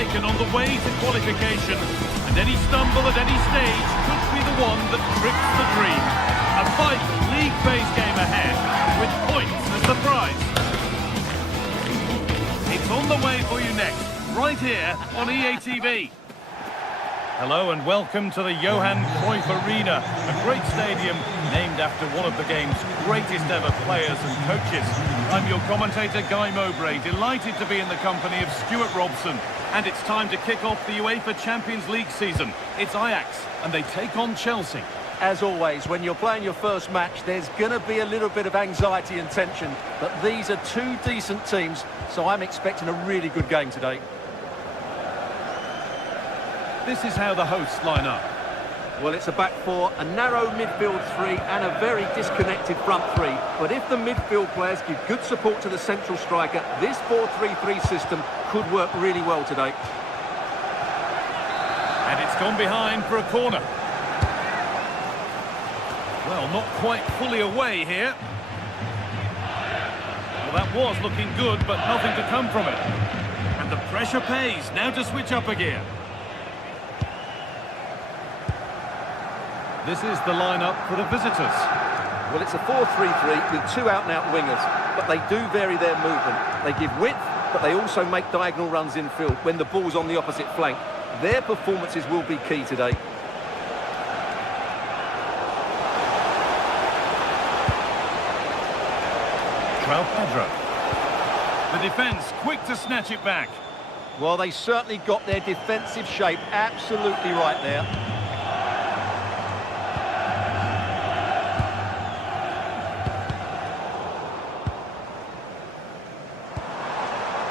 taken on the way to qualification, and any stumble at any stage could be the one that trips the dream. A vital league phase game ahead, with points as the prize. It's on the way for you next, right here on EA TV. Hello and welcome to the Johan Cruyff Arena, a great stadium named after one of the game's greatest ever players and coaches. I'm your commentator, Guy Mowbray, delighted to be in the company of Stuart Robson. And it's time to kick off the UEFA Champions League season. It's Ajax, and they take on Chelsea. As always, when you're playing your first match, there's going to be a little bit of anxiety and tension. But these are two decent teams, so I'm expecting a really good game today. This is how the hosts line up. Well, it's a back four, a narrow midfield three and a very disconnected front three. But if the midfield players give good support to the central striker, this 4-3-3 system could work really well today. And it's gone behind for a corner. Well, not quite fully away here. Well, that was looking good, but nothing to come from it. And the pressure pays. Now to switch up a gear. This is the lineup for the visitors. Well, it's a 4-3-3 with two out-and-out wingers, but they do vary their movement. They give width, but they also make diagonal runs infield when the ball's on the opposite flank. Their performances will be key today. Pedro. The defence quick to snatch it back. Well, they certainly got their defensive shape absolutely right there.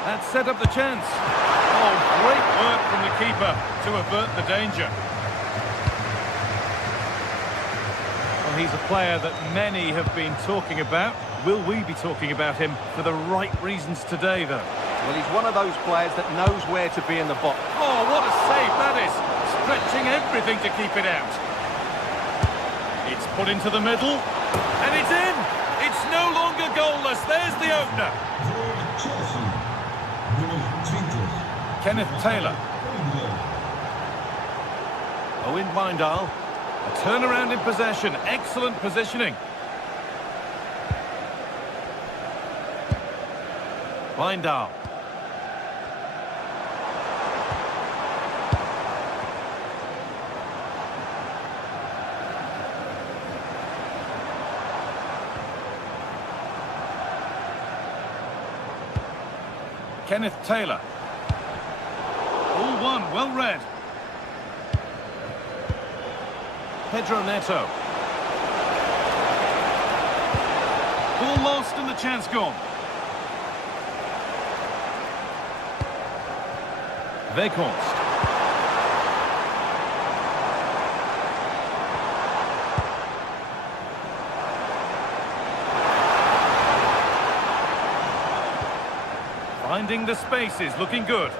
That set up the chance. Oh, great work from the keeper to avert the danger. Well, he's a player that many have been talking about. Will we be talking about him for the right reasons today, though? Well, he's one of those players that knows where to be in the box. Oh, what a save that is! Stretching everything to keep it out. It's put into the middle, and it's in! It's no longer goalless. There's the opener. Kenneth Taylor. Owen Wijndal. A turnaround in possession. Excellent positioning. Wijndal. Kenneth Taylor. All one, well read. Pedro Neto. Ball lost and the chance gone. Weghorst. Finding the spaces, looking good.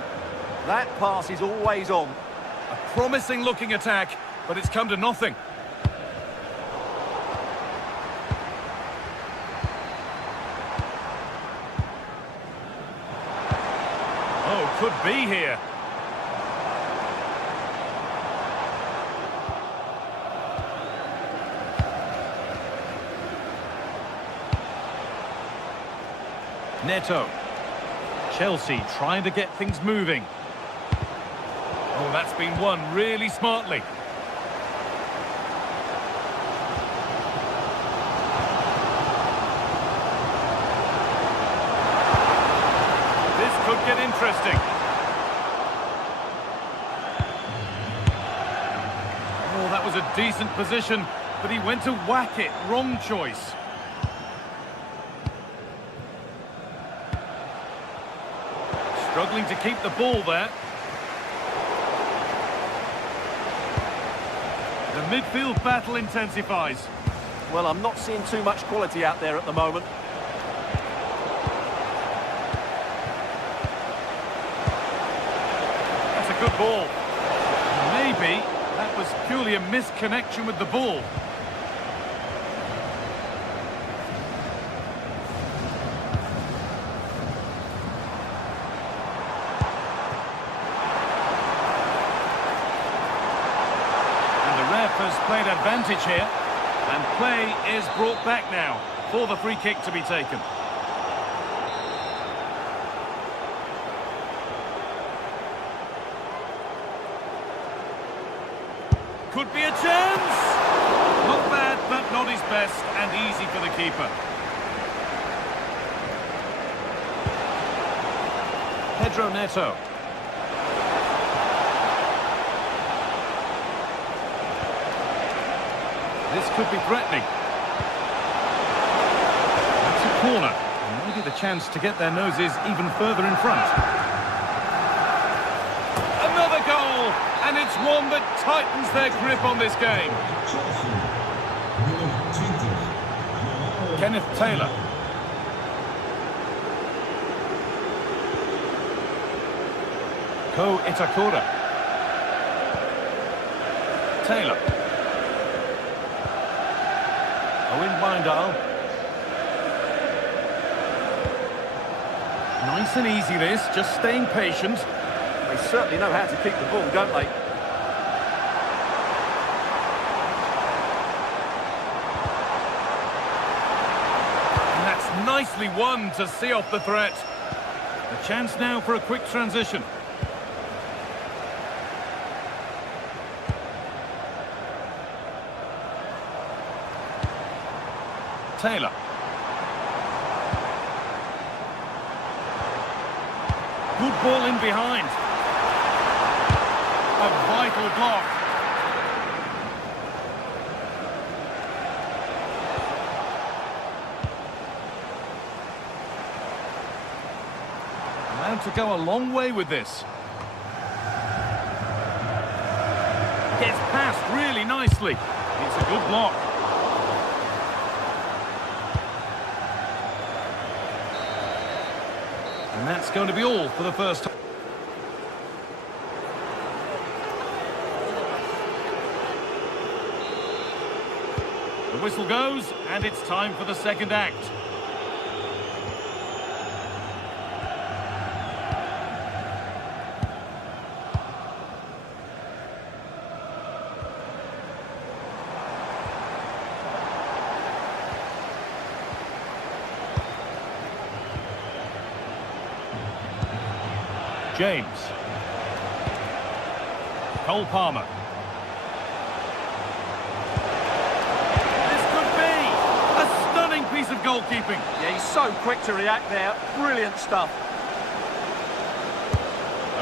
That pass is always on. A promising looking attack, but it's come to nothing. Oh, could be here. Neto. Chelsea trying to get things moving. Oh, that's been won really smartly. This could get interesting. Oh, that was a decent position, but he went to whack it. Wrong choice. Struggling to keep the ball there. The midfield battle intensifies. Well, I'm not seeing too much quality out there at the moment. That's a good ball. Maybe that was purely a misconnection with the ball. has played advantage here. And play is brought back now for the free kick to be taken. Could be a chance! Not bad, but not his best, and easy for the keeper. Pedro Neto. This could be threatening. That's a corner. And maybe the chance to get their noses even further in front. Another goal! And it's one that tightens their grip on this game. Kenneth Taylor. Ko Itakura. Taylor. Owen Bindal. Nice and easy this, just staying patient. They certainly know how to keep the ball, don't they? And that's nicely won to see off the threat. A chance now for a quick transition. Taylor. Good ball in behind. A vital block. Allowed to go a long way with this. Gets past really nicely. It's a good block. And that's going to be all for the first time. The whistle goes, and it's time for the second act. James. Cole Palmer. This could be a stunning piece of goalkeeping. Yeah, he's so quick to react there. Brilliant stuff.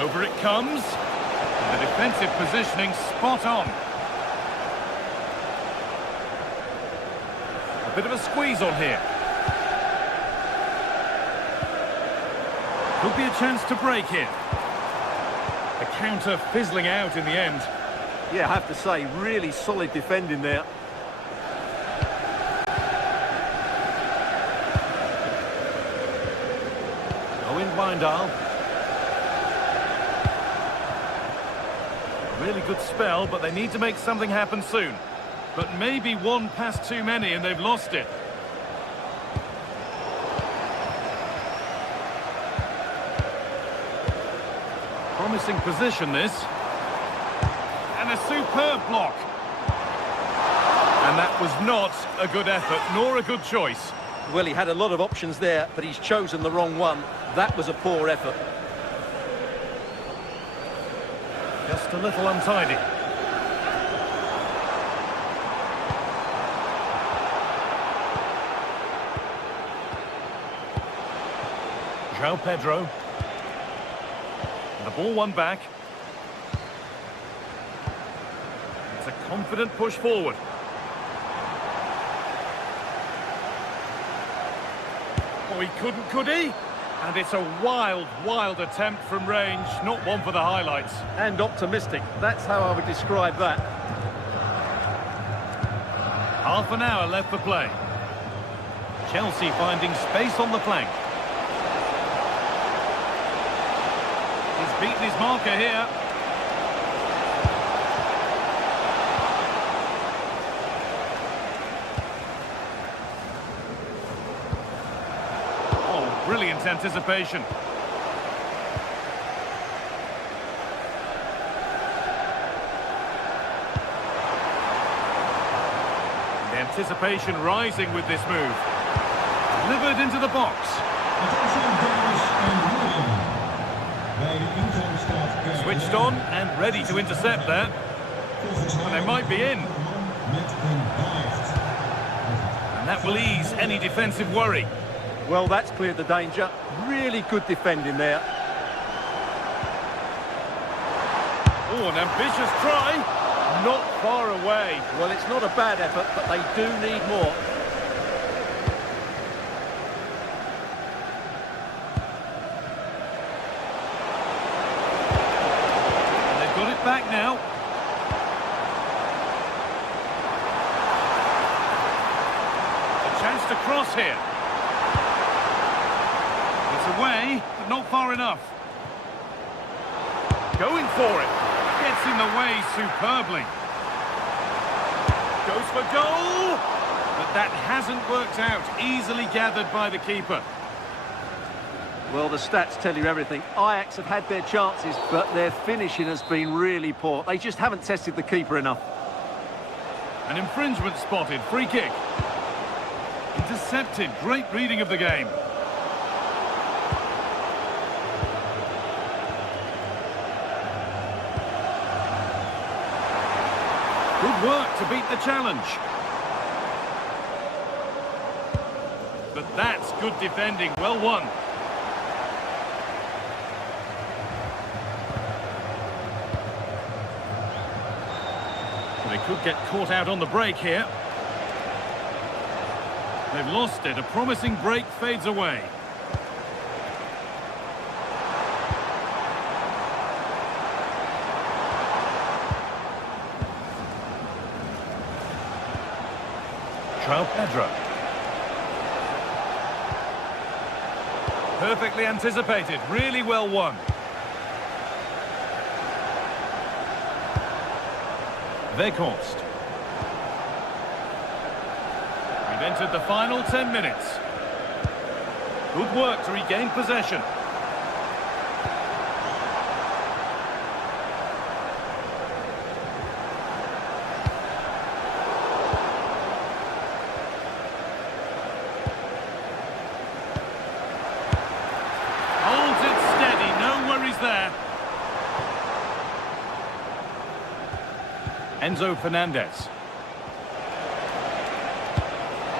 Over it comes. The defensive positioning spot on. A bit of a squeeze on here. Could be a chance to break here. The counter fizzling out in the end. Yeah, I have to say, really solid defending there. Owen Bindal. Really good spell, but they need to make something happen soon. But maybe one pass too many and they've lost it. Promising position, this. And a superb block. And that was not a good effort, nor a good choice. Well, he had a lot of options there, but he's chosen the wrong one. That was a poor effort. Just a little untidy. João Pedro. The ball won back. It's a confident push forward. Oh, he couldn't, could he? And it's a wild, wild attempt from range, not one for the highlights. And optimistic. That's how I would describe that. Half an hour left for play. Chelsea finding space on the flank. He's beaten his marker here. Oh, brilliant anticipation. Anticipation rising with this move. Delivered into the box. Switched on and ready to intercept there. And they might be in. And that will ease any defensive worry. Well, that's cleared the danger. Really good defending there. Oh, an ambitious try. Not far away. Well, it's not a bad effort, but they do need more. They've got it back now. A chance to cross here. It's away, but not far enough. Going for it. Gets in the way superbly. Goes for goal! But that hasn't worked out. Easily gathered by the keeper. Well, the stats tell you everything. Ajax have had their chances, but their finishing has been really poor. They just haven't tested the keeper enough. An infringement spotted. Free kick. Intercepted. Great reading of the game. Good work to beat the challenge. But that's good defending. Well won. So they could get caught out on the break here. They've lost it. A promising break fades away. Pedro. Perfectly anticipated, really well won. Weghorst. We've entered the final 10 minutes. Good work to regain possession. There. Enzo Fernandez.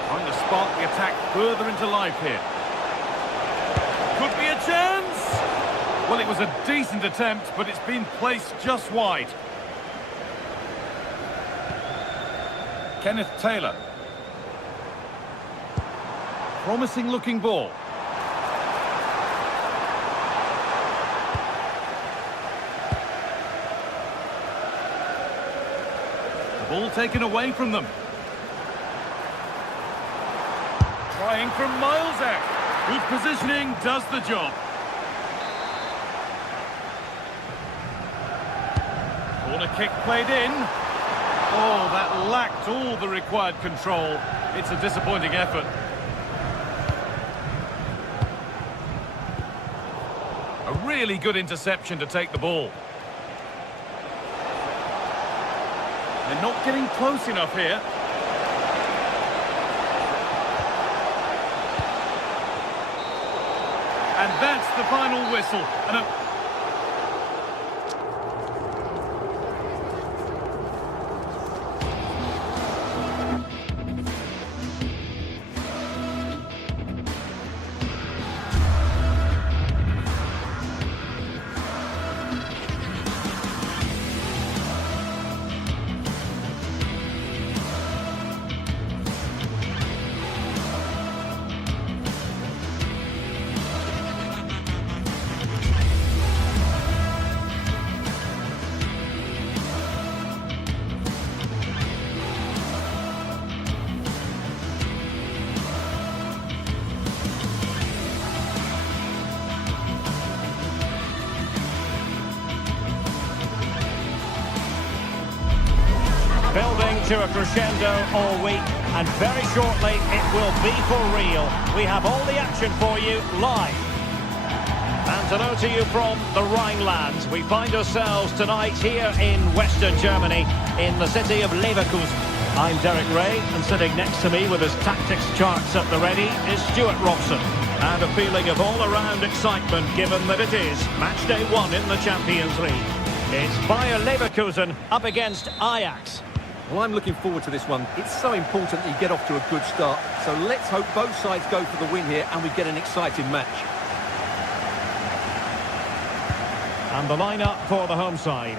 Trying to spark the attack further into life here. Could be a chance! Well, it was a decent attempt, but it's been placed just wide. Kenneth Taylor. Promising looking ball. Ball taken away from them. Trying from miles out. Good positioning, does the job. Corner kick played in. Oh, that lacked all the required control. It's a disappointing effort. A really good interception to take the ball. They're not getting close enough here. And that's the final whistle. And building to a crescendo all week, and very shortly it will be for real. We have all the action for you live. And hello to you from the Rhineland. We find ourselves tonight here in Western Germany, in the city of Leverkusen. I'm Derek Ray, and sitting next to me with his tactics charts at the ready is Stuart Robson. And a feeling of all-around excitement given that it is match day 1 in the Champions League. It's Bayer Leverkusen up against Ajax. Well, I'm looking forward to this one. It's so important that you get off to a good start. So let's hope both sides go for the win here and we get an exciting match. And the lineup for the home side.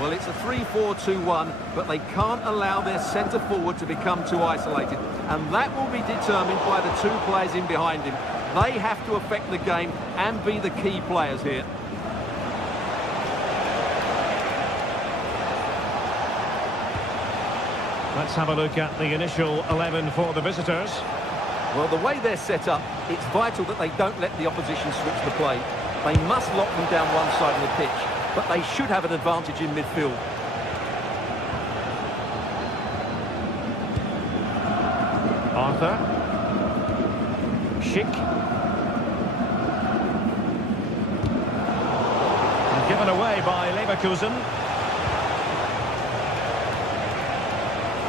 Well, it's a 3-4-2-1, but they can't allow their centre-forward to become too isolated. And that will be determined by the 2 players in behind him. They have to affect the game and be the key players here. Let's have a look at the initial 11 for the visitors. Well, the way they're set up, it's vital that they don't let the opposition switch the play. They must lock them down one side of the pitch, but they should have an advantage in midfield. Arthur. Schick. And given away by Leverkusen.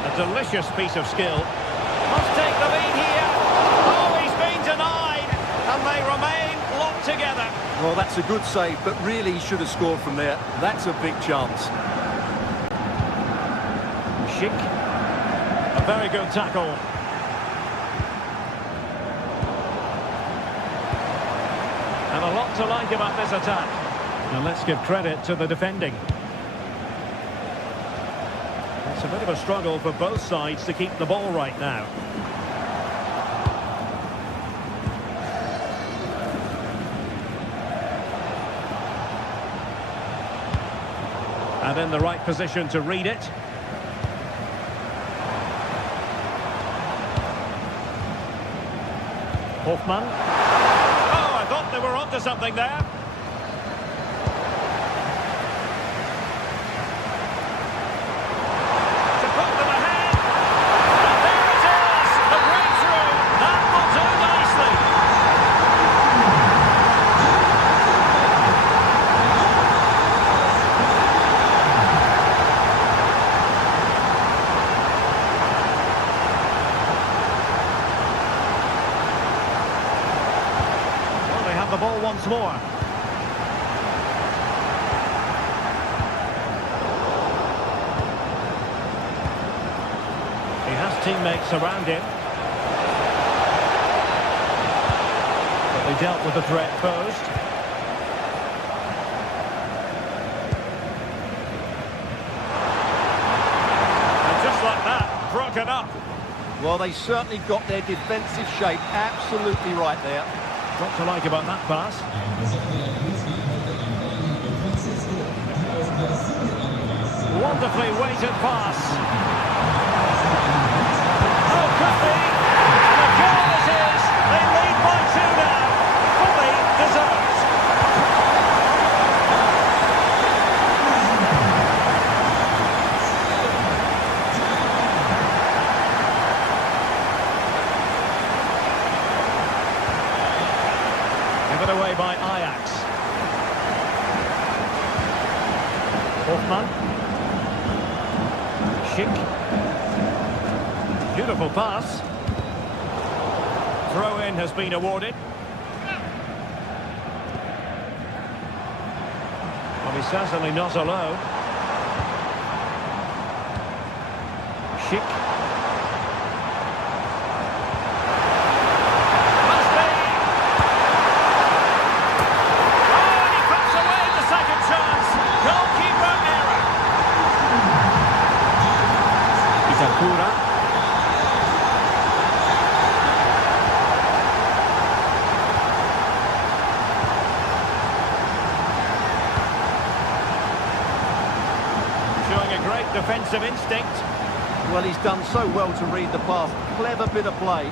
A delicious piece of skill. Must take the lead here. Oh, he's been denied. And they remain locked together. Well, that's a good save, but really he should have scored from there. That's a big chance. Schick. A very good tackle. And a lot to like about this attack. And let's give credit to the defending. It's a bit of a struggle for both sides to keep the ball right now. And in the right position to read it. Hoffmann. Oh, I thought they were onto something there. To put them ahead. And there it is. The breakthrough. That will do nicely. The ball once more. He has teammates around him. But they dealt with the threat posed. And just like that, broken up. Well, they certainly got their defensive shape absolutely right there. What to like about that pass? Wonderfully weighted pass. Oh, could be. And a goal it is. They lead by 2 now. Fully deserved. Given away by Ajax. Hoffmann. Schick. Beautiful pass. Throw-in has been awarded. Well, he's certainly not alone. Schick. Showing a great defensive instinct. Well, he's done so well to read the pass. Clever bit of play.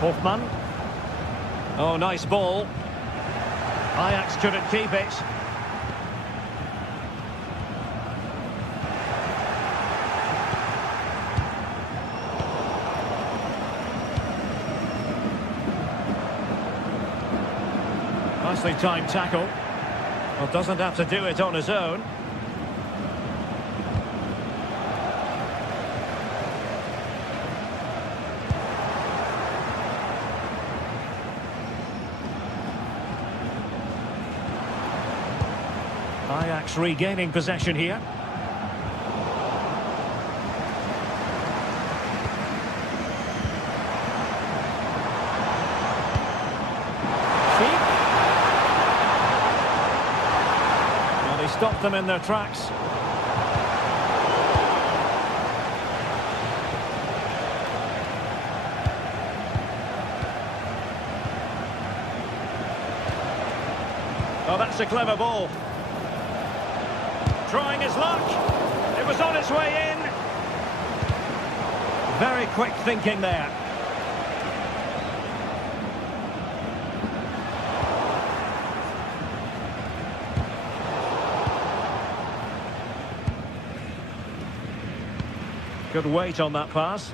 Hoffmann. Oh, nice ball. Ajax couldn't keep it. Nicely timed tackle. Well, doesn't have to do it on his own. Ajax regaining possession here. Well, he stopped them in their tracks. Oh, that's a clever ball. Trying his luck. It was on its way in. Very quick thinking there. Good weight on that pass.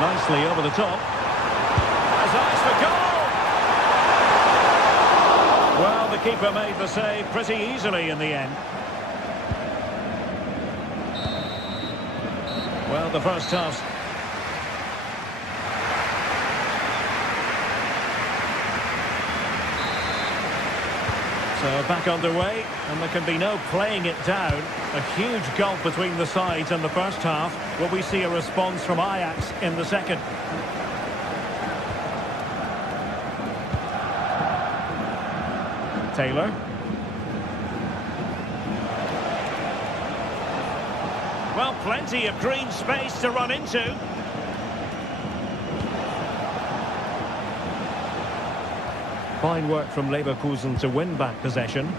Nicely over the top. Has eyes for goal! Well, the keeper made the save pretty easily in the end. Well, the first half. So back underway, and there can be no playing it down. A huge gulf between the sides in the first half. Will we see a response from Ajax in the second? Taylor. Well, plenty of green space to run into. Fine work from Leverkusen to win back possession.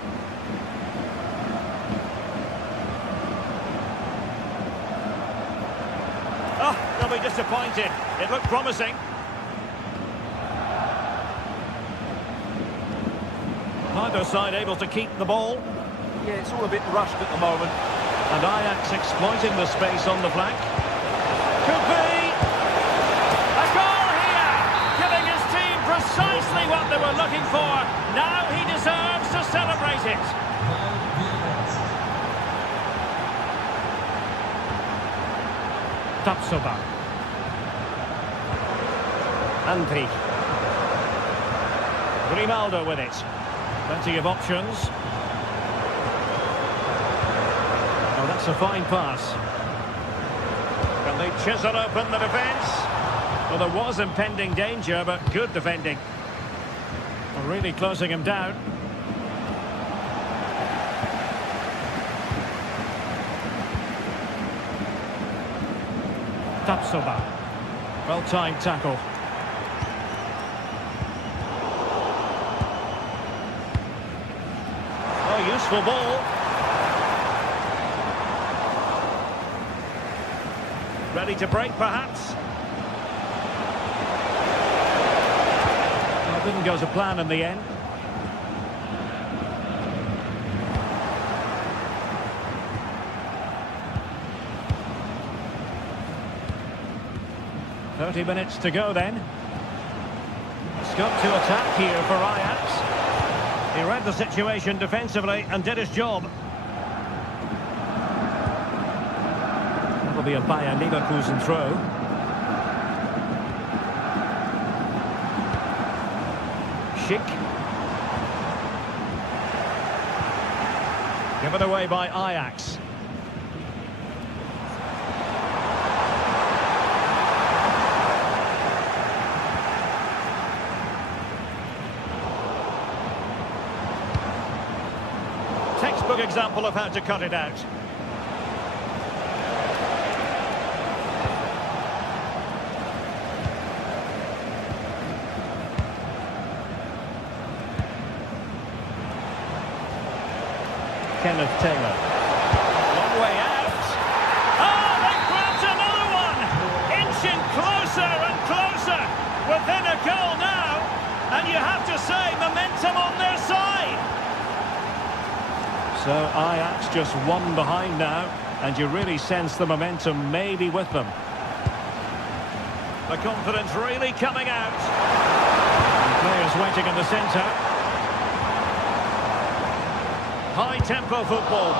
Oh, they'll be disappointed. It looked promising. Neither side able to keep the ball. Yeah, it's all a bit rushed at the moment. And Ajax exploiting the space on the flank. Could be a goal here, giving his team precisely what they were looking for. Now he deserves to celebrate it. Tapsoba. Andri. Grimaldo with it. Plenty of options. Oh, that's a fine pass. Can they chisel open the defence? Well, there was impending danger, but good defending. Well, really closing him down. Tapsoba. Well-timed tackle. Oh, useful ball. Ready to break, perhaps? Well, didn't go to plan in the end. "30 minutes to go then. Scope to attack here for Ajax. He read the situation defensively and did his job. That'll be a Bayer Leverkusen throw. Schick. Given away by Ajax. Textbook example of how to cut it out. Kenneth Taylor. Long way out. Oh, they grabbed another one! Inching closer and closer. Within a goal now. And you have to say, momentum on their side. So Ajax just one behind now, and you really sense the momentum maybe with them. The confidence really coming out. And players waiting in the centre. High-tempo football.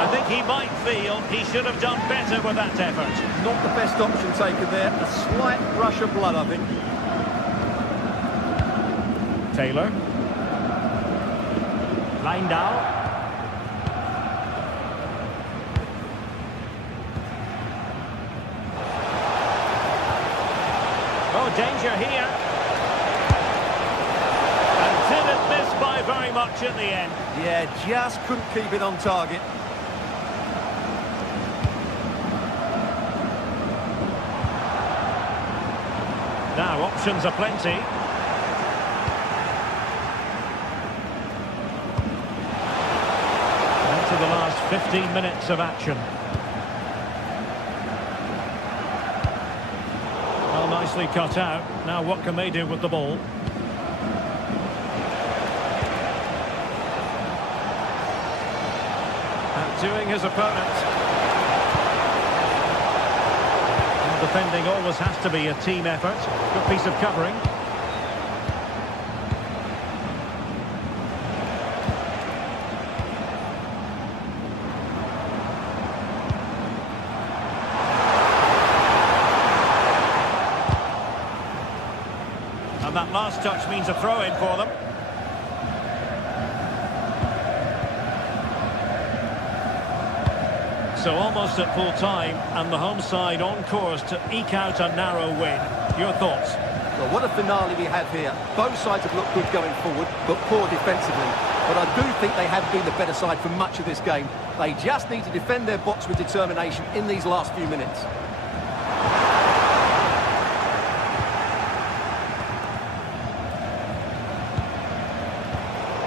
I think he might feel he should have done better with that effort. Not the best option taken there. A slight rush of blood, I think. Taylor. Lindau. Oh, danger here. And didn't miss by very much at the end. Yeah, just couldn't keep it on target. Now, options are plenty. To the last 15 minutes of action. Well, nicely cut out. Now what can they do with the ball? Outdoing his opponent. And defending always has to be a team effort. Good piece of covering. And that last touch means a throw-in for them. So almost at full time, and the home side on course to eke out a narrow win. Your thoughts? Well, what a finale we have here. Both sides have looked good going forward, but poor defensively. But I do think they have been the better side for much of this game. They just need to defend their box with determination in these last few minutes.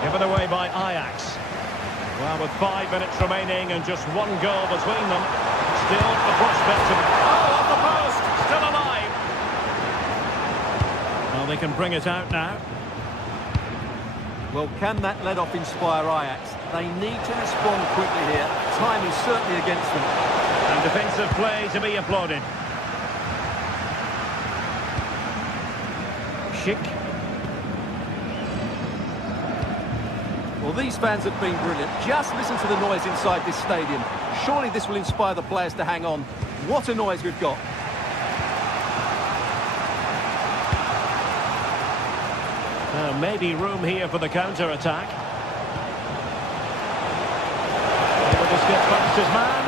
Given away by Ajax. Well, with 5 minutes remaining and just one goal between them, still the prospect of... Oh, off the post! Still alive! Well, they can bring it out now. Well, can that let-off inspire Ajax? They need to respond quickly here. Time is certainly against them. And defensive play to be applauded. Schick. Well, these fans have been brilliant. Just listen to the noise inside this stadium. Surely this will inspire the players to hang on. What a noise we've got. Maybe room here for the counter-attack. Able to skip past his man.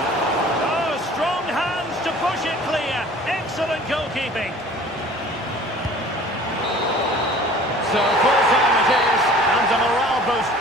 Oh, strong hands to push it clear. Excellent goalkeeping. So full time it is, and a morale boost.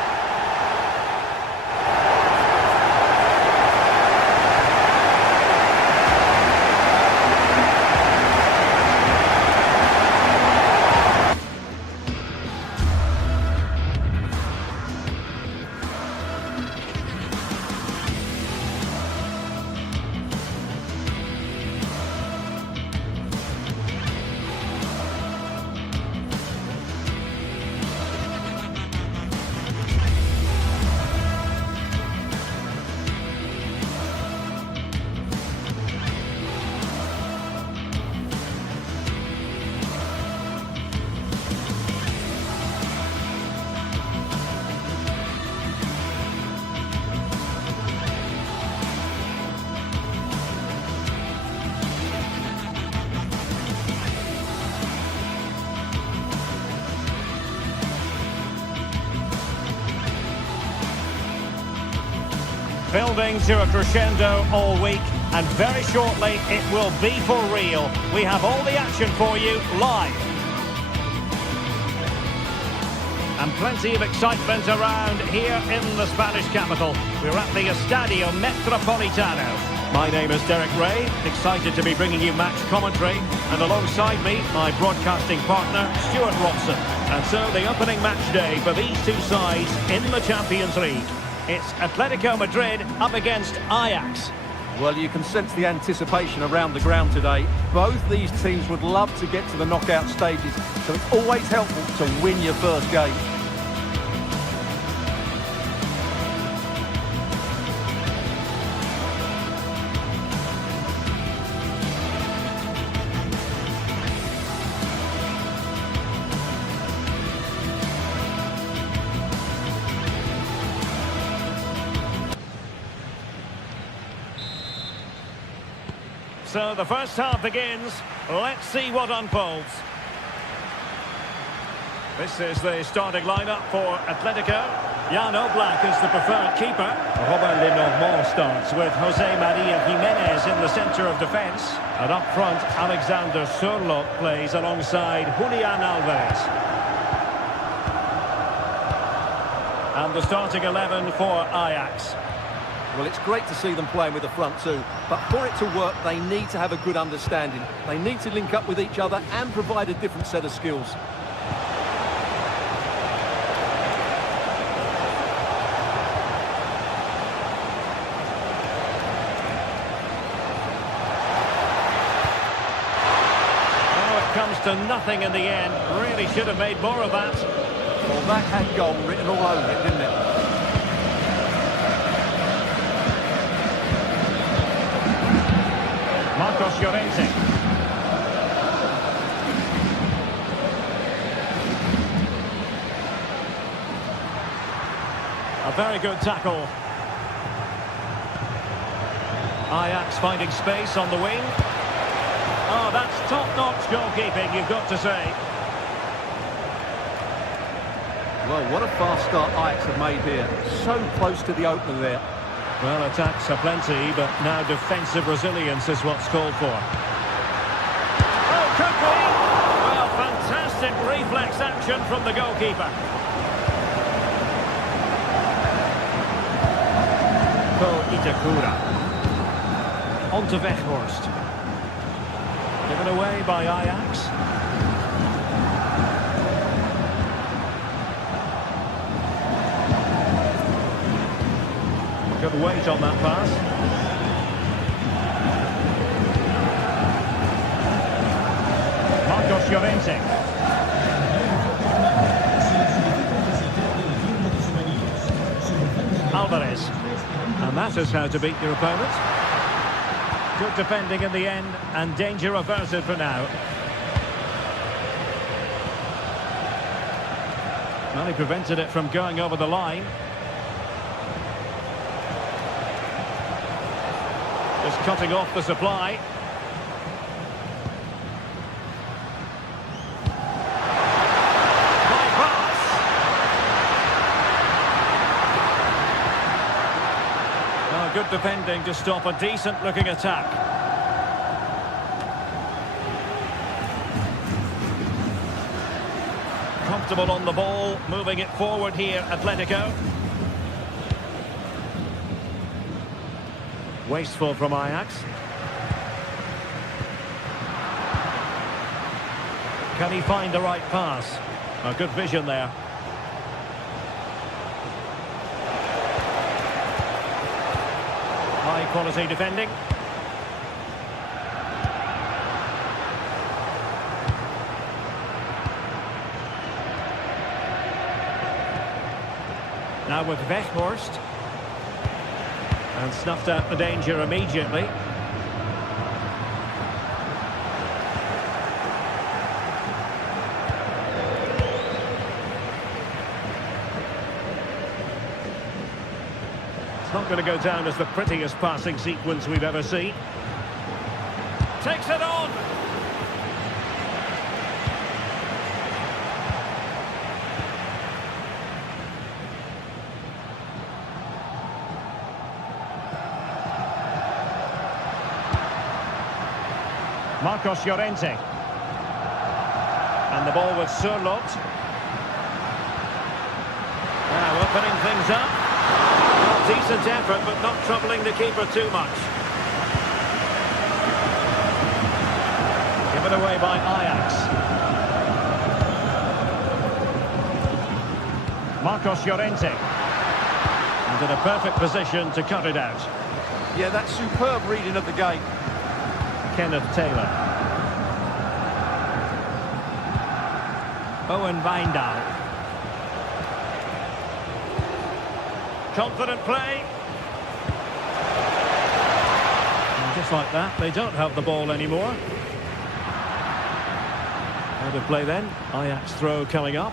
Building to a crescendo all week, and very shortly it will be for real. We have all the action for you live. And plenty of excitement around here in the Spanish capital. We're at the Estadio Metropolitano. My name is Derek Ray, excited to be bringing you match commentary, and alongside me, my broadcasting partner, Stuart Robson. And so the opening match day for these two sides in the Champions League. It's Atletico Madrid up against Ajax. Well, you can sense the anticipation around the ground today. Both these teams would love to get to the knockout stages, so it's always helpful to win your first game. So the first half begins. Let's see what unfolds. This is the starting lineup for Atletico. Jan Oblak is the preferred keeper. Robin Lenormand starts with Jose Maria Jimenez in the centre of defence. And up front, Alexander Sørloth plays alongside Julian Alvarez. And the starting 11 for Ajax. Well, it's great to see them playing with the front two, but for it to work, they need to have a good understanding. They need to link up with each other and provide a different set of skills. Oh, it comes to nothing in the end. Really should have made more of that. Well, that had goal written all over it, didn't it? Marcos Llorente. A very good tackle. Ajax finding space on the wing. Oh, that's top-notch goalkeeping, you've got to say. Well, what a fast start Ajax have made here. So close to the opener there. Well, attacks are plenty, but now defensive resilience is what's called for. Oh, could be! Well, fantastic reflex action from the goalkeeper. Ko Itakura. On to Weghorst. Given away by Ajax. Good weight on that pass. Marcos Llorente. Alvarez. And that is how to beat your opponent. Good defending in the end, and danger averted for now. Well, he prevented it from going over the line. Just cutting off the supply. High pass. Oh, good defending to stop a decent-looking attack. Comfortable on the ball, moving it forward here, Atletico. Wasteful from Ajax. Can he find the right pass? A good vision there. High quality defending. Now with Weghorst. And snuffed out the danger immediately. It's not going to go down as the prettiest passing sequence we've ever seen. Takes it on! Marcos Llorente. And the ball with Sørloth. Now opening things up. Well, decent effort, but not troubling the keeper too much. Given away by Ajax. Marcos Llorente. And in a perfect position to cut it out. Yeah, that's superb reading of the game. Kenneth Taylor. Owen Wijndal. Confident play. And just like that, they don't have the ball anymore. Out of play then. Ajax throw coming up.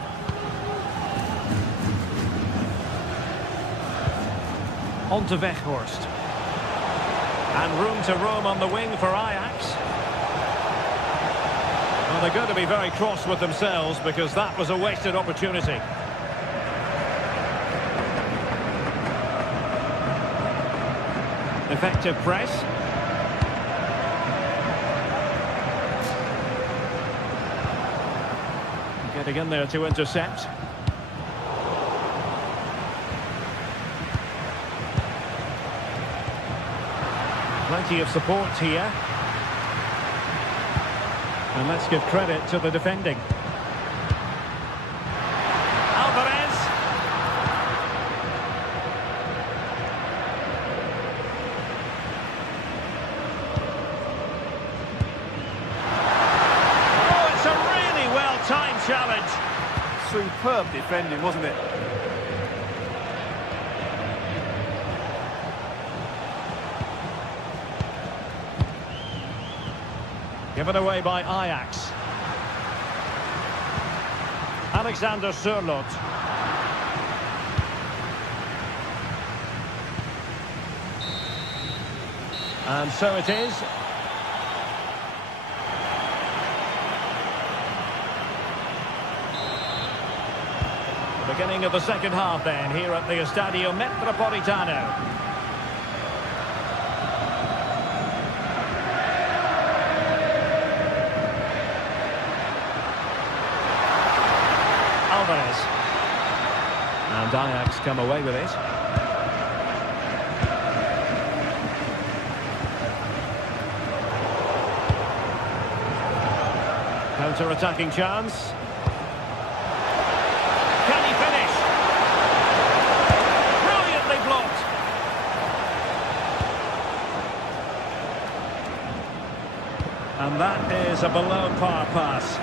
On to Weghorst. And room to roam on the wing for Ajax. Well, they're going to be very cross with themselves because that was a wasted opportunity. Effective press. Getting in there to intercept. Plenty of support here. And let's give credit to the defending. Alvarez. Oh, it's a really well-timed challenge. Superb defending, wasn't it? Given away by Ajax. Alexander Sørloth. And so it is. The beginning of the second half then, here at the Estadio Metropolitano. Alvarez. And Ajax come away with it. Counter-attacking chance. Can he finish? Brilliantly blocked. And that is a below-par pass.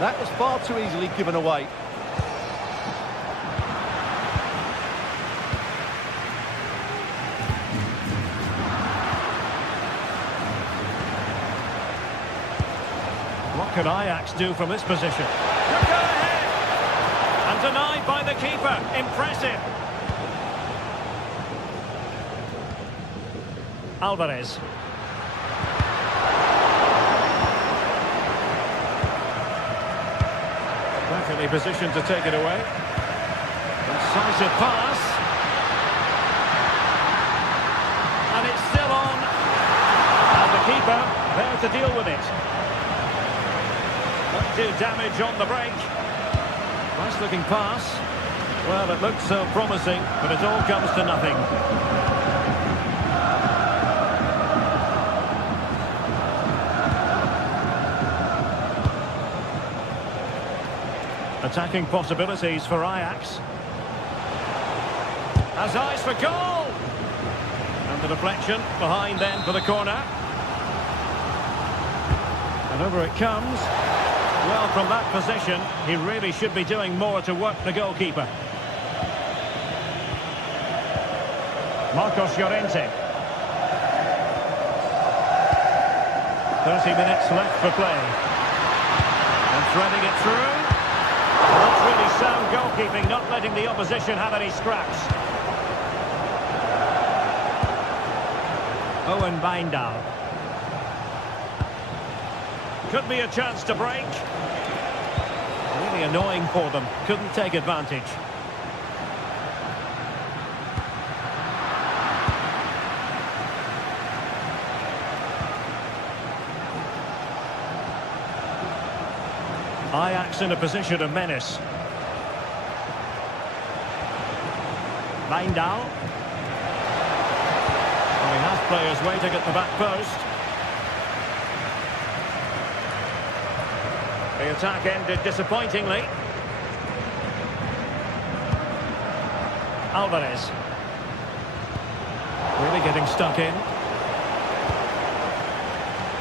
That was far too easily given away. What can Ajax do from this position? Could go ahead! And denied by the keeper. Impressive. Alvarez. Perfectly positioned to take it away. Decisive pass. And it's still on. And the keeper there to deal with it. Not do damage on the break. Nice looking pass. Well, it looked so promising, but it all comes to nothing. Attacking possibilities for Ajax. Has eyes for goal! And the deflection behind then for the corner. And over it comes. Well, from that position, he really should be doing more to work the goalkeeper. Marcos Llorente. 30 minutes left for play. And threading it through. That's really sound goalkeeping, not letting the opposition have any scraps. Owen Wijndal. Could be a chance to break. Really annoying for them. Couldn't take advantage. Ajax in a position of menace. Wijndal. Well, he has players waiting at the back post. The attack ended disappointingly. Alvarez. Really getting stuck in.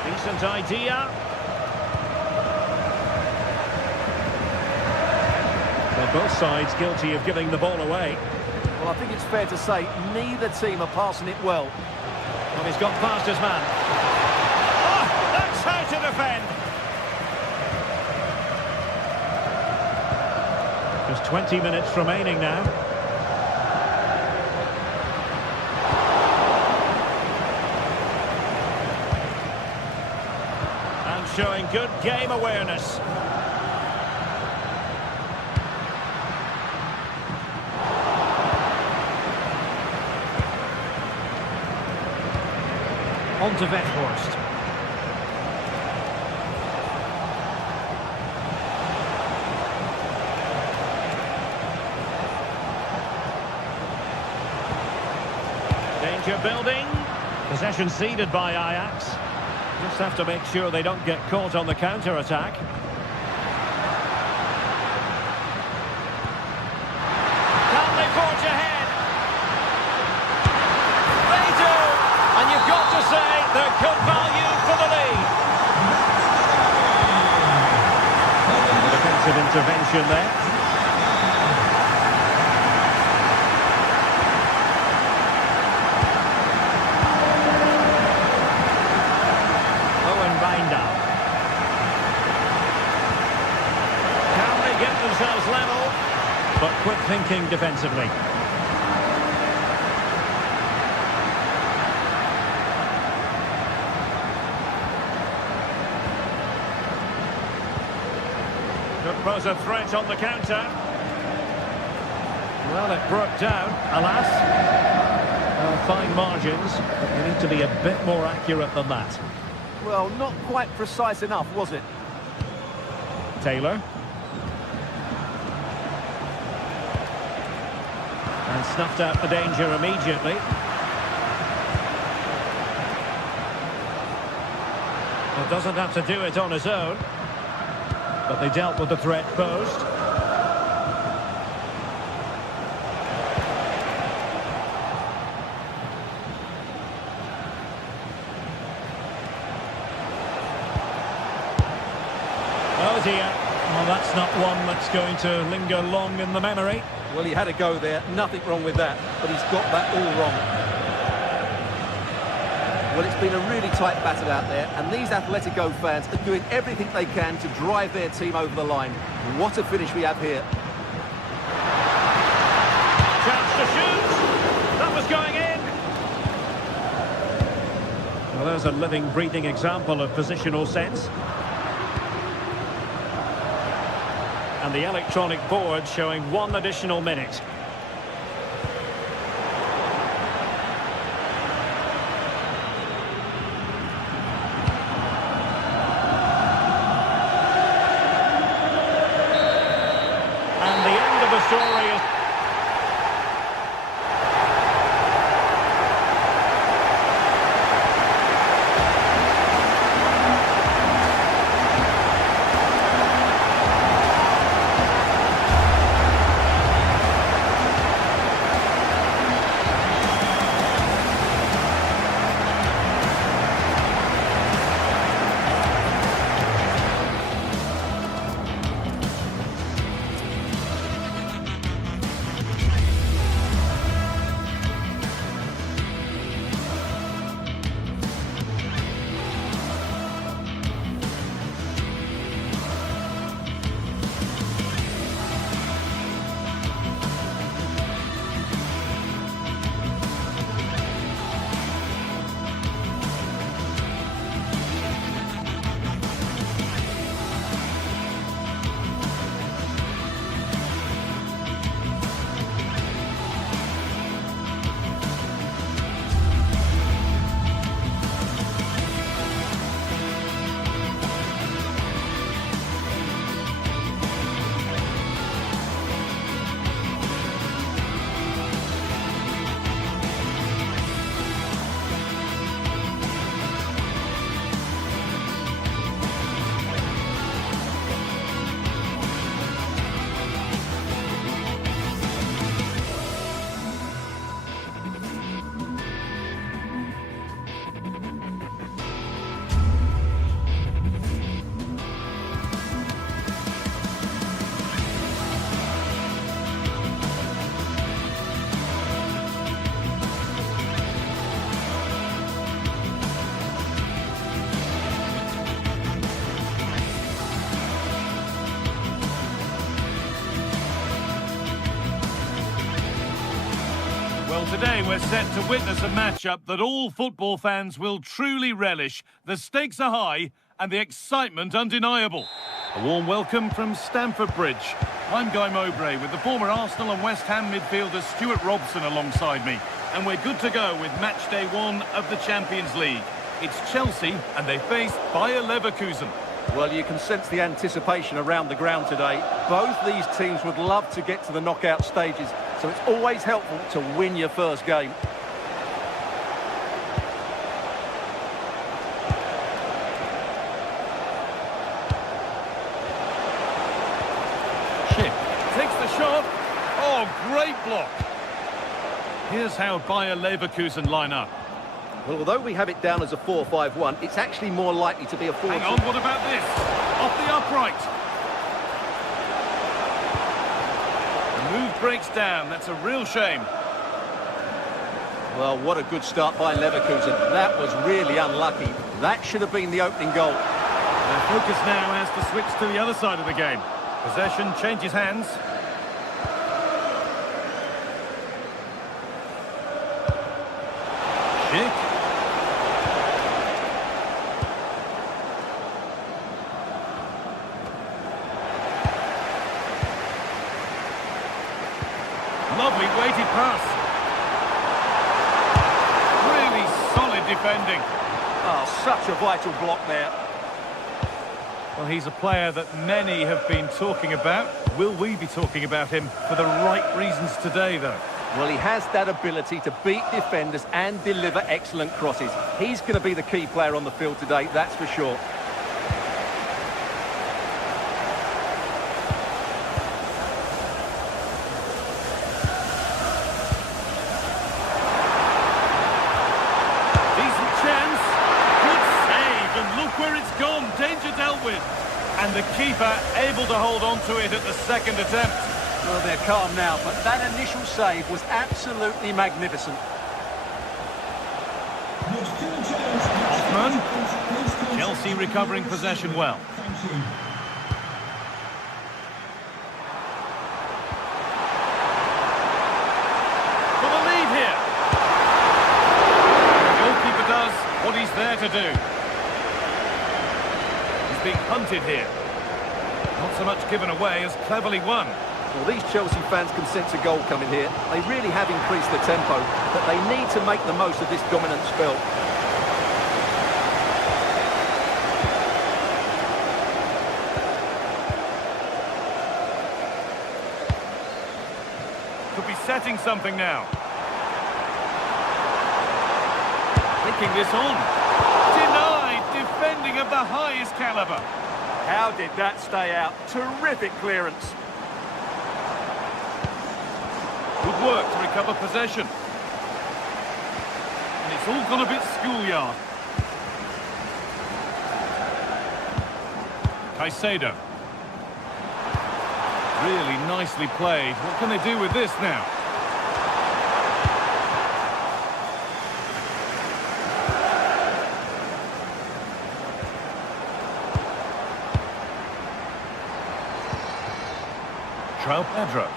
Decent idea. Well, both sides guilty of giving the ball away. Well, I think it's fair to say neither team are passing it well. Well, he's got past his man. Oh, that's how to defend. Just 20 minutes remaining now. showing good game awareness. On to Weghorst. Danger building. Possession ceded by Ajax. Just have to make sure they don't get caught on the counter-attack. Can they forge ahead? They do! And you've got to say they're good value for the lead. Defensive intervention there. Themselves level, but quick thinking defensively. Could pose a threat on the counter. Well, it broke down, alas. Fine margins, but you need to be a bit more accurate than that. Well, not quite precise enough, was it? Taylor. And snuffed out the danger immediately. Well, doesn't have to do it on his own. But they dealt with the threat posed. Oh dear. Well, that's not one that's going to linger long in the memory. Well, he had a go there, nothing wrong with that, but he's got that all wrong. Well, it's been a really tight battle out there, and these Atletico fans are doing everything they can to drive their team over the line. What a finish we have here. Chance to shoot! That was going in! Well, there's a living, breathing example of positional sense. And the electronic board showing 1 additional minute. And the end of the story is... today we're set to witness a matchup that all football fans will truly relish. The stakes are high and the excitement undeniable. A warm welcome from Stamford Bridge. I'm Guy Mowbray with the former Arsenal and West Ham midfielder Stuart Robson alongside me. And we're good to go with match day 1 of the Champions League. It's Chelsea and they face Bayer Leverkusen. Well, you can sense the anticipation around the ground today. Both these teams would love to get to the knockout stages, so it's always helpful to win your first game. Schick takes the shot. Oh, great block. Here's how Bayer Leverkusen line up. Well, although we have it down as a 4-5-1, it's actually more likely to be a 4-2. Hang on, what about this? Off the upright. The move breaks down. That's a real shame. Well, what a good start by Leverkusen. That was really unlucky. That should have been the opening goal. Their focus now has to switch to the other side of the game. Possession changes hands. Schick. Lovely weighted pass. Really solid defending. Oh, such a vital block there. Well, he's a player that many have been talking about. Will we be talking about him for the right reasons today, though? Well, he has that ability to beat defenders and deliver excellent crosses. He's going to be the key player on the field today, that's for sure. Where it's gone, danger dealt with, and the keeper able to hold on to it at the second attempt. Well, they're calm now, but that initial save was absolutely magnificent. Hoffman, Chelsea recovering possession well. For the lead here. The goalkeeper does what he's there to do. Being hunted here. Not so much given away as cleverly won. Well, these Chelsea fans can sense a goal coming here. They really have increased the tempo, but they need to make the most of this dominant spell. Could be setting something now. Taking this on. Denied. Defending of the highest caliber. How did that stay out? Terrific clearance. Good work to recover possession. And it's all gone a bit schoolyard. Caicedo. Really nicely played. What can they do with this now? Pedro.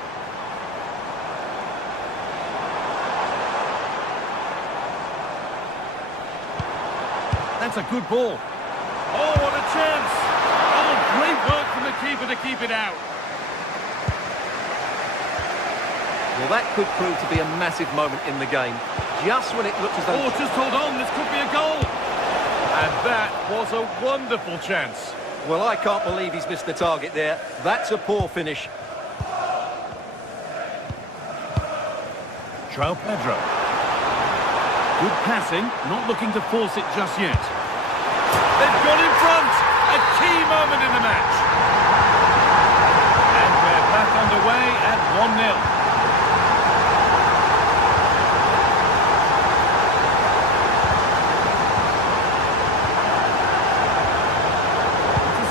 That's a good ball. Oh, what a chance! Oh, great work from the keeper to keep it out. Well, that could prove to be a massive moment in the game. Just when it looked as though... Oh, just hold on, this could be a goal. And that was a wonderful chance. Well, I can't believe he's missed the target there. That's a poor finish. Pedro. Good passing, not looking to force it just yet. They've got in front! A key moment in the match. And we're back underway at 1-0.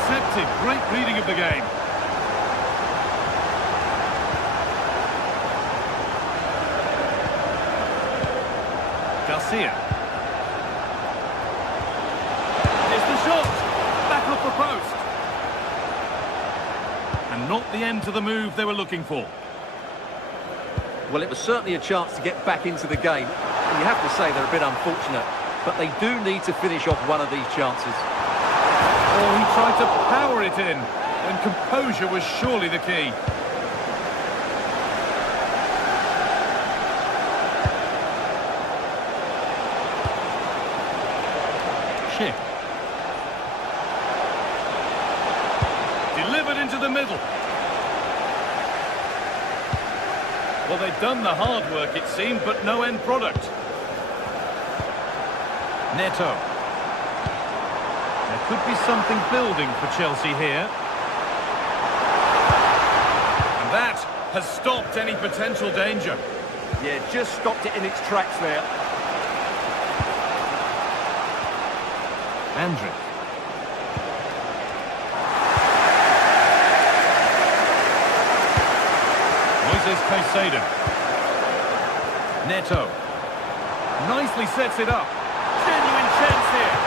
Intercepted, great reading of the game. Garcia. Here's the shot. Back off the post. And not the end to the move they were looking for. Well, it was certainly a chance to get back into the game. And you have to say they're a bit unfortunate, but they do need to finish off one of these chances. Oh, he tried to power it in, and composure was surely the key. Schick. Delivered into the middle. Well, they've done the hard work, it seemed, but no end product. Neto. There could be something building for Chelsea here. And that has stopped any potential danger. Yeah, just stopped it in its tracks there. Andrick. Moises Caicedo. Neto. Nicely sets it up. Genuine chance here.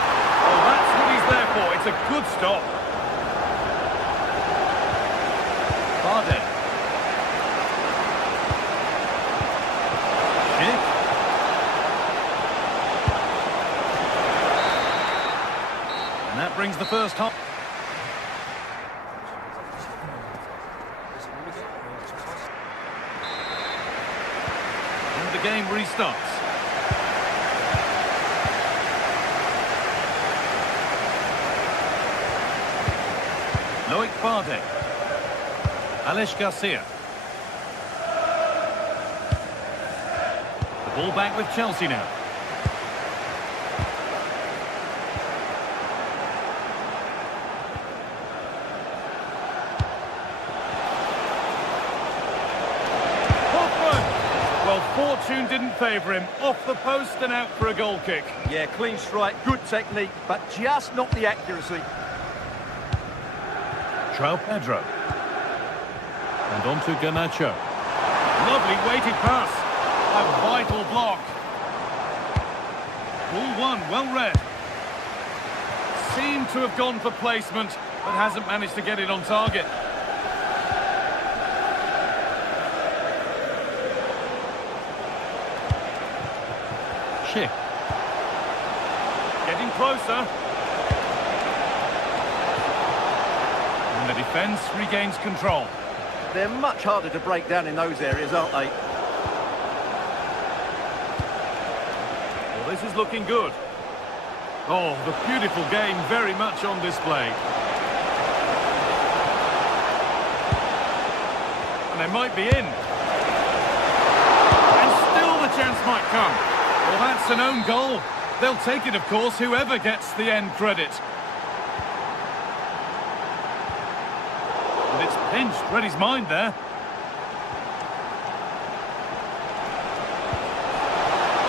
Oh, that's what he's there for. It's a good stop. Bardet. Schick. And that brings the first half. And the game restarts. Loic Bardet. Alex Garcia. The ball back with Chelsea now. Well, fortune didn't favour him. Off the post and out for a goal kick. Yeah, clean strike, good technique, but just not the accuracy. João Pedro. And on to Garnacho. Lovely weighted pass. A vital block. Ball one, well read. Seemed to have gone for placement, but hasn't managed to get it on target. Schick. Getting closer. And the defence regains control. They're much harder to break down in those areas, aren't they? Well, this is looking good. Oh, the beautiful game very much on display. And they might be in. And still the chance might come. Well, that's an own goal. They'll take it, of course, whoever gets the end credit. And it's pinched, read his mind there.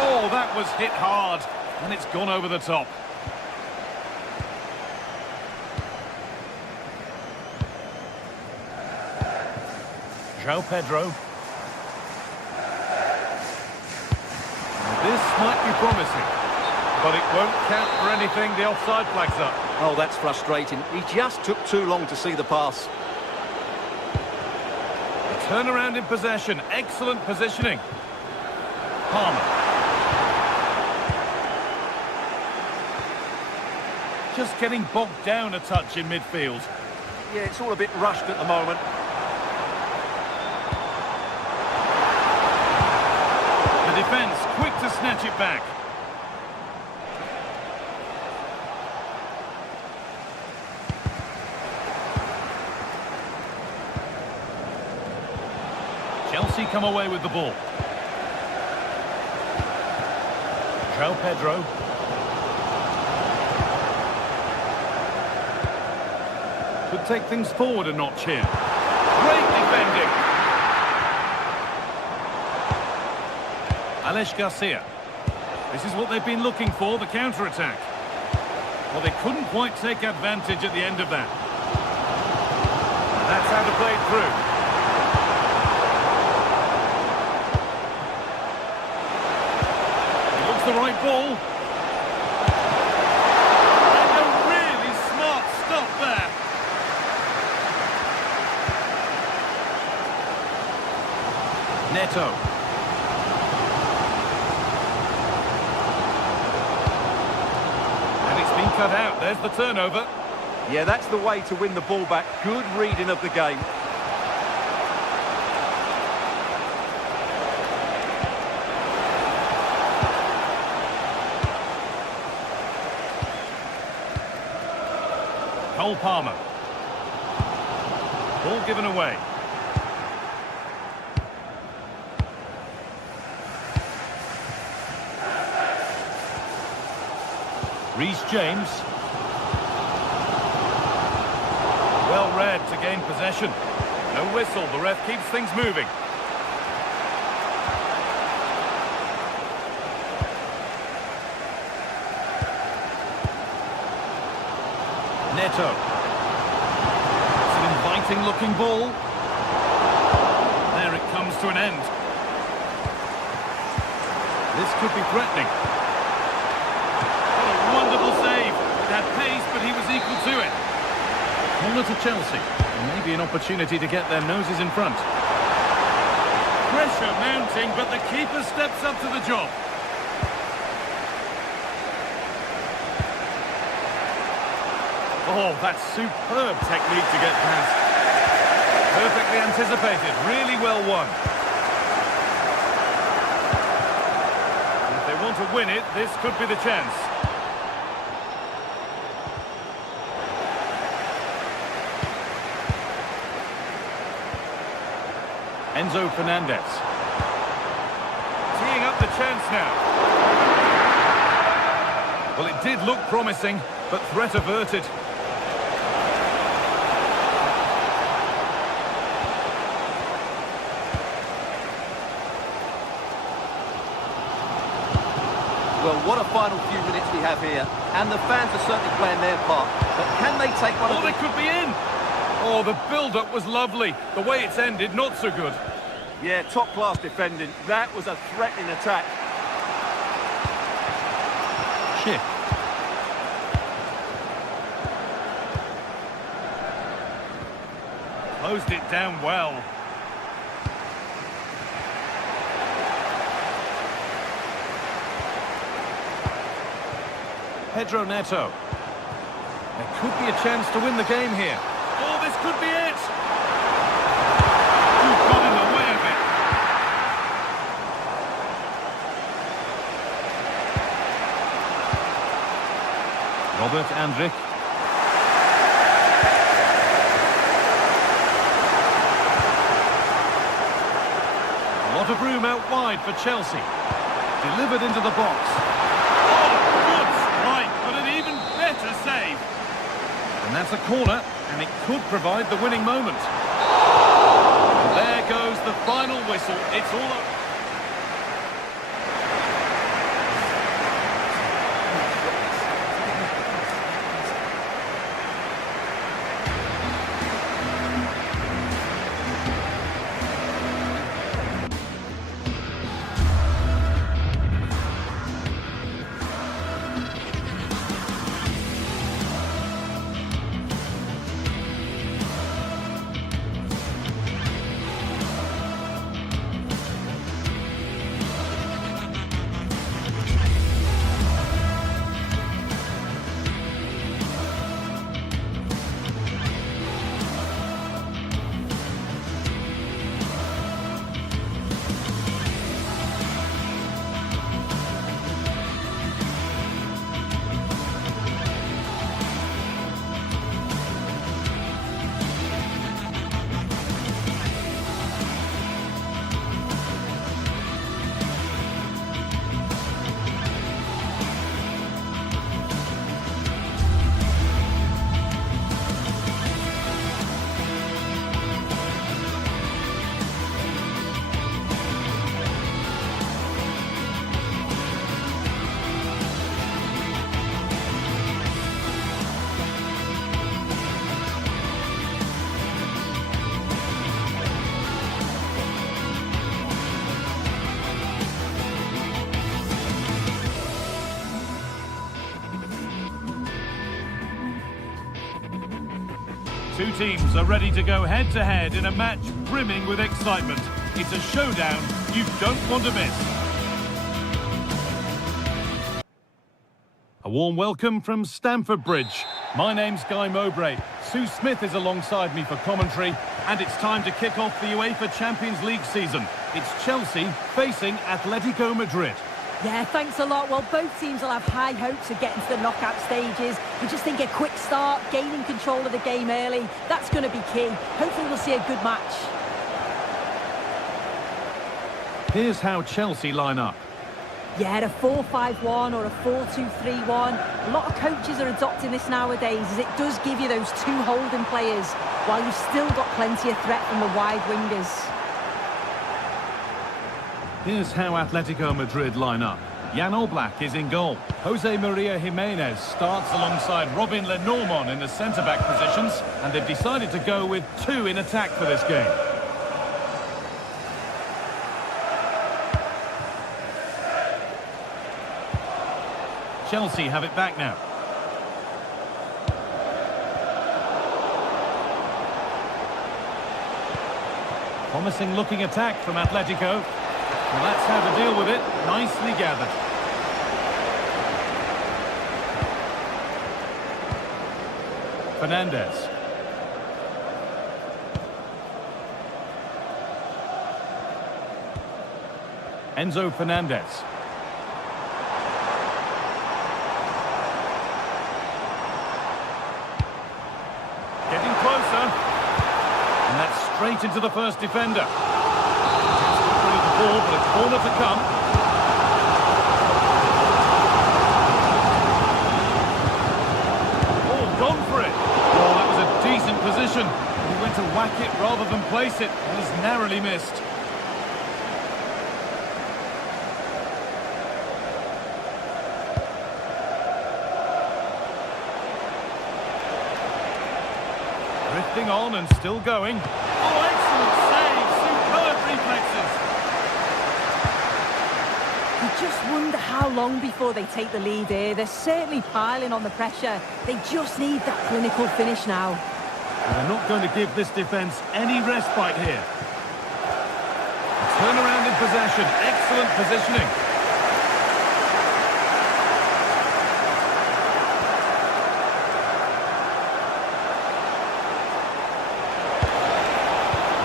Oh, that was hit hard, and it's gone over the top. João Pedro. This might be promising, but it won't count for anything. The offside flag's up. Oh, that's frustrating. He just took too long to see the pass. A turnaround in possession. Excellent positioning. Palmer. Just getting bogged down a touch in midfield. Yeah, it's all a bit rushed at the moment. The defence quick to snatch it back. Chelsea come away with the ball. João Pedro. Could take things forward a notch here. Great defending. Alex Garcia. This is what they've been looking for, the counter-attack. Well, they couldn't quite take advantage at the end of that. And that's how to play it through. It looks the right ball. And a really smart stop there. Neto. cut out. There's the turnover. Yeah, that's the way to win the ball back. Good reading of the game. Cole Palmer. Ball given away. Reece James. Well read to gain possession. No whistle, the ref keeps things moving. Neto. It's an inviting looking ball. There it comes to an end. This could be threatening. What a wonderful save. It had pace, but he was equal to it. Corner to Chelsea. Maybe an opportunity to get their noses in front. Pressure mounting, but the keeper steps up to the job. Oh, that's superb technique to get past. Perfectly anticipated, really well won. If they want to win it, this could be the chance. Enzo Fernandez. Teeing up the chance now. Well, it did look promising, but threat averted. Well, what a final few minutes we have here. And the fans are certainly playing their part. But can they take one of Oh, the... they could be in! Oh, the build-up was lovely. The way it's ended, not so good. Yeah, top-class defending. That was a threatening attack. Shit. Closed it down well. Pedro Neto. There could be a chance to win the game here. Oh, this could be it! Who got in the way of it? Robert Andrich. A lot of room out wide for Chelsea. Delivered into the box. Oh, good strike, but an even better save. And that's a corner, and it could provide the winning moment. And there goes the final whistle. It's all over. Two teams are ready to go head-to-head in a match brimming with excitement. It's a showdown you don't want to miss. A warm welcome from Stamford Bridge. My name's Guy Mowbray. Sue Smith is alongside me for commentary, and it's time to kick off the UEFA Champions League season. It's Chelsea facing Atletico Madrid. Yeah, thanks a lot. Well, both teams will have high hopes of getting to the knockout stages. We just think a quick start, gaining control of the game early, that's going to be key. Hopefully we'll see a good match. Here's how Chelsea line up. Yeah, a 4-5-1 or a 4-2-3-1. A lot of coaches are adopting this nowadays, as it does give you those two holding players, while you've still got plenty of threat from the wide wingers. Here's how Atletico Madrid line up. Jan Oblak is in goal. Jose Maria Jimenez starts alongside Robin Lenormand in the centre-back positions, and they've decided to go with two in attack for this game. Chelsea have it back now. Promising looking attack from Atletico. Well, that's how to deal with it. Nicely gathered. Fernandez. Enzo Fernandez. Getting closer. And that's straight into the first defender. Ball, but a corner to come. Oh, gone for it. Oh, that was a decent position. He went to whack it rather than place it, and he's narrowly missed. Drifting on and still going. Oh, excellent save. Superb reflexes. You just wonder how long before they take the lead here. They're certainly piling on the pressure. They just need that clinical finish now. And they're not going to give this defence any respite here. Turnaround in possession. Excellent positioning.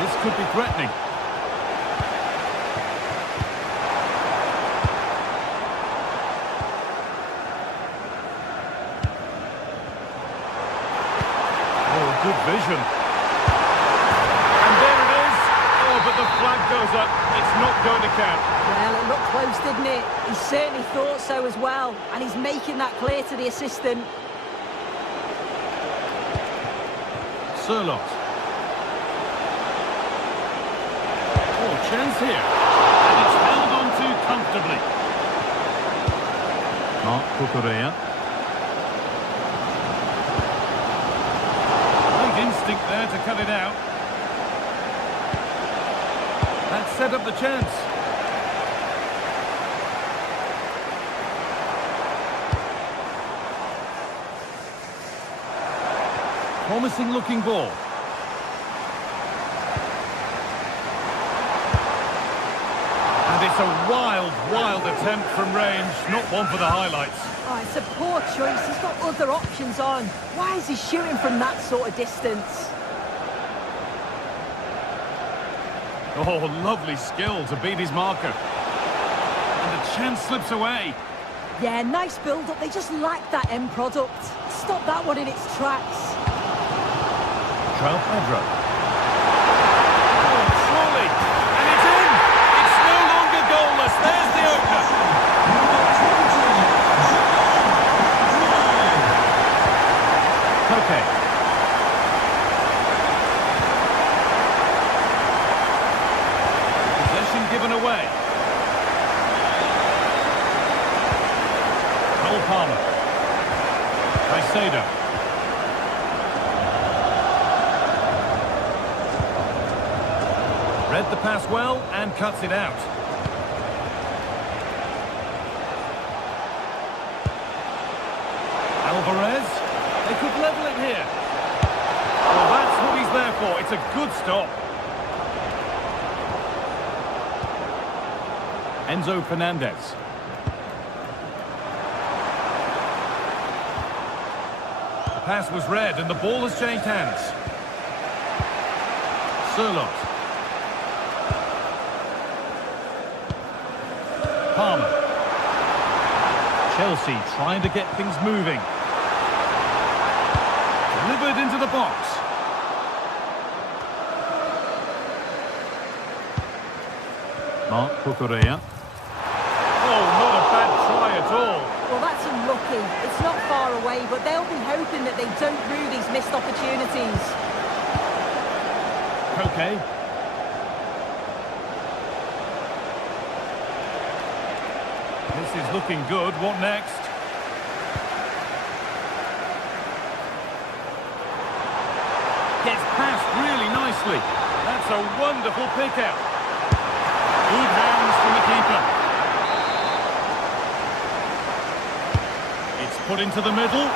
This could be threatening. Good vision. And there it is. Oh, but the flag goes up. It's not going to count. Well, it looked close, didn't it? He certainly thought so as well. And he's making that clear to the assistant. Sirlot. Oh, chance here. And it's held on to comfortably. Marc Cucurella. Instinct there to cut it out. That set up the chance. Promising looking ball. And it's a wild attempt from range, not one for the highlights. Oh, it's a poor choice. He's got other options on. Why is he shooting from that sort of distance? Oh, lovely skill to beat his marker. And the chance slips away. Yeah, nice build-up. They just lack that end product. Stop that one in its tracks. João Pedro. Oh, surely. And it's in! It's no longer goalless. There's the opener. Okay. Possession given away. Cole Palmer. Caicedo. Read the pass well and cuts it out. Alvarez. They could level it here. Well, that's what he's there for. It's a good stop. Enzo Fernandez. pass was read and the ball has changed hands. Surlot. Palmer. Chelsea trying to get things moving. Delivered into the box. Mark Cucurella. Oh, not a bad try at all. Well, that's unlucky. It's not far away, but they'll be hoping that they don't rue these missed opportunities. Okay. This is looking good. What next? Gets past really nicely. That's a wonderful pick-out. Good hands from the keeper. It's put into the middle.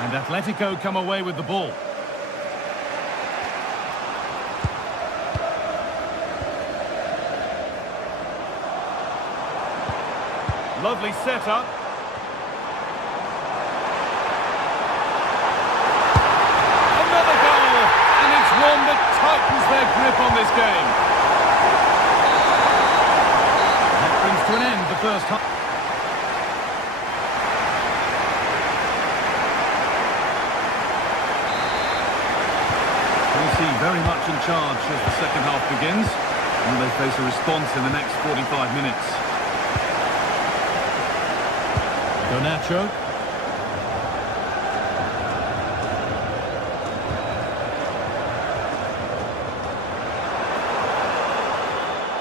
And Atletico come away with the ball. Lovely setup. Another goal! And it's one that tightens their grip on this game. That brings to an end the first half. Chelsea very much in charge as the second half begins. And they face a response in the next 45 minutes. Garnacho.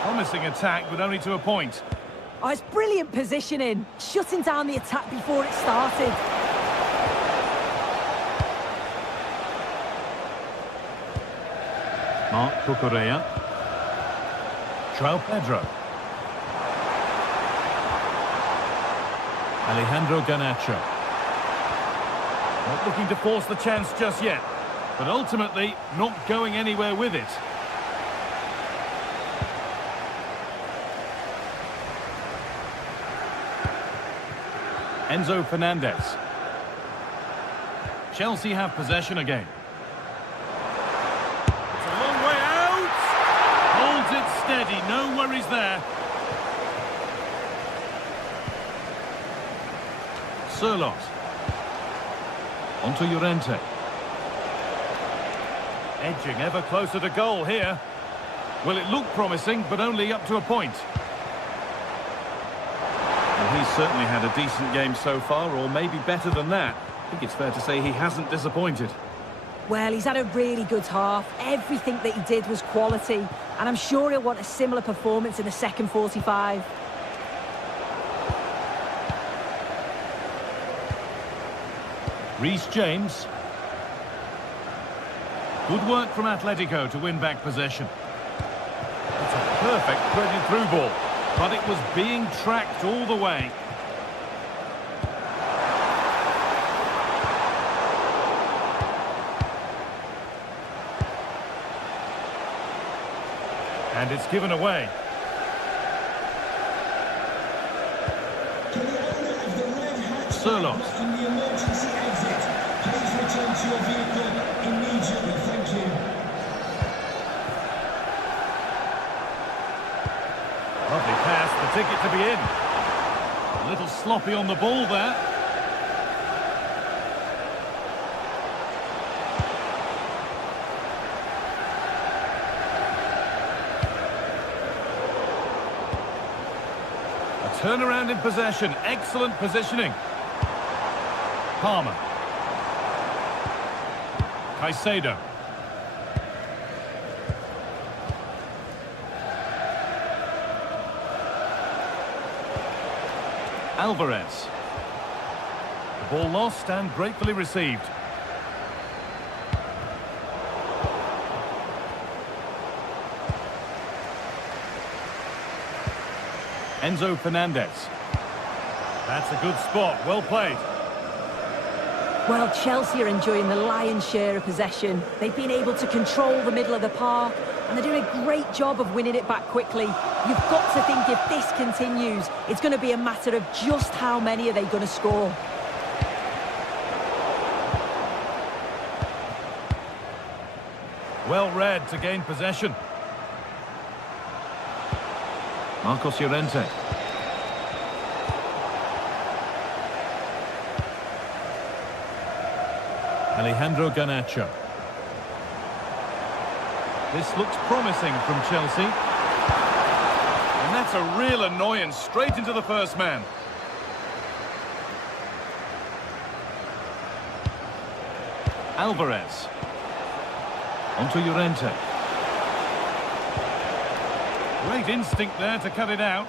Promising attack, but only to a point. Oh, it's brilliant positioning, shutting down the attack before it started. Mark Cucurella. João Pedro. Alejandro Garnacho. Not looking to force the chance just yet, but ultimately not going anywhere with it. Enzo Fernandez. Chelsea have possession again. It's a long way out. Holds it steady, no worries there. Surlot. Onto Llorente. Edging ever closer to goal here. Well, it looked promising, but only up to a point. Well, he's certainly had a decent game so far, or maybe better than that. I think it's fair to say he hasn't disappointed. Well, he's had a really good half. Everything that he did was quality, and I'm sure he'll want a similar performance in the second 45. Reece James. Good work from Atletico to win back possession. It's a perfect threaded through ball, but it was being tracked all the way. And it's given away. Surlot. Lovely pass, the ticket to be in. A little sloppy on the ball there. A turnaround in possession, excellent positioning. Palmer. Caicedo. Alvarez. The ball lost and gratefully received. Enzo Fernandez. That's a good spot, well played. Well, Chelsea are enjoying the lion's share of possession. They've been able to control the middle of the park, and they're doing a great job of winning it back quickly. You've got to think if this continues, it's going to be a matter of just how many are they going to score. Well read to gain possession. Marcos Llorente. Alejandro Garnacho. This looks promising from Chelsea. And that's a real annoyance, straight into the first man. Alvarez. Onto Llorente. Great instinct there to cut it out.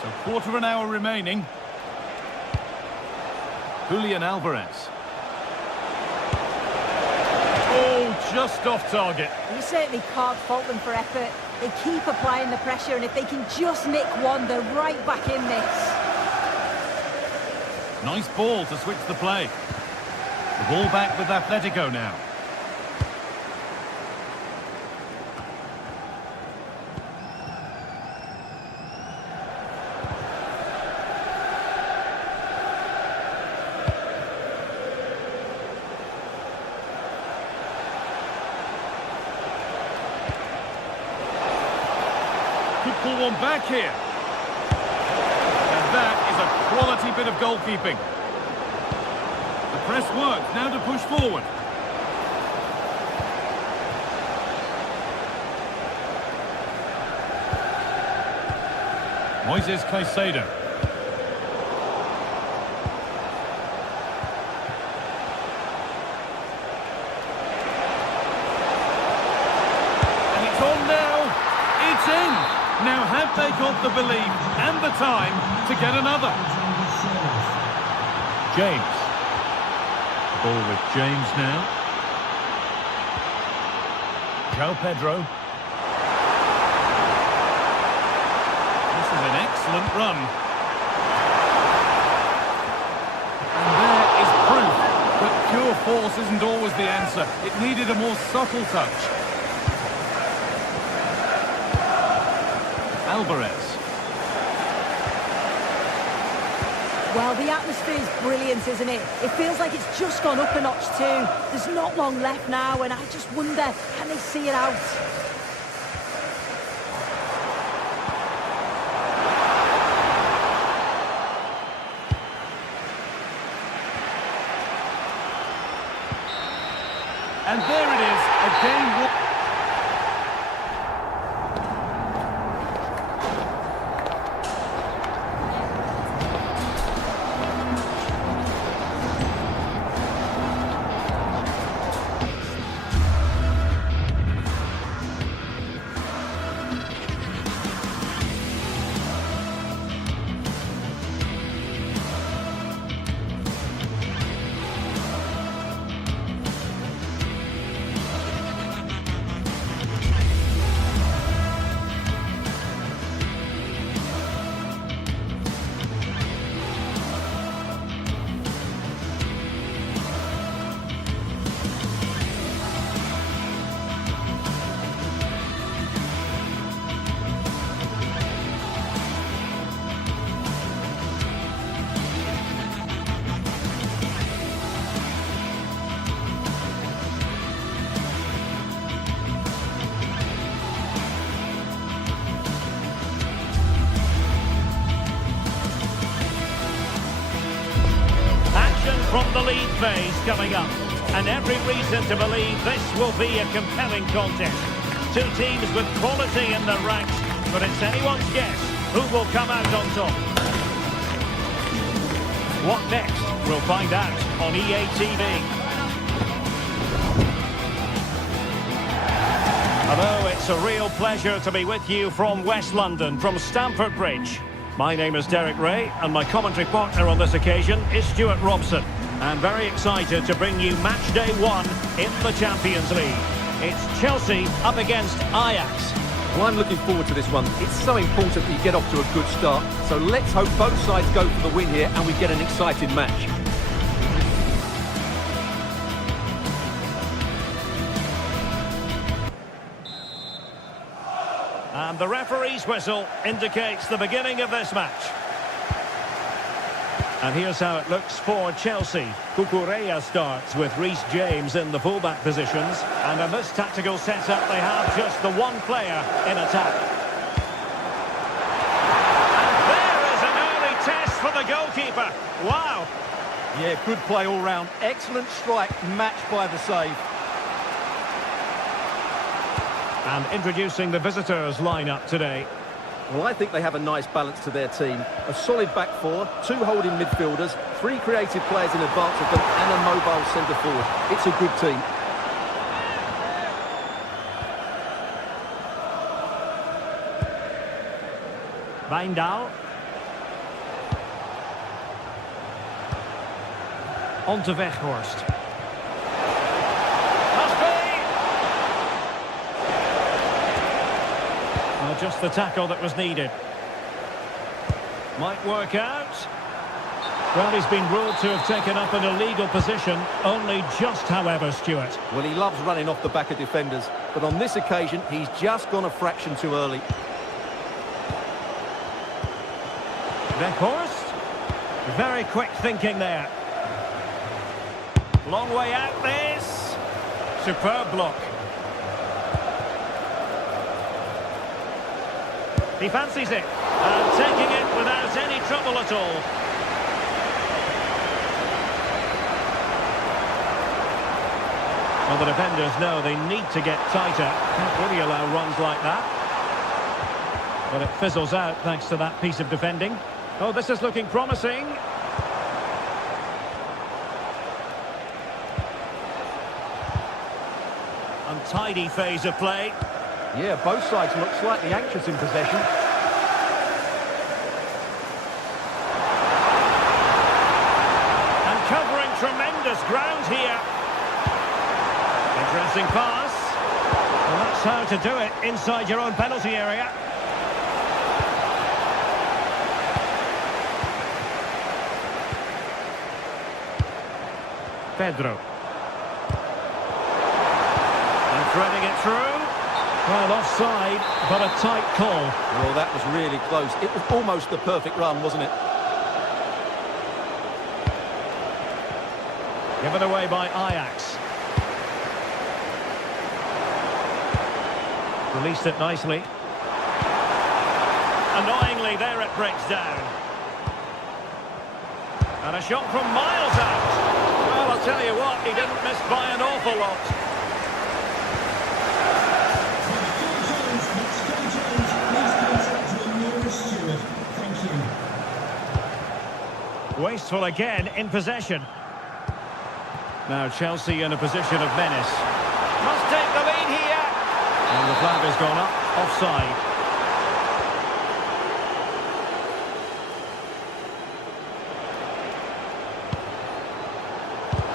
So quarter of an hour remaining. Julian Alvarez. Oh, just off target. You certainly can't fault them for effort. They keep applying the pressure, and if they can just nick one, they're right back in this. Nice ball to switch the play. The ball back with Atletico now. Could pull one back here. And that is a quality bit of goalkeeping. The press works, now to push forward. Moises Caicedo. And it's on now. It's in. Now, have they got the belief and the time to get another? James. Ball with James now. João Pedro. This is an excellent run. And there is proof that pure force isn't always the answer. It needed a more subtle touch. Alvarez. Well, the atmosphere is brilliant, isn't it? It feels like it's just gone up a notch too. There's not long left now, and I just wonder, can they see it out? And there it is, a game. From the lead phase coming up, and every reason to believe this will be a compelling contest. Two teams with quality in their ranks, but it's anyone's guess who will come out on top. What next? We'll find out on EA TV. Hello, it's a real pleasure to be with you from West London, from Stamford Bridge. My name is Derek Ray, and my commentary partner on this occasion is Stuart Robson. I'm very excited to bring you match day one in the Champions League. It's Chelsea up against Ajax. Well, I'm looking forward to this one. It's so important that you get off to a good start. So let's hope both sides go for the win here and we get an exciting match. And the referee's whistle indicates the beginning of this match. And here's how it looks for Chelsea. Cucurella starts with Reece James in the fullback positions. And in this tactical setup, they have just the one player in attack. And there is an early test for the goalkeeper. Wow. Yeah, good play all round. Excellent strike, matched by the save. And introducing the visitors lineup today. Well, I think they have a nice balance to their team. A solid back four, 2 holding midfielders, 3 creative players in advance of them, and a mobile centre-forward. It's a good team. Wijndal. On to Weghorst. Just the tackle that was needed. Might work out. Well, he's been ruled to have taken up an illegal position. Only just, however, Stuart. Well, he loves running off the back of defenders. But on this occasion, he's just gone a fraction too early. Weghorst. Very quick thinking there. Long way out this. Superb block. He fancies it, and taking it without any trouble at all. Well, the defenders know they need to get tighter. Can't really allow runs like that. But it fizzles out thanks to that piece of defending. Oh, this is looking promising. Untidy phase of play. Yeah, both sides look slightly anxious in possession. And covering tremendous ground here. Interesting pass. Well, that's how to do it inside your own penalty area. Pedro. And threading it through. Well, offside, but a tight call. Well, that was really close. It was almost the perfect run, wasn't it? Given away by Ajax. Released it nicely. Annoyingly, there it breaks down. And a shot from miles out. Well, I'll tell you what, he didn't miss by an awful lot. Wasteful again in possession. Now Chelsea in a position of menace. Must take the lead here. And the flag has gone up, offside.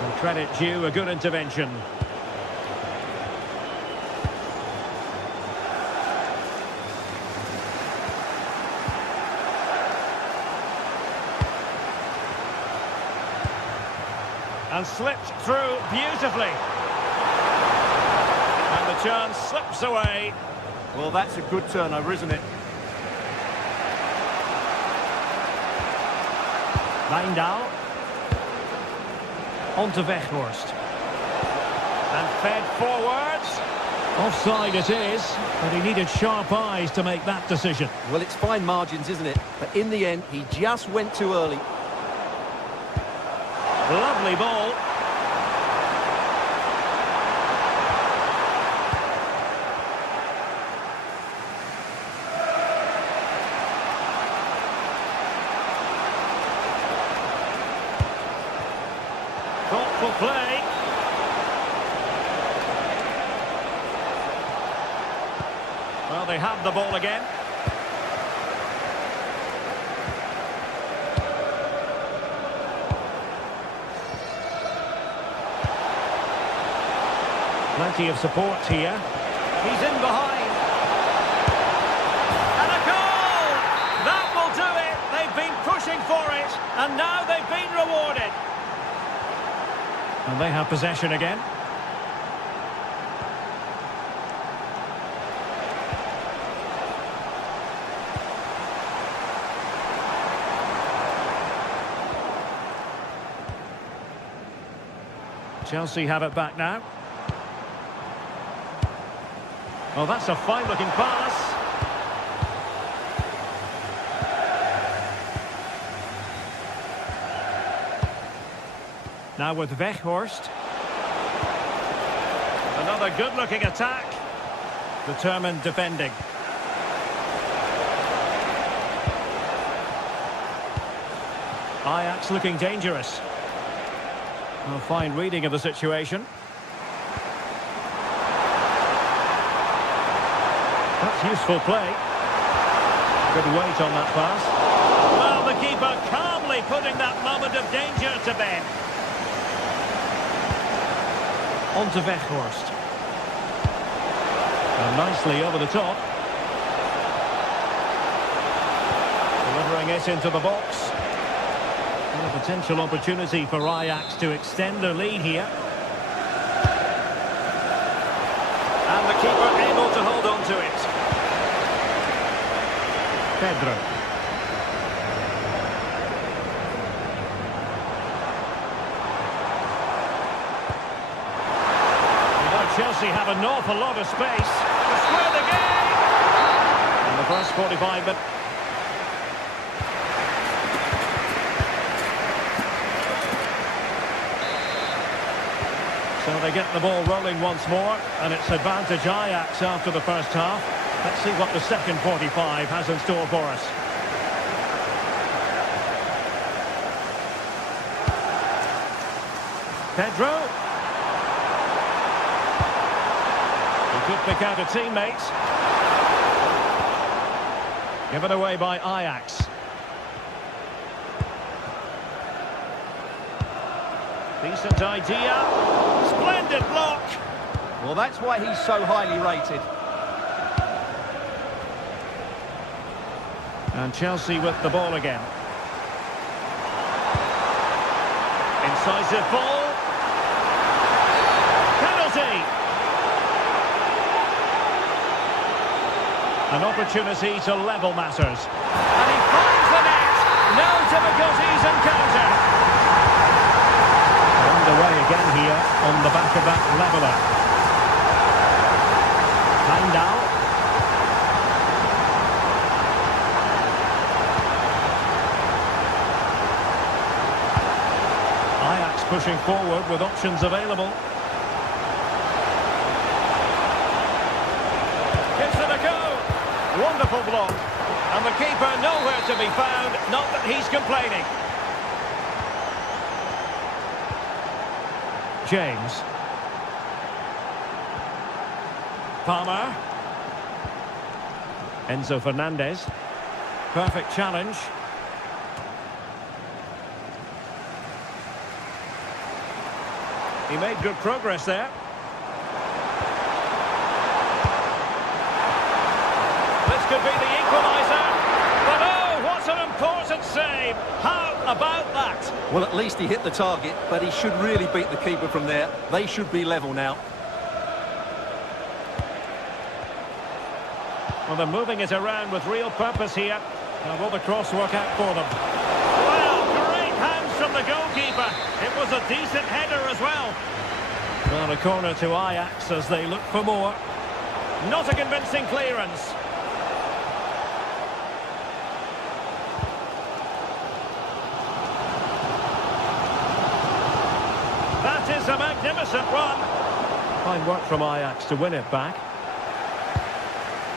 And credit due, a good intervention. And slipped through beautifully. And the chance slips away. Well, that's a good turnover, isn't it? Wijndal. On to Weghorst. And fed forwards. Offside it is, but he needed sharp eyes to make that decision. Well, it's fine margins, isn't it? But in the end, he just went too early. Lovely ball. Thoughtful play. Well, they have the ball again. Plenty of support here. He's in behind. And a goal! That will do it. They've been pushing for it, and now they've been rewarded. And they have possession again. Chelsea have it back now. Well, that's a fine-looking pass. Now with Weghorst. Another good-looking attack. Determined defending. Ajax looking dangerous. A fine reading of the situation. That's useful play. Good weight on that pass. Well, the keeper calmly putting that moment of danger to bed. On to Weghorst. And nicely over the top. Delivering it into the box. And a potential opportunity for Ajax to extend their lead here. And the keeper able to hold on to it. Pedro. Chelsea have an awful lot of space to square the game. In the first 45 minutes. So they get the ball rolling once more, and it's advantage Ajax after the first half. Let's see what the second 45 has in store for us. Pedro. Good pick out of teammates. Given away by Ajax. Decent idea. Splendid block. Well, that's why he's so highly rated. And Chelsea with the ball again. Incisive ball. Penalty. An opportunity to level matters. And he finds the net. No difficulties encountered. Underway again here on the back of that leveller. Landau. Ajax pushing forward with options available. Gives it a go. Wonderful block. And the keeper nowhere to be found. Not that he's complaining. James. Palmer. Enzo Fernandez. Perfect challenge. He made good progress there. Could be the equaliser, but oh, what an important save. How about that? Well, at least he hit the target, but he should really beat the keeper from there. They should be level now. Well, they're moving it around with real purpose here. Now, will the cross work out for them? Well, great hands from the goalkeeper. It was a decent header as well. Well, a corner to Ajax as they look for more. Not a convincing clearance. That is a magnificent run. Fine work from Ajax to win it back.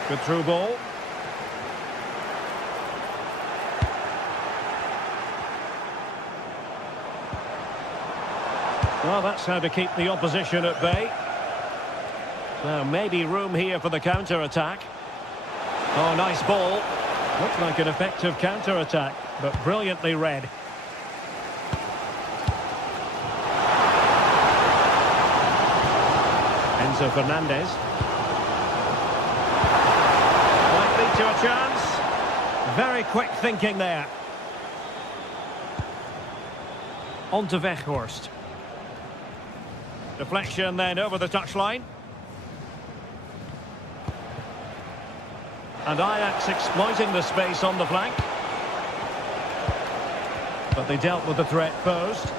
Good through ball. Well, that's how to keep the opposition at bay. Now, maybe room here for the counter-attack. Oh, nice ball. Looked like an effective counter-attack, but brilliantly read. Enzo Fernandez. Might lead to a chance. Very quick thinking there. On to Weghorst. Deflection then over the touchline. And Ajax exploiting the space on the flank. But they dealt with the threat posed.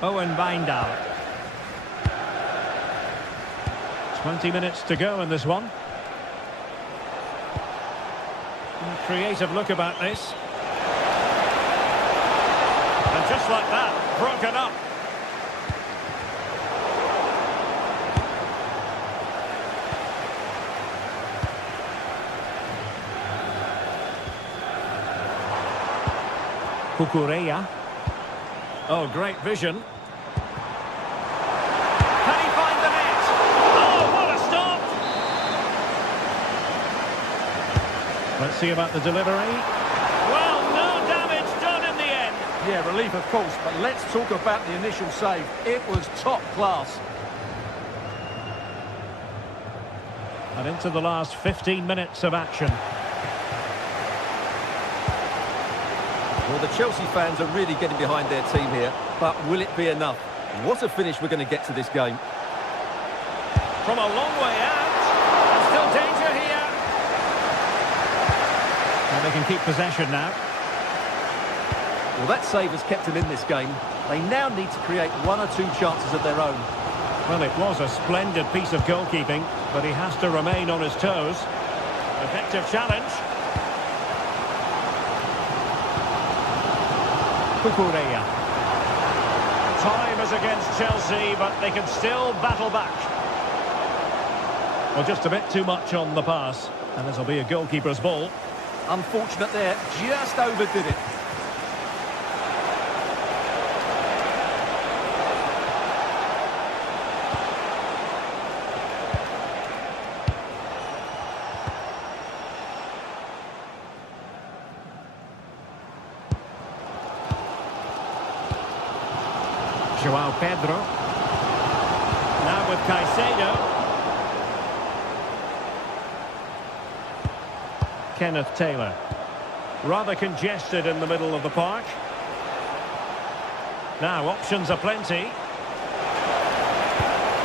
Owen Wijndal. 20 minutes to go in this one. Creative look about this. And just like that, broken up. Kukureya. Oh, great vision. Can he find the net? Oh, what a stop! Let's see about the delivery. Well, no damage done in the end. Yeah, relief of course, but let's talk about the initial save. It was top class. And into the last 15 minutes of action. Well, the Chelsea fans are really getting behind their team here, but will it be enough? What a finish we're going to get to this game. From a long way out. And still danger here. And they can keep possession now. Well, that save has kept them in this game. They now need to create one or two chances of their own. Well, it was a splendid piece of goalkeeping, but he has to remain on his toes. Effective challenge. Kukureya. Time is against Chelsea, but they can still battle back. Well, just a bit too much on the pass, and this will be a goalkeeper's ball. Unfortunate there, just overdid it. João Pedro. Now with Caicedo. Kenneth Taylor. Rather congested in the middle of the park. Now options are plenty.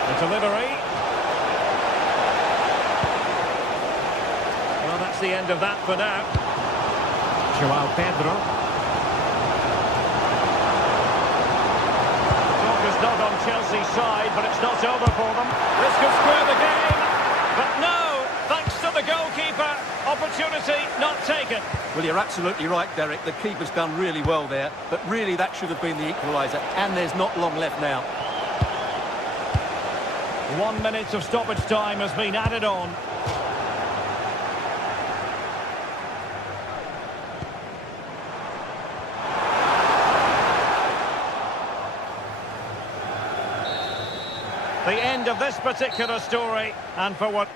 The delivery. Well, that's the end of that for now. João Pedro. Not on Chelsea's side, but it's not over for them. This could square the game, but no, thanks to the goalkeeper, opportunity not taken. Well, you're absolutely right, Derek. The keeper's done really well there, but really that should have been the equaliser, and there's not long left now. 1 minute of stoppage time has been added on. The end of this particular story, and for what...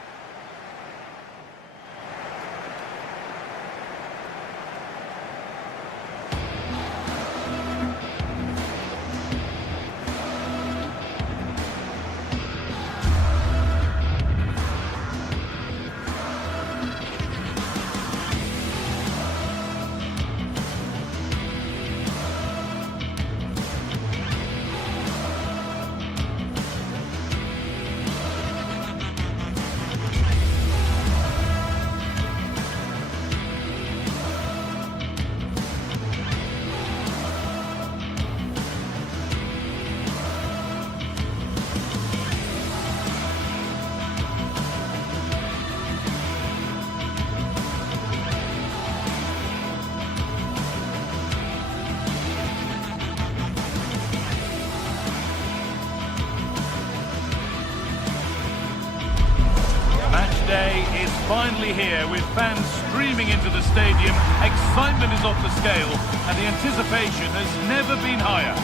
Day is finally here with fans streaming into the stadium. Excitement is off the scale and the anticipation has never been higher.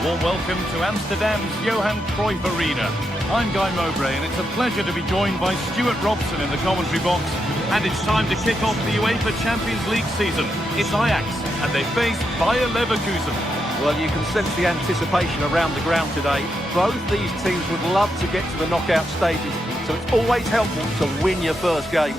Warm welcome to Amsterdam's Johan Cruyff Arena. I'm Guy Mowbray and it's a pleasure to be joined by Stuart Robson in the commentary box. And it's time to kick off the UEFA Champions League season. It's Ajax and they face Bayer Leverkusen. Well, you can sense the anticipation around the ground today. Both these teams would love to get to the knockout stages, so it's always helpful to win your first game.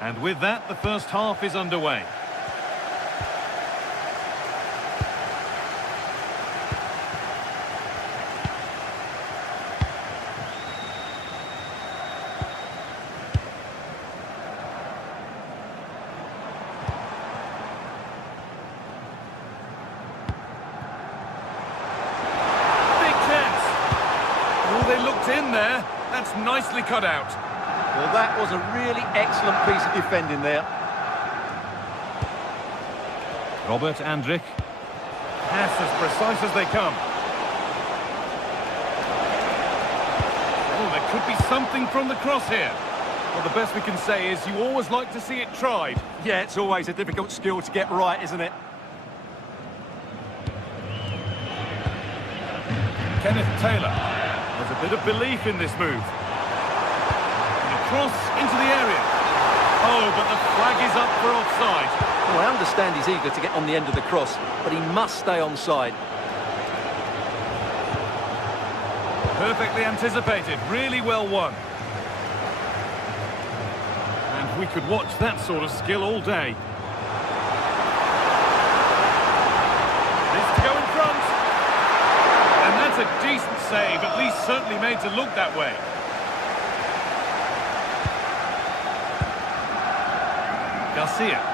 And with that, the first half is underway. looked in there. That's nicely cut out. Well, that was a really excellent piece of defending there. Robert Andrich. Pass as precise as they come. Oh, there could be something from the cross here. Well, the best we can say is you always like to see it tried. Yeah, it's always a difficult skill to get right, isn't it? Kenneth Taylor. There's a bit of belief in this move. And a cross into the area. Oh, but the flag is up for offside. Well, I understand he's eager to get on the end of the cross, but he must stay onside. Perfectly anticipated, really well won. And we could watch that sort of skill all day. This to go in front. And that's a decent save, at least certainly made to look that way. Garcia.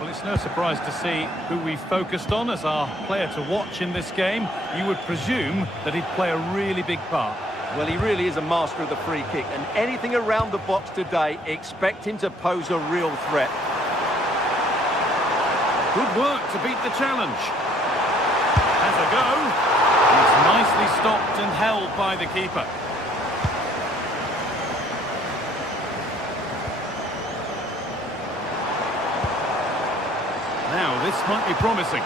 Well, it's no surprise to see who we focused on as our player to watch in this game. You would presume that he'd play a really big part. Well, he really is a master of the free kick, and anything around the box today, expect him to pose a real threat. Good work to beat the challenge. Has a go. It's nicely stopped and held by the keeper. Now, this might be promising.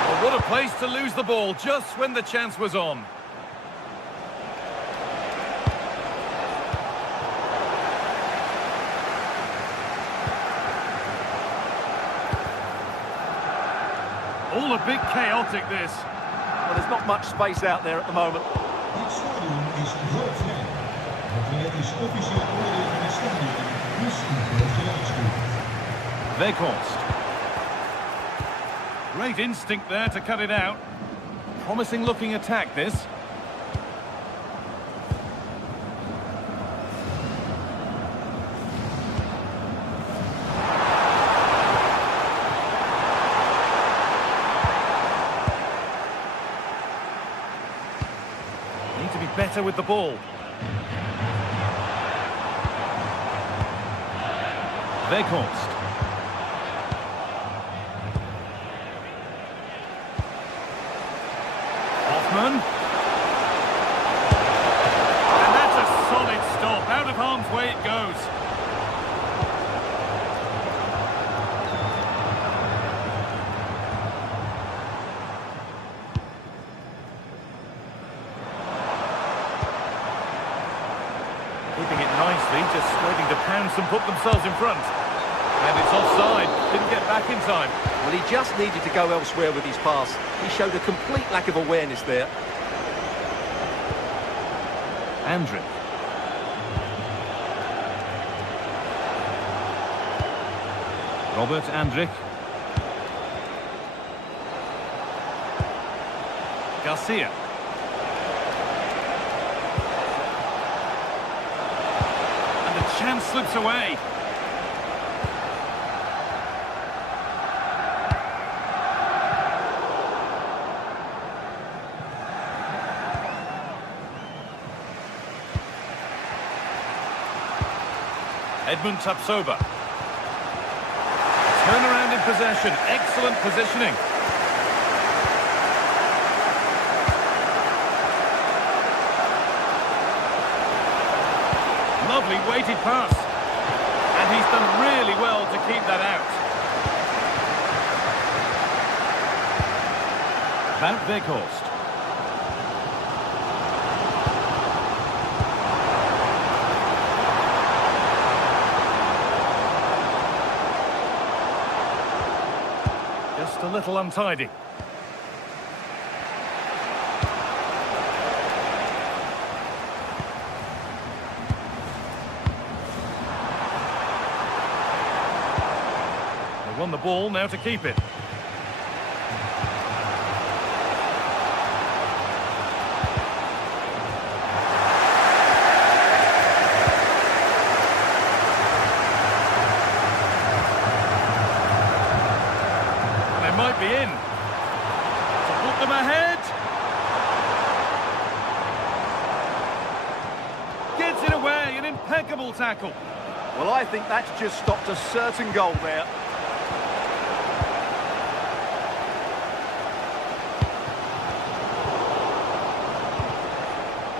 Well, what a place to lose the ball just when the chance was on. All a bit chaotic, this. Well, there's not much space out there at the moment. Het stadion is roodvrij. Het weer is officieel oordeel van het stadion. Dus een rood gewaarschuwd. Weghorst. Great instinct there to cut it out. Promising looking attack, this. Need to be better with the ball. Weghorst. Hoffman. And that's a solid stop. Out of harm's way it goes. Keeping it nicely, just waiting to pounce and put themselves in front. And it's offside. Didn't get back in time. Well, he just needed to go elsewhere with his pass. He showed a complete lack of awareness there. Andrew. Robert Andrich. Garcia. And the chance slips away. Edmund Tapsoba. Turnaround in possession. Excellent positioning. Lovely weighted pass. And he's done really well to keep that out. Wout Weghorst. Just a little untidy. They won the ball, now to keep it. might be in. To put them ahead. Gets it away, an impeccable tackle. Well, I think that's just stopped a certain goal there.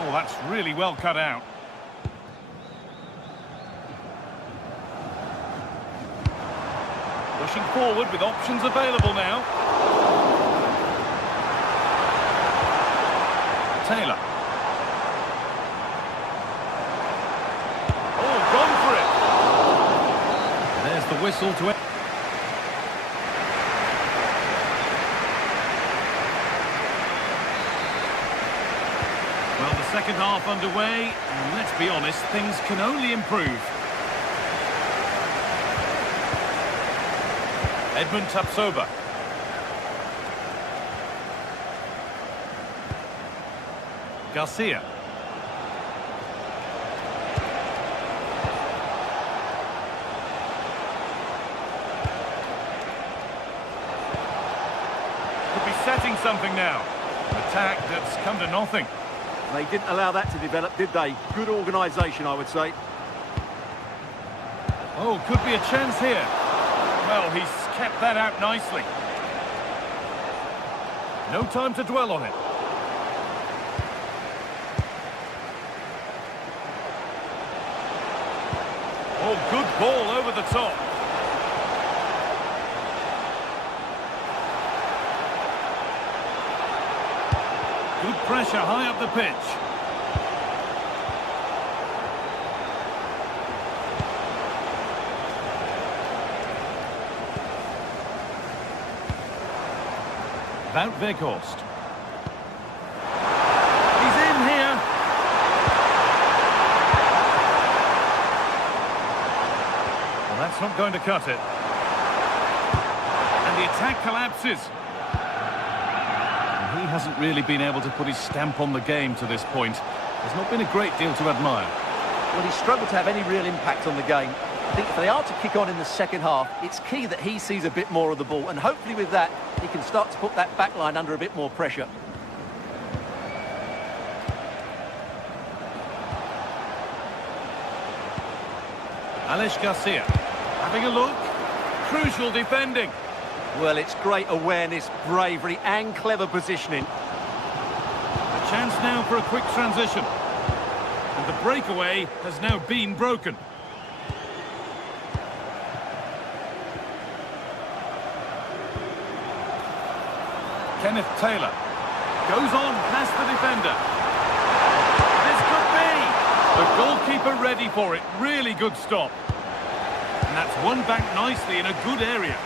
Oh, that's really well cut out. Pushing forward with options available now. Taylor. Oh, gone for it. There's the whistle to it. Well, the second half underway, and let's be honest, things can only improve. Edmund Tapsoba. Garcia. Could be setting something now. An attack that's come to nothing. They didn't allow that to develop, did they? Good organisation, I would say. Oh, could be a chance here. Well, he's kept that out nicely. No time to dwell on it. Oh, good ball over the top. Good pressure high up the pitch. Wout Weghorst. He's in here. Well, that's not going to cut it. And the attack collapses. And he hasn't really been able to put his stamp on the game to this point. There's not been a great deal to admire. Well, he's struggled to have any real impact on the game. I think if they are to kick on in the second half, it's key that he sees a bit more of the ball, and hopefully with that, he can start to put that back line under a bit more pressure. Alex Garcia, having a look. Crucial defending. Well, it's great awareness, bravery, and clever positioning. A chance now for a quick transition. And the breakaway has now been broken. Kenneth Taylor goes on past the defender. This could be! The goalkeeper ready for it. Really good stop. And that's won back nicely in a good area.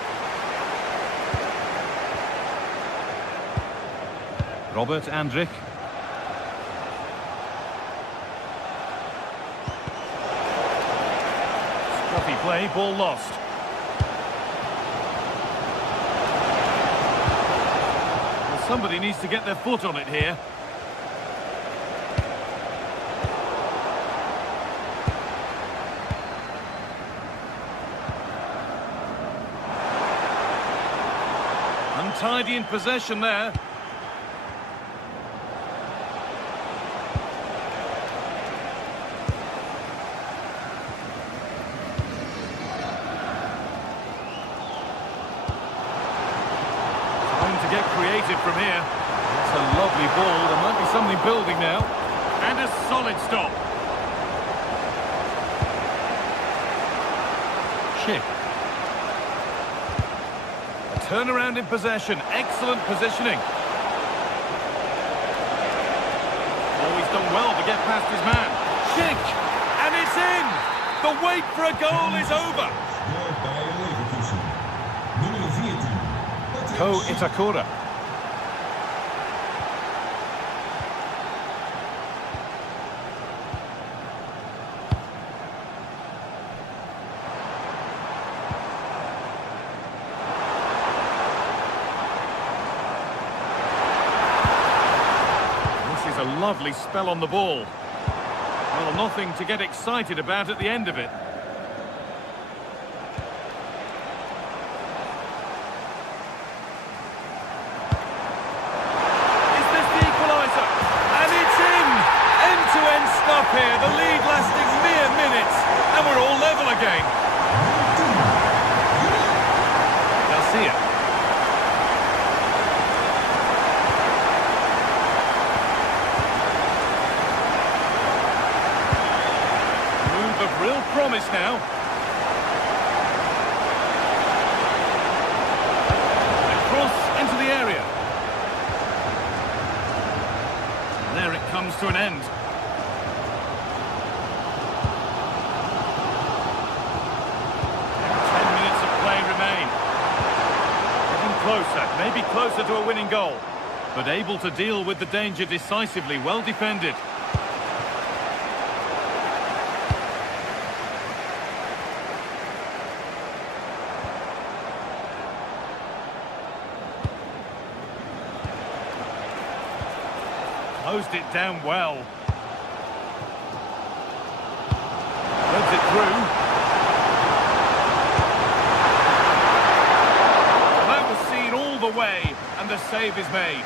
Robert Andrich. Scruffy play, ball lost. Somebody needs to get their foot on it here. Untidy in possession there. Get creative from here. It's a lovely ball. There might be something building now. And a solid stop. Schick. A turnaround in possession. Excellent positioning. Oh, he's done well to get past his man. Schick! And it's in! The wait for a goal is over. Ko Itakura. This is a lovely spell on the ball. Well, nothing to get excited about at the end of it. now. Cross into the area. There it comes to an end. 10 minutes of play remain. Getting closer, maybe closer to a winning goal. But able to deal with the danger decisively, well defended. Closed it down well. Threads it through. That was seen all the way, and the save is made.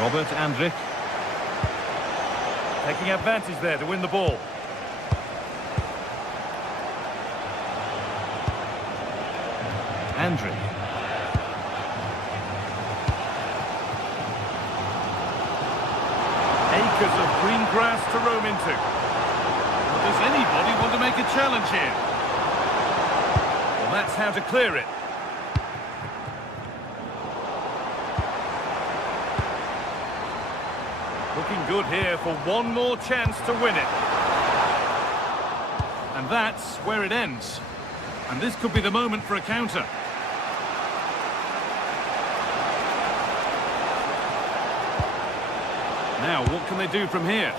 Robert Andrik. Taking advantage there to win the ball. Andrik. Acres of green grass to roam into. Does anybody want to make a challenge here? Well, that's how to clear it. Looking good here for one more chance to win it. And that's where it ends. And this could be the moment for a counter. Now, what can they do from here?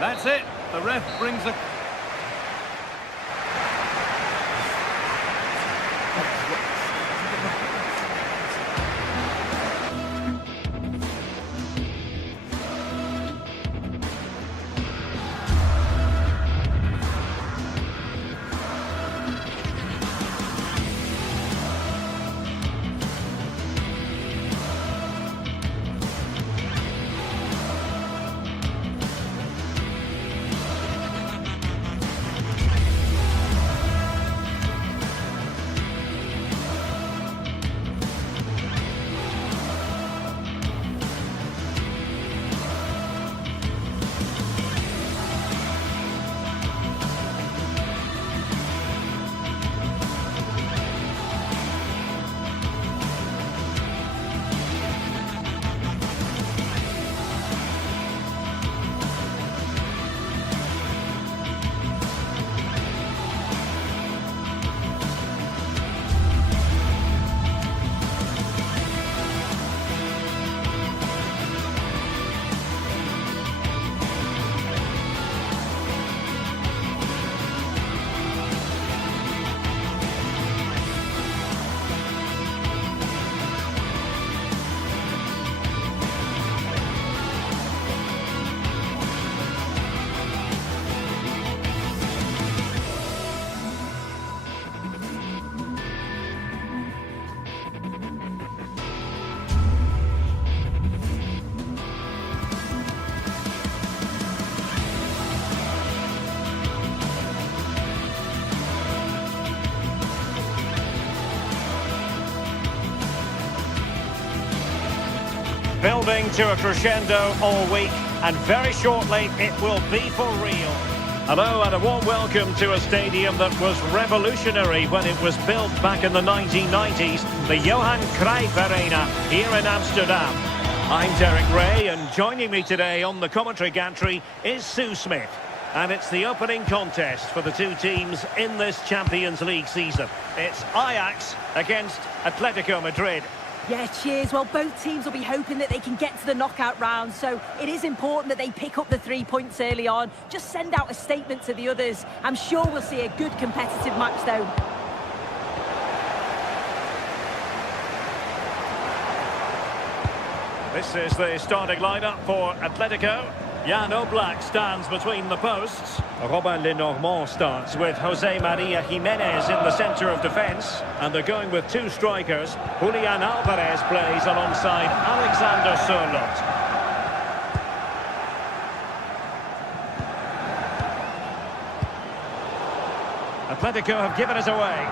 That's it. The ref brings a... Building to a crescendo all week, and very shortly it will be for real. Hello and a warm welcome to a stadium that was revolutionary when it was built back in the 1990s, the Johan Cruyff Arena here in Amsterdam. I'm Derek Ray, and joining me today on the commentary gantry is Sue Smith. And it's the opening contest for the two teams in this Champions League season. It's Ajax against Atletico Madrid. Yeah, cheers. Well, both teams will be hoping that they can get to the knockout round, so it is important that they pick up the 3 points early on. Just send out a statement to the others. I'm sure we'll see a good competitive match, though. This is the starting lineup for Atletico. Jan Oblak stands between the posts. Robin Lenormand starts with Jose Maria Jimenez in the centre of defence. And they're going with two strikers. Julian Alvarez plays alongside Alexander Sørloth. Atletico have given us away.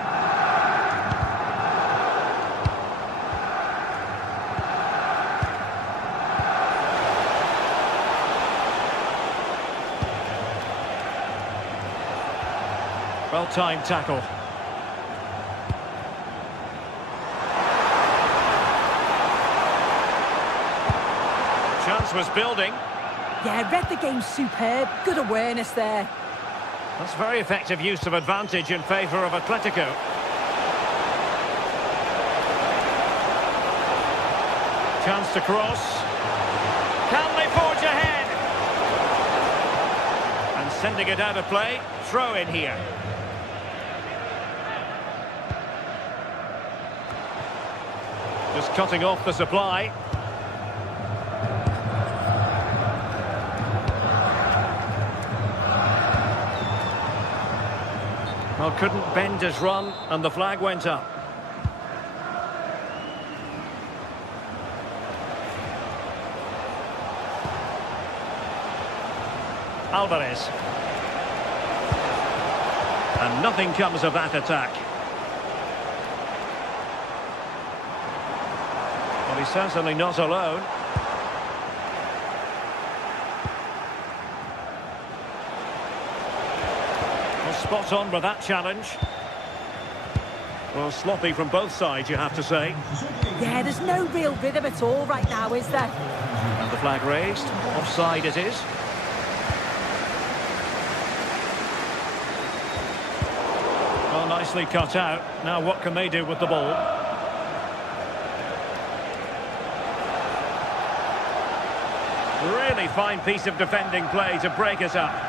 Well-timed tackle. Chance was building. Yeah, read the game superb. Good awareness there. That's very effective use of advantage in favour of Atletico. Chance to cross. Can they forge ahead? And sending it out of play. Throw in here. Just cutting off the supply. Well, couldn't bend his run, and the flag went up. Alvarez. And nothing comes of that attack. Well, he's certainly not alone. Spot on with that challenge. Well, sloppy from both sides, you have to say. Yeah, there's no real rhythm at all right now, is there? And the flag raised. Offside it is. Well, nicely cut out. Now what can they do with the ball? Really fine piece of defending play to break us up.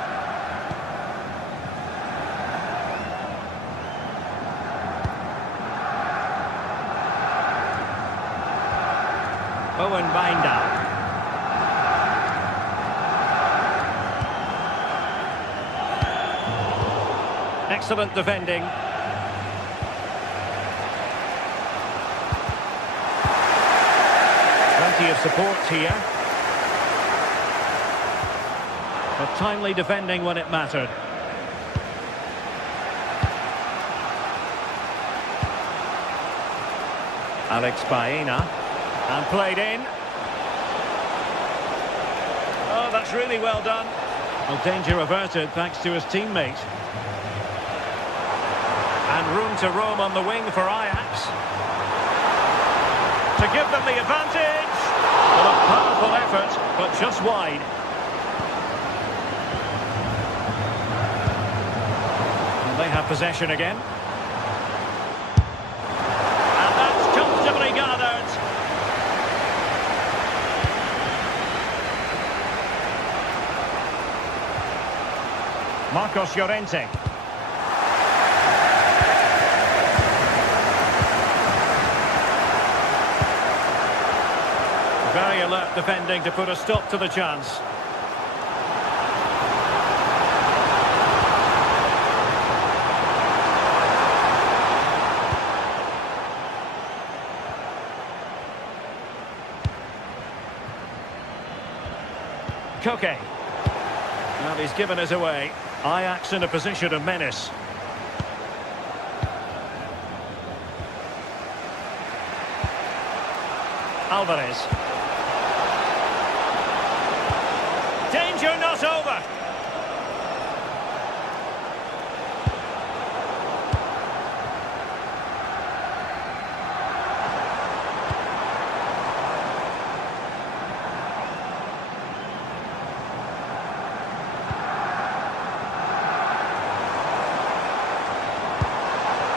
Owen Binder. Excellent defending. Plenty of support here. But timely defending when it mattered. Alex Baena. And played in. Oh, that's really well done. Well, danger averted thanks to his teammate. And room to roam on the wing for Ajax. To give them the advantage. Well, a powerful effort, but just wide. And they have possession again. And that's comfortably gathered. Marcos Llorente. Very alert defending to put a stop to the chance. Koke. Well, he's given us away. Ajax in a position of menace. Alvarez. Danger not over.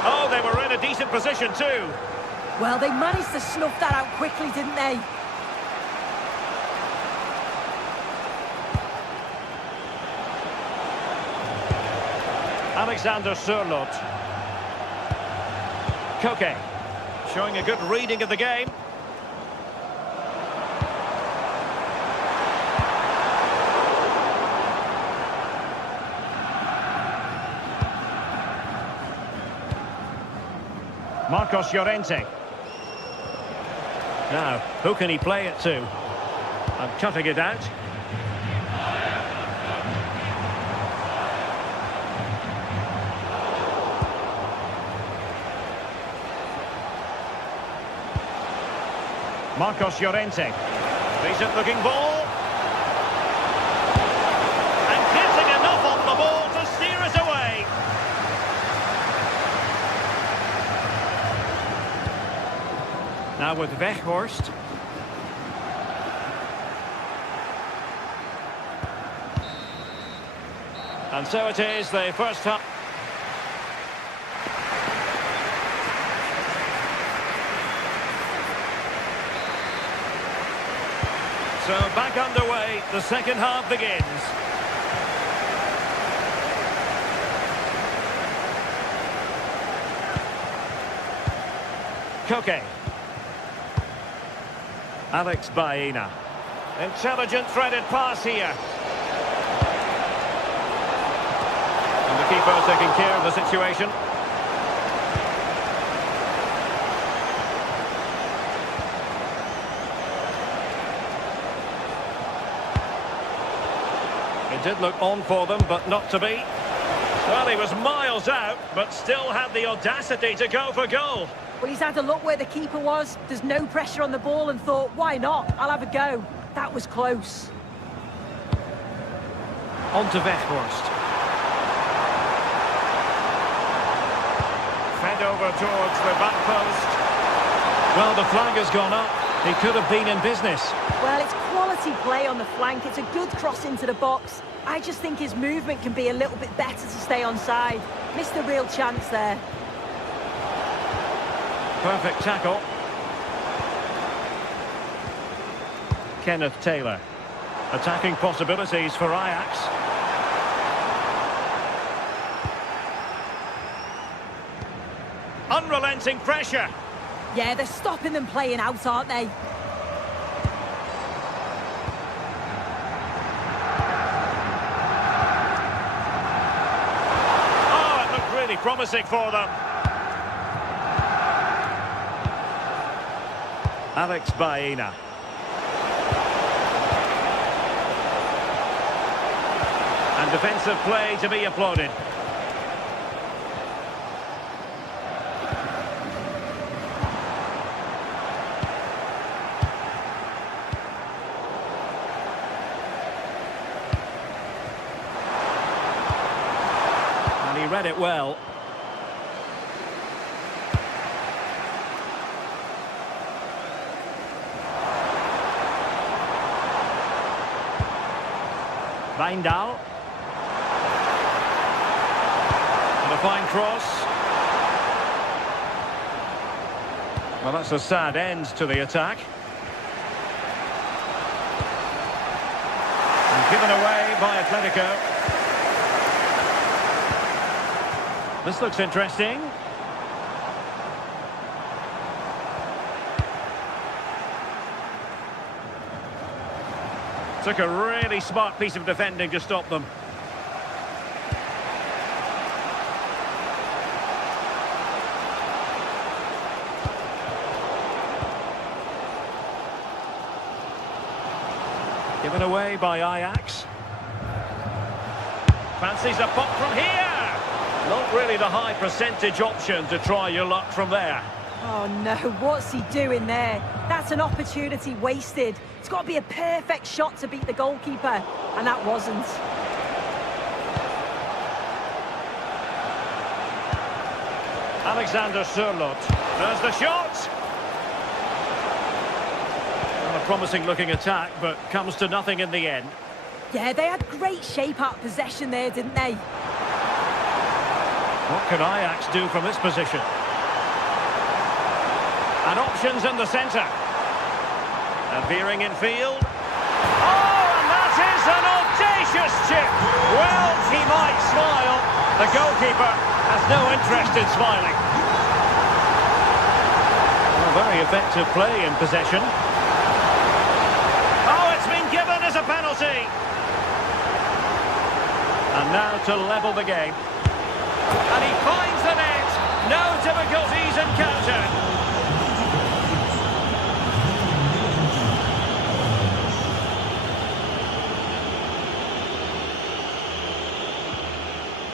Oh, they were in a decent position too. Well, they managed to snuff that out quickly, didn't they? Alexander Sørloth. Koke. Showing a good reading of the game. Marcos Llorente. Now, who can he play it to? And cutting it out. Marcos Llorente. Decent looking ball. And getting enough on the ball to steer it away. with Weghorst. And so it is, the first half. So back underway, the second half begins. Koke. Alex Baena. Intelligent threaded pass here. And the keeper taking care of the situation. It did look on for them, but not to be. Well, he was miles out, but still had the audacity to go for goal. Well, he's had a look where the keeper was. There's no pressure on the ball and thought, why not? I'll have a go. That was close. On to Weghorst. Fed over towards the back post. Well, the flag has gone up. He could have been in business. Well, it's quality play on the flank. It's a good cross into the box. I just think his movement can be a little bit better to stay onside. Missed a real chance there. Perfect tackle. Kenneth Taylor. Attacking possibilities for Ajax. Unrelenting pressure. Yeah, they're stopping them playing out, aren't they? Oh, it looked really promising for them. Alex Baena. And defensive play to be applauded. And he read it well. Wijndal. And a fine cross. Well, that's a sad end to the attack. And given away by Atletico. This looks interesting. Took a really smart piece of defending to stop them. Given away by Ajax. Fancies a pop from here. Not really the high percentage option to try your luck from there. Oh no, what's he doing there? That's an opportunity wasted. It's got to be a perfect shot to beat the goalkeeper, and that wasn't. Alexander Sørloth. There's the shot! Well, a promising looking attack, but comes to nothing in the end. Yeah, they had great shape out of possession there, didn't they? What can Ajax do from this position? And options in the centre. And veering in field. Oh, and that is an audacious chip. Well, he might smile. The goalkeeper has no interest in smiling. Well, very effective play in possession. Oh, it's been given as a penalty. And now to level the game. And he finds the net. No difficulties encountered.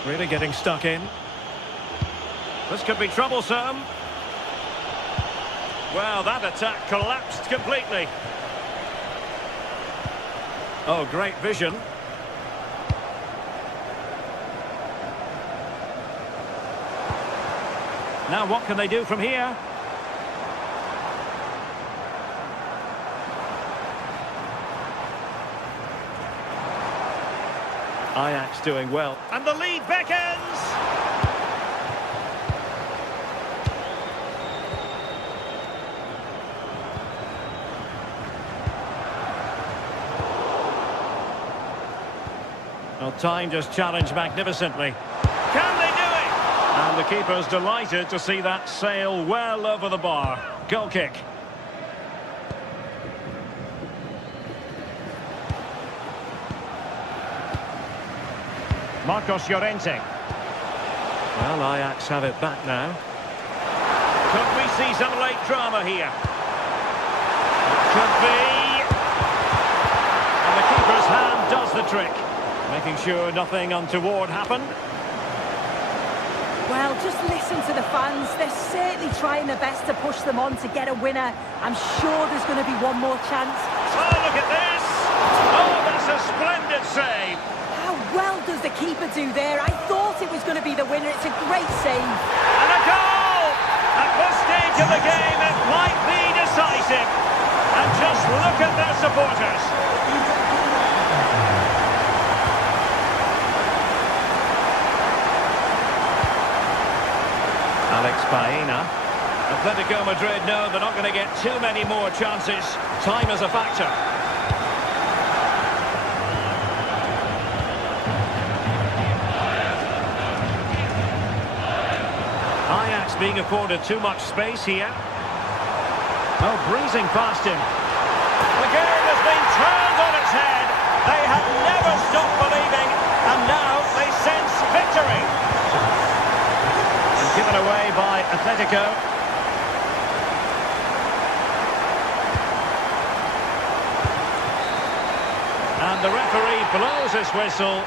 Really getting stuck in. This could be troublesome. Well, that attack collapsed completely. Oh, great vision. Now what can they do from here? Ajax doing well. And the lead beckons! Well, time just challenged magnificently. Can they do it? And the keeper's delighted to see that sail well over the bar. Goal kick. Marcos Llorente. Well, Ajax have it back now. Could we see some late drama here? It could be. And the keeper's hand does the trick. Making sure nothing untoward happened. Well, just listen to the fans. They're certainly trying their best to push them on to get a winner. I'm sure there's going to be one more chance. Oh, look at this! Oh, that's a splendid save! How well does the keeper do there? I thought it was going to be the winner. It's a great save. And a goal! At this stage of the game, it might be decisive. And just look at their supporters. Alex Baena. Atletico Madrid know they're not going to get too many more chances. Time is a factor. Ajax being afforded too much space here. Oh, breezing past him. The game has been turned on its head. They have never stopped believing, and now they sense victory. And given away by Atletico. And the referee blows his whistle.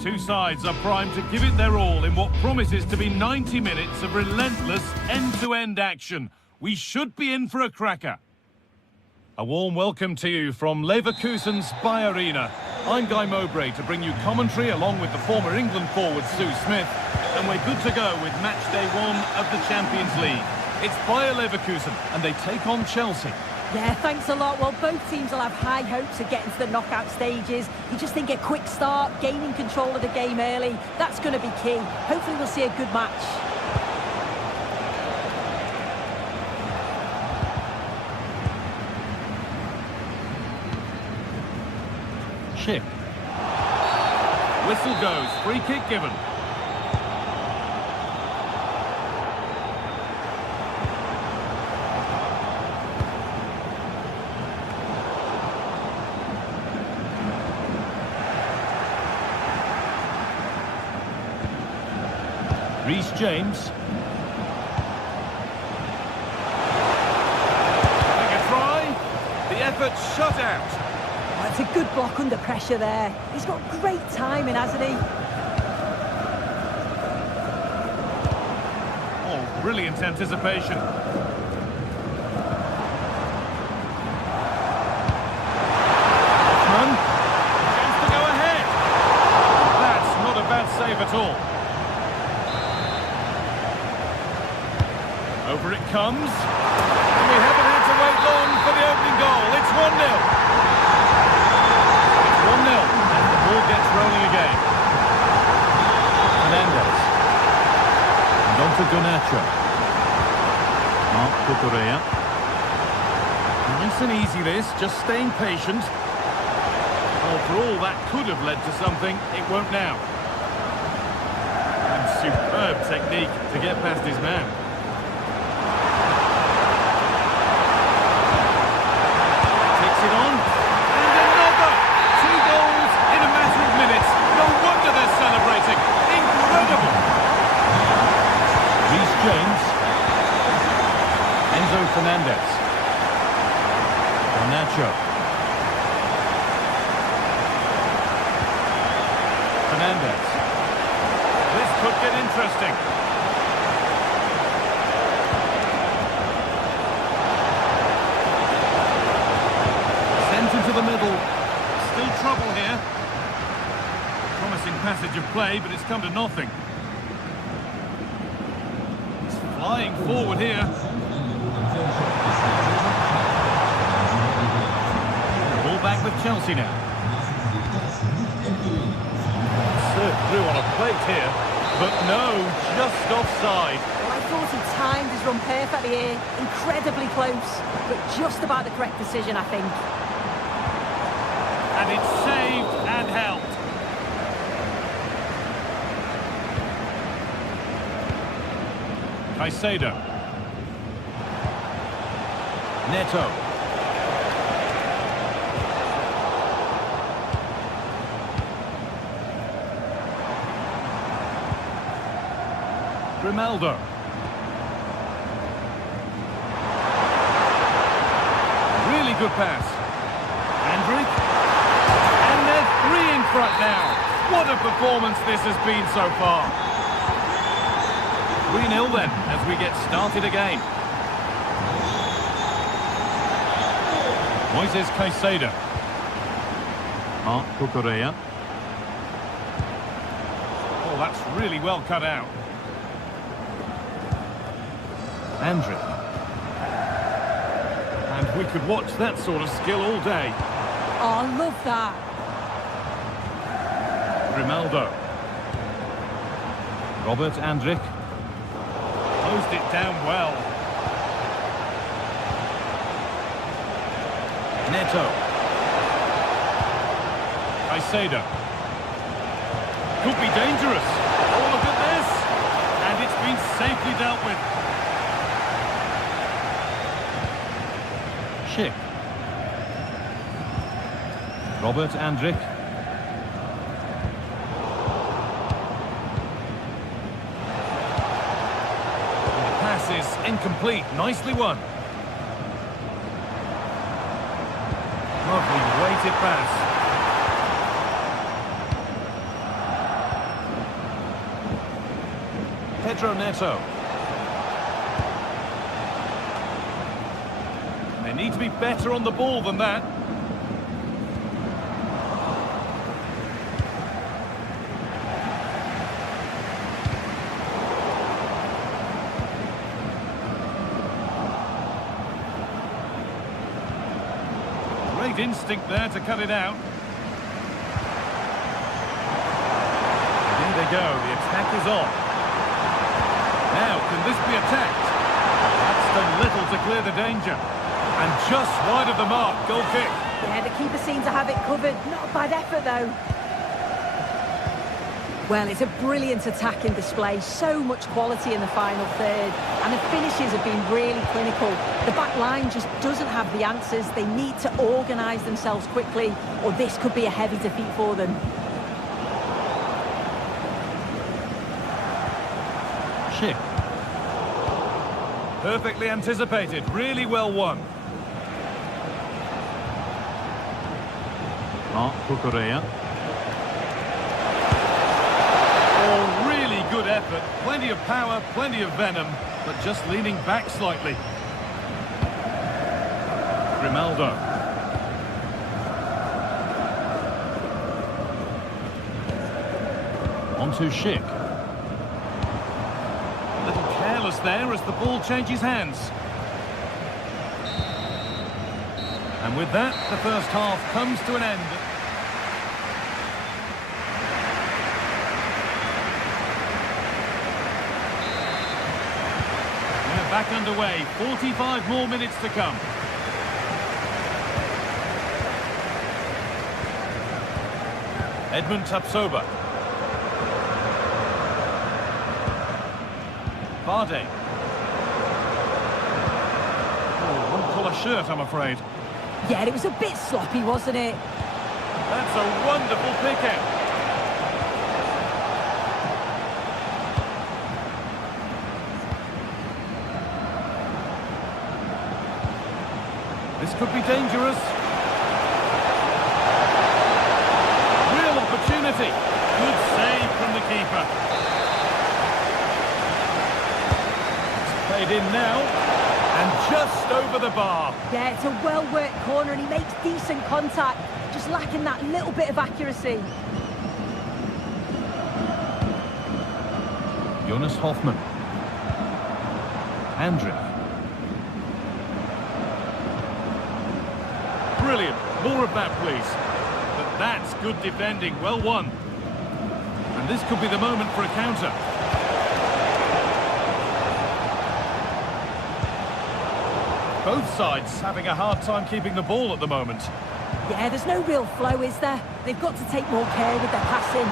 Two sides are primed to give it their all in what promises to be 90 minutes of relentless end-to-end action. We should be in for a cracker. A warm welcome to you from Leverkusen's Spy Arena. I'm Guy Mowbray to bring you commentary along with the former England forward Sue Smith. And we're good to go with match day 1 of the Champions League. It's Bayer Leverkusen and they take on Chelsea. Yeah, thanks a lot. Well, both teams will have high hopes of getting to the knockout stages. You just think a quick start, gaining control of the game early, that's going to be key. Hopefully we'll see a good match. Chip. Whistle goes, free kick given. Reece James. Take a try. The effort shut out. Oh, it's a good block under pressure there. He's got great timing, hasn't he? Oh, brilliant anticipation. comes. And we haven't had to wait long for the opening goal. It's 1-0. It's 1-0. And the ball gets rolling again. Fernandez. And on to Garnacho. Marc Cucurella. Nice and easy this, just staying patient. Oh, for all that could have led to something, it won't now. And superb technique to get past his man. Takes it on. And another! 2 goals in a matter of minutes. No wonder they're celebrating. Incredible! Reece James. Enzo Fernandez. Garnacho. Fernandez. This could get interesting. Sent into the middle. Still trouble here. Promising passage of play, but it's come to nothing. He's flying forward here. Ball back with Chelsea now. Served through on a plate here, but no, just offside. Well, I thought he timed his run perfectly here. Incredibly close, but just about the correct decision, I think. And it's saved and helped. Caicedo. Neto. Grimaldo. Really good pass. Andrick. And they're 3 in front now. What a performance this has been so far. 3-0 then, as we get started again. Moises Caicedo. Marc Cucurella. Oh, that's really well cut out. Andrick. And we could watch that sort of skill all day. Oh, I love that. Grimaldo. Robert Andrick. Closed it down well. Neto. Caicedo. Could be dangerous. Oh, look at this. And it's been safely dealt with. Schick. Robert Andrick. The pass is incomplete. Nicely won. Lovely weighted pass. Pedro Neto. They need to be better on the ball than that. Great instinct there to cut it out. Here they go, the attack is on. Now, can this be attacked? That's done little to clear the danger. And just wide of the mark, goal kick. Yeah, the keeper seemed to have it covered. Not a bad effort, though. Well, it's a brilliant attacking display. So much quality in the final third. And the finishes have been really clinical. The back line just doesn't have the answers. They need to organise themselves quickly, or this could be a heavy defeat for them. Schick. Perfectly anticipated. Really well won. Marc Cucurella. Oh, really good effort. Plenty of power, plenty of venom, but just leaning back slightly. Grimaldo. On to Schick. A little careless there as the ball changes hands. And with that, the first half comes to an end. We're back underway. 45 more minutes to come. Edmund Tapsoba. Vardy. Oh, won't pull a shirt, I'm afraid. Yeah, it was a bit sloppy, wasn't it? That's a wonderful pick-out. This could be dangerous. Real opportunity. Good save from the keeper. It's played in now. And just over the bar. Yeah, it's a well-worked corner and he makes decent contact. Just lacking that little bit of accuracy. Jonas Hoffmann. Andrick. Brilliant. More of that, please. But that's good defending. Well won. And this could be the moment for a counter. Both sides having a hard time keeping the ball at the moment. Yeah, there's no real flow, is there? They've got to take more care with their passing.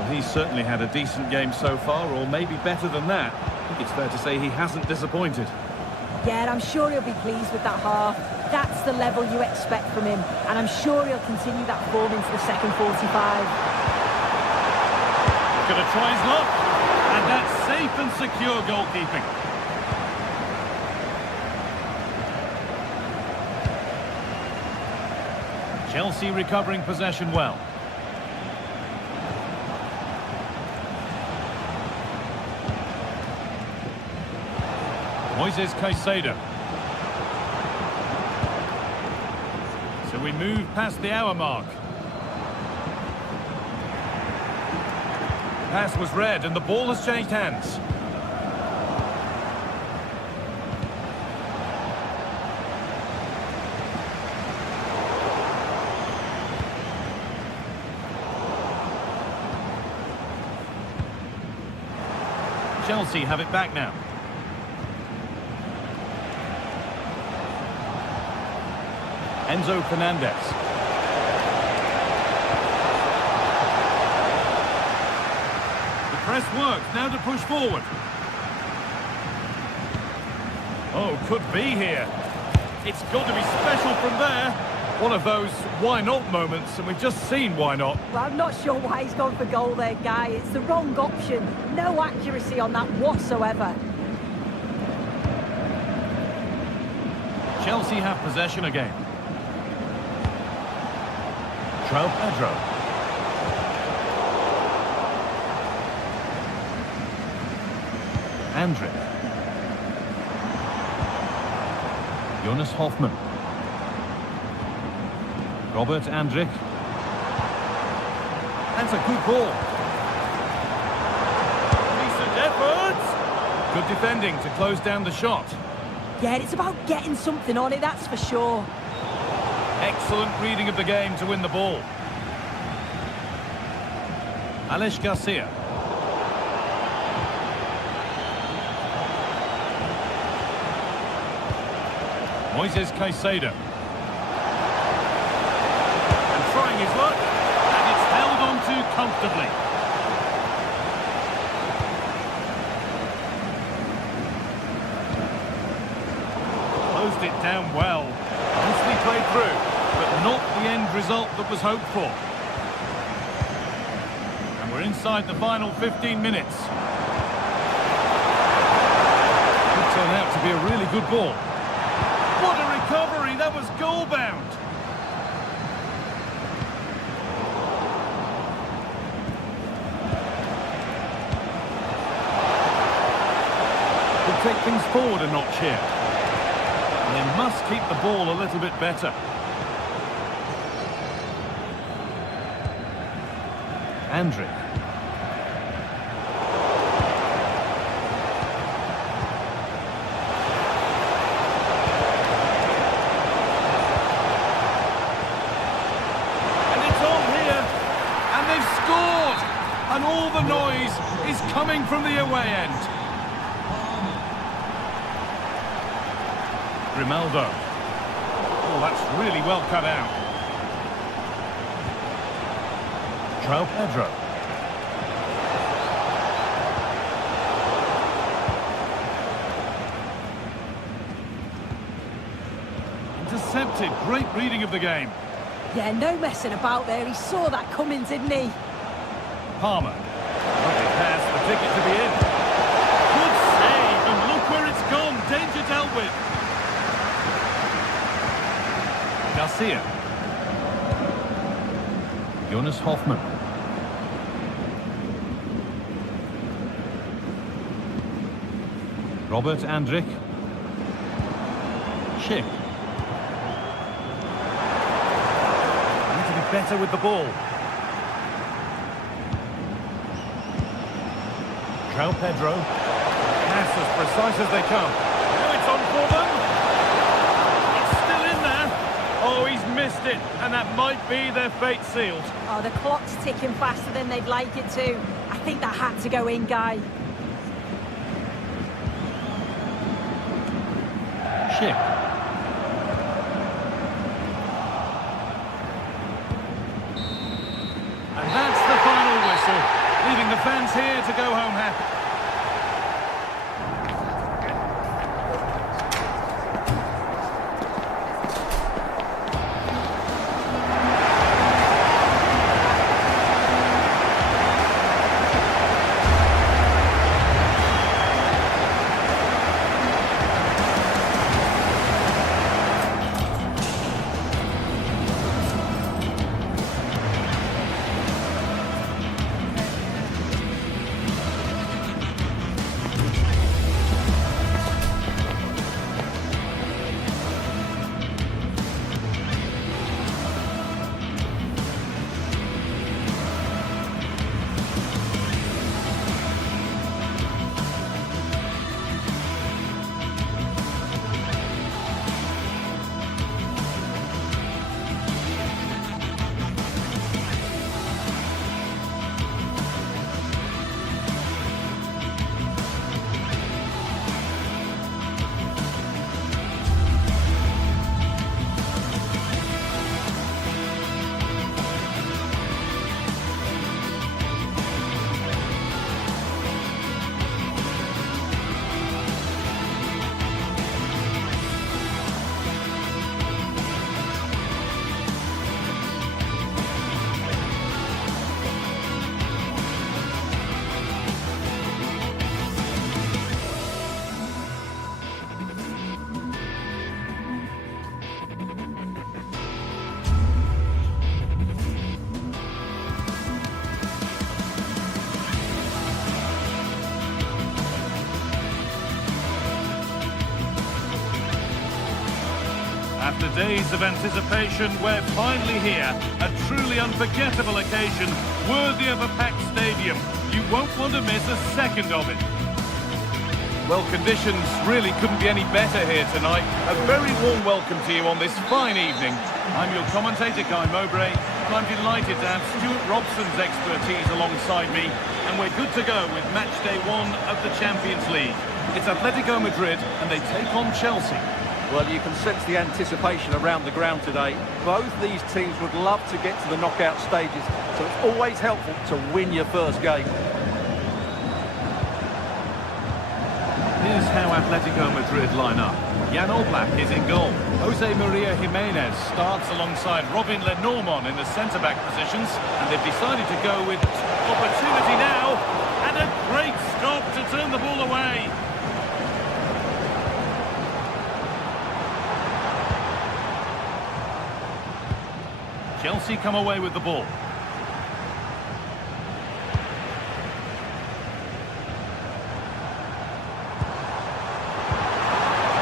Well, he's certainly had a decent game so far, or maybe better than that. I think it's fair to say he hasn't disappointed. Yeah, and I'm sure he'll be pleased with that half. That's the level you expect from him, and I'm sure he'll continue that form into the second 45. Gonna try his luck. And that's safe and secure goalkeeping. Chelsea recovering possession well. Moises Caicedo. So we move past the hour mark. Pass was read and the ball has changed hands. Chelsea have it back now. Enzo Fernandez. Press works, now to push forward. Oh, could be here. It's got to be special from there. One of those why not moments, and we've just seen why not. Well, I'm not sure why he's gone for goal there, Guy. It's the wrong option. No accuracy on that whatsoever. Chelsea have possession again. João Pedro. Andrick. Jonas Hoffmann. Robert Andrick. That's a good ball. Decent effort. Good defending to close down the shot. Yeah, it's about getting something on it, that's for sure. Excellent reading of the game to win the ball. Alex Garcia. Moises Caicedo. And trying his luck, and it's held on to comfortably. Closed it down well. Nicely played through, but not the end result that was hoped for. And we're inside the final 15 minutes. Could turn out to be a really good ball. What a recovery! That was goal-bound. Could take things forward a notch here. And they must keep the ball a little bit better. Andrick. and all the noise is coming from the away end. Grimaldo. Oh, that's really well cut out. João Pedro. Intercepted. Great reading of the game. Yeah, no messing about there. He saw that coming, didn't he? Palmer. Lovely pass, the ticket to be in. Good save, and look where it's gone. Danger dealt with. Garcia. Jonas Hoffmann. Robert Andrich. Schick. Need to be better with the ball. João Pedro. Pass as precise as they come. Oh, it's on for them. It's still in there. Oh, he's missed it, and that might be their fate sealed. Oh, the clock's ticking faster than they'd like it to. I think that had to go in, Guy. Schick. And that's the final whistle, leaving the fans here to go home happy. After days of anticipation, we're finally here. A truly unforgettable occasion, worthy of a packed stadium. You won't want to miss a second of it. Well, conditions really couldn't be any better here tonight. A very warm welcome to you on this fine evening. I'm your commentator, Guy Mowbray, and I'm delighted to have Stuart Robson's expertise alongside me, and we're good to go with match day 1 of the Champions League. It's Atletico Madrid, and they take on Chelsea. Well, you can sense the anticipation around the ground today. Both these teams would love to get to the knockout stages, so it's always helpful to win your first game. Here's how Atletico Madrid line up. Jan Oblak is in goal. Jose Maria Jimenez starts alongside Robin Lenormand in the centre-back positions, and they've decided to go with opportunity now, and a great stop to turn the ball away. Chelsea come away with the ball.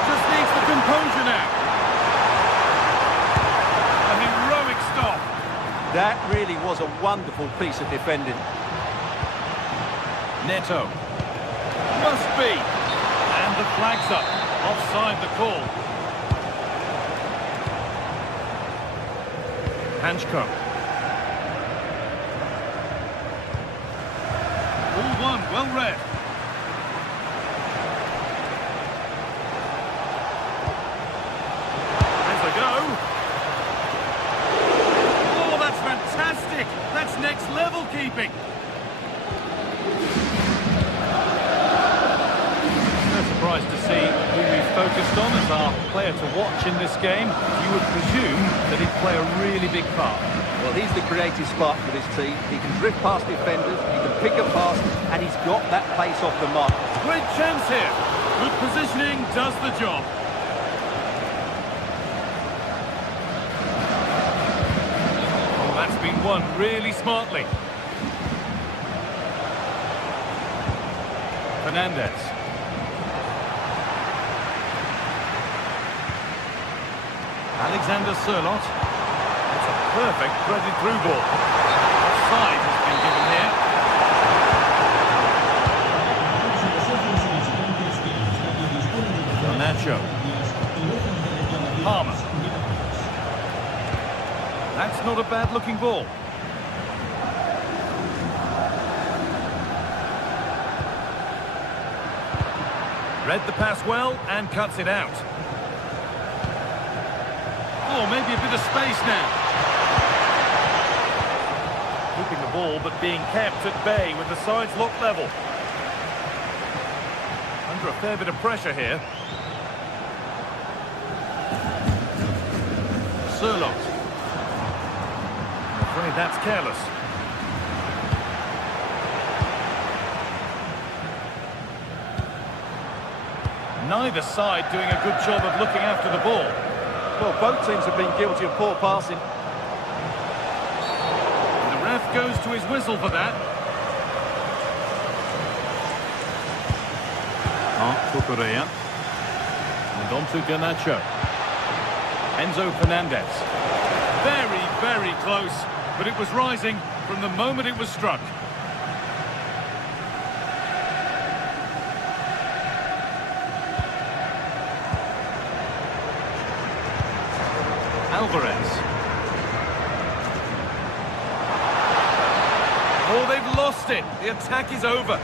Just needs the composure now. A heroic stop. That really was a wonderful piece of defending. Neto. Must be. And the flag's up. Offside the call. Hanchko. All one, well read. As they go. Oh, that's fantastic. That's next level keeping. No surprise to see who we've focused on as our player to watch in this game. You would presume that he'd play a really big part. Well, he's the creative spark for this team. He can drift past defenders, he can pick a pass, and he's got that pace off the mark. Great chance here. Good positioning does the job. Oh, that's been won really smartly. Fernandez. Alexander Sørloth. It's a perfect threaded through ball. Offside has been given here. Nacho. Palmer. That's not a bad looking ball. Read the pass well and cuts it out. Oh, maybe a bit of space now. Keeping the ball, but being kept at bay with the sides locked level. Under a fair bit of pressure here. Sørloth. I'm afraid that's careless. Neither side doing a good job of looking after the ball. Well, both teams have been guilty of poor passing. And the ref goes to his whistle for that. Cucurella. And on to Garnacho. Enzo Fernandez. Very, very close, but it was rising from the moment it was struck. Alvarez. Oh, they've lost it. The attack is over.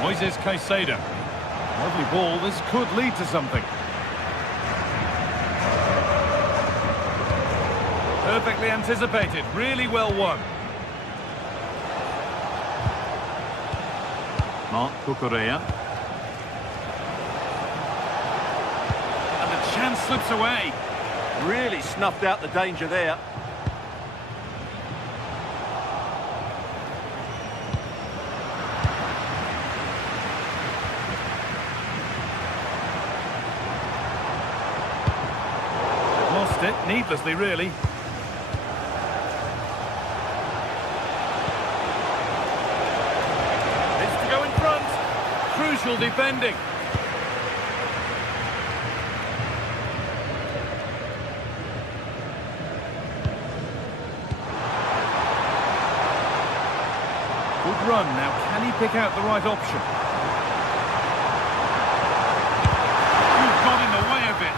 Moises Caicedo. Lovely ball. This could lead to something. Perfectly anticipated. Really well won. Cucurella. Chance slips away. Really snuffed out the danger there. They've lost it, needlessly really. It's to go in front. Crucial defending. Good run. Now, can he pick out the right option? You've got in the way of it.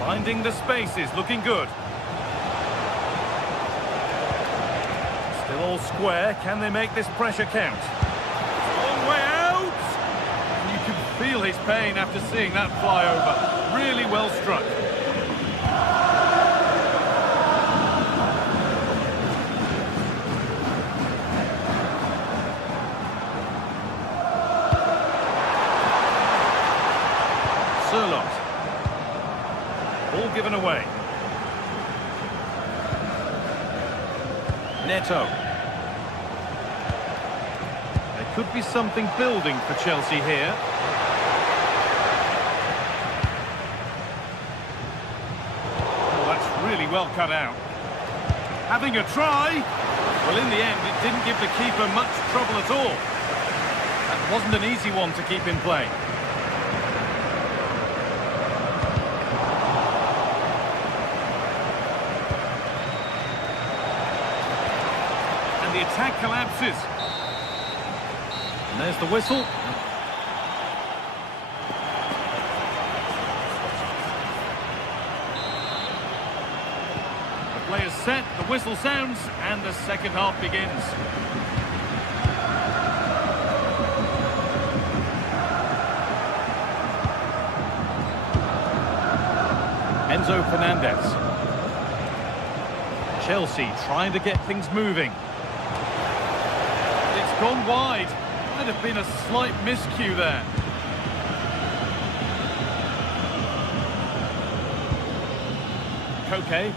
Finding the spaces, looking good. Still all square. Can they make this pressure count? It's a long way out. And you can feel his pain after seeing that fly over. Really well struck. Sørloth. Ball given away. Neto. There could be something building for Chelsea here. Oh, that's really well cut out. Having a try. Well, in the end, it didn't give the keeper much trouble at all. That wasn't an easy one to keep in play. The attack collapses. And there's the whistle. Players set, the whistle sounds, and the second half begins. Enzo Fernandez. Chelsea trying to get things moving. It's gone wide. Might have been a slight miscue there. Koke.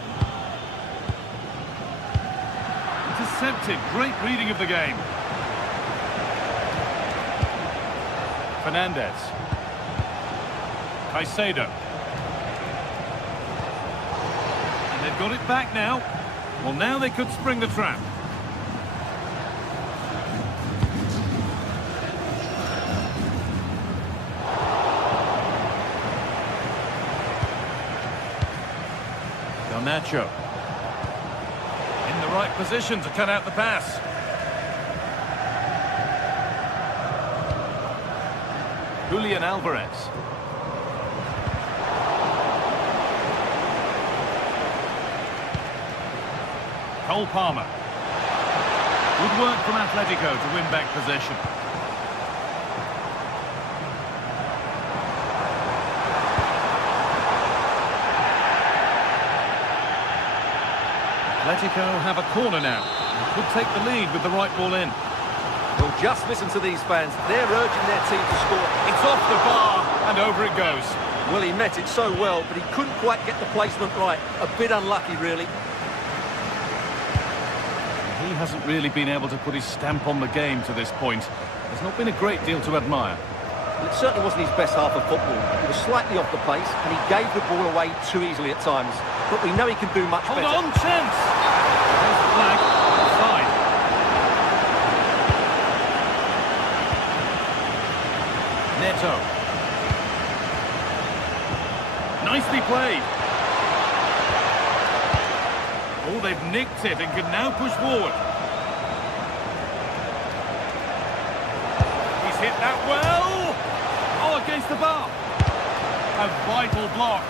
Intercepted. Great reading of the game. Fernandez. Caicedo. And they've got it back now. Well, now they could spring the trap. Nacho in the right position to cut out the pass. Julian Alvarez. Cole Palmer. Good work from Atletico to win back possession. Atletico have a corner now. Could take the lead with the right ball in. Well, just listen to these fans. They're urging their team to score. It's off the bar, and over it goes. Well, he met it so well, but he couldn't quite get the placement right. A bit unlucky, really. He hasn't really been able to put his stamp on the game to this point. There's not been a great deal to admire. Well, it certainly wasn't his best half of football. He was slightly off the pace, and he gave the ball away too easily at times. But we know he can do much better. Hold on, chance! There's the flag. Offside. Neto. Nicely played. Oh, they've nicked it and can now push forward. He's hit that well. Oh, against the bar. A vital block.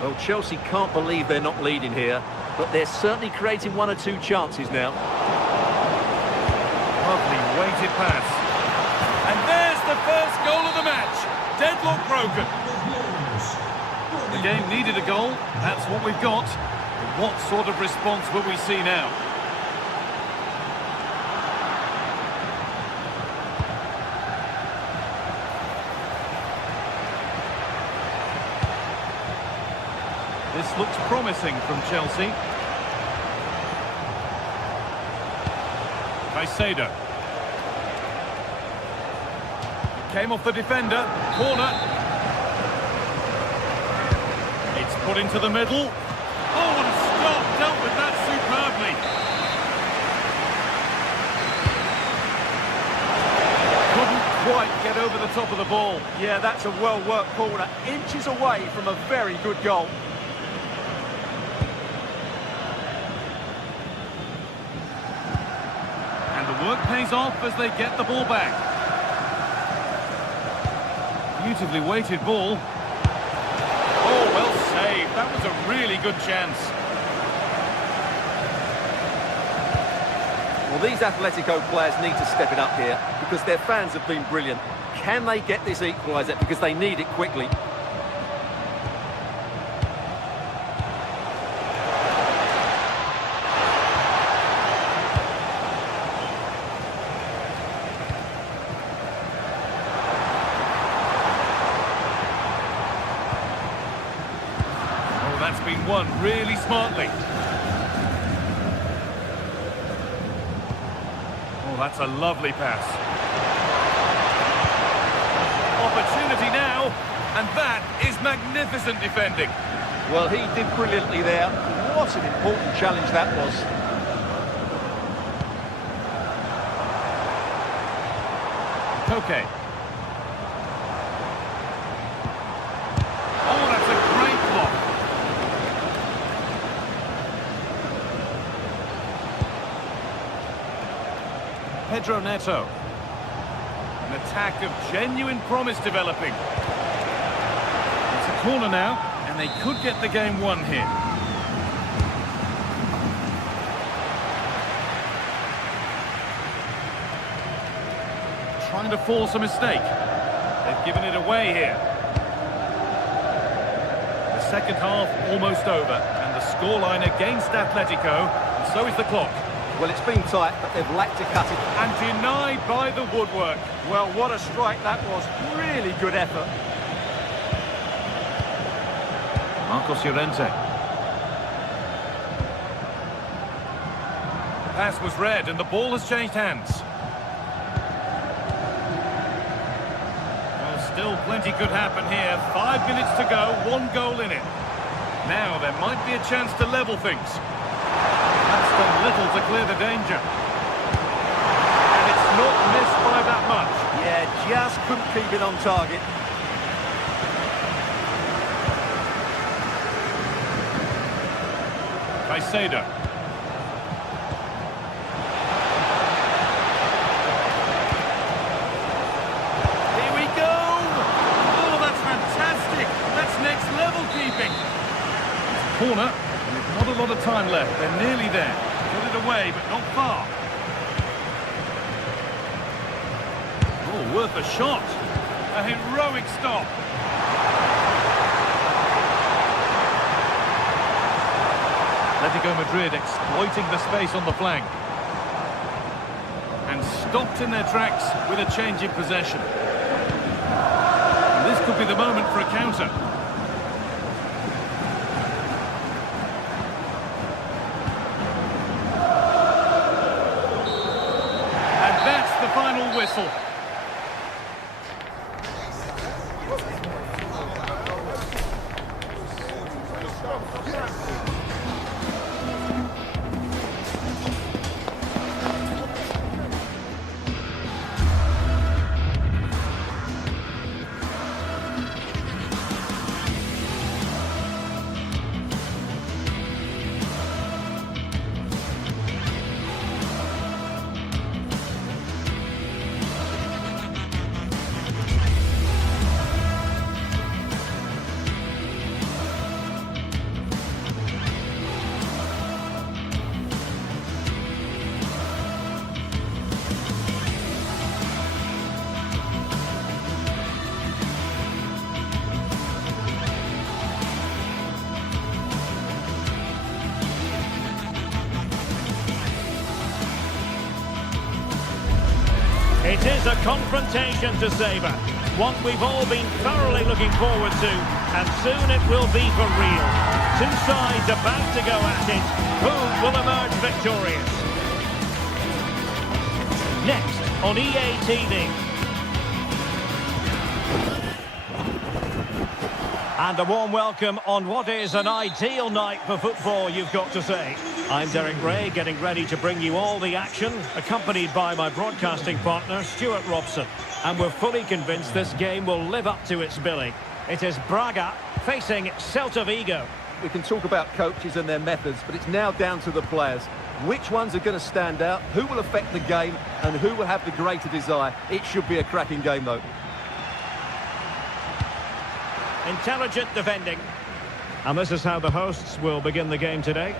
Well, Chelsea can't believe they're not leading here, but they're certainly creating one or two chances now. Lovely weighted pass. And there's the first goal of the match. Deadlock broken. The game needed a goal. That's what we've got. What sort of response will we see now? This looks promising from Chelsea. Caicedo. Came off the defender. Corner. It's put into the middle. Oh, what a stop. Dealt with that superbly. Couldn't quite get over the top of the ball. Yeah, that's a well-worked corner. Inches away from a very good goal. Work pays off as they get the ball back. Beautifully weighted ball. Oh, well saved. That was a really good chance. Well, these Atletico players need to step it up here because their fans have been brilliant. Can they get this equaliser? Because they need it quickly. That's been won really smartly. Oh, that's a lovely pass. Opportunity now, and that is magnificent defending. Well, he did brilliantly there. What an important challenge that was. Koke. Oh, that's a great block. Pedro Neto. An attack of genuine promise developing. It's a corner now, and they could get the game won here. Trying to force a mistake. They've given it away here. The second half almost over, and the scoreline against Atletico, and so is the clock. Well, it's been tight, but they've lacked to cut it. And denied by the woodwork. Well, what a strike that was. Really good effort. Marcos Llorente. Pass was read, and the ball has changed hands. Still plenty could happen here. 5 minutes to go, 1 goal in it. Now there might be a chance to level things. That's done little to clear the danger. And it's not missed by that much. Yeah, just couldn't keep it on target. Caicedo. Corner, and with not a lot of time left. They're nearly there. Got it away, but not far. Oh, worth a shot. A heroic stop. Atletico Madrid exploiting the space on the flank. And stopped in their tracks with a change in possession. And this could be the moment for a counter. Final whistle. It is a confrontation to savour, one we've all been thoroughly looking forward to, and soon it will be for real. Two sides about to go at it. Who will emerge victorious? Next on EA TV. And a warm welcome on what is an ideal night for football, you've got to say. I'm Derek Ray, getting ready to bring you all the action, accompanied by my broadcasting partner, Stuart Robson. And we're fully convinced this game will live up to its billing. It is Braga facing Celta Vigo. We can talk about coaches and their methods, but it's now down to the players. Which ones are going to stand out, who will affect the game, and who will have the greater desire. It should be a cracking game, though. Intelligent defending. And this is how the hosts will begin the game today.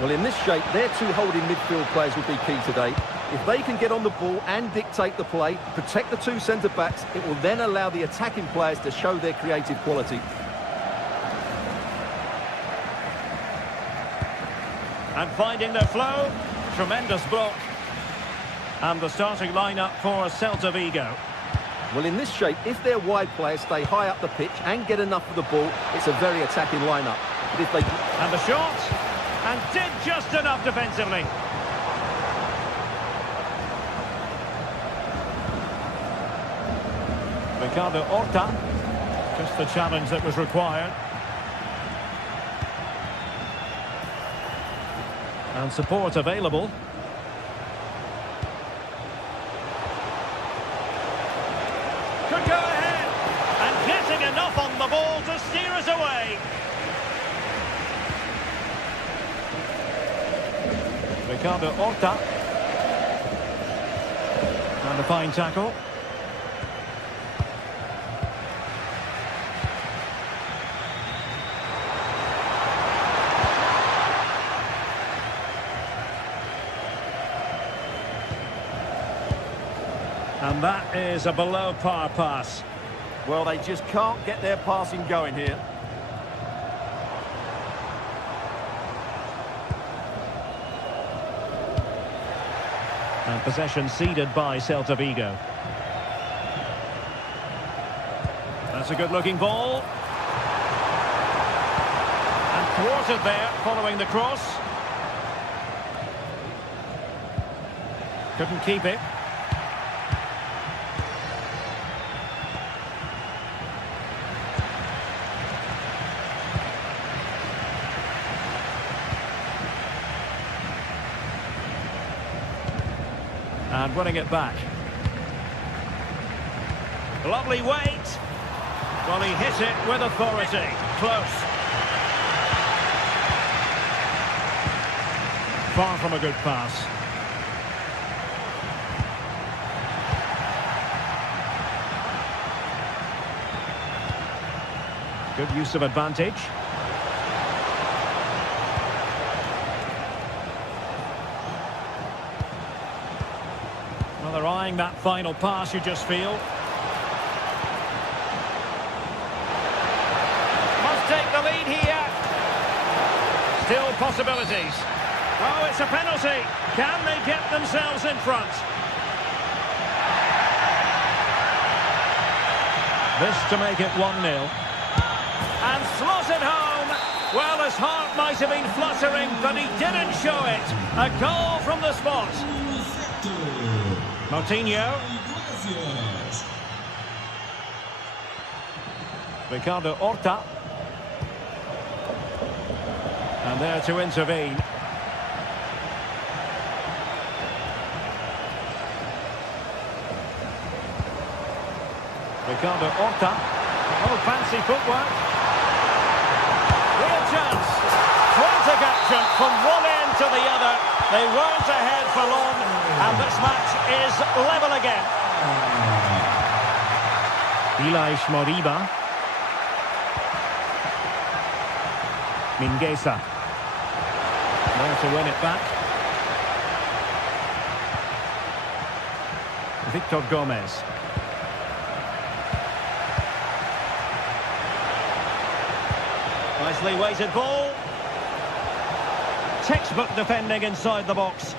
Well, in this shape, their two holding midfield players will be key today. If they can get on the ball and dictate the play, protect the two centre-backs, it will then allow the attacking players to show their creative quality. And finding their flow, tremendous block. And the starting lineup for Celta Vigo. Well, in this shape, if their wide players stay high up the pitch and get enough of the ball, it's a very attacking lineup. But if they... And the shot, and did just enough defensively. Ricardo Horta, just the challenge that was required. And support available. Could go ahead, and getting enough on the ball to steer us away. Ricardo Horta. And a fine tackle. And that is a below-par pass. Well, they just can't get their passing going here. And possession ceded by Celta Vigo. That's a good-looking ball. And thwarted there, following the cross. Couldn't keep it. And winning it back. Lovely weight. Well, he hit it with authority. Close. Far from a good pass. Good use of advantage. Well, they're eyeing that final pass, you just feel. Must take the lead here. Still possibilities. Oh, it's a penalty. Can they get themselves in front? This to make it 1-0. And slotted home. Well, his heart might have been fluttering, but he didn't show it. A goal from the spot. Moutinho. Ricardo Horta. And there to intervene. Ricardo Horta. Oh, fancy footwork. Real chance. Frantic action from one end to the other. They weren't ahead for long, and this match is level again. Ilaix Moriba. Mingueza. There to win it back. Victor Gomez. Nicely weighted ball. Textbook defending inside the box.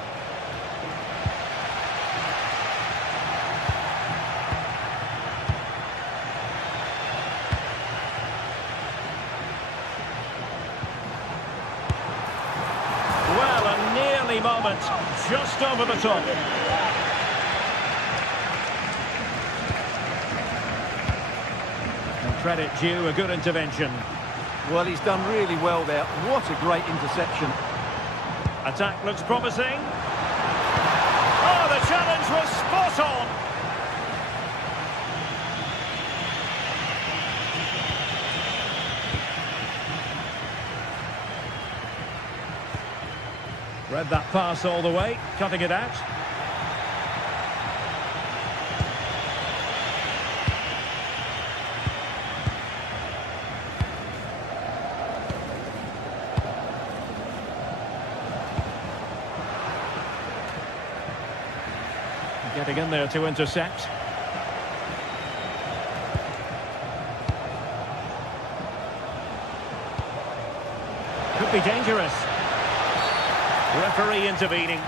Well, a nearly moment, just over the top. And credit due, a good intervention. Well, he's done really well there. What a great interception. Attack looks promising. Oh, the challenge was spot on. Read that pass all the way, cutting it out. Getting in there to intercept. Could be dangerous. Referee intervening.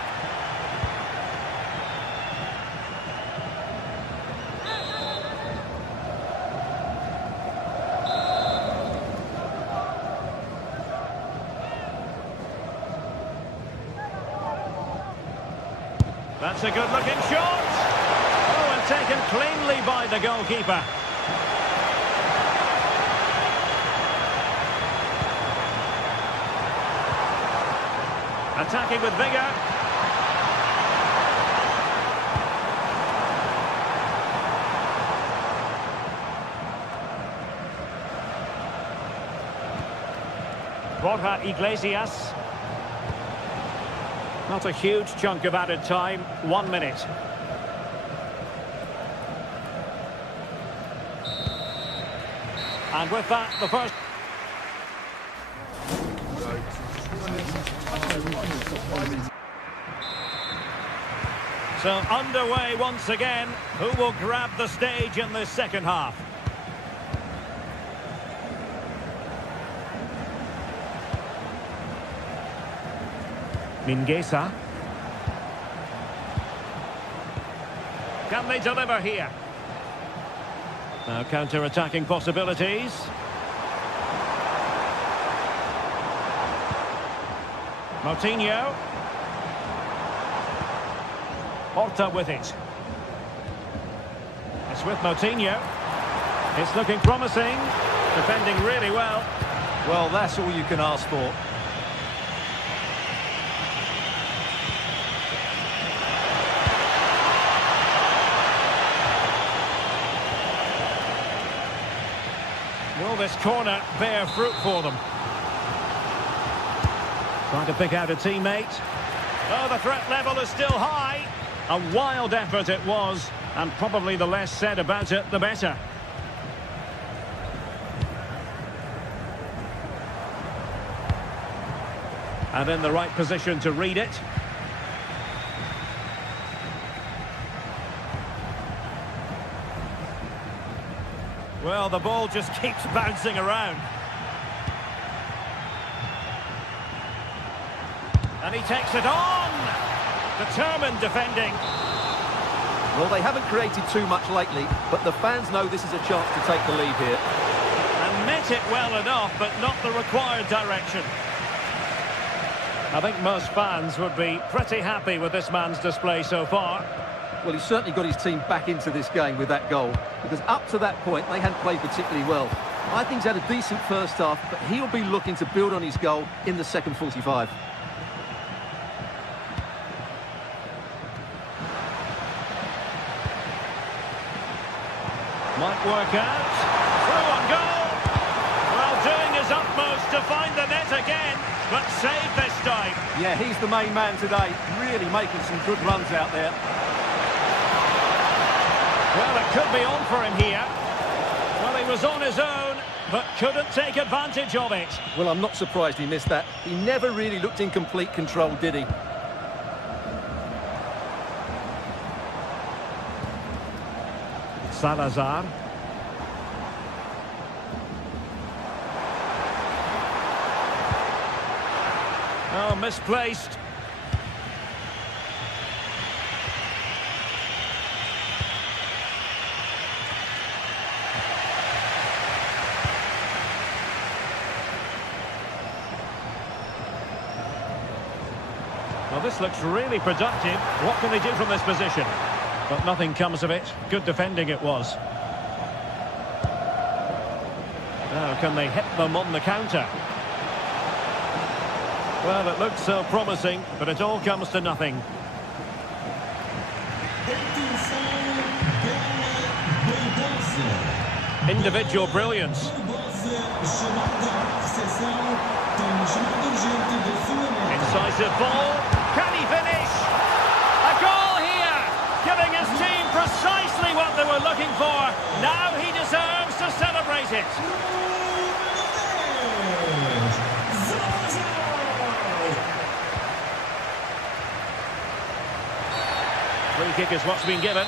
That's a good-looking shot. Oh, and taken cleanly by the goalkeeper. Attacking with vigour. Borja Iglesias. Not a huge chunk of added time, 1 minute. And with that, the first... So underway once again. Who will grab the stage in this second half? Mingueza. Can they deliver here? Now counter-attacking possibilities. Moutinho. Horta with it. It's with Moutinho. It's looking promising. Defending really well. Well, that's all you can ask for. Will this corner bear fruit for them? Trying to pick out a teammate. Oh, the threat level is still high. A wild effort it was, and probably the less said about it, the better. And in the right position to read it. Well, the ball just keeps bouncing around. And he takes it on! Determined defending. Well, they haven't created too much lately, but the fans know this is a chance to take the lead here. And met it well enough, but not the required direction. I think most fans would be pretty happy with this man's display so far. Well, he's certainly got his team back into this game with that goal, because up to that point, they hadn't played particularly well. I think he's had a decent first half, but he'll be looking to build on his goal in the second 45. Might work out. Through on goal. Well, doing his utmost to find the net again, but saved this time. Yeah, he's the main man today, really making some good runs out there. Well, it could be on for him here. Well, he was on his own, but couldn't take advantage of it. Well, I'm not surprised he missed that. He never really looked in complete control, did he? Salazar. Oh, misplaced. Well, this looks really productive. What can they do from this position? But nothing comes of it. Good defending it was. Now, can they hit them on the counter? Well, it looked so promising, but it all comes to nothing. Individual brilliance. Incisive ball. Can he finish? A goal here, giving his team precisely what they were looking for. Now he deserves to celebrate it. Free kick is what's been given.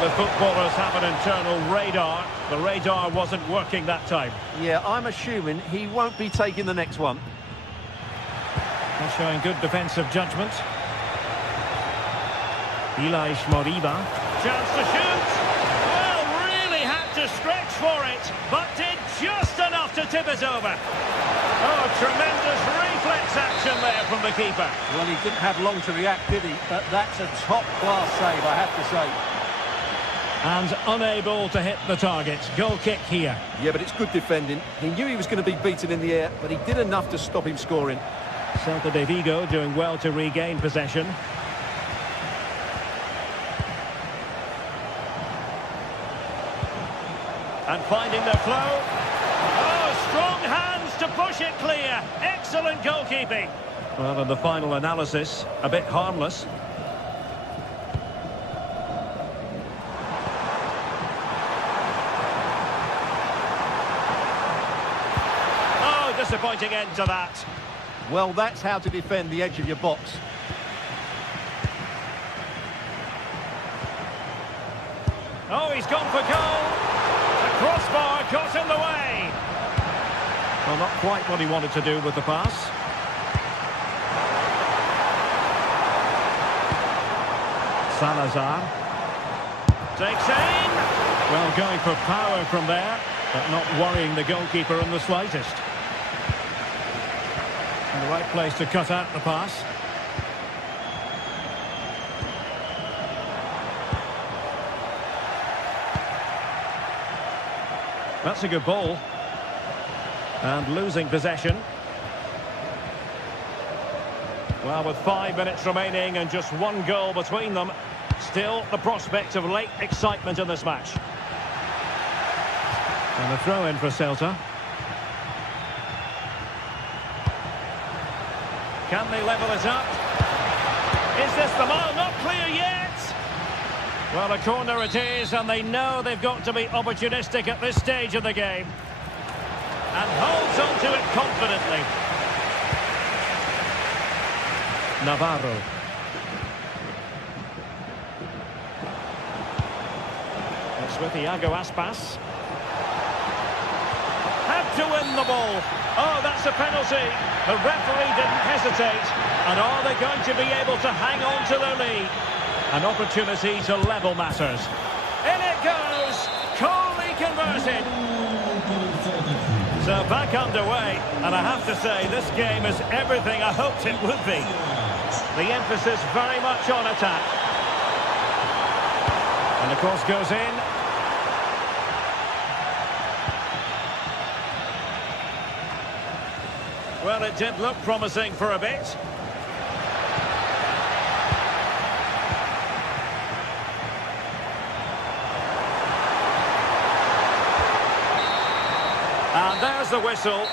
The footballers have an internal radar. The radar wasn't working that time. Yeah, I'm assuming he won't be taking the next one. They're showing good defensive judgment. Elias Moriba. Chance to shoot. Well, really had to stretch for it, but did just enough to tip it over. Oh, tremendous reflex action there from the keeper. Well, he didn't have long to react, did he? But that's a top-class save, I have to say. And unable to hit the target. Goal kick here. Yeah, but it's good defending. He knew he was going to be beaten in the air, but he did enough to stop him scoring. Celta de Vigo doing well to regain possession. And finding their flow. Oh, strong hands to push it clear. Excellent goalkeeping. Well, in the final analysis, a bit harmless. disappointing end to that. Well, that's how to defend the edge of your box. Oh, he's gone for goal. The crossbar got in the way. Well, not quite what he wanted to do with the pass. Salazar. Takes aim. Well, going for power from there, but not worrying the goalkeeper in the slightest. In the right place to cut out the pass. That's a good ball. And losing possession. Well, with 5 minutes remaining and just one goal between them, still the prospect of late excitement in this match. And a throw in for Celta. Can they level it up? Is this the ball? Not clear yet! Well, a corner it is, and they know they've got to be opportunistic at this stage of the game. And holds on to it confidently. Navarro. It's with Iago Aspas. Had to win the ball. Oh, that's a penalty. The referee didn't hesitate. And are they going to be able to hang on to their lead? An opportunity to level matters. In it goes! Coolly converted. So back underway, and I have to say, this game is everything I hoped it would be. The emphasis very much on attack. And the cross goes in. Well, it did look promising for a bit. And there's the whistle.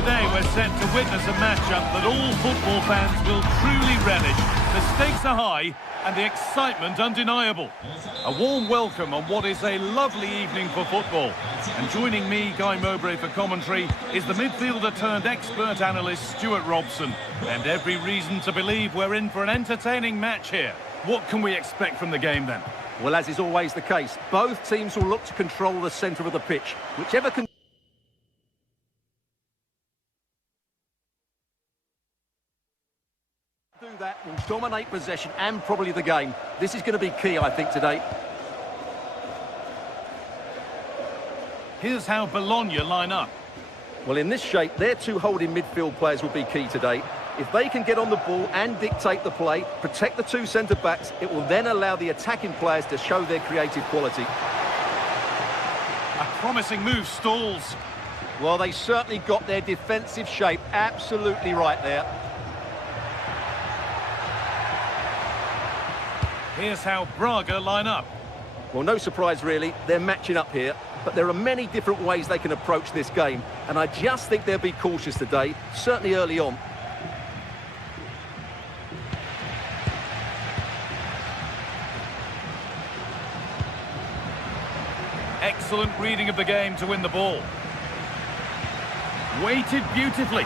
Today we're set to witness a matchup that all football fans will truly relish. The stakes are high and the excitement undeniable. A warm welcome on what is a lovely evening for football. And joining me, Guy Mowbray, for commentary is the midfielder turned expert analyst Stuart Robson. And every reason to believe we're in for an entertaining match here. What can we expect from the game then? Well, as is always the case, both teams will look to control the centre of the pitch. Whichever can do that will dominate possession and probably the game. This is going to be key, I think, today. Here's how Bologna line up. Well, in this shape, their two holding midfield players will be key today. If they can get on the ball and dictate the play, protect the two centre-backs, it will then allow the attacking players to show their creative quality. A promising move stalls. Well, they certainly got their defensive shape absolutely right there. Here's how Braga line up. Well, no surprise really, they're matching up here, but there are many different ways they can approach this game, and I just think they'll be cautious today, certainly early on. Excellent reading of the game to win the ball. Weighted beautifully.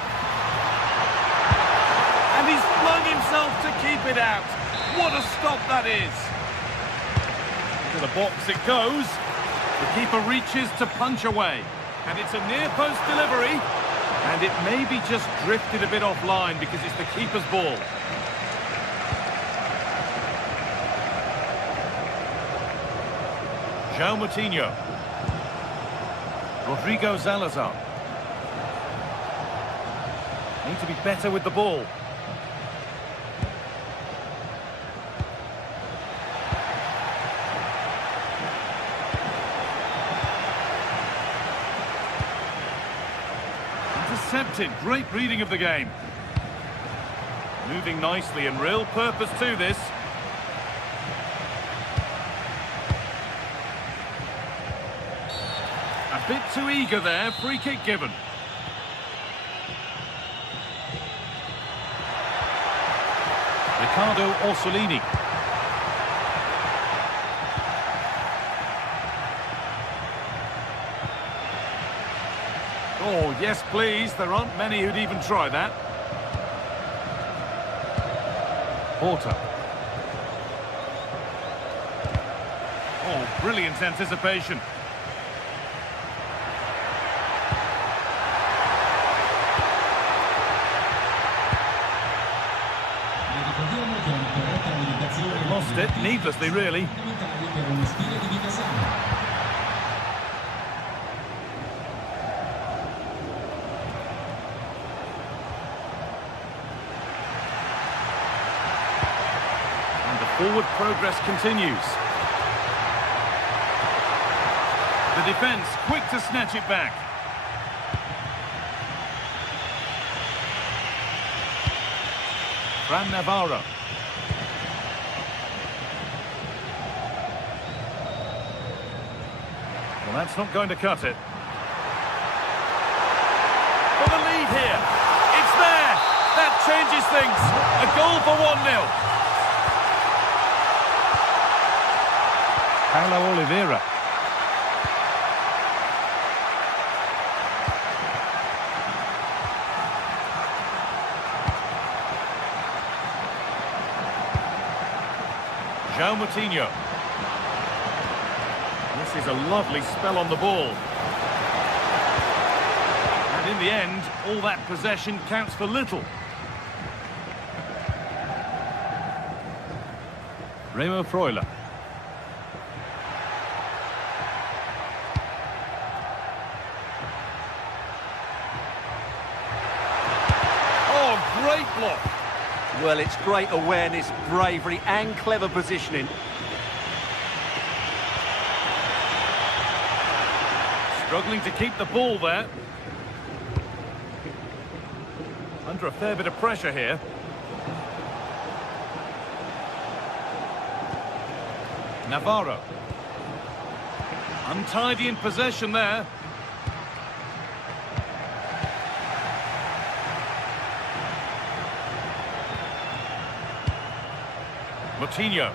And he's flung himself to keep it out. What a stop that is. To the box it goes. The keeper reaches to punch away. And it's a near-post delivery. And it may be just drifted a bit offline because it's the keeper's ball. João Moutinho. Rodrigo Salazar. Need to be better with the ball. Intercepted. Great reading of the game. Moving nicely and real purpose to this. A bit too eager there. Free kick given. Ricardo Orsolini. Oh, yes, please. There aren't many who'd even try that. Porter. Oh, brilliant anticipation. Lost it, needlessly, really. Per uno stile di vita sano. Forward progress continues. The defence quick to snatch it back. Fran Navarro. Well, that's not going to cut it. For the lead here. It's there. That changes things. A goal for 1-0. Paulo Oliveira. João Moutinho. This is a lovely spell on the ball. And in the end, all that possession counts for little. Remo Freuler. Great block. Well, it's great awareness, bravery and clever positioning. Struggling to keep the ball there. Under a fair bit of pressure here. Navarro. Untidy in possession there. Moutinho.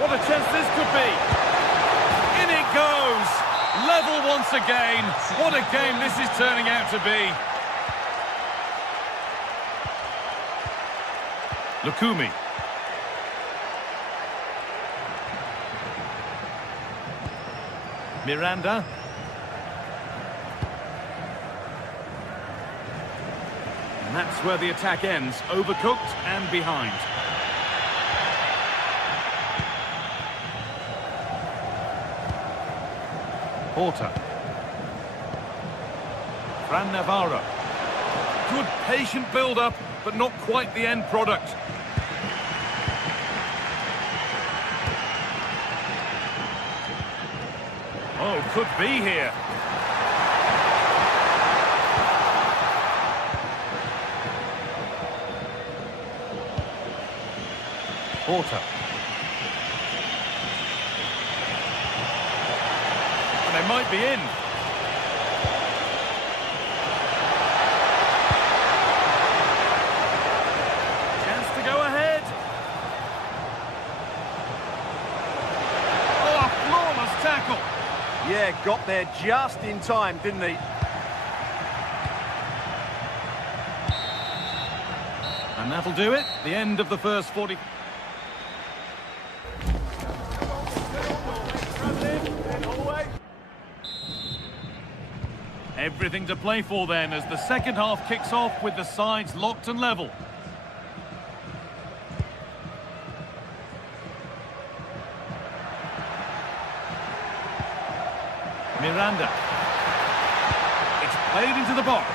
What a chance this could be. In it goes. Level once again. What a game this is turning out to be. Lukumi. Miranda. And that's where the attack ends, overcooked and behind. Porter. Fran Navarro. Good patient build-up, but not quite the end product. Oh, could be here. Porter. And they might be in. Chance to go ahead. Oh, a flawless tackle. Yeah, got there just in time, didn't he? And that'll do it. The end of the first 40. Everything to play for then as the second half kicks off with the sides locked and level. Miranda. It's played into the box.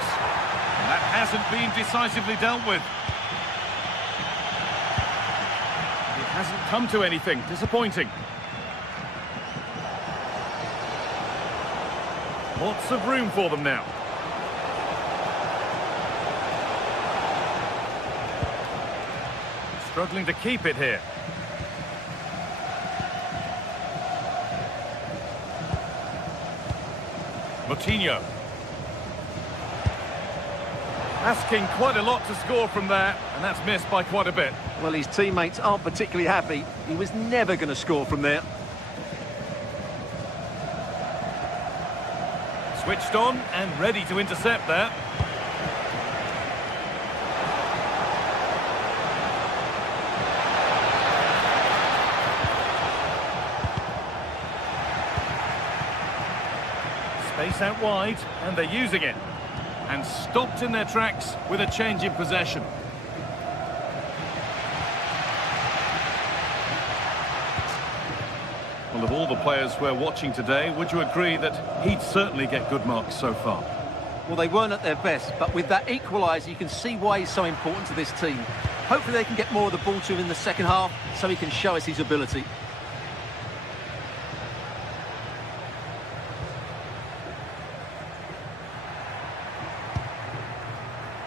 And that hasn't been decisively dealt with. It hasn't come to anything. Disappointing. Lots of room for them now. Struggling to keep it here. Moutinho. Asking quite a lot to score from there, and that's missed by quite a bit. Well, his teammates aren't particularly happy. He was never going to score from there. Switched on and ready to intercept there. Space out wide, and they're using it. And stopped in their tracks with a change in possession. Well, of all the players we're watching today, would you agree that he'd certainly get good marks so far? Well, they weren't at their best, but with that equaliser, you can see why he's so important to this team. Hopefully they can get more of the ball to him in the second half, so he can show us his ability.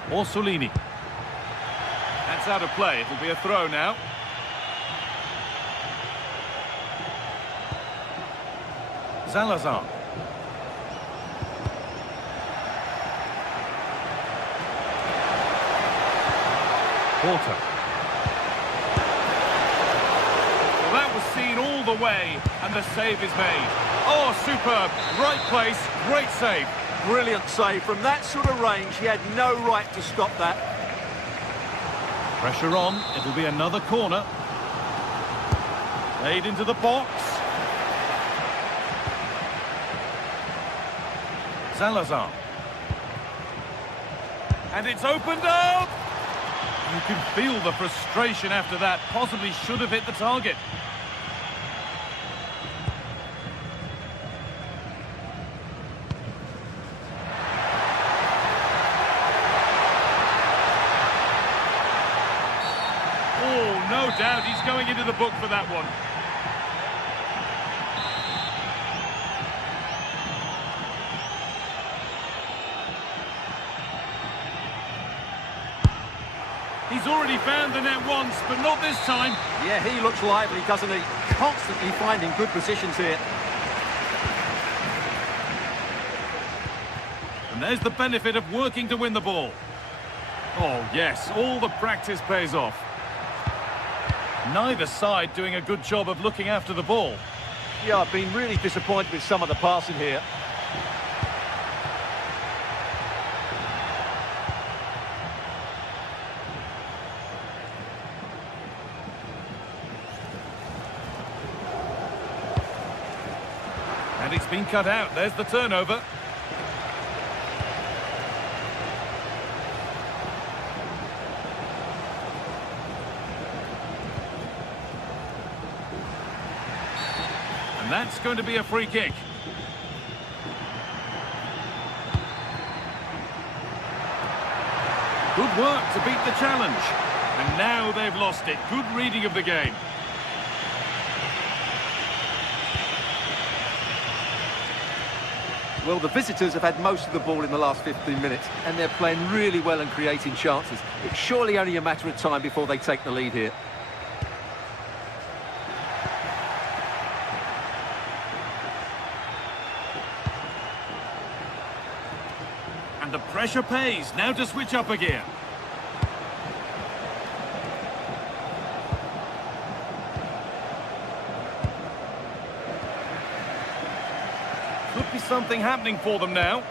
Orsolini. That's out of play. It'll be a throw now. Salazar. Porter. Well, that was seen all the way, and the save is made. Oh, superb. Right place, great save. Brilliant save. From that sort of range, he had no right to stop that. Pressure on. It'll be another corner. Played into the box. Salazar. And it's opened up! You can feel the frustration after that. Possibly should have hit the target. Oh, no doubt he's going into the book for that one. He's already found the net once, but not this time. Yeah, he looks lively, doesn't he? Constantly finding good positions here. And there's the benefit of working to win the ball. Oh, yes, all the practice pays off. Neither side doing a good job of looking after the ball. Yeah, I've been really disappointed with some of the passing here. And it's been cut out. There's the turnover. And that's going to be a free kick. Good work to beat the challenge. And now they've lost it. Good reading of the game. Well, the visitors have had most of the ball in the last 15 minutes, and they're playing really well and creating chances. It's surely only a matter of time before they take the lead here. And the pressure pays. Now to switch up again. Could be something happening for them now.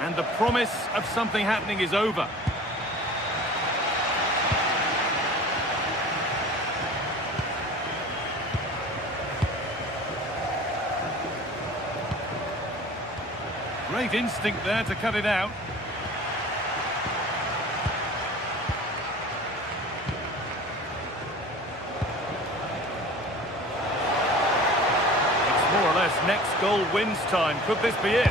And the promise of something happening is over. Great instinct there to cut it out. It's more or less unless next goal wins time. Could this be it?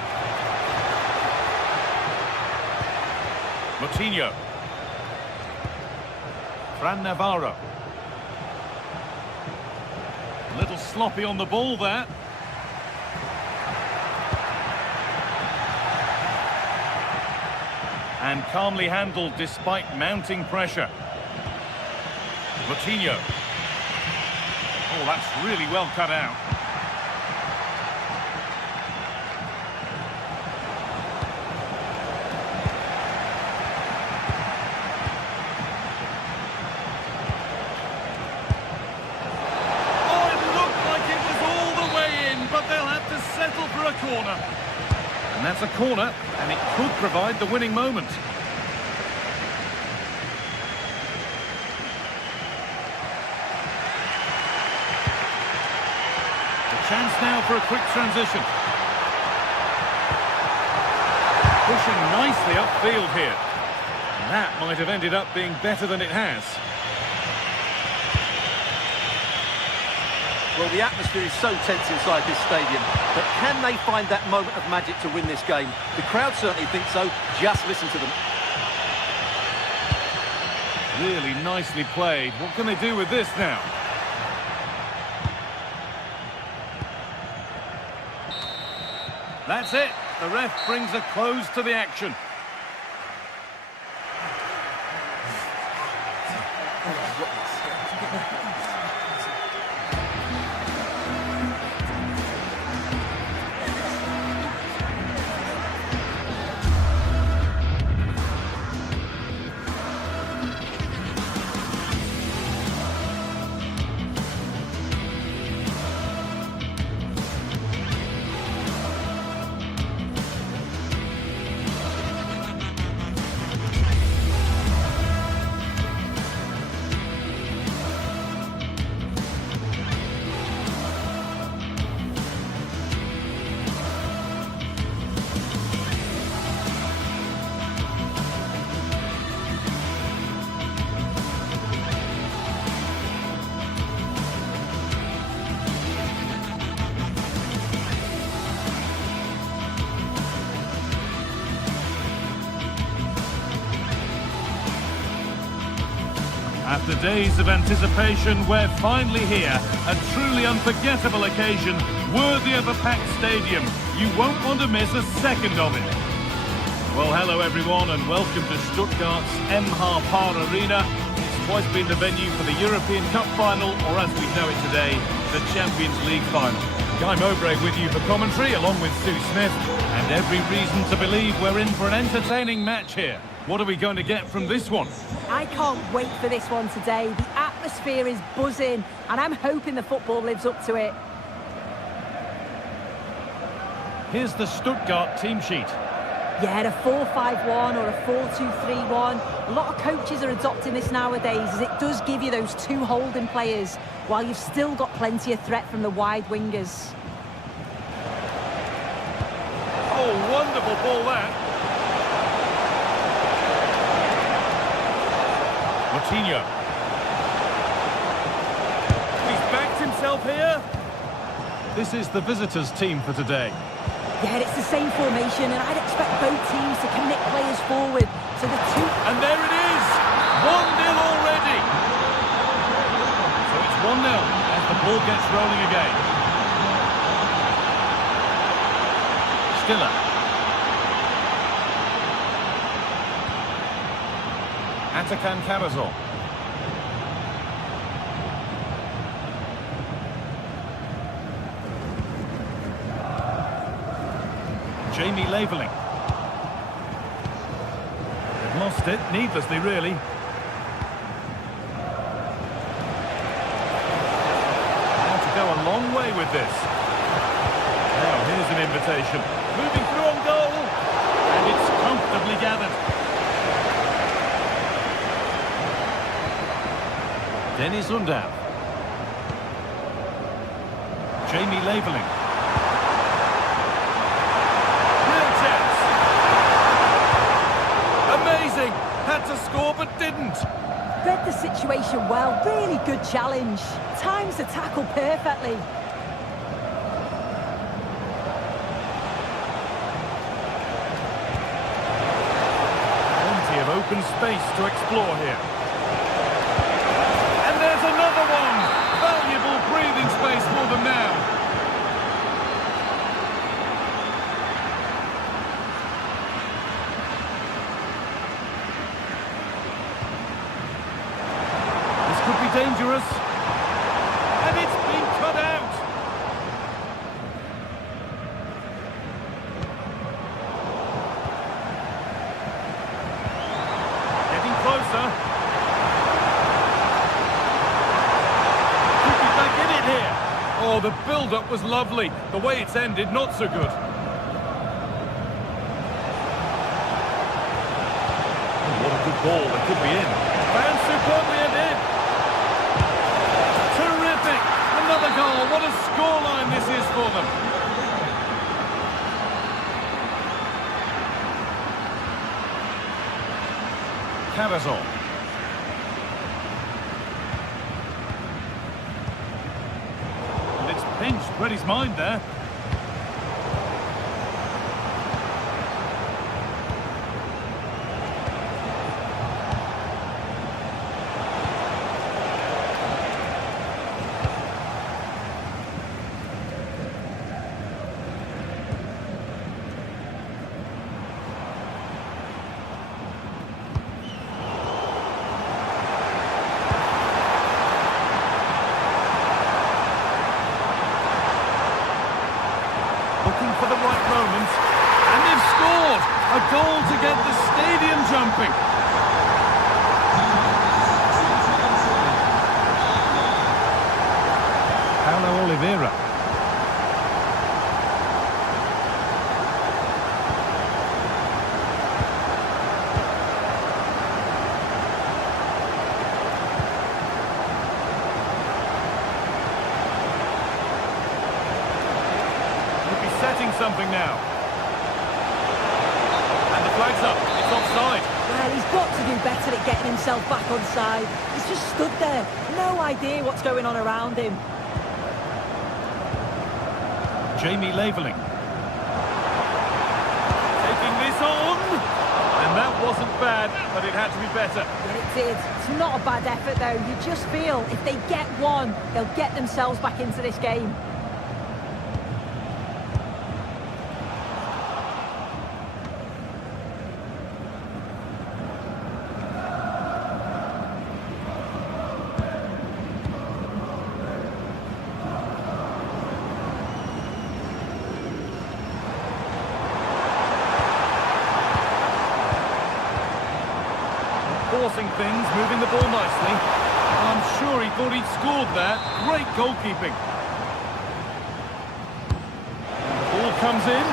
Moutinho. Fran Navarro. A little sloppy on the ball there. And calmly handled despite mounting pressure. Moutinho. Oh, that's really well cut out. Oh, it looked like it was all the way in, but they'll have to settle for a corner. And that's a corner, and it could provide the winning moment. Chance now for a quick transition. Pushing nicely upfield here. And that might have ended up being better than it has. Well, the atmosphere is so tense inside this stadium, but can they find that moment of magic to win this game? The crowd certainly think so. Just listen to them. Really nicely played. What can they do with this now? That's it. The ref brings a close to the action. After days of anticipation, we're finally here. A truly unforgettable occasion, worthy of a packed stadium. You won't want to miss a second of it. Well, hello everyone, and welcome to Stuttgart's Par Arena. It's twice been the venue for the European Cup final, or as we know it today, the Champions League final. Guy Mowbray with you for commentary, along with Sue Smith, and every reason to believe we're in for an entertaining match here. What are we going to get from this one? I can't wait for this one today. The atmosphere is buzzing, and I'm hoping the football lives up to it. Here's the Stuttgart team sheet. Yeah, a 4-5-1 or a 4-2-3-1. A lot of coaches are adopting this nowadays, as it does give you those two holding players, while you've still got plenty of threat from the wide wingers. Oh, wonderful ball there. Moutinho. He's backed himself here. This is the visitors' team for today. Yeah, it's the same formation, and I'd expect both teams to commit players forward. So the two... And there it is! 1-0 already! So it's 1-0 as the ball gets rolling again. Stiller. Atakan Karazor. Jamie Laveling. They've lost it, needlessly really. Now to go a long way with this. Now here's an invitation. Moving through on goal. And it's comfortably gathered. Dennis Undav. Jamie Laveling. Real chance. Amazing. Had to score but didn't. Read the situation well. Really good challenge. Times the tackle perfectly. open space to explore here. And there's another one! Valuable breathing space for them now. Could be dangerous, and it's been cut out. Getting closer. Could be back in it here. Oh, the build-up was lovely. The way it's ended, not so good. Oh, what a good ball. They could be in. And superbly it in. Another goal. What a scoreline this is for them. Cavazol. And it's pinched. Read his mind there. Looking for the right moment, and they've scored! A goal to get the stadium jumping. Paulo Oliveira. Setting something now. And the flag's up. It's offside. Well, he's got to do better at getting himself back on side. He's just stood there. No idea what's going on around him. Jamie Laveling. Taking this on. And that wasn't bad, but it had to be better. Yeah, it did. It's not a bad effort, though. You just feel if they get one, they'll get themselves back into this game. Forcing things, moving the ball nicely. I'm sure he thought he'd scored there. Great goalkeeping. The ball comes in.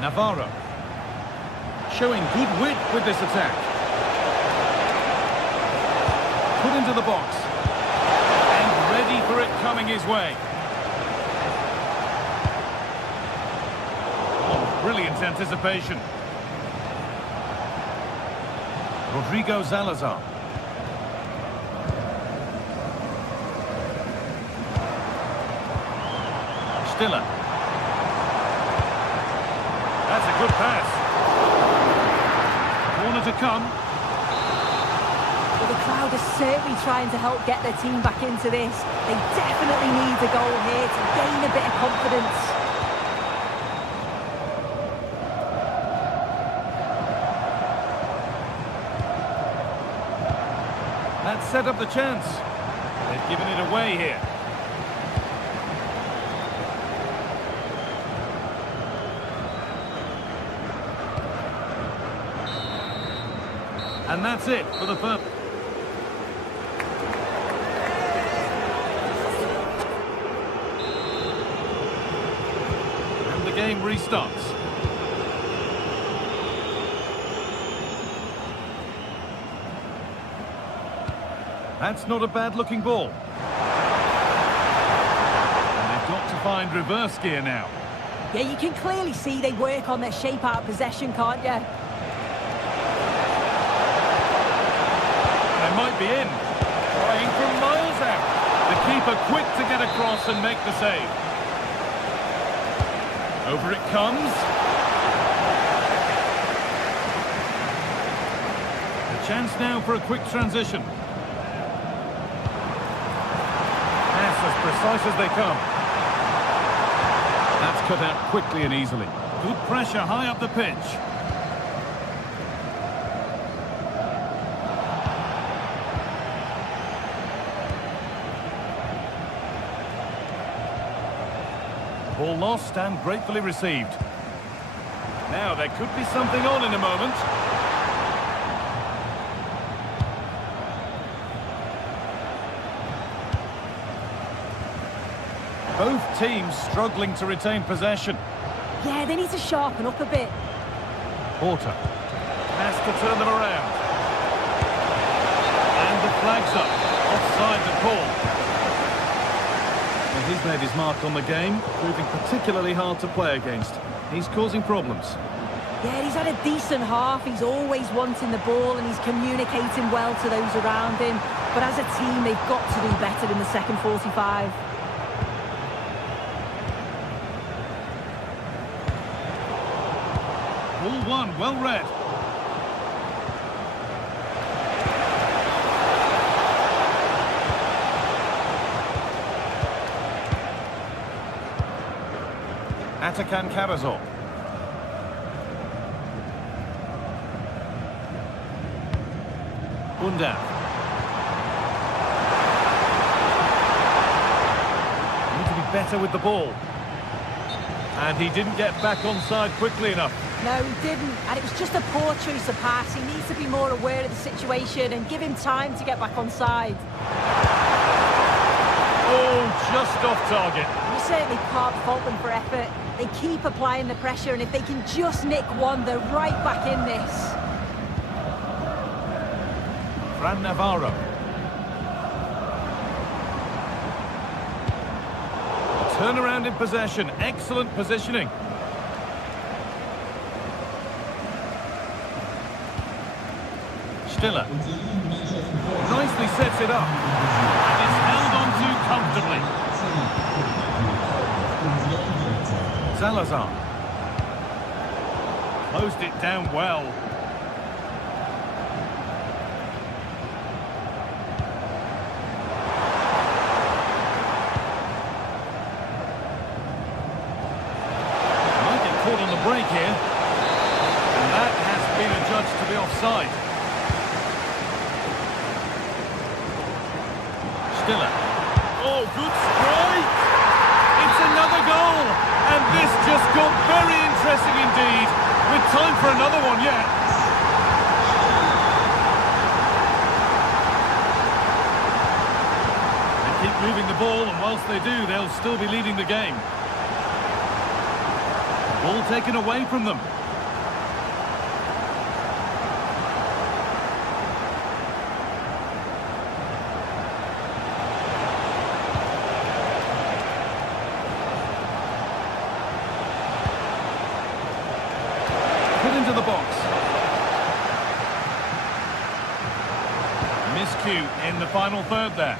Navarro. Showing good wit with this attack. Put into the box. And ready for it coming his way. Oh, brilliant anticipation. Rodrigo Salazar. Stiller. That's a good pass. Corner to come. Well, the crowd is certainly trying to help get their team back into this. They definitely need a goal here to gain a bit of confidence. That set up the chance. They've given it away here. And that's it for the first. And the game restarts. That's not a bad-looking ball. And they've got to find reverse gear now. Yeah, you can clearly see they work on their shape out of possession, can't you? might be in. Trying from miles out. The keeper quick to get across and make the save. Over it comes. A chance now for a quick transition. Pass as precise as they come. That's cut out quickly and easily. Good pressure high up the pitch. Ball lost and gratefully received. Now there could be something on in a moment. Both teams struggling to retain possession. Yeah, they need to sharpen up a bit. Porter has to turn them around. And the flag's up. Offside the call. Well, he's made his mark on the game, proving particularly hard to play against. He's causing problems. Yeah, he's had a decent half. He's always wanting the ball and he's communicating well to those around him. But as a team, they've got to do better in the second 45. Ball one, well read. Atakan Karazor. Undav. Need to be better with the ball. And he didn't get back onside quickly enough. No, he didn't. And it was just a poor choice of pass. He needs to be more aware of the situation and give him time to get back onside. Oh, just off target. You certainly can't fault them for effort. They keep applying the pressure, and if they can just nick one, they're right back in this. Fran Navarro. Turnaround in possession. Excellent positioning. Stiller. Nicely sets it up. And it's held on to comfortably. Salazar. Closed it down well. Might get caught on the break here. And that has been adjudged to be offside. Stiller. Oh, good strike! It's another goal! And this just got very interesting indeed, with time for another one yet. They keep moving the ball, and whilst they do, they'll still be leading the game. Ball taken away from them. Into the box. Miscue in the final third there.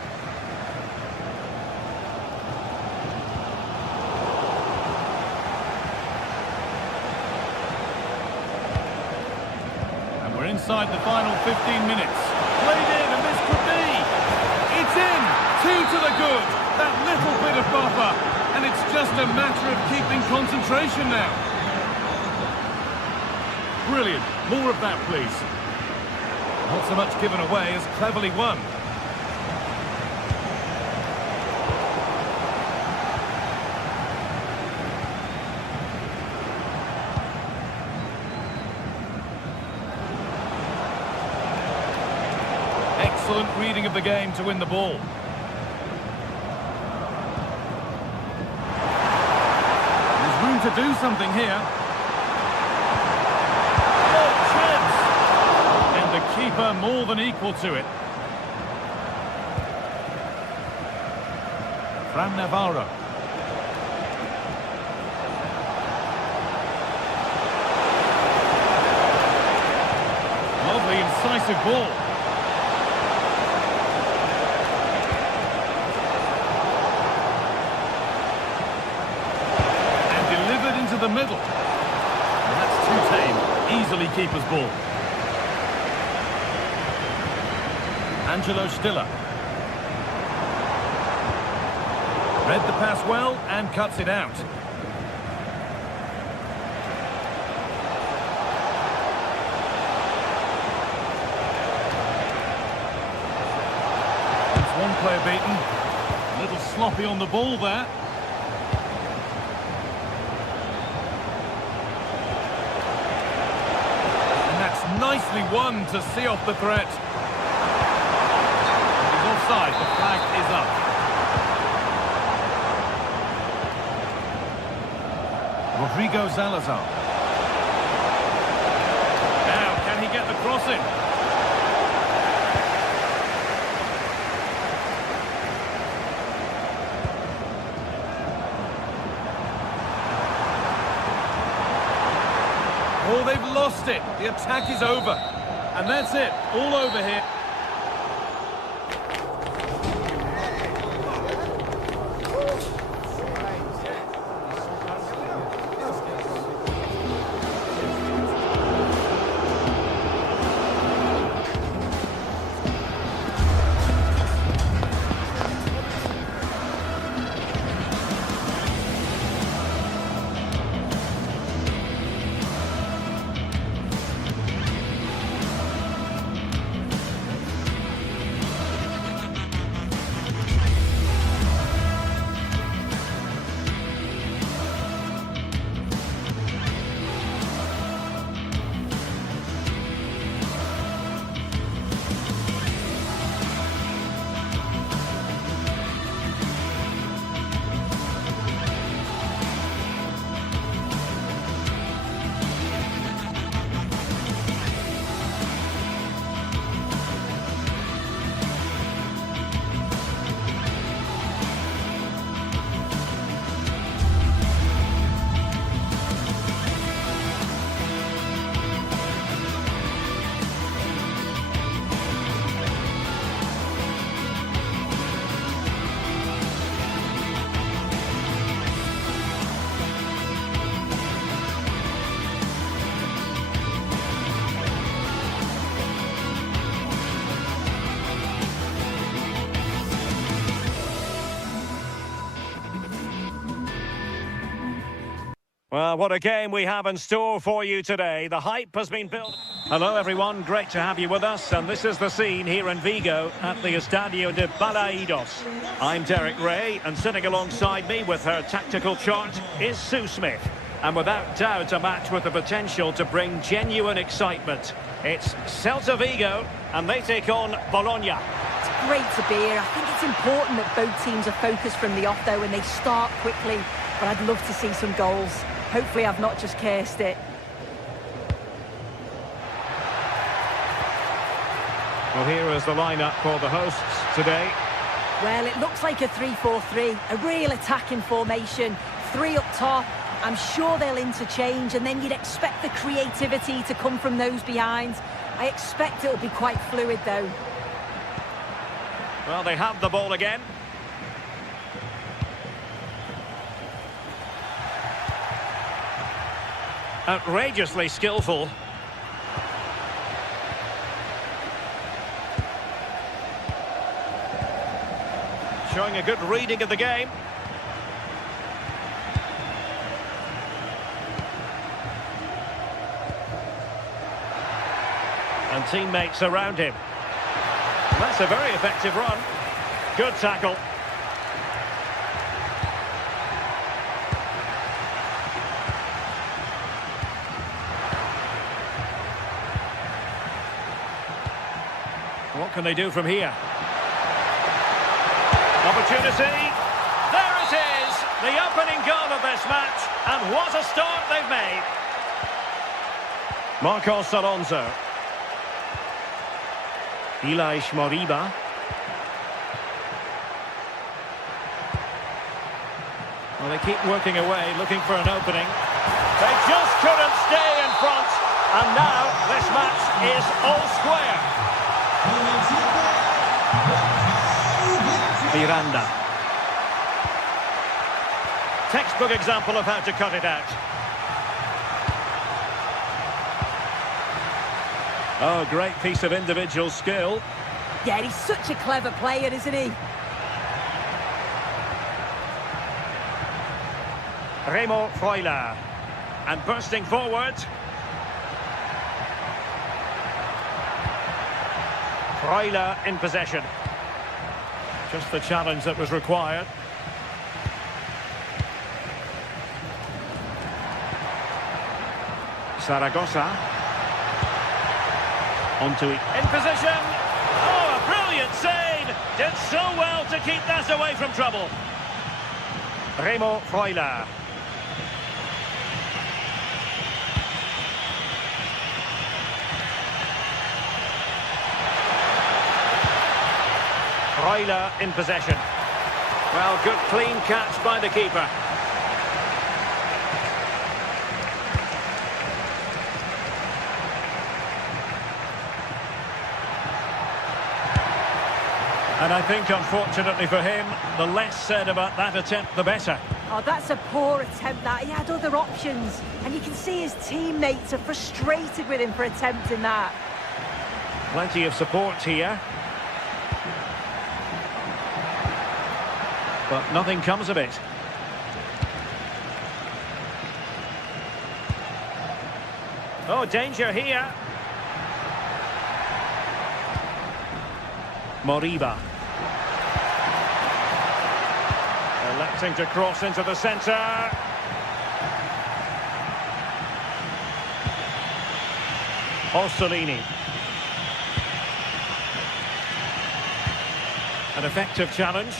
And we're inside the final 15 minutes. Played in, and this could be. It's in. 2 to the good. That little bit of buffer. And it's just a matter of keeping concentration now. Brilliant. More of that, please. Not so much given away as cleverly won. Excellent reading of the game to win the ball. There's room to do something here. Keeper more than equal to it. Fran Navarro. Lovely incisive ball. middle. Well, that's too tame. Easily keeper's ball. Angelo Stiller. Read the pass well and cuts it out. That's one player beaten. A little sloppy on the ball there. And that's nicely won to see off the threat. He's offside. The flag is up. Rodrigo Salazar. Now, can he get the cross in? Oh, they've lost it. The attack is over. And that's it. All over here. Well, what a game we have in store for you today. The hype has been built. Hello, everyone. Great to have you with us. And this is the scene here in Vigo at the Estadio de Balaidos. I'm Derek Ray, and sitting alongside me with her tactical chart is Sue Smith. And without doubt, a match with the potential to bring genuine excitement. It's Celta Vigo, and they take on Bologna. It's great to be here. I think it's important that both teams are focused from the off, though, and they start quickly. But I'd love to see some goals. Hopefully I've not just cursed it. Well, here is the lineup for the hosts today. Well, it looks like a 3-4-3, a real attacking formation. 3 up top. I'm sure they'll interchange, and then you'd expect the creativity to come from those behind. I expect it'll be quite fluid, though. Well, they have the ball again. Outrageously skillful. Showing a good reading of the game. And teammates around him. That's a very effective run. Good tackle. What can they do from here? Opportunity. There it is. The opening goal of this match. And what a start they've made. Marcos Alonso. Ilaix Moriba. Well, they keep working away, looking for an opening. They just couldn't stay in front. And now this match is all square. Miranda. Textbook example of how to cut it out. Oh, great piece of individual skill. Yeah, he's such a clever player, isn't he? Remo Freuler. And bursting forward. Freuler in possession. Just the challenge that was required. Zaragoza. Onto it. In position. Oh, a brilliant save. Did so well to keep that away from trouble. Remo Freuler. Freuler in possession. Well, good clean catch by the keeper. And I think, unfortunately for him, the less said about that attempt, the better. Oh, that's a poor attempt, that. He had other options. And you can see his teammates are frustrated with him for attempting that. Plenty of support here. But nothing comes of it. Oh, danger here. Moriba. Electing to cross into the centre. Orsolini. An effective challenge.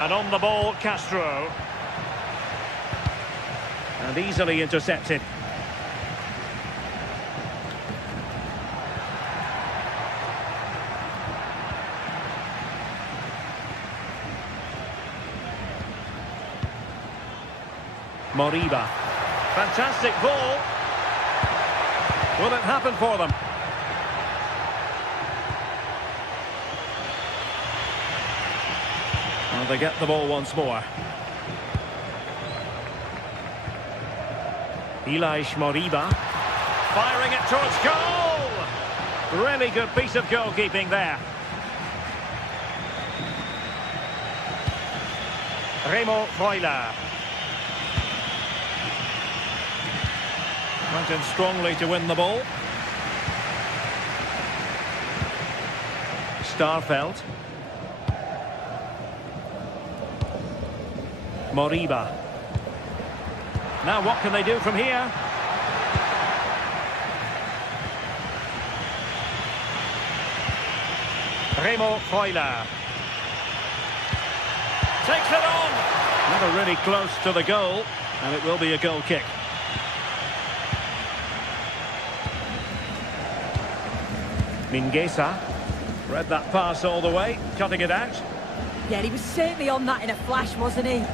And on the ball, Castro. And easily intercepted. Moriba. Fantastic ball. Will it happen for them? Well, they get the ball once more. Ilaix Moriba. Firing it towards goal! Really good piece of goalkeeping there. Remo Freuler. Went in strongly to win the ball. Starfelt. Moriba. Now what can they do from here? Remo Freuler. Takes it on! Never really close to the goal, and it will be a goal kick. Mingueza. Read that pass all the way, cutting it out. Yeah, he was certainly on that in a flash, wasn't he?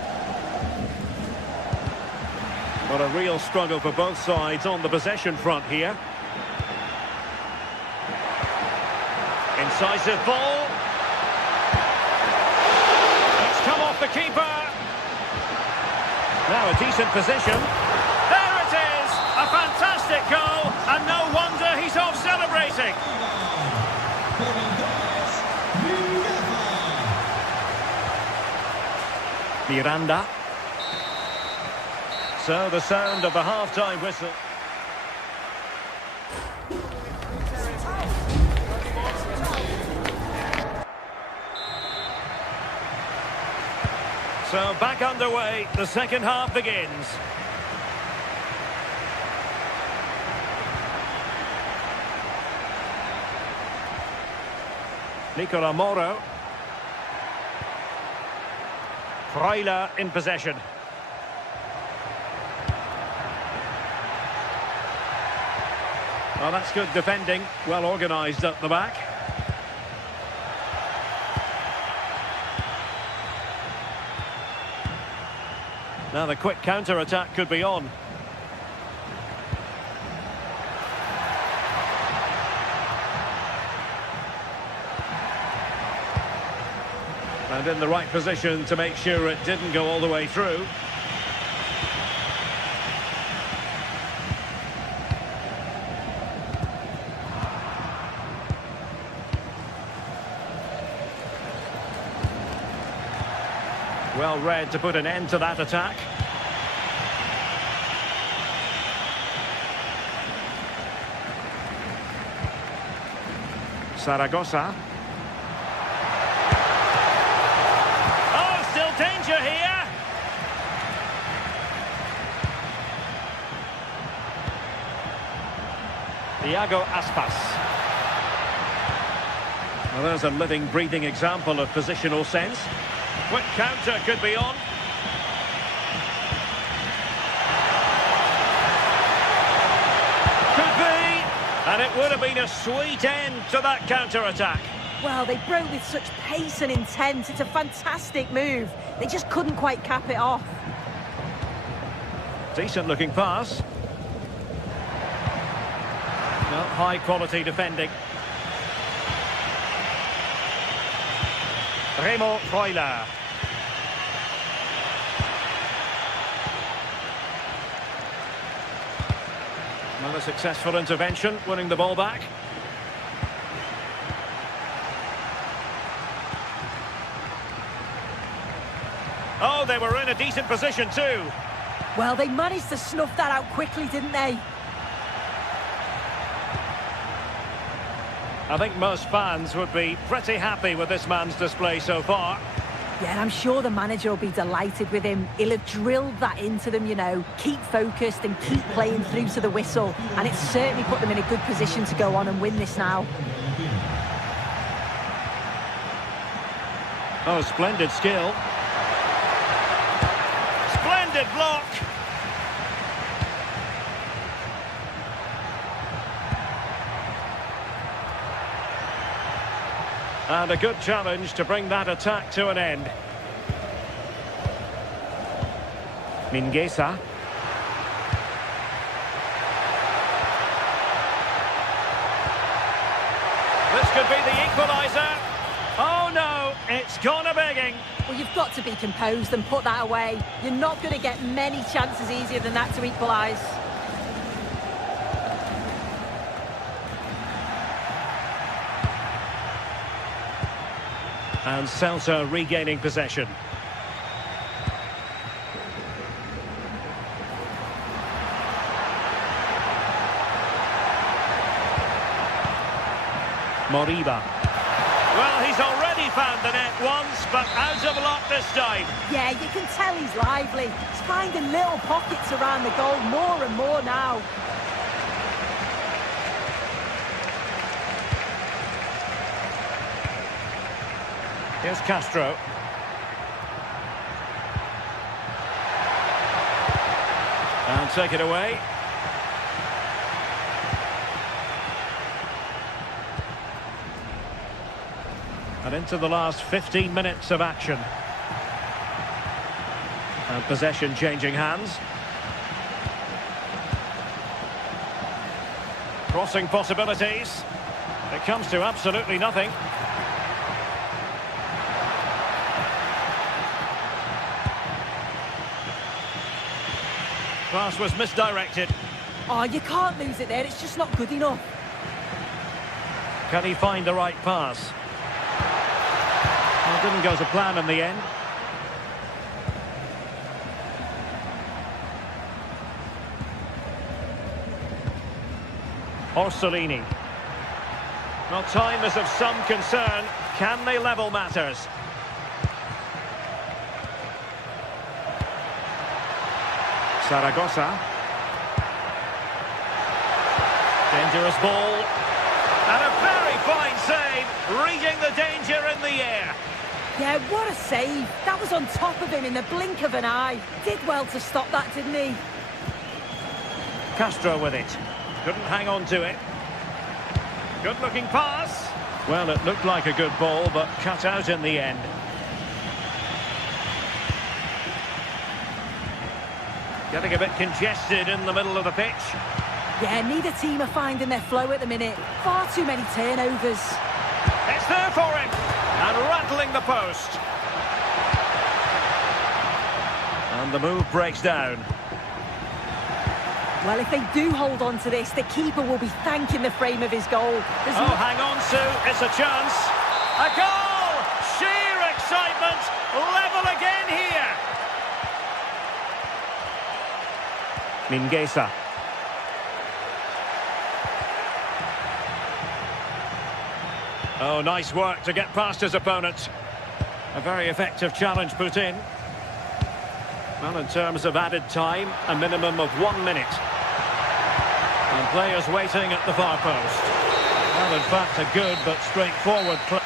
But a real struggle for both sides on the possession front here. Incisive ball. It's come off the keeper. Now a decent position. There it is! A fantastic goal, and no wonder he's off celebrating. Miranda. So the sound of the half-time whistle. So back underway, the second half begins. Nicola Moro. Freuler in possession. Well, that's good defending, well organised at the back. Now the quick counter-attack could be on. And in the right position to make sure it didn't go all the way through. Well read to put an end to that attack. Zaragoza. Oh, still danger here. Iago Aspas. Well, there's a living, breathing example of positional sense. Quick counter could be on. Could be. And it would have been a sweet end to that counter-attack. Well, they broke with such pace and intent. It's a fantastic move. They just couldn't quite cap it off. Decent-looking pass. Well, high-quality defending. Remo Freuler. Well, a successful intervention, winning the ball back. Oh, they were in a decent position too. Well, they managed to snuff that out quickly, didn't they? I think most fans would be pretty happy with this man's display so far. Yeah, and I'm sure the manager will be delighted with him. He'll have drilled that into them, you know. Keep focused and keep playing through to the whistle. And it's certainly put them in a good position to go on and win this now. Oh, splendid skill. Splendid block. And a good challenge to bring that attack to an end. Mingueza. This could be the equaliser. Oh no, it's gone a begging. Well, you've got to be composed and put that away. You're not going to get many chances easier than that to equalise. And Celta regaining possession. Moriba. Well, he's already found the net once, but out of luck this time. Yeah, you can tell he's lively. He's finding little pockets around the goal more and more now. Here's Castro. And take it away. And into the last 15 minutes of action. And possession changing hands. Crossing possibilities. It comes to absolutely nothing. Pass was misdirected. Oh, you can't lose it there. It's just not good enough. Can he find the right pass? Well, it didn't go to plan in the end. Orsolini. Well, time is of some concern. Can they level matters? Zaragoza. Dangerous ball. And a very fine save, reading the danger in the air. Yeah, what a save. That was on top of him in the blink of an eye. Did well to stop that, didn't he? Castro with it. Couldn't hang on to it. Good looking pass. Well, it looked like a good ball, but cut out in the end. Getting a bit congested in the middle of the pitch. Yeah, neither team are finding their flow at the minute. Far too many turnovers. It's there for him. And rattling battling the post. And the move breaks down. Well, if they do hold on to this, the keeper will be thanking the frame of his goal. Hang on, Sue. It's a chance. A goal! Sheer excitement. Level again here. Mingueza. Oh, nice work to get past his opponent. A very effective challenge put in. Well, in terms of added time, a minimum of 1 minute. And players waiting at the far post. Well, in fact, a good but straightforward play.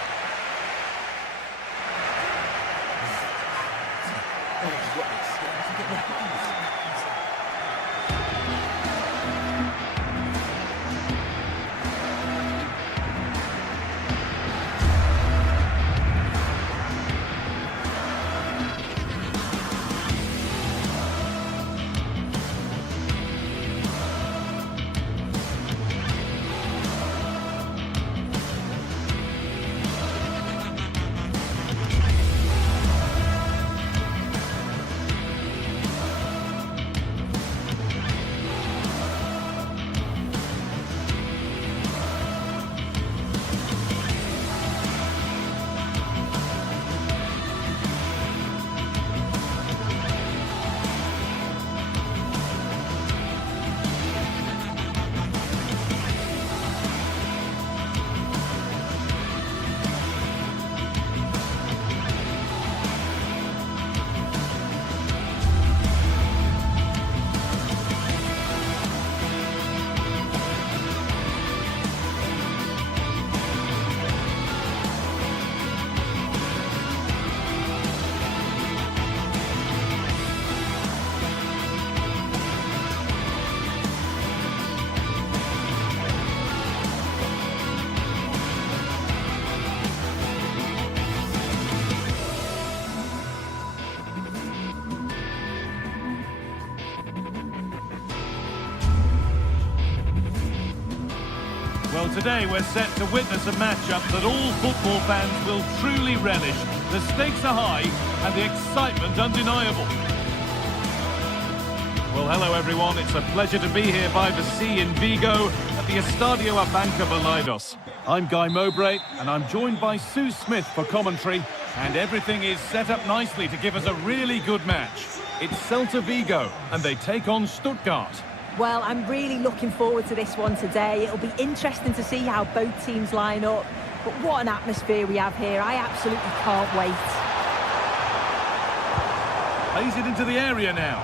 Well, today we're set to witness a matchup that all football fans will truly relish. The stakes are high and the excitement undeniable. Well, hello everyone. It's a pleasure to be here by the sea in Vigo at the Estadio Abanca Balaidos. I'm Guy Mowbray and I'm joined by Sue Smith for commentary, and everything is set up nicely to give us a really good match. It's Celta Vigo and they take on Stuttgart. Well, I'm really looking forward to this one today. It'll be interesting to see how both teams line up. But what an atmosphere we have here. I absolutely can't wait. Plays it into the area now.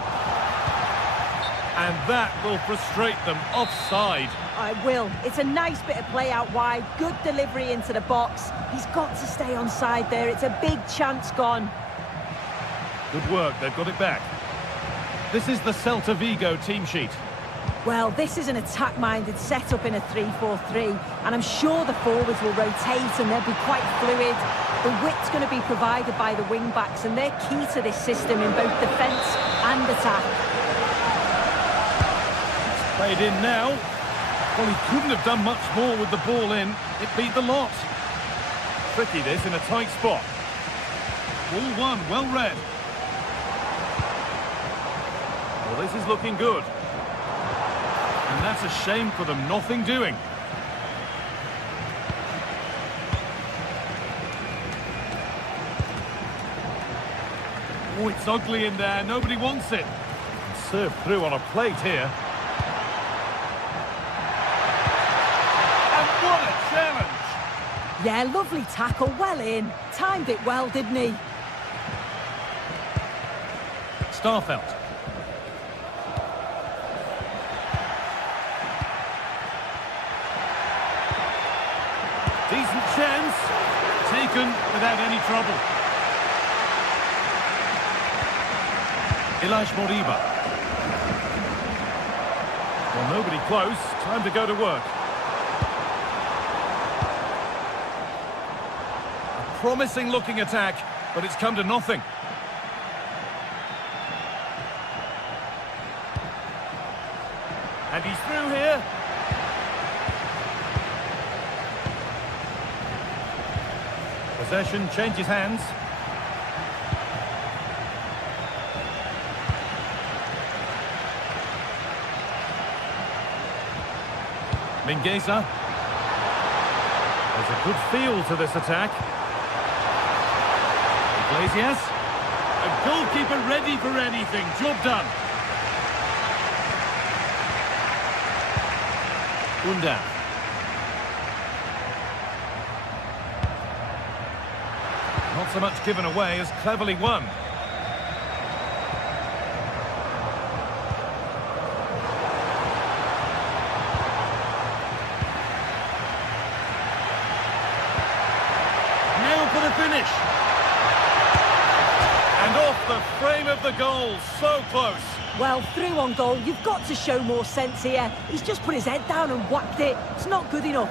And that will frustrate them. Offside. I will. It's a nice bit of play out wide. Good delivery into the box. He's got to stay onside there. It's a big chance gone. Good work. They've got it back. This is the Celta Vigo team sheet. Well, this is an attack-minded setup in a 3-4-3, and I'm sure the forwards will rotate and they'll be quite fluid. The width's going to be provided by the wing-backs, and they're key to this system in both defence and attack. It's played in now. Well, he couldn't have done much more with the ball in. It beat the lot. Tricky this in a tight spot. Ball one, well read. Well, this is looking good. And that's a shame for them, nothing doing. Oh, it's ugly in there, nobody wants it. Served through on a plate here. And what a challenge! Yeah, lovely tackle, well in. Timed it well, didn't he? Starfelt. Decent chance, taken without any trouble. Ilaix Moriba. Well, nobody close, time to go to work. A promising looking attack, but it's come to nothing. And he's through here. Possession changes hands. Mingueza. There's a good feel to this attack. Iglesias. A goalkeeper ready for anything. Job done. Unda. Not so much given away as cleverly won. Now for the finish. And off the frame of the goal. So close. Well, through on goal, you've got to show more sense here. He's just put his head down and whacked it. It's not good enough.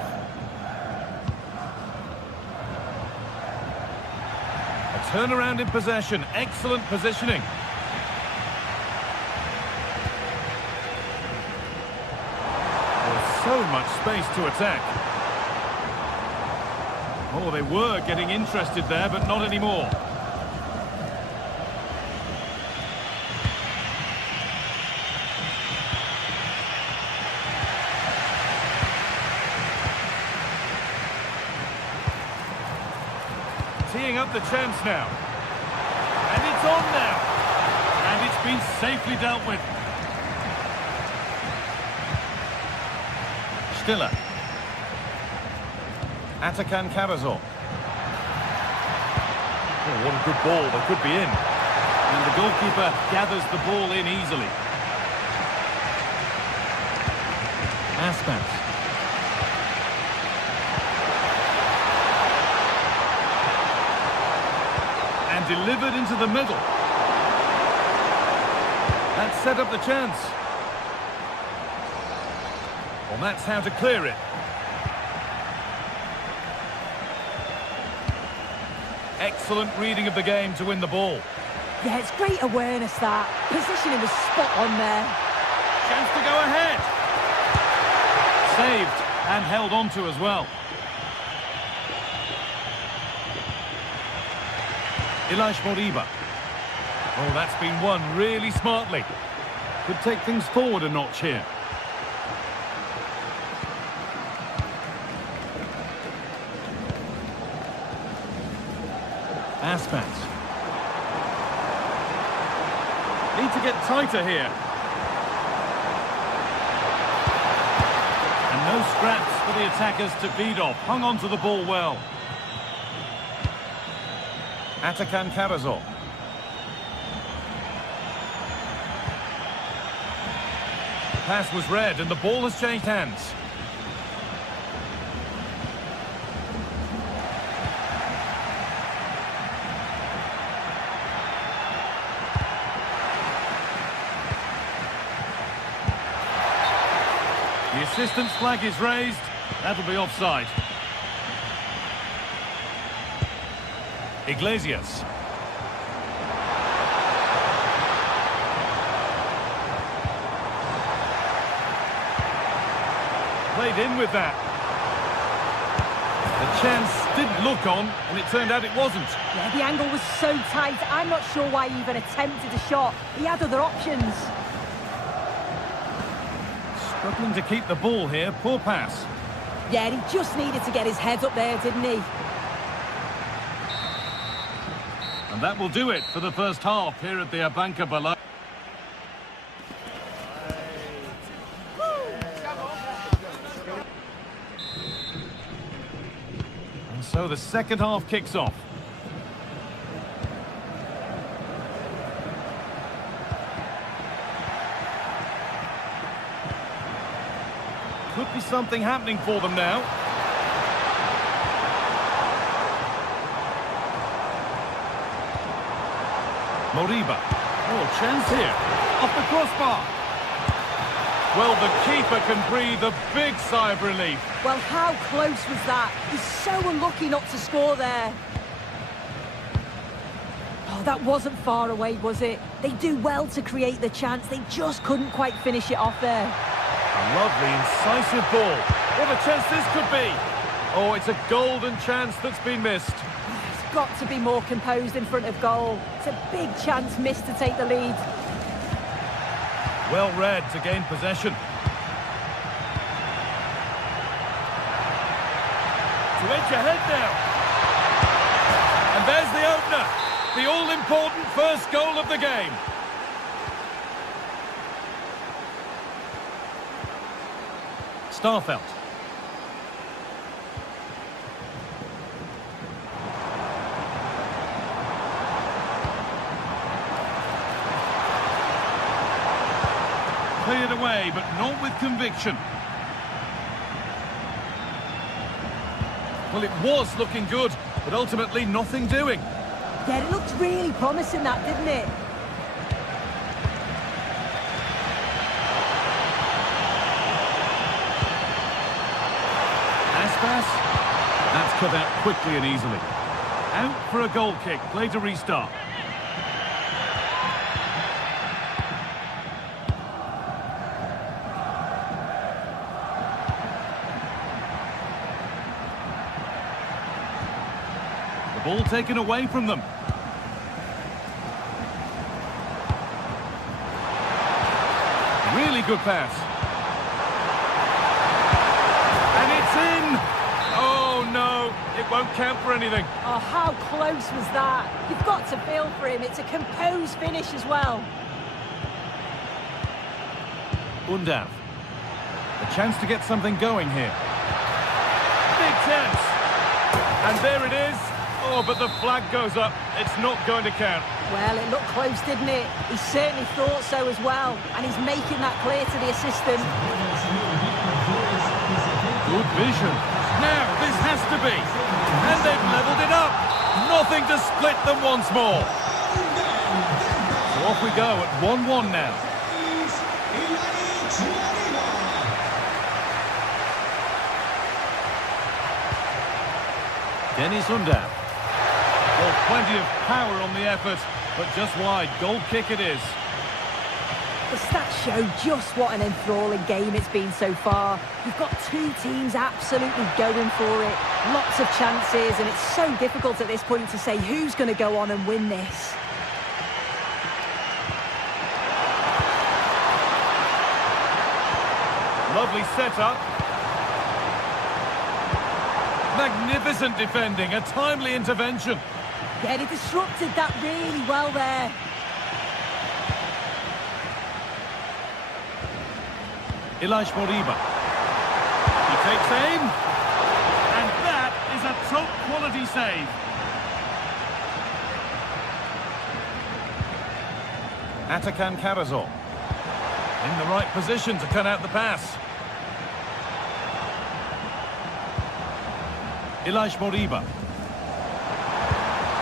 A turnaround in possession. Excellent positioning. There's so much space to attack. Oh, they were getting interested there, but not anymore. Teeing up the chance now. And it's on now. And it's been safely dealt with. Stiller. Atakan Karasor. Oh, what a good ball. They could be in. And the goalkeeper gathers the ball in easily. Aspas. And delivered into the middle. That set up the chance. Well, that's how to clear it. Excellent reading of the game to win the ball. Yeah, it's great awareness, that. Positioning was spot on there. Chance to go ahead. Saved and held on to as well. Ilaix Moriba. Oh, that's been won really smartly. Could take things forward a notch here. Aspas. Need to get tighter here. And no scraps for the attackers to feed off. Hung on to the ball well. Atakan Karasor. The pass was read and the ball has changed hands. The assistant's flag is raised. That'll be offside. Iglesias. Played in with that. The chance did look on, and it turned out it wasn't. Yeah, the angle was so tight. I'm not sure why he even attempted a shot. He had other options. Struggling to keep the ball here. Poor pass. Yeah, he just needed to get his head up there, didn't he? And that will do it for the first half here at the Abanca below. And so the second half kicks off. Could be something happening for them now. Moriba. Oh, chance here. Off the crossbar. Well, the keeper can breathe a big sigh of relief. Well, how close was that? He's so unlucky not to score there. Oh, that wasn't far away, was it? They do well to create the chance. They just couldn't quite finish it off there. A lovely, incisive ball. What a chance this could be. Oh, it's a golden chance that's been missed. got to be more composed in front of goal. It's a big chance missed to take the lead. Well read to gain possession. To edge ahead now. And there's the opener. The all-important first goal of the game. Starfelt. Cleared away, but not with conviction. Well, it was looking good, but ultimately nothing doing. Yeah, it looked really promising, that, didn't it? Aspas. That's cut out quickly and easily. Out for a goal kick. Play to restart. Ball taken away from them. Really good pass. And it's in! Oh no, it won't count for anything. Oh, how close was that? You've got to feel for him. It's a composed finish as well. Undav. A chance to get something going here. Big chance. And there it is. Oh, but the flag goes up. It's not going to count. Well, it looked close, didn't it? He certainly thought so as well. And he's making that clear to the assistant. Good vision. Now, this has to be. And they've levelled it up. Nothing to split them once more. So off we go at 1-1 now. Dennis Undav. Well, plenty of power on the effort, but just wide. Goal kick it is. The stats show just what an enthralling game it's been so far. You've got two teams absolutely going for it. Lots of chances, and it's so difficult at this point to say who's going to go on and win this. Lovely setup. Magnificent defending, a timely intervention. Yeah, he disrupted that really well there. Elias Moriba. He takes aim. And that is a top quality save. Atakan Karazor. In the right position to cut out the pass. Elias Moriba.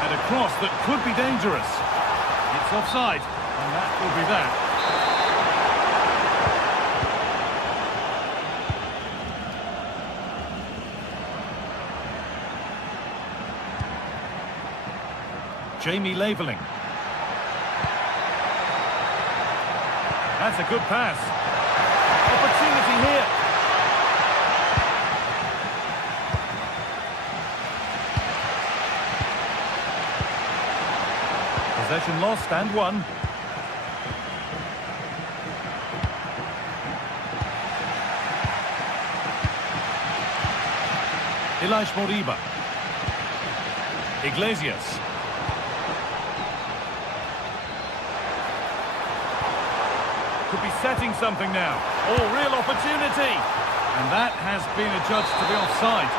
And a cross that could be dangerous. It's offside, and that will be that. Jamie Laveling. That's a good pass. Opportunity here. Possession lost and won. Elias Moriba. Iglesias. Could be setting something now. Oh, real opportunity. And that has been adjudged to be offside.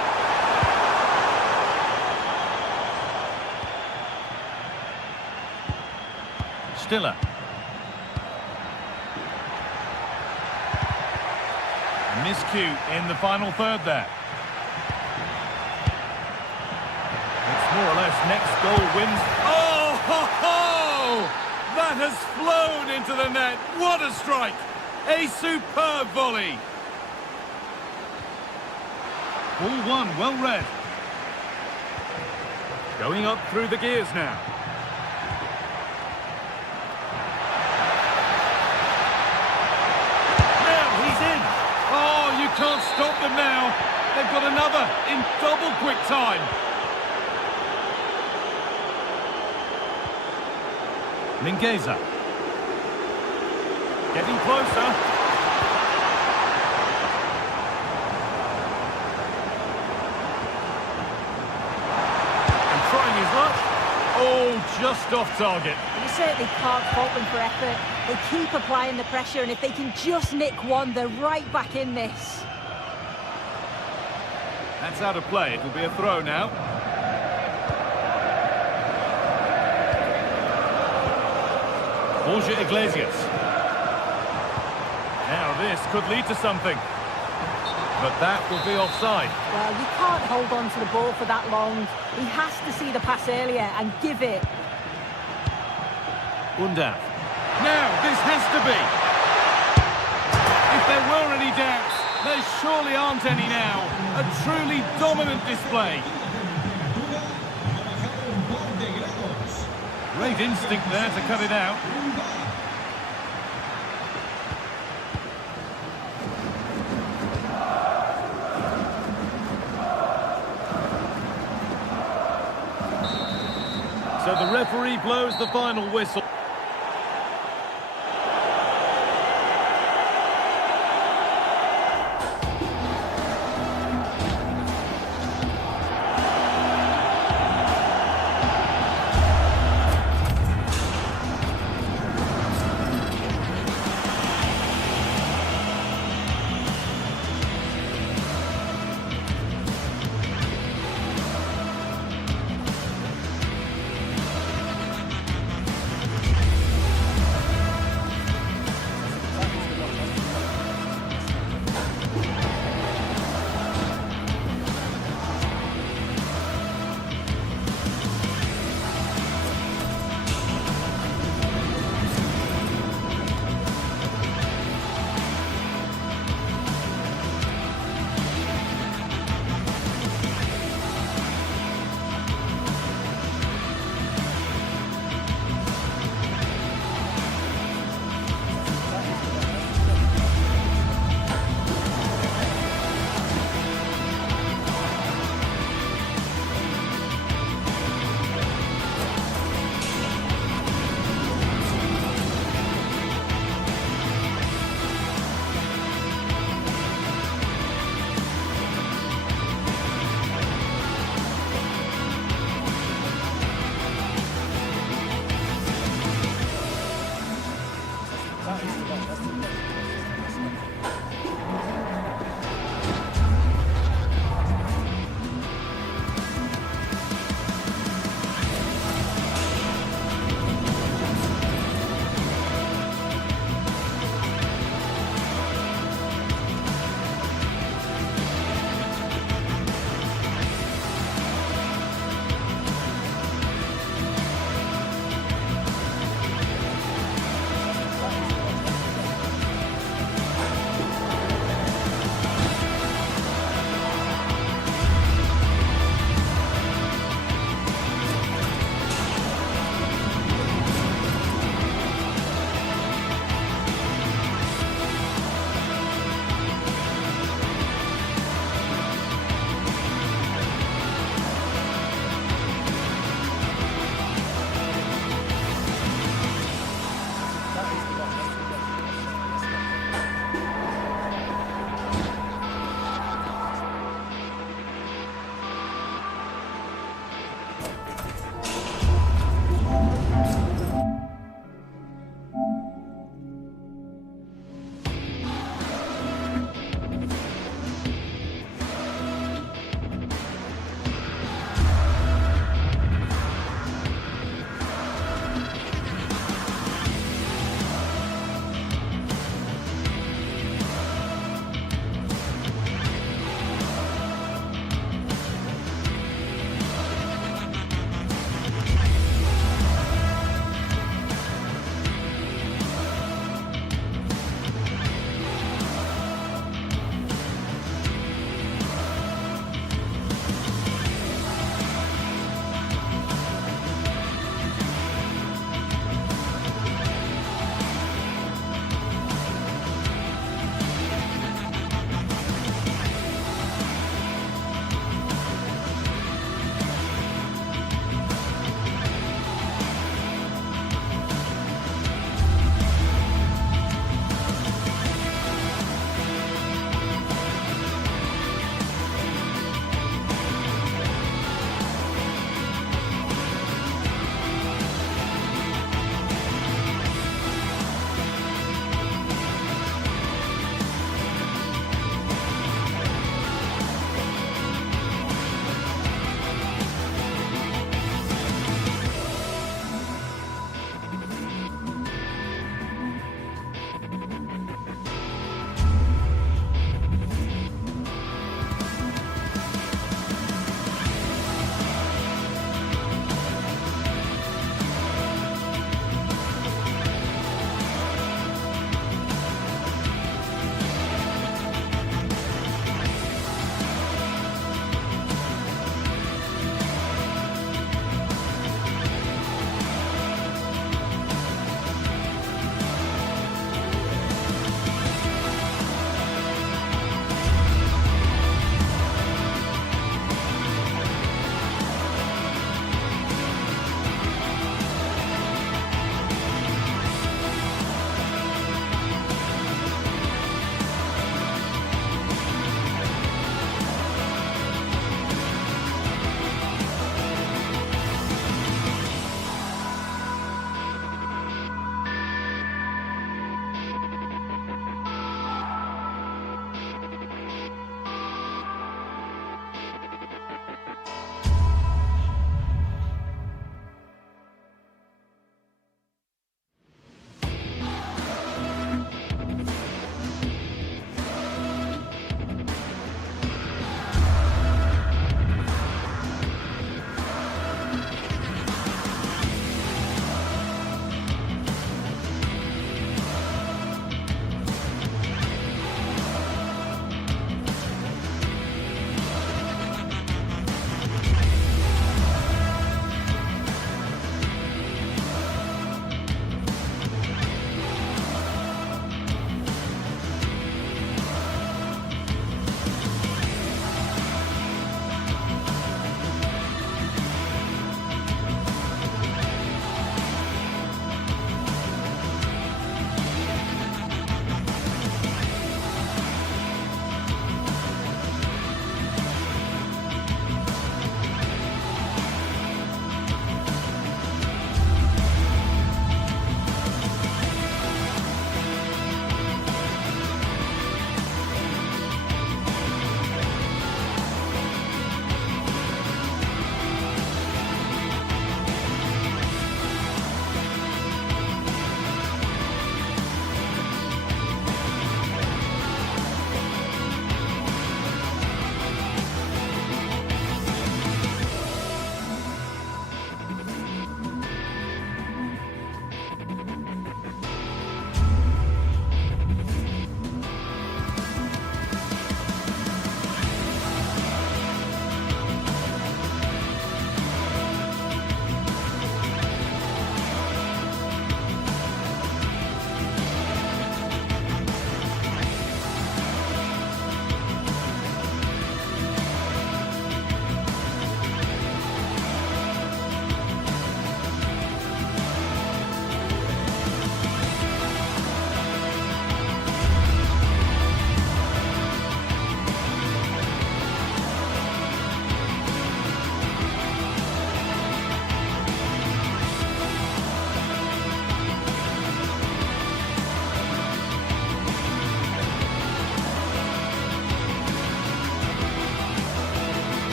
Stiller. Miscue in the final third there. It's more or less next goal wins. Oh, ho, ho! That has flown into the net. What a strike! A superb volley. Ball one, well read. Going up through the gears now. Now he's in. Oh, you can't stop them now. They've got another in double quick time. Mingueza. Getting closer. And trying his luck. Oh, just off target. You certainly can't fault them for effort. They keep applying the pressure, and if they can just nick one, they're right back in this. That's out of play. It'll be a throw now. Borja Iglesias. Now this could lead to something. But that will be offside. Well, you can't hold on to the ball for that long. He has to see the pass earlier and give it. Undav. Now, this has to be. If there were any doubts, there surely aren't any now. A truly dominant display. Great instinct there to cut it out. So the referee blows the final whistle.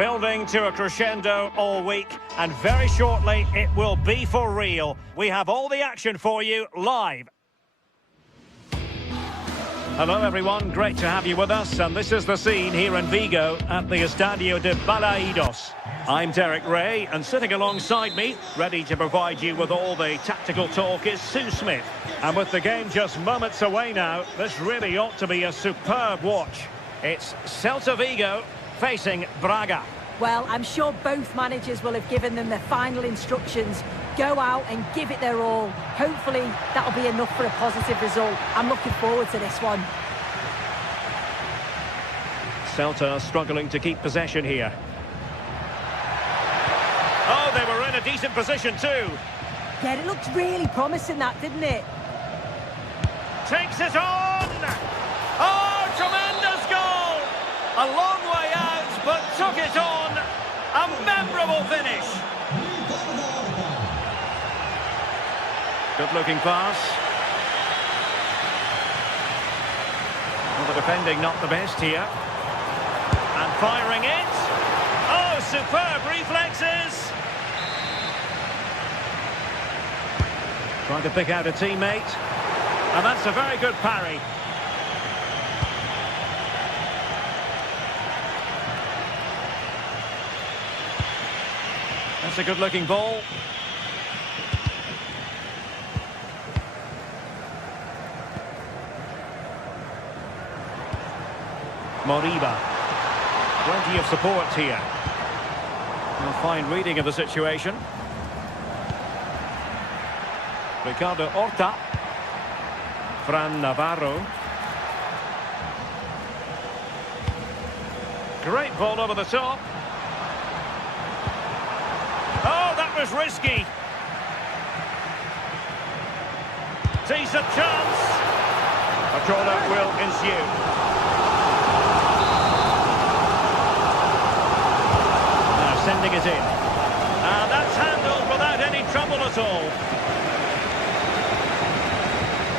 Building to a crescendo all week, and very shortly it will be for real. We have all the action for you live. Hello everyone, great to have you with us, and this is the scene here in Vigo at the Estadio de Balaidos. I'm Derek Ray, and sitting alongside me, ready to provide you with all the tactical talk, is Sue Smith. And with the game just moments away now, this really ought to be a superb watch. It's Celta Vigo facing Braga. Well, I'm sure both managers will have given them their final instructions. Go out and give it their all. Hopefully, that'll be enough for a positive result. I'm looking forward to this one. Celta struggling to keep possession here. Oh, they were in a decent position too. Yeah, it looked really promising, that, didn't it? Takes it on! Oh, tremendous goal! A long way out, but took it on. A memorable finish. Good-looking pass. Well, the defending not the best here. And firing it. Oh, superb reflexes. Trying to pick out a teammate. And that's a very good parry. That's a good-looking ball. Moriba. Plenty of support here. A fine reading of the situation. Ricardo Horta. Fran Navarro. Great ball over the top. Oh, that was risky. Decent chance. A corner will ensue. Now sending it in. And that's handled without any trouble at all.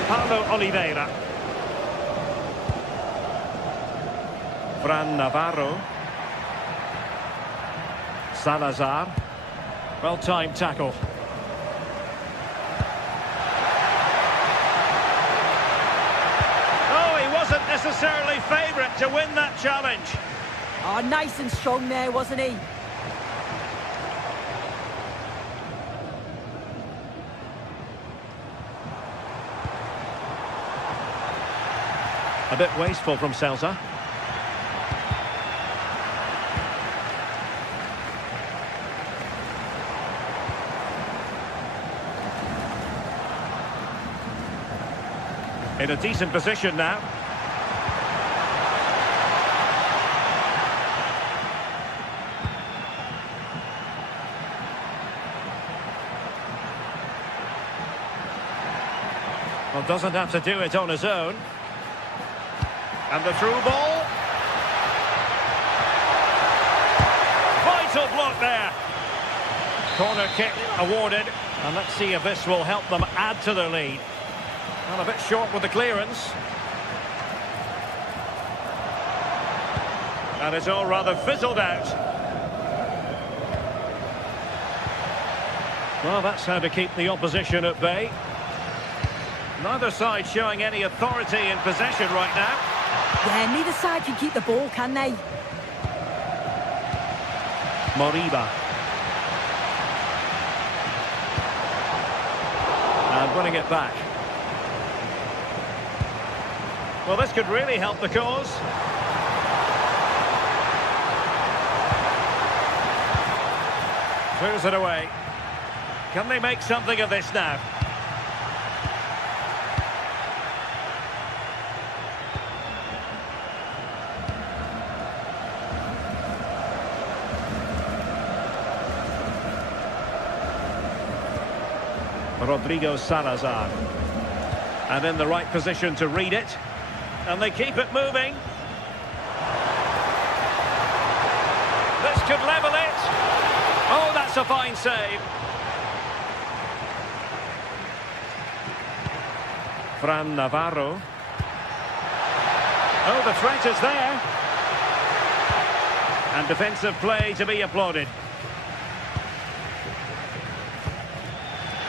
Paulo Oliveira. Fran Navarro. Salazar. Well-timed tackle. Oh, he wasn't necessarily favourite to win that challenge. Oh, nice and strong there, wasn't he? A bit wasteful from Celta. In a decent position now. Well, doesn't have to do it on his own. And the through ball. Vital block there. Corner kick awarded. And let's see if this will help them add to their lead. Well, a bit short with the clearance. And it's all rather fizzled out. Well, that's how to keep the opposition at bay. Neither side showing any authority in possession right now. Yeah, neither side can keep the ball, can they? Moriba. And winning it back. Well, this could really help the cause. Clears it away. Can they make something of this now? Rodrigo Salazar. And in the right position to read it. And they keep it moving. This could level it. Oh, that's a fine save. Fran Navarro. Oh, the threat is there. And defensive play to be applauded.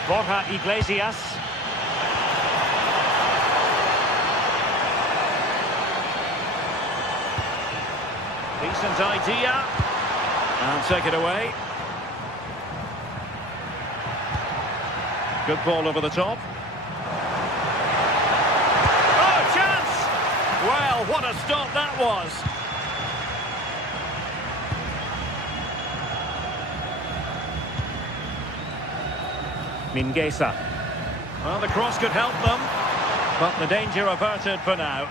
Borja Iglesias. Decent idea. And take it away. Good ball over the top. Oh, chance! Well, what a stop that was. Mingueza. Well, the cross could help them, but the danger averted for now.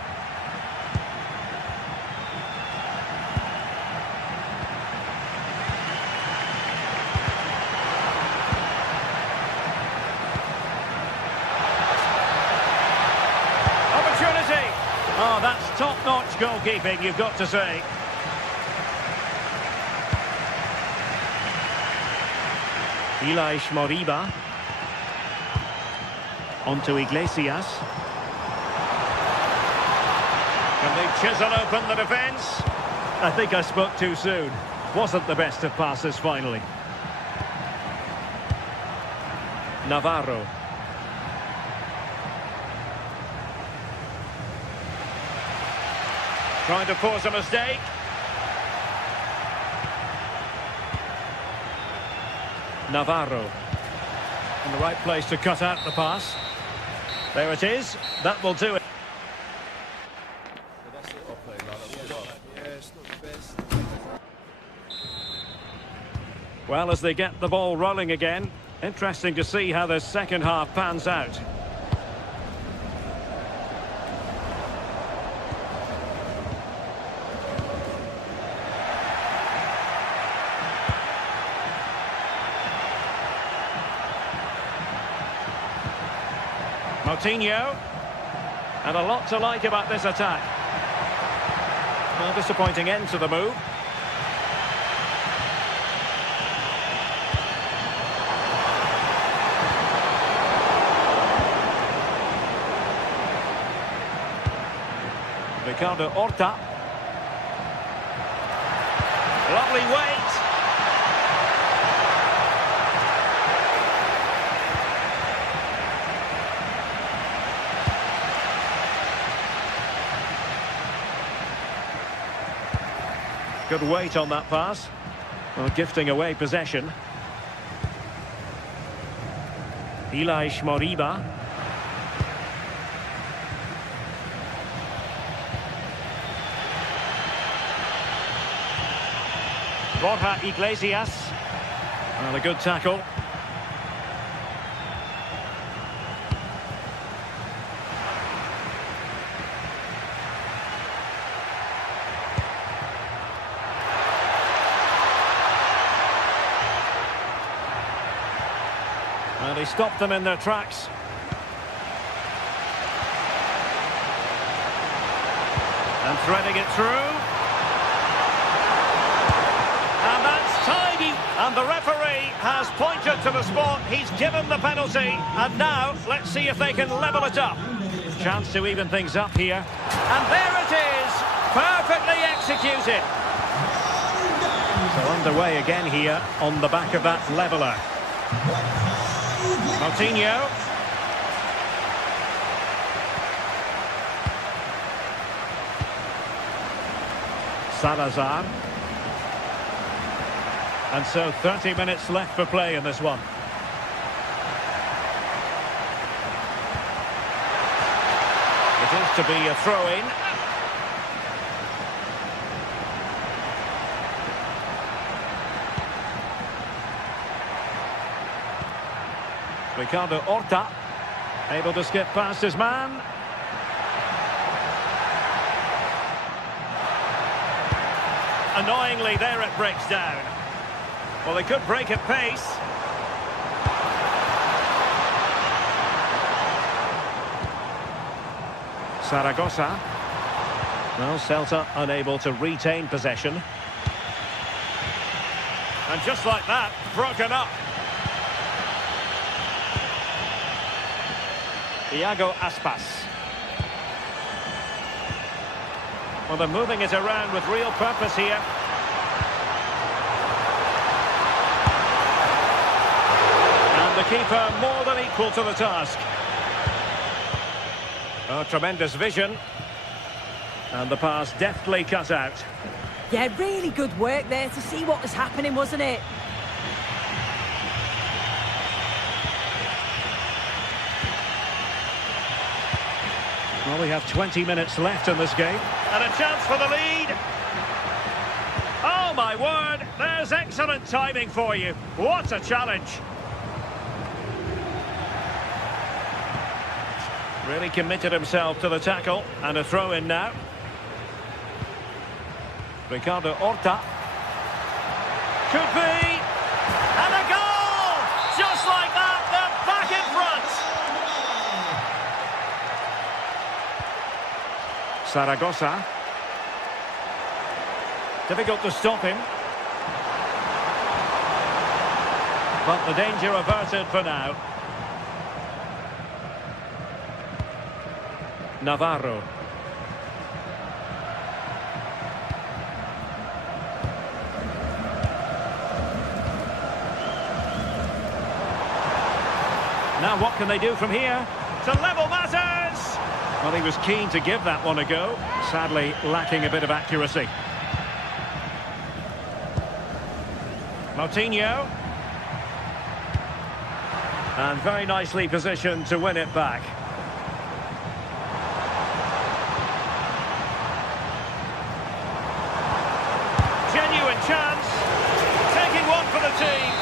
Opportunity! Oh, that's top-notch goalkeeping, you've got to say. Ilaix Moriba. Onto Iglesias. Can they chisel open the defence? I think I spoke too soon. Wasn't the best of passes finally. Navarro. Trying to force a mistake. Navarro. In the right place to cut out the pass. There it is. That will do it. Well, as they get the ball rolling again, interesting to see how the second half pans out. Coutinho, and a lot to like about this attack. Well, disappointing end to the move. Ricardo Horta. Lovely weight. Good weight on that pass. Well, gifting away possession. Ilaix Moriba. Borja Iglesias. Well, a good tackle. And he stopped them in their tracks. And threading it through. And that's tidy. And the referee has pointed to the spot. He's given the penalty. And now, let's see if they can level it up. Chance to even things up here. And there it is. Perfectly executed. So underway again here on the back of that leveller. Coutinho. Salazar. And so 30 minutes left for play in this one. It is to be a throw-in. Ricardo Horta, able to skip past his man. Annoyingly, there it breaks down. Well, they could break at pace. Zaragoza. Well, Celta unable to retain possession. And just like that, broken up. Iago Aspas. Well, they're moving it around with real purpose here. keeper more than equal to the task. Oh, tremendous vision. And the pass deftly cut out. Yeah, really good work there to see what was happening, wasn't it? Well, we have 20 minutes left in this game. And a chance for the lead. Oh, my word. There's excellent timing for you. What a challenge. Really committed himself to the tackle. And a throw in now. Ricardo Horta. Could be. And a goal! Just like that, they're back in front. Zaragoza. Difficult to stop him. But the danger averted for now. Navarro. Now what can they do from here? To level matters! Well, he was keen to give that one a go. Sadly, lacking a bit of accuracy. Moutinho. And very nicely positioned to win it back. Genuine chance. Taking one for the team.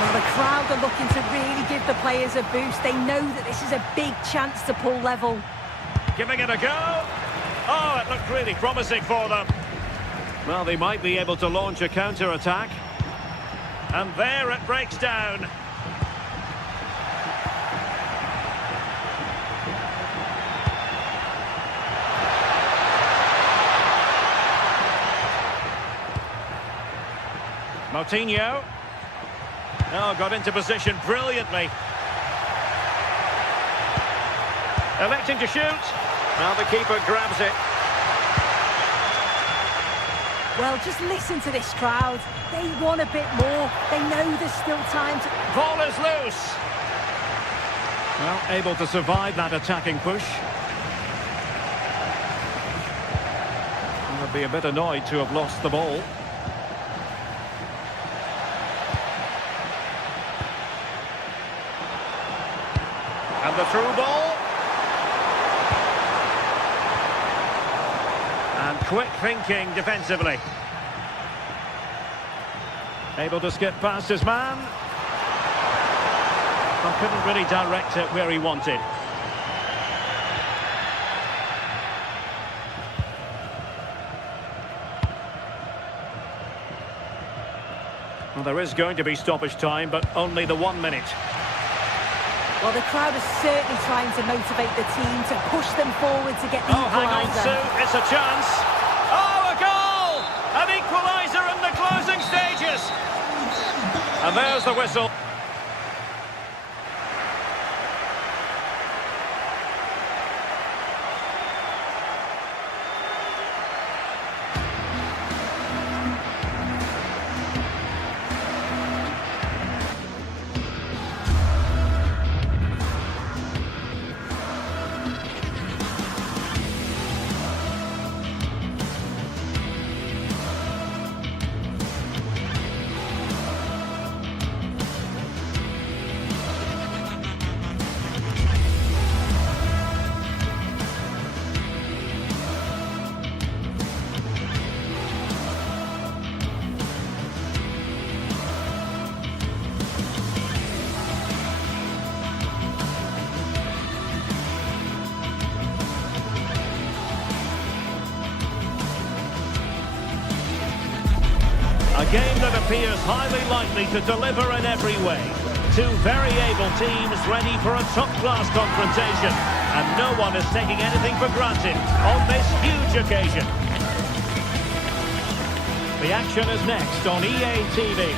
Well, the crowd are looking to really give the players a boost. They know that this is a big chance to pull level. Giving it a go. Oh, it looked really promising for them. Well, they might be able to launch a counter-attack. And there it breaks down. Moutinho. Oh, got into position brilliantly. Electing to shoot. Now the keeper grabs it. Well, just listen to this crowd. They want a bit more. They know there's still time to... Ball is loose. Well, able to survive that attacking push. Would be a bit annoyed to have lost the ball. And the through ball. And quick thinking defensively. Able to skip past his man. But couldn't really direct it where he wanted. Well, there is going to be stoppage time, but only the 1 minute. Well, the crowd is certainly trying to motivate the team to push them forward to get the equaliser. Hang on, Sue. It's a chance. Oh, a goal! An equaliser in the closing stages. And there's the whistle. A game that appears highly likely to deliver in every way. Two very able teams ready for a top-class confrontation. And no one is taking anything for granted on this huge occasion. The action is next on EA TV.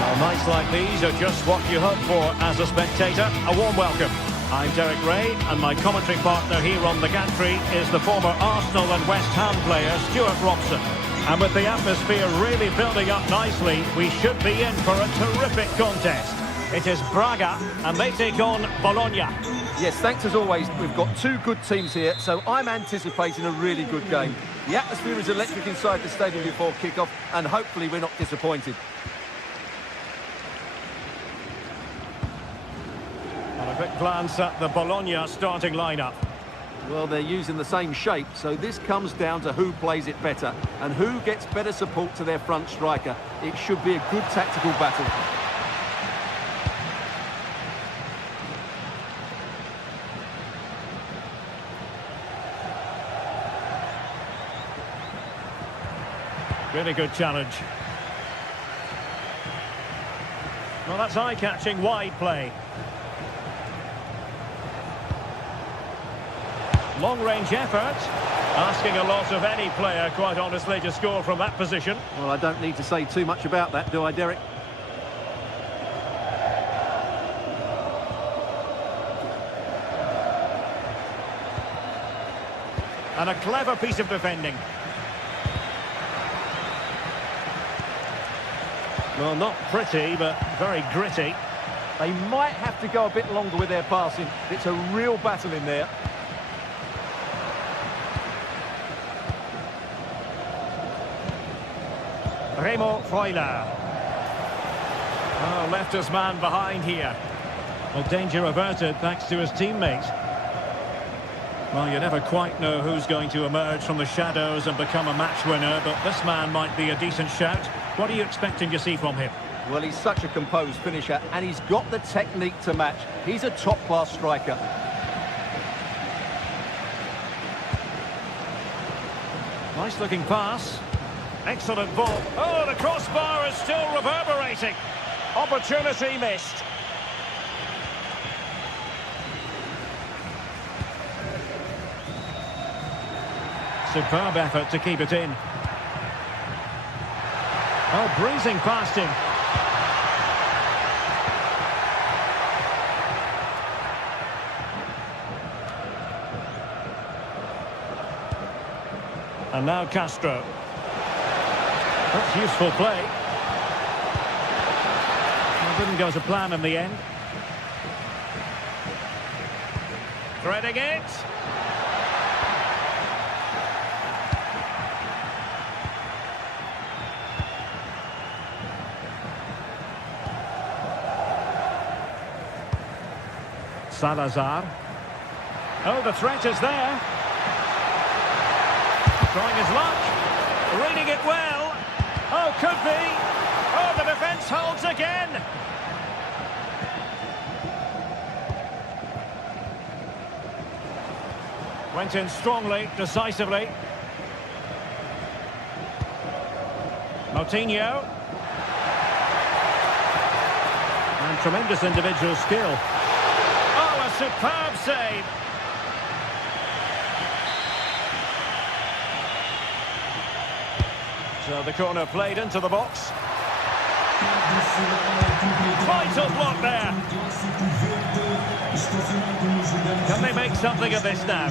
Well, nights like these are just what you hope for as a spectator. A warm welcome. I'm Derek Ray, and my commentary partner here on the gantry is the former Arsenal and West Ham player, Stuart Robson. And with the atmosphere really building up nicely, we should be in for a terrific contest. It is Braga, and they take on Bologna. Yes, thanks as always. We've got two good teams here, so I'm anticipating a really good game. The atmosphere is electric inside the stadium before kick-off, and hopefully we're not disappointed. And a quick glance at the Bologna starting lineup. Well, they're using the same shape, so this comes down to who plays it better and who gets better support to their front striker. It should be a good tactical battle. Really good challenge. Well, that's eye-catching wide play. Long-range effort. Asking a lot of any player, quite honestly, to score from that position. Well, I don't need to say too much about that, do I, Derek? And a clever piece of defending. Well, not pretty, but very gritty. They might have to go a bit longer with their passing. It's a real battle in there. Remo Freuler. Oh, left his man behind here. Well, danger averted thanks to his teammates. Well, you never quite know who's going to emerge from the shadows and become a match winner, but this man might be a decent shout. What are you expecting to see from him? Well, he's such a composed finisher, and he's got the technique to match. He's a top-class striker. Nice-looking pass. Excellent ball. Oh, the crossbar is still reverberating. Opportunity missed. Superb effort to keep it in. Oh, breezing past him. And now Castro. That's useful play. It didn't go to plan in the end. Threading it. Salazar. Oh, the threat is there. Trying his luck. Reading it well. Oh, could be. Oh, the defence holds again. Went in strongly, decisively. Moutinho. And tremendous individual skill. Superb save. So the corner played into the box. Vital block there. Can they make something of this now?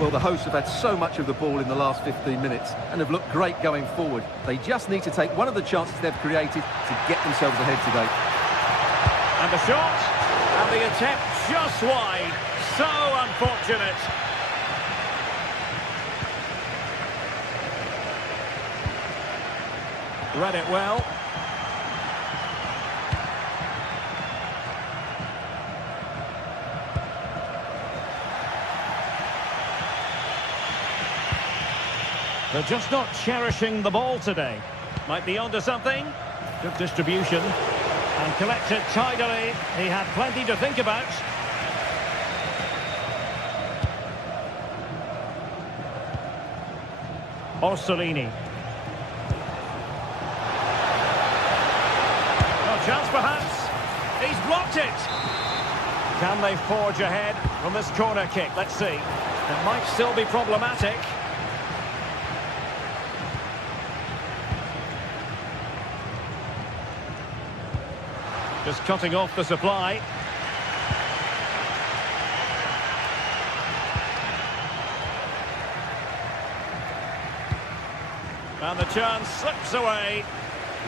Well, the hosts have had so much of the ball in the last 15 minutes and have looked great going forward. They just need to take one of the chances they've created to get themselves ahead today. And the shot, and the attempt just wide. So unfortunate. Read it well. They're just not cherishing the ball today. Might be onto something. Good distribution. And collects it tidily. He had plenty to think about. Orsolini. No chance perhaps. He's blocked it. Can they forge ahead from this corner kick? Let's see. It might still be problematic. Just cutting off the supply. And the chance slips away.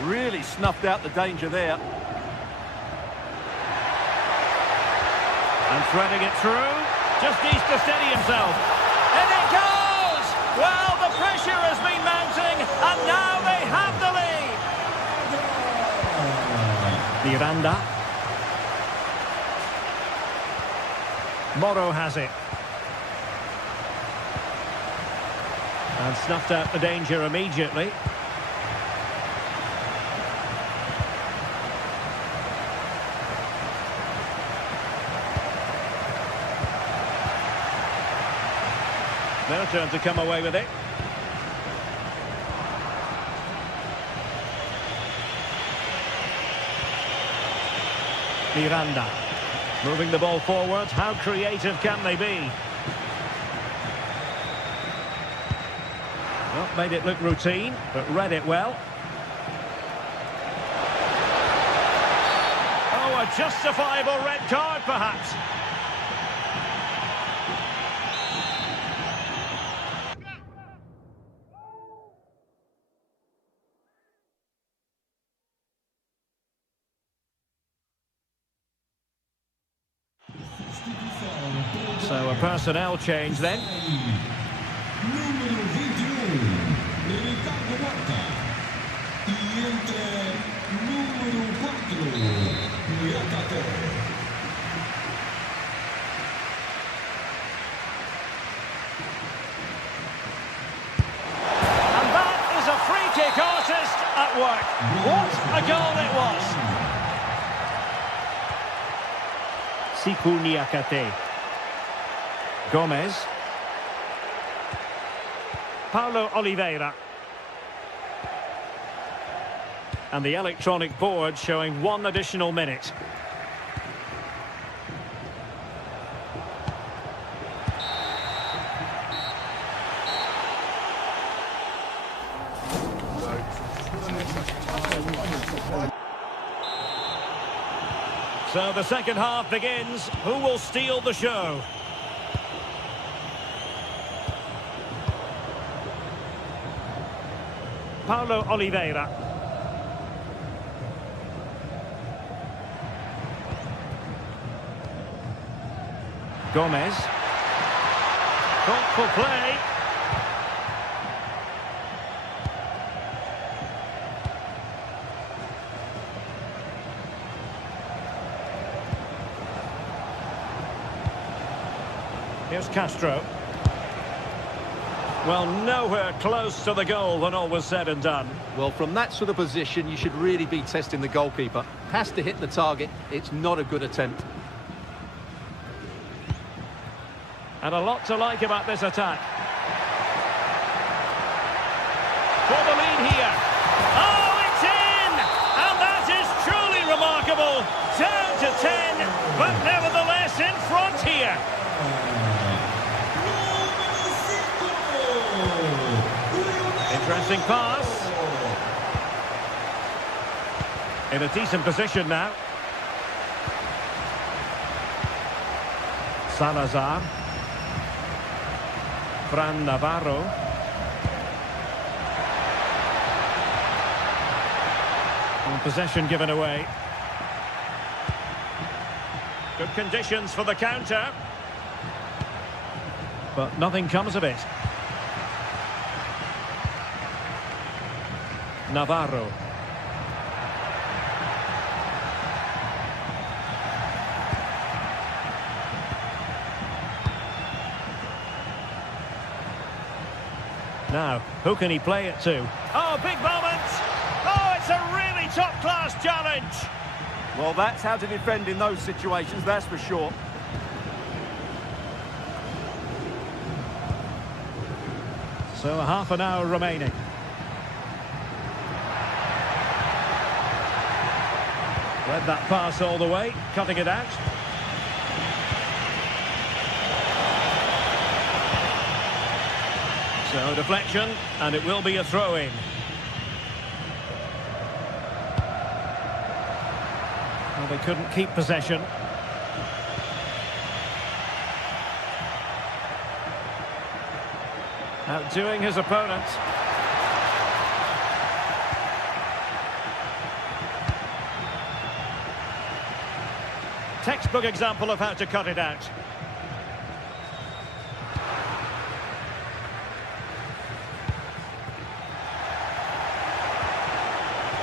Really snuffed out the danger there. And threading it through. Just needs to steady himself. In it goes! Well, the pressure has been mounting, and now they have the lead. Miranda. Moro has it. And snuffed out the danger immediately. Their turn to come away with it. Miranda. Moving the ball forward. How creative can they be? Well, made it look routine, but read it well. Oh, a justifiable red card, perhaps. So a personnel change then. Número 21, Ricardo Horta. Y entre número 4, Yakate. And that is a free kick artist at work. What a goal it was. Siku Niakate. Gomez. Paulo Oliveira. And the electronic board showing 1 additional minute. So the second half begins. Who will steal the show? Paulo Oliveira. Gomez. Thoughtful play. Here's Castro. Well, nowhere close to the goal when all was said and done. Well, from that sort of position, you should really be testing the goalkeeper. Has to hit the target. It's not a good attempt. And a lot to like about this attack. For the lead here. Oh, it's in! And that is truly remarkable. Down to 10, but nevertheless in front here. Interesting pass. In a decent position now. Salazar. Fran Navarro. And possession given away. Good conditions for the counter. But nothing comes of it. Navarro. Now, who can he play it to? Oh, big moment! Oh, it's a really top-class challenge! Well, that's how to defend in those situations, that's for sure. So, a half an hour remaining. Read that pass all the way, cutting it out. So, deflection, and it will be a throw-in. Well, they couldn't keep possession. Outdoing his opponent. Textbook example of how to cut it out.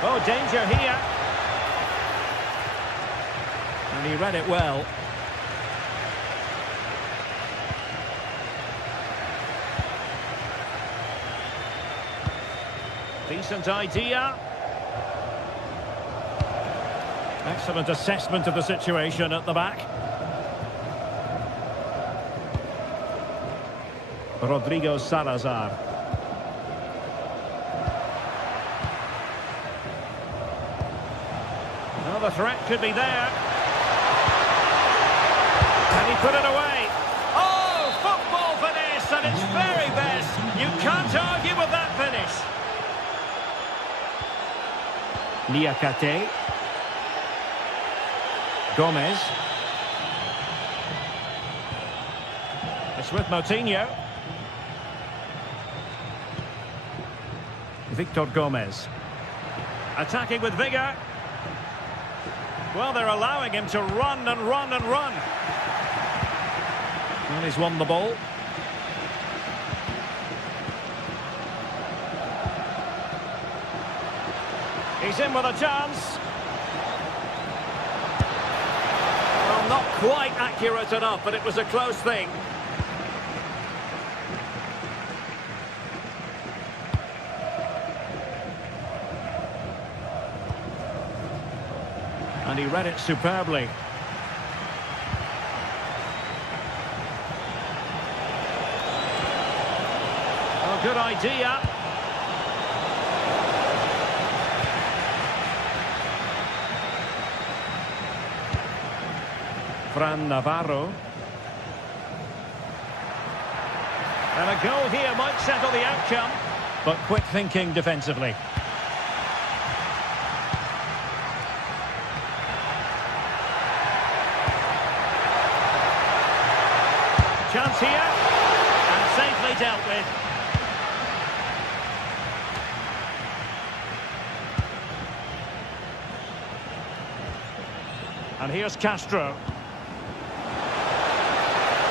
Oh, danger here. And he read it well. Decent idea. Excellent assessment of the situation at the back. Rodrigo Salazar. Well, the threat could be there. And he put it away. Oh, football finesse at its very best. You can't argue with that finish. Niakate. Gomez. It's with Moutinho. Victor Gomez. Attacking with vigour. Well, they're allowing him to run and run and run. And he's won the ball. He's in with a chance. Well, not quite accurate enough, but it was a close thing. And he read it superbly. Oh, good idea. Fran Navarro. And a goal here might settle the outcome, but quick thinking defensively. Chance here, and safely dealt with. And here's Castro.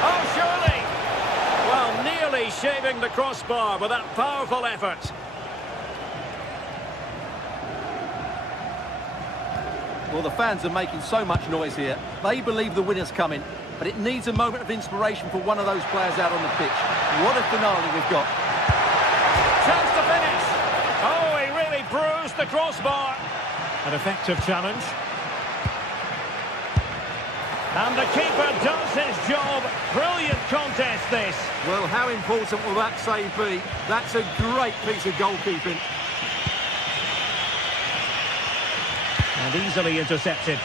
Oh, surely! Well, nearly shaving the crossbar with that powerful effort. Well, the fans are making so much noise here. They believe the winner's coming, but it needs a moment of inspiration for one of those players out on the pitch. What a finale we've got. Chance to finish. Oh, he really bruised the crossbar. An effective challenge. And the keeper does his job. Brilliant contest, this. Well, how important will that save be? That's a great piece of goalkeeping. And easily intercepted.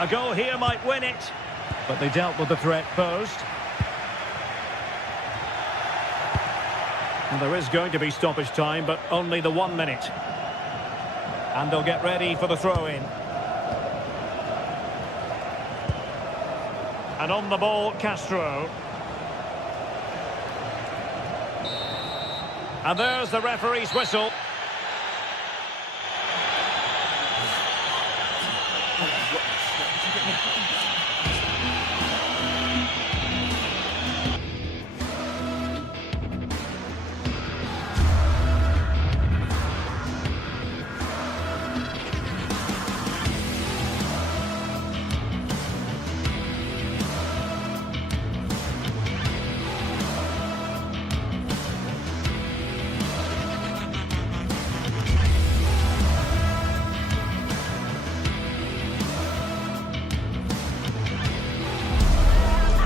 A goal here might win it, but they dealt with the threat posed. And there is going to be stoppage time, but only the 1 minute. And they'll get ready for the throw-in. And on the ball, Castro. And there's the referee's whistle.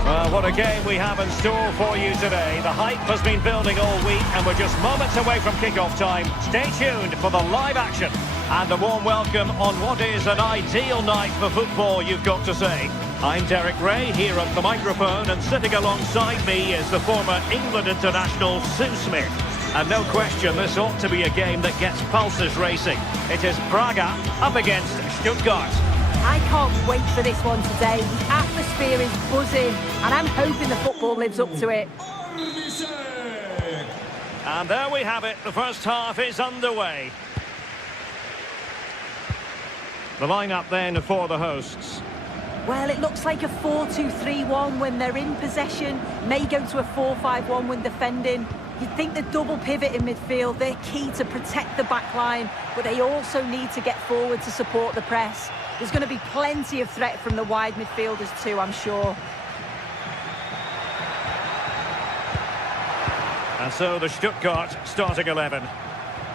Well, what a game we have in store for you today. The hype has been building all week and we're just moments away from kick-off time. Stay tuned for the live action and a warm welcome on what is an ideal night for football, you've got to say. I'm Derek Ray here at the microphone, and sitting alongside me is the former England international Sue Smith. And no question, this ought to be a game that gets pulses racing. It is Braga up against Stuttgart. I can't wait for this one today. The atmosphere is buzzing, and I'm hoping the football lives up to it. And there we have it. The first half is underway. The lineup then for the hosts. Well, it looks like a 4-2-3-1 when they're in possession. May go to a 4-5-1 when defending. You'd think the double pivot in midfield, they're key to protect the back line, but they also need to get forward to support the press. There's going to be plenty of threat from the wide midfielders too, I'm sure. And so the Stuttgart starting 11.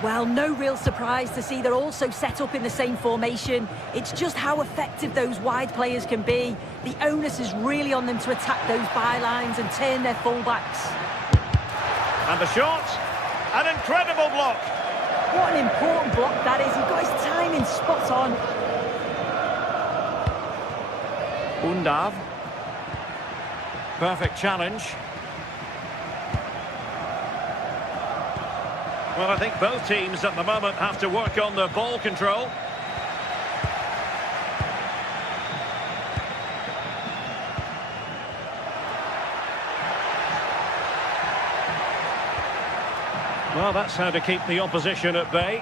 Well, no real surprise to see they're also set up in the same formation. It's just how effective those wide players can be. The onus is really on them to attack those bylines and turn their fullbacks. And the shot, an incredible block. What an important block that is. He got his timing spot on. Undav. Perfect challenge. Well, I think both teams at the moment have to work on their ball control. Well, that's how to keep the opposition at bay.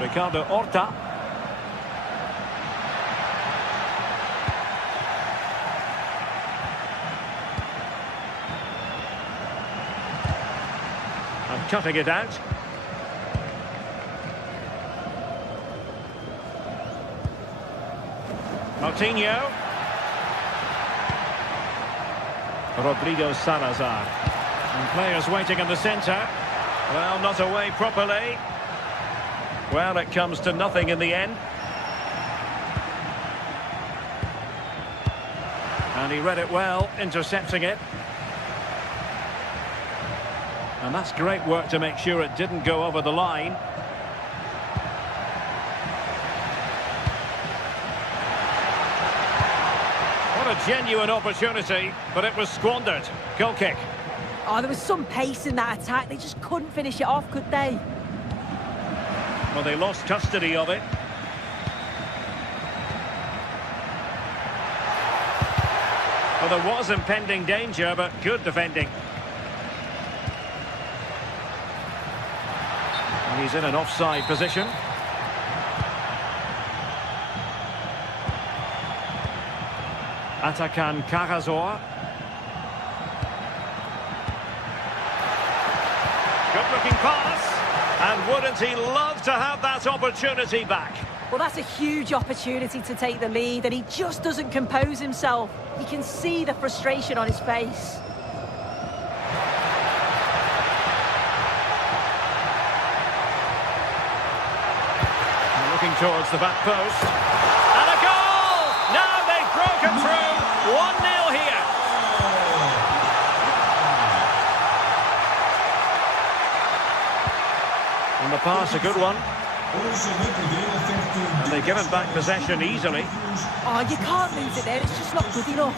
Ricardo Horta. And cutting it out. Martinho. Rodrigo Salazar. And players waiting in the centre. Well, not away properly. Well, it comes to nothing in the end. And he read it well, intercepting it. And that's great work to make sure it didn't go over the line. What a genuine opportunity, but it was squandered. Goal kick. Oh, there was some pace in that attack. They just couldn't finish it off, could they? Well, they lost custody of it. Well, there was impending danger, but good defending. And he's in an offside position. Atakan Karazor. Good-looking pass. And wouldn't he love to have that opportunity back? Well, that's a huge opportunity to take the lead, and he just doesn't compose himself. You can see the frustration on his face. And looking towards the back post. And a goal! Now they've broken through. 1-0 here. And the pass, a good one. And they've given back possession easily. Oh, you can't lose it there. It's just not good enough.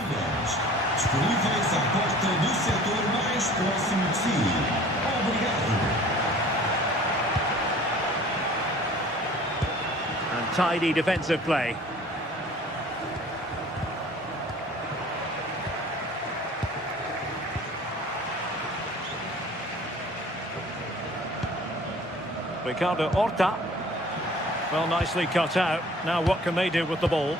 And tidy defensive play. Ricardo Horta. Well, nicely cut out. Now what can they do with the ball?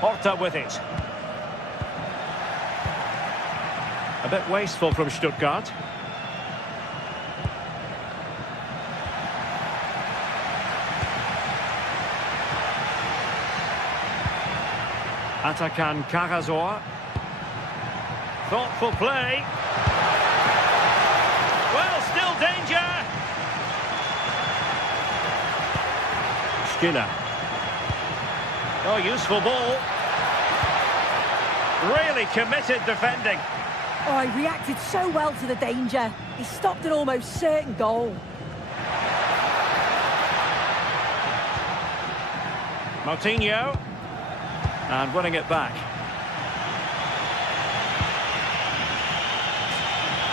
Horta with it. A bit wasteful from Stuttgart. Atakan Karazor. Thoughtful play. Well, still danger. Skiller. Oh, useful ball. Really committed defending. Oh, he reacted so well to the danger. He stopped an almost certain goal. Moutinho. And winning it back.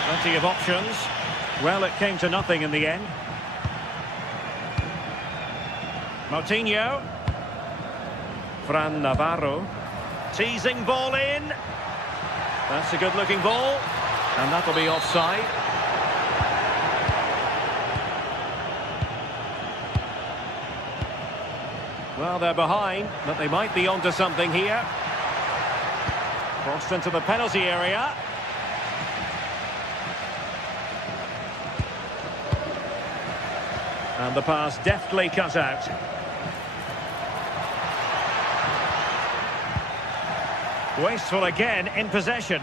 Plenty of options. Well, it came to nothing in the end. Moutinho. Fran Navarro. Teasing ball in. That's a good-looking ball. And that'll be offside. Well, they're behind, but they might be onto something here. Crossed into the penalty area. And the pass deftly cut out. Wasteful again in possession.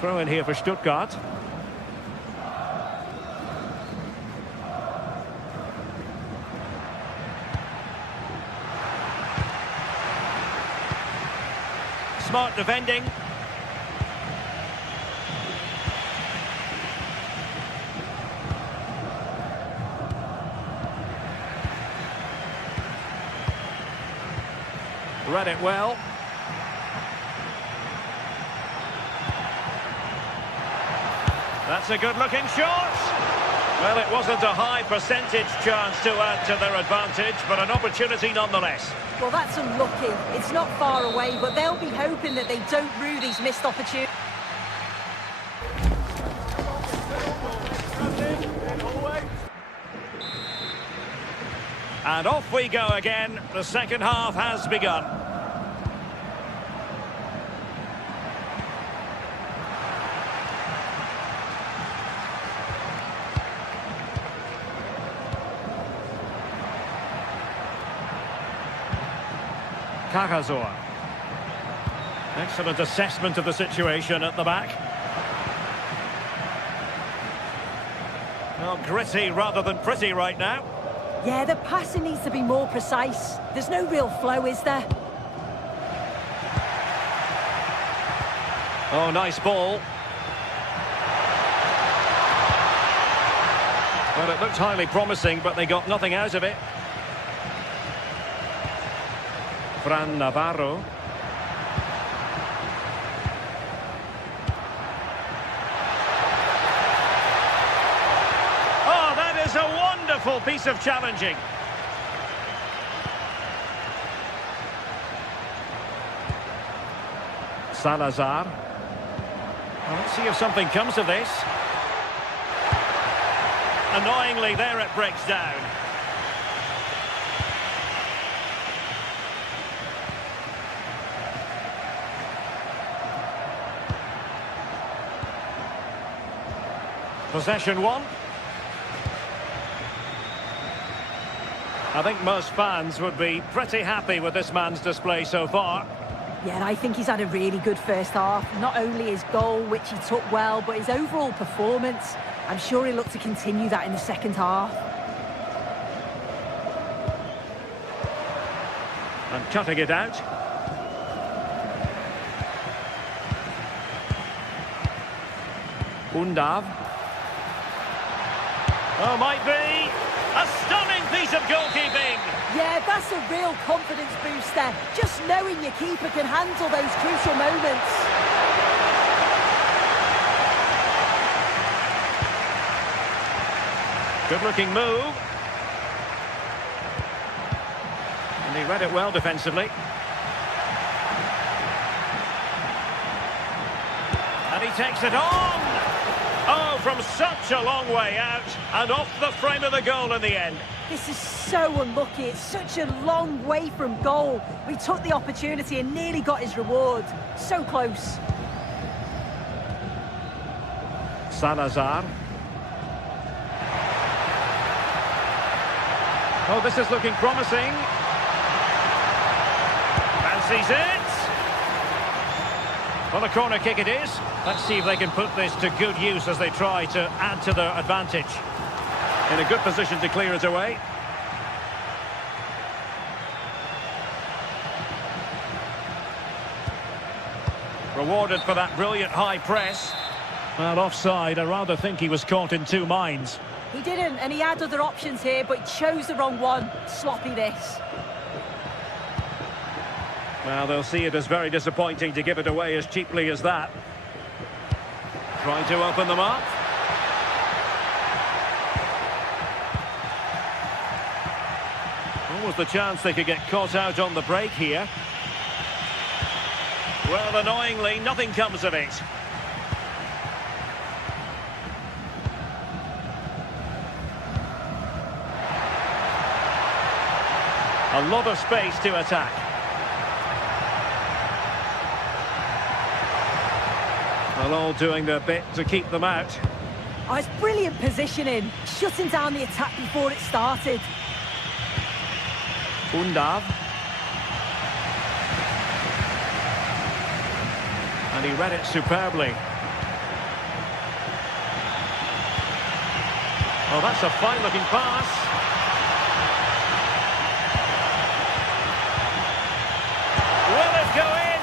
Throw in here for Stuttgart. Smart defending. Read it well. That's a good-looking shot. Well, it wasn't a high percentage chance to add to their advantage, but an opportunity nonetheless. Well, that's unlucky. It's not far away, but they'll be hoping that they don't rue these missed opportunities. And off we go again. The second half has begun. Cagazor. Excellent assessment of the situation at the back. Well, gritty rather than pretty right now. Yeah, the passing needs to be more precise. There's no real flow, is there? Oh, nice ball. Well, it looked highly promising, but they got nothing out of it. Fran Navarro. Oh, that is a wonderful piece of challenging. Salazar. Well, let's see if something comes of this. Annoyingly, there it breaks down. Possession one. I think most fans would be pretty happy with this man's display so far. Yeah, I think he's had a really good first half. Not only his goal, which he took well, but his overall performance. I'm sure he'll look to continue that in the second half. And cutting it out. Undav. Oh, might be. A stunning piece of goalkeeping. Yeah, that's a real confidence booster. Just knowing your keeper can handle those crucial moments. Good-looking move. And he read it well defensively. And he takes it on. Oh, from such a long way out and off the frame of the goal in the end. This is so unlucky. It's such a long way from goal. We took the opportunity and nearly got his reward. So close. Salazar. Oh, this is looking promising. Fancies it. Well, a corner kick it is. Let's see if they can put this to good use as they try to add to their advantage. In a good position to clear it away. Rewarded for that brilliant high press. Well, offside. I rather think he was caught in two minds. He didn't, and he had other options here, but he chose the wrong one. Sloppy this. Well, they'll see it as very disappointing to give it away as cheaply as that. Trying to open them up. Almost the chance they could get caught out on the break here. Well, annoyingly, nothing comes of it. A lot of space to attack. Well, all doing their bit to keep them out. Oh, it's brilliant positioning. Shutting down the attack before it started. Undav. And he read it superbly. Oh, that's a fine-looking pass. Will it go in?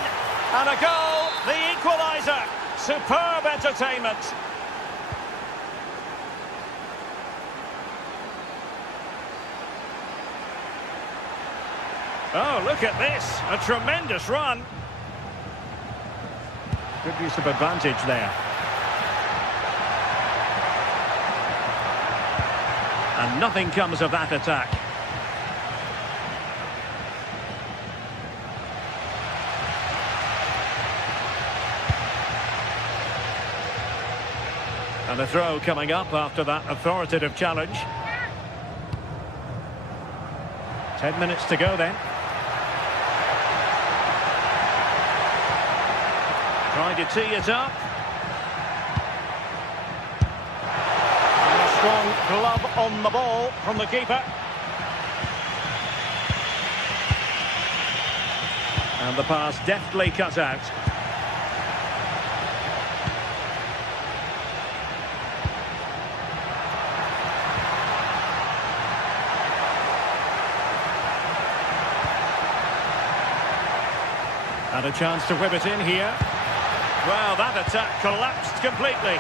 And a goal, the equaliser. Superb entertainment. Oh, look at this. A tremendous run. Good use of advantage there. And nothing comes of that attack. And a throw coming up after that authoritative challenge. 10 minutes to go then. Trying to tee it up. And a strong glove on the ball from the keeper. And the pass deftly cut out. And a chance to whip it in here. Well, that attack collapsed completely.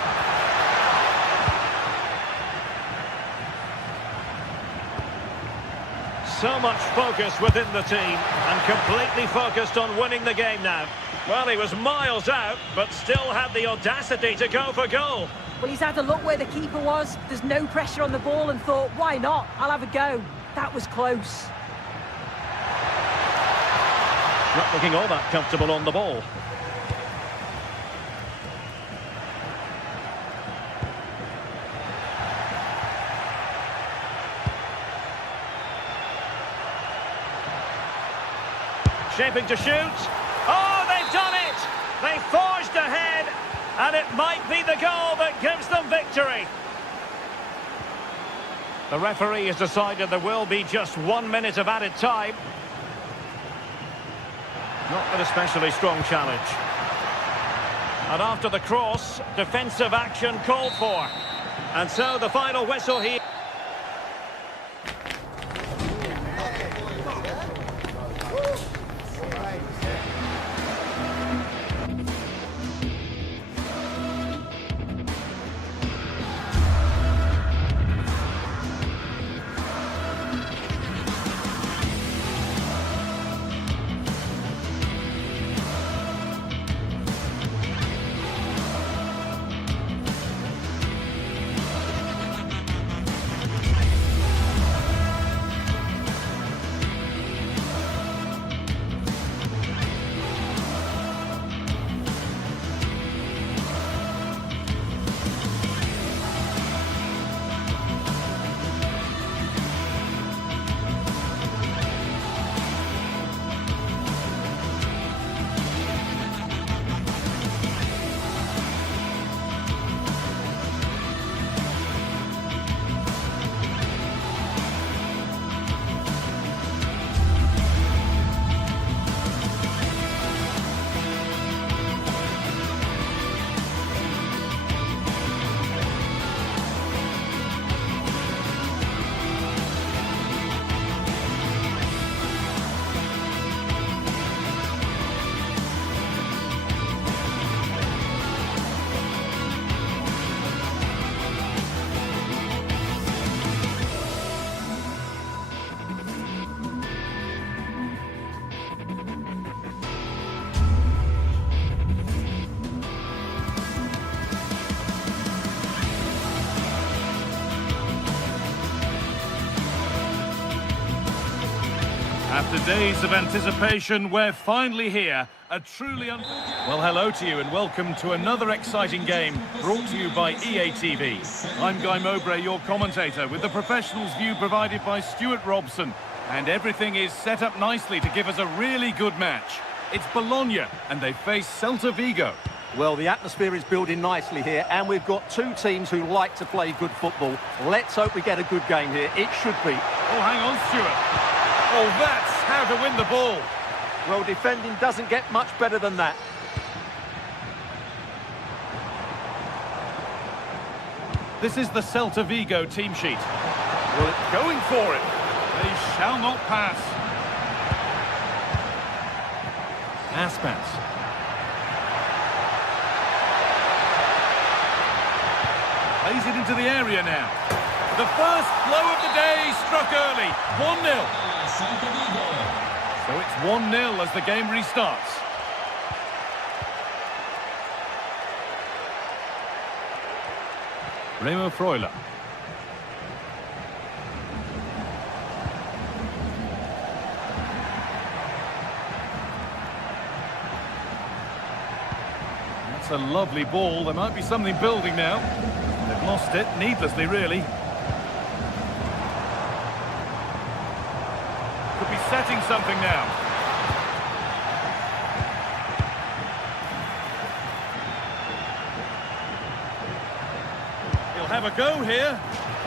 So much focus within the team and completely focused on winning the game now. Well, he was miles out, but still had the audacity to go for goal. Well, he's had a look where the keeper was. There's no pressure on the ball and thought, why not? I'll have a go. That was close. Not looking all that comfortable on the ball. Shaping to shoot. Oh, they've done it! They forged ahead, and it might be the goal that gives them victory. The referee has decided there will be just 1 minute of added time. Not an especially strong challenge. And after the cross, defensive action called for. And so the final whistle here. After days of anticipation, we're finally here. A truly well, hello to you and welcome to another exciting game brought to you by EA TV. I'm Guy Mowbray, your commentator, with the professionals' view provided by Stuart Robson. And everything is set up nicely to give us a really good match. It's Bologna and they face Celta Vigo. Well, the atmosphere is building nicely here, and we've got two teams who like to play good football. Let's hope we get a good game here. It should be. Oh, hang on, Stuart. Oh, that's how to win the ball. Well, defending doesn't get much better than that. This is the Celta Vigo team sheet. Well, it's going for it. They shall not pass. Aspas. Plays it into the area now. The first blow of the day struck early. 1-0. So it's 1-0 as the game restarts. Remo Freuler. That's a lovely ball. There might be something building now. They've lost it, needlessly, really. Could be setting something now. He'll have a go here.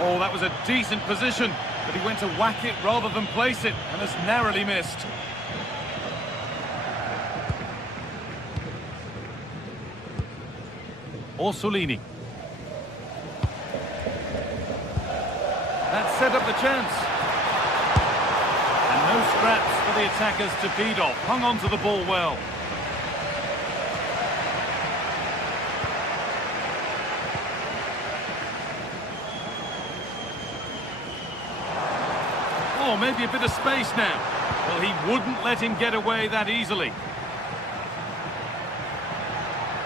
Oh, that was a decent position, but he went to whack it rather than place it, and has narrowly missed. Orsolini. That set up the chance. And no scraps for the attackers to feed off. Hung on to the ball well. Oh, maybe a bit of space now. Well, he wouldn't let him get away that easily.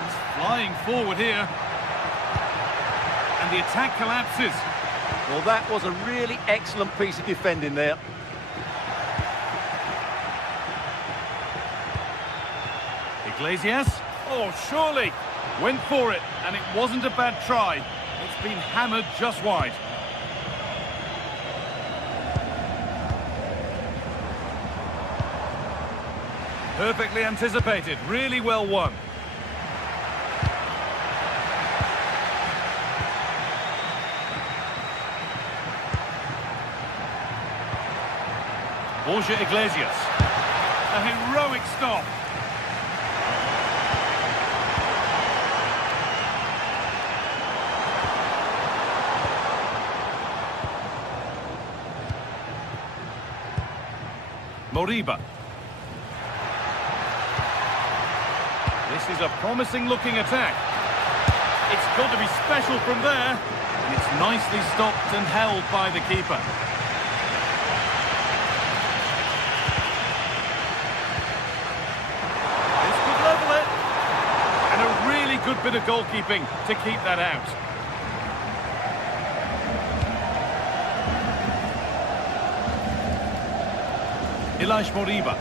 He's flying forward here. And the attack collapses. Well, that was a really excellent piece of defending there. Iglesias. Oh, surely. Went for it, and it wasn't a bad try. It's been hammered just wide. Perfectly anticipated. Really well won. Borja Iglesias. A heroic stop. Moriba. This is a promising looking attack. It's got to be special from there. And it's nicely stopped and held by the keeper. Good bit of goalkeeping to keep that out. Ilaix Moriba.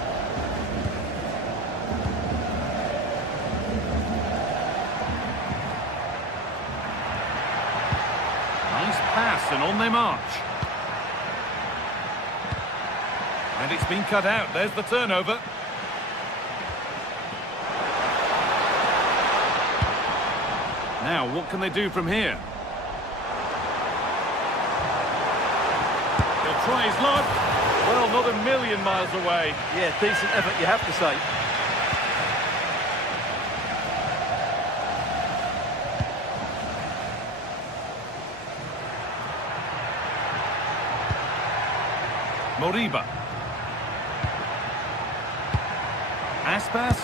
Nice pass and on their march. And it's been cut out. There's the turnover. Now, what can they do from here? He'll try his luck. Well, not a million miles away. Yeah, decent effort, you have to say. Moriba. Aspas.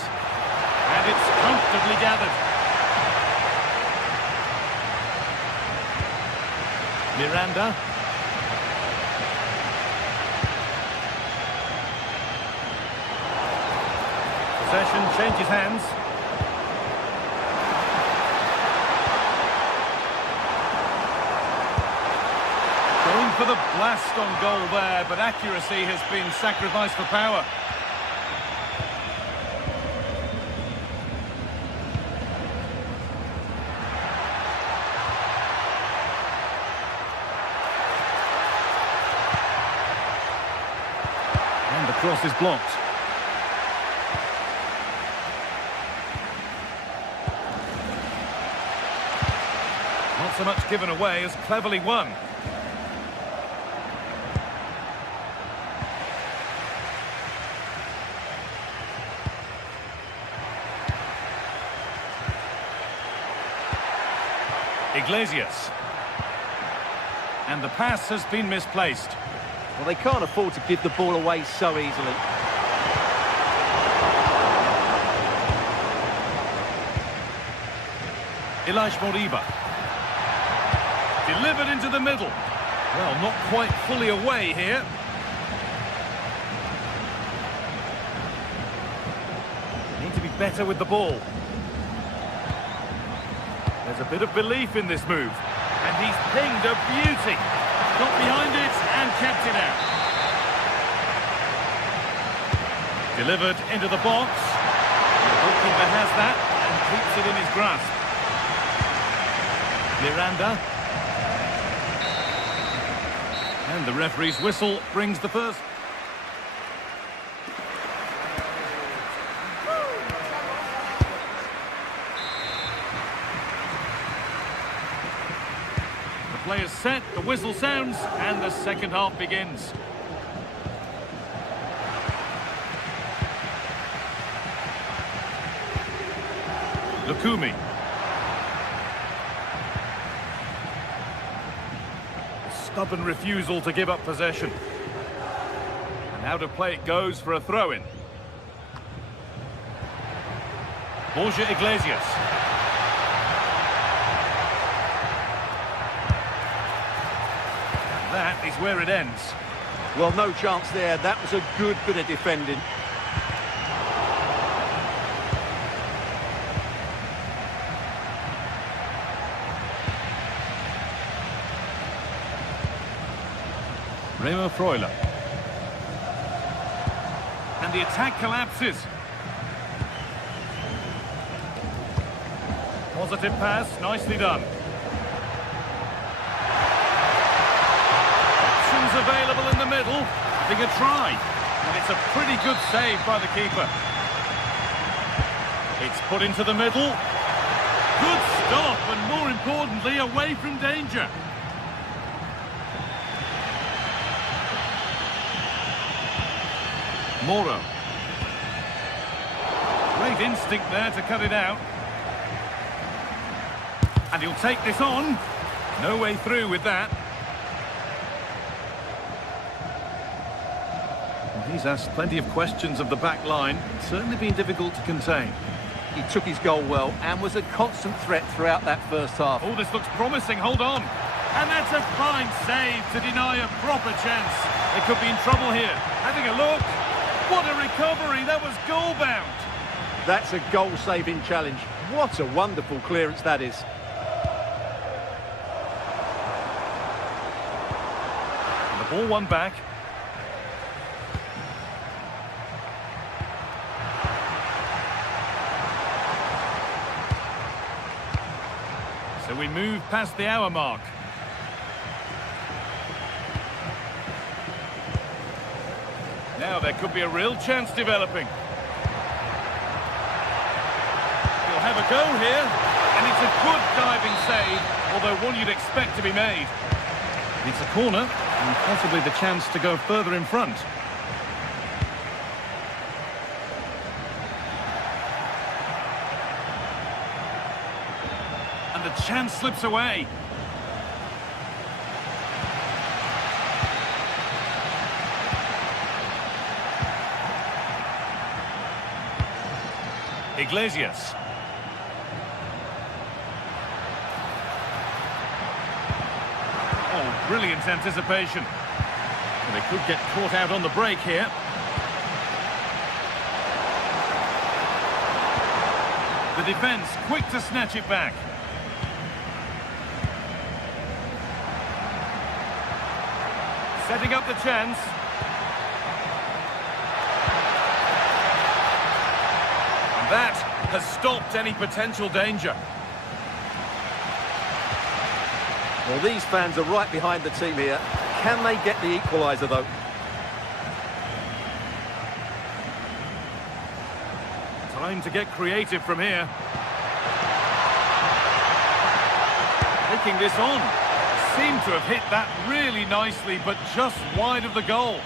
And it's comfortably gathered. Miranda. Possession changes hands. Going for with a blast on goal there, but accuracy has been sacrificed for power. And the cross is blocked. Not so much given away as cleverly won. Iglesias. And the pass has been misplaced. Well, they can't afford to give the ball away so easily. Elish Moriba. Delivered into the middle. Well, not quite fully away here. Need to be better with the ball. There's a bit of belief in this move. And he's pinged a beauty. Got behind it and kept it out. Delivered into the box. The goalkeeper has that and keeps it in his grasp. Miranda. And the referee's whistle brings the first. The play is set, the whistle sounds, and the second half begins. Lukumi. Stubborn refusal to give up possession. And out of play it goes for a throw-in. Borja Iglesias. And that is where it ends. Well, no chance there. That was a good bit of defending. Remo Freuler. And the attack collapses. Positive pass, nicely done. Options available in the middle. Having a try. And it's a pretty good save by the keeper. It's put into the middle. Good stop, and more importantly, away from danger. Moro. Great instinct there to cut it out. And he'll take this on. No way through with that. Well, he's asked plenty of questions of the back line. It's certainly been difficult to contain. He took his goal well and was a constant threat throughout that first half. Oh, this looks promising. Hold on. And that's a fine save to deny a proper chance. They could be in trouble here. Having a look. What a recovery, that was goal-bound. That's a goal-saving challenge. What a wonderful clearance that is. And the ball won back. So we move past the hour mark. Now there could be a real chance developing. He'll have a go here, and it's a good diving save, although one you'd expect to be made. It's a corner, and possibly the chance to go further in front. And the chance slips away. Iglesias. Oh, brilliant anticipation. Well, they could get caught out on the break here. The defence quick to snatch it back. setting up the chance. And that has stopped any potential danger. Well, these fans are right behind the team here. Can they get the equaliser, though? Time to get creative from here. Taking this on. Seemed to have hit that really nicely, but just wide of the goal.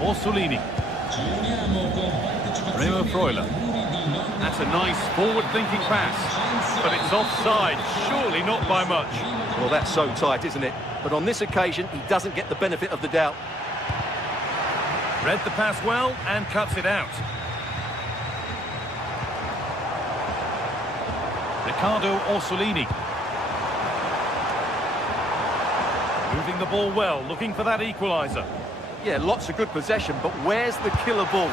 Orsolini. Remo Freuler. That's a nice forward-thinking pass, but it's offside, surely not by much. Well, that's so tight, isn't it? But on this occasion, he doesn't get the benefit of the doubt. Read the pass well and cuts it out. Ricardo Orsolini. Moving the ball well, looking for that equaliser. Yeah, lots of good possession, but where's the killer ball?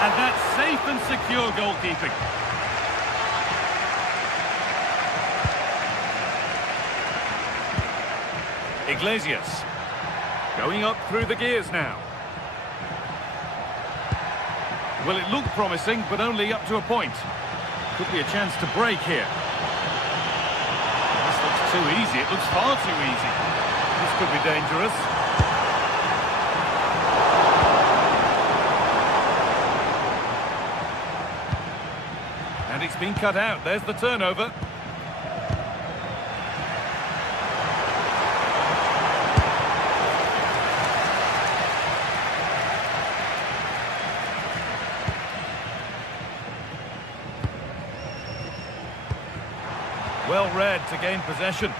And that's safe and secure goalkeeping. Iglesias. Going up through the gears now. Well, it looked promising, but only up to a point. Could be a chance to break here. This looks too easy. It looks far too easy. This could be dangerous. And it's been cut out. There's the turnover. Well read to gain possession.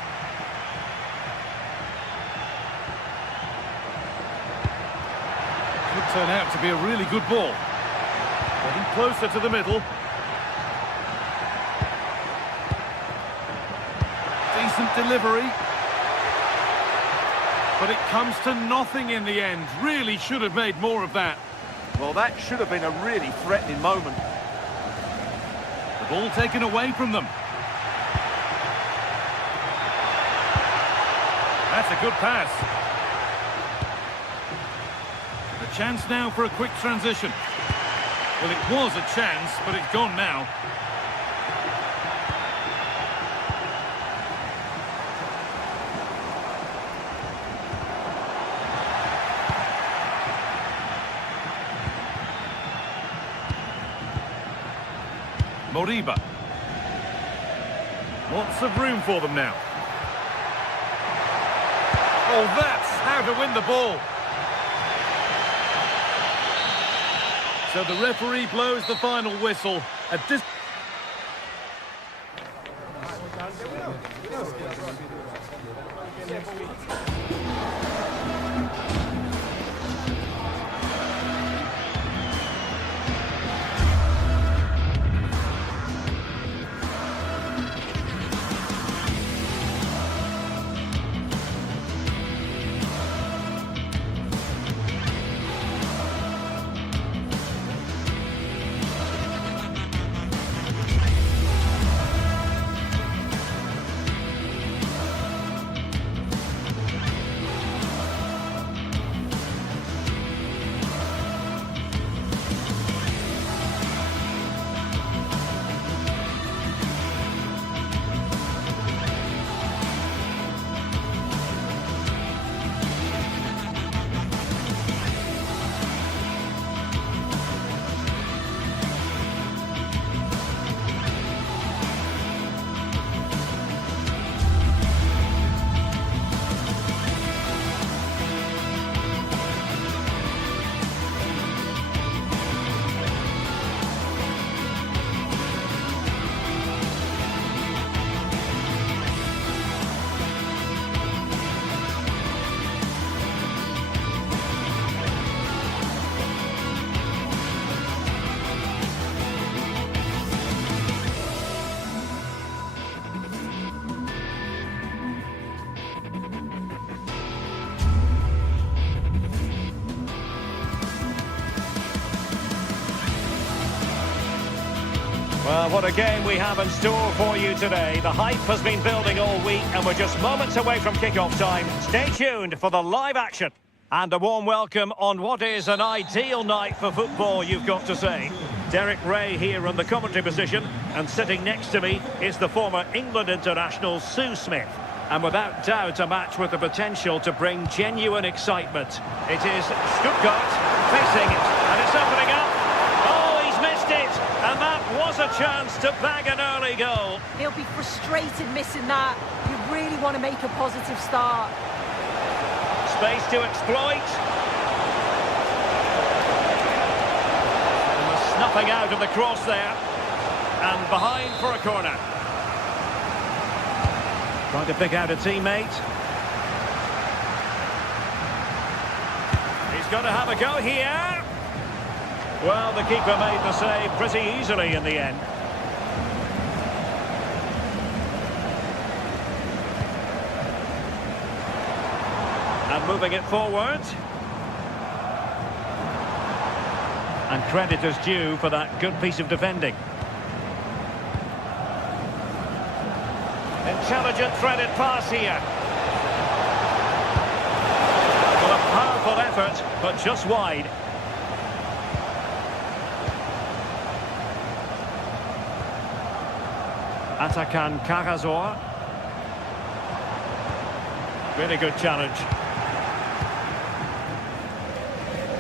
Could turn out to be a really good ball. Getting closer to the middle. Decent delivery. But it comes to nothing in the end. Really should have made more of that. Well, that should have been a really threatening moment. The ball taken away from them. That's a good pass. The chance now for a quick transition. Well, it was a chance, but it's gone now. Moriba. Lots of room for them now. Oh, that's how to win the ball. So the referee blows the final whistle at this... Well, what a game we have in store for you today. The hype has been building all week and we're just moments away from kick-off time. Stay tuned for the live action. And a warm welcome on what is an ideal night for football, you've got to say. Derek Ray here in the commentary position, and sitting next to me is the former England international Sue Smith. And without doubt, a match with the potential to bring genuine excitement. It is Stuttgart facing it, and it's opening up. Oh, he's missed it, and that was a chance to bag an early goal. He'll be frustrated missing that. You really want to make a positive start. Space to exploit. And the snuffing out of the cross there. And behind for a corner. Trying to pick out a teammate. He's got to have a go here. Well, the keeper made the save pretty easily in the end. And moving it forward. And credit is due for that good piece of defending. Intelligent threaded pass here. Well, a powerful effort, but just wide. Atakan Karazor. Really good challenge.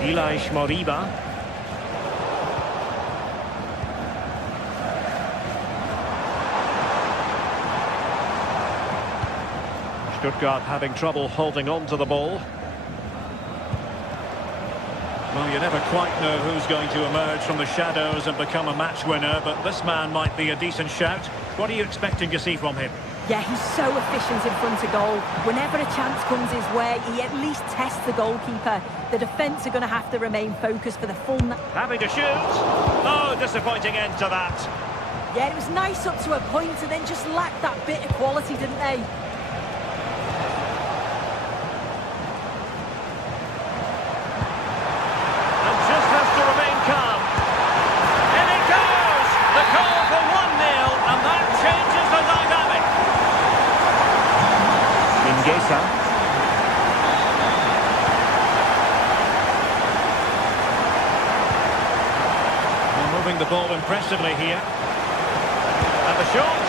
Ilaix Moriba. Stuttgart having trouble holding on to the ball. Well, you never quite know who's going to emerge from the shadows and become a match winner, but this man might be a decent shout. What are you expecting to see from him? Yeah, he's so efficient in front of goal. Whenever a chance comes his way, he at least tests the goalkeeper. The defence are going to have to remain focused for the full... Having to shoot. Oh, disappointing end to that. Yeah, it was nice up to a point and then just lacked that bit of quality, didn't they? And just has to remain calm. In it goes! The goal for 1-0, and that changes the dynamic. Mingueza. Moving the ball impressively here. And the shot,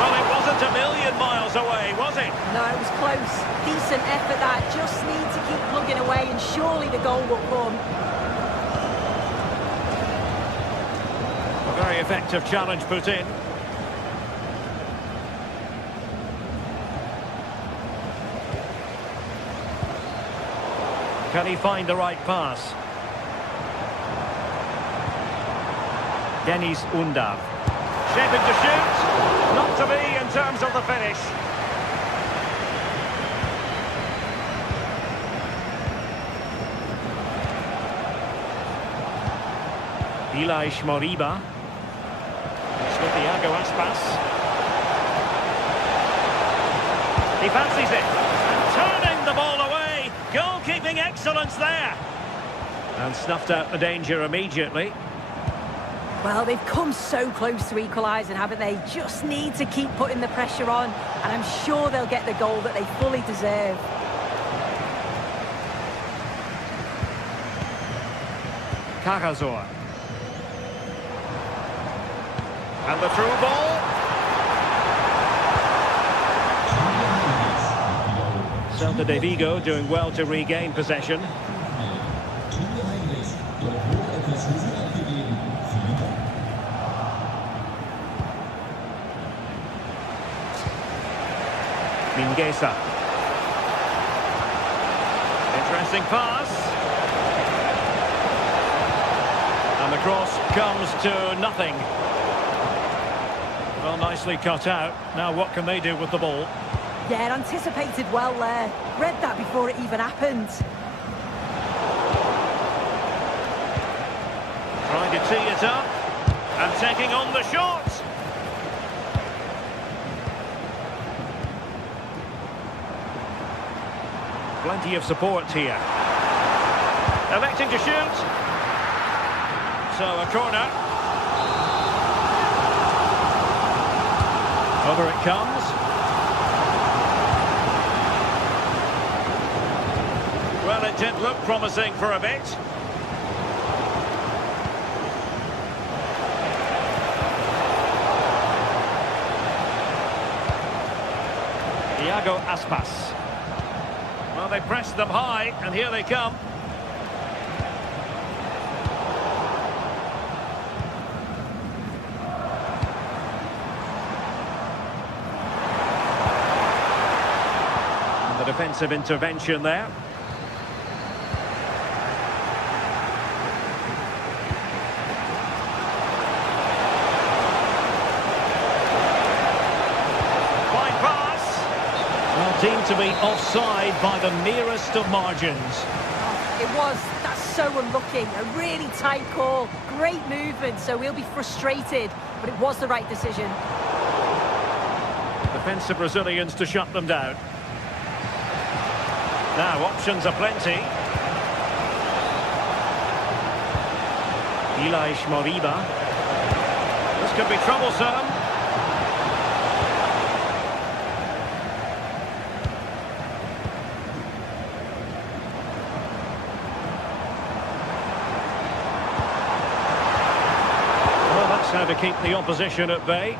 well, it wasn't a million miles away, was it? No, it was close. Decent effort that. Just need to keep plugging away and surely the goal will come. A very effective challenge put in. Can he find the right pass? Dennis Undav. Shaping to shoot. Not to be in terms of the finish. Ilaix Moriba. It's with Iago Aspas. He fancies it. And turning the ball away. Goalkeeping excellence there. And snuffed out the danger immediately. Well, they've come so close to equalising, haven't they? Just need to keep putting the pressure on, and I'm sure they'll get the goal that they fully deserve. Karazor. And the through ball. Celta de Vigo doing well to regain possession. Mingueza. Interesting pass. And the cross comes to nothing. Well, nicely cut out. Now what can they do with the ball? Yeah, anticipated well there. Read that before it even happened. Trying to tee it up. And taking on the shot. Plenty of support here. Electing to shoot. So a corner. Over it comes. Well, it did look promising for a bit. Iago Aspas. Well, they pressed them high, and here they come. And the defensive intervention there. Seemed to be offside by the merest of margins. It was. That's so unlucky. A really tight call. Great movement, so we'll be frustrated. But it was the right decision. Defensive Brazilians to shut them down. Now, options are plenty. Elias Moriba. This could be troublesome. How to keep the opposition at bay.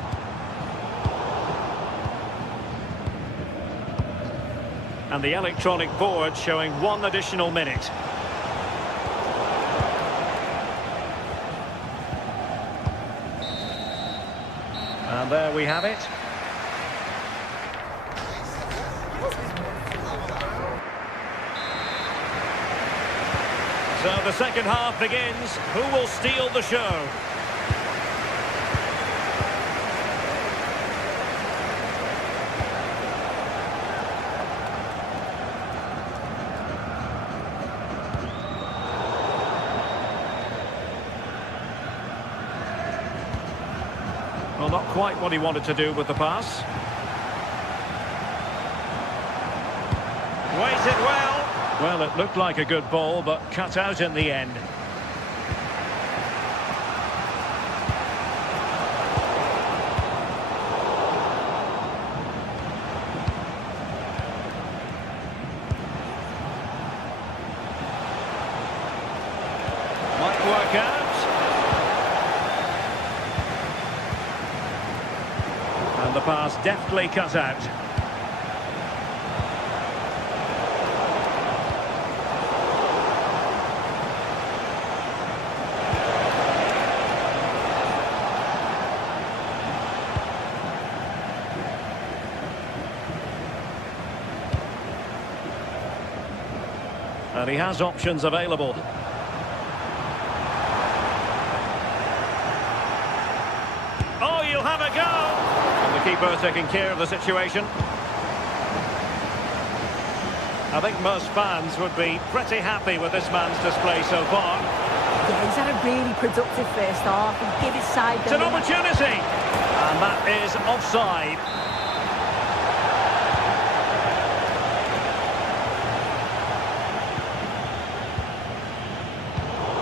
And the electronic board showing 1 additional minute. And there we have it. So the second half begins. Who will steal the show? Well, not quite what he wanted to do with the pass. Waited well. Well, it looked like a good ball, but cut out in the end. Might work out. And the pass deftly cut out. And he has options available. Oh, you'll have a go! The keeper taking care of the situation. I think most fans would be pretty happy with this man's display so far. Yeah, he's had a really productive first half and give his side the It's an opportunity! And that is offside.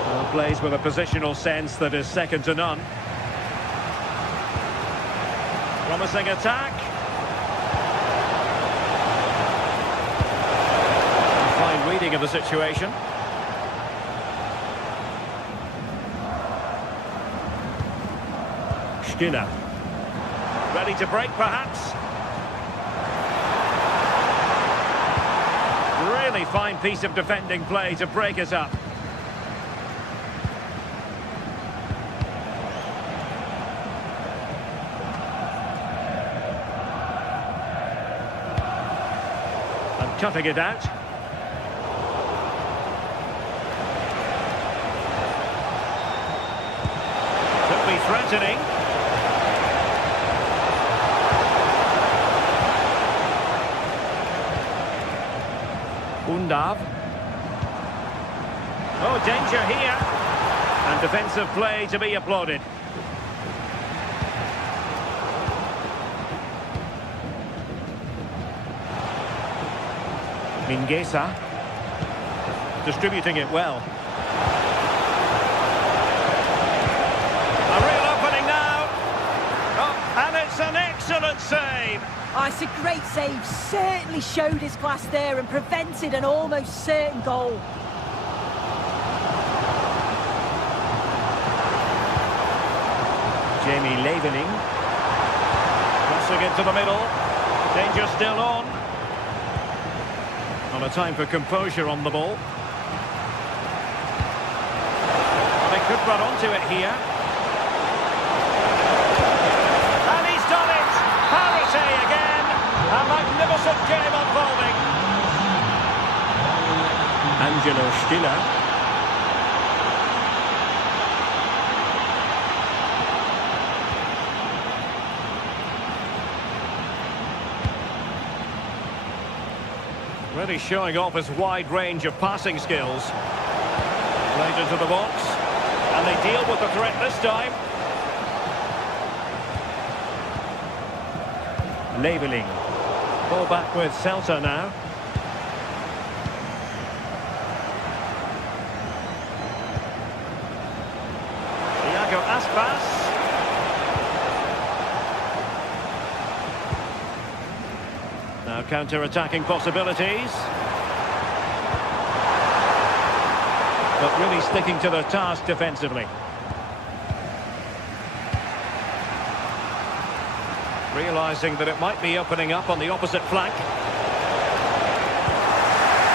Well, plays with a positional sense that is second to none. Promising attack. Fine reading of the situation. Skinner. Ready to break, perhaps. Really fine piece of defending play to break it up. Cutting it out. Could be threatening. Undav. Oh, danger here. And defensive play to be applauded. Mingueza, distributing it well. A real opening now. Oh, and it's an excellent Great save. Oh, it's a great save. Certainly showed his class there and prevented an almost certain goal. Jamie Leveling. Crossing into the middle. Danger still on. Not a time for composure on the ball. They could run onto it here. And he's done it! Parity again! A magnificent game unfolding. Angelo Stiller. Really showing off his wide range of passing skills. Played into the box. And they deal with the threat this time. Leveling. Ball back with Celta now. Iago Aspas. Now counter-attacking possibilities. But really sticking to their task defensively. Realising that it might be opening up on the opposite flank.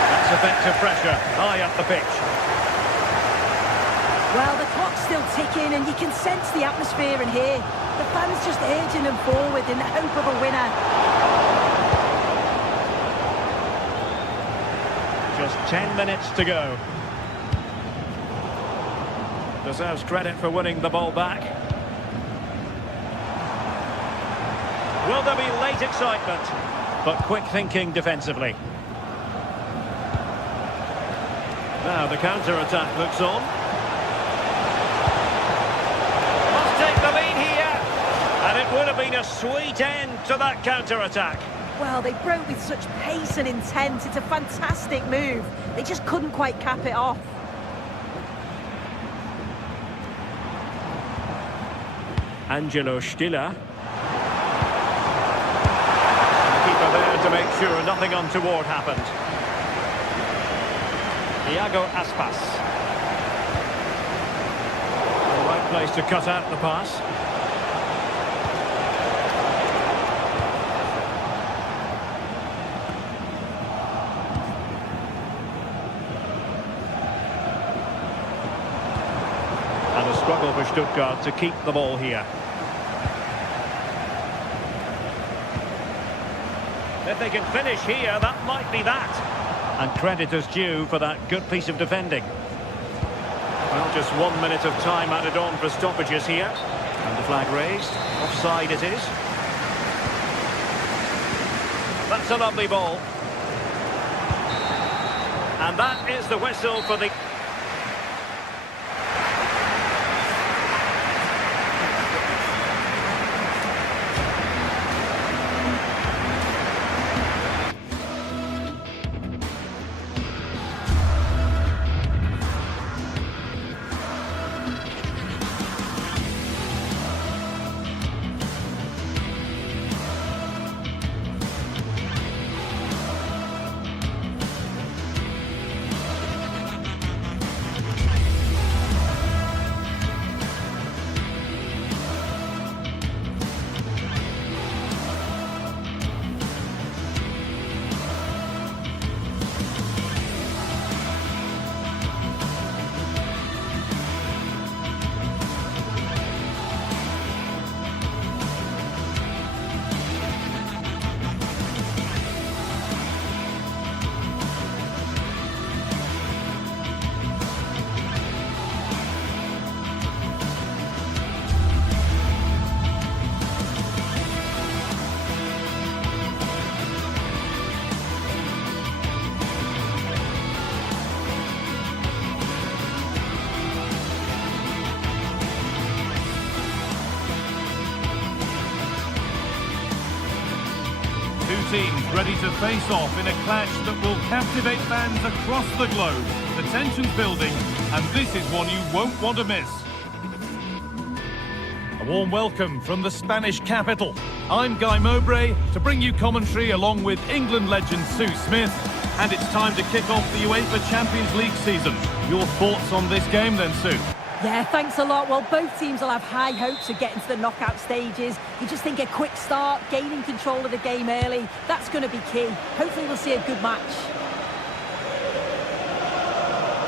That's effective pressure, high up the pitch. Well, the clock's still ticking and you can sense the atmosphere in here. The fans just urging them forward in the hope of a winner. Just 10 minutes to go. Deserves credit for winning the ball back. Will there be late excitement? But quick thinking defensively. Now the counter-attack looks on. Must take the lead here. And it would have been a sweet end to that counter-attack. Well, they broke with such pace and intent. It's a fantastic move. They just couldn't quite cap it off. Angelo Stiller. The keeper there to make sure nothing untoward happened. Iago Aspas. The right place to cut out the pass. And a struggle for Stuttgart to keep the ball here. If they can finish here, that might be that. And credit is due for that good piece of defending. Well, just 1 minute of time added on for stoppages here. And the flag raised. Offside it is. That's a lovely ball. And that is the whistle for the... Two teams ready to face off in a clash that will captivate fans across the globe. The tension's building, and this is one you won't want to miss. A warm welcome from the Spanish capital. I'm Guy Mowbray to bring you commentary along with England legend Sue Smith. And it's time to kick off the UEFA Champions League season. Your thoughts on this game then, Sue? Yeah, thanks a lot. Well, both teams will have high hopes of getting to the knockout stages. You just think a quick start, gaining control of the game early, that's going to be key. Hopefully we'll see a good match.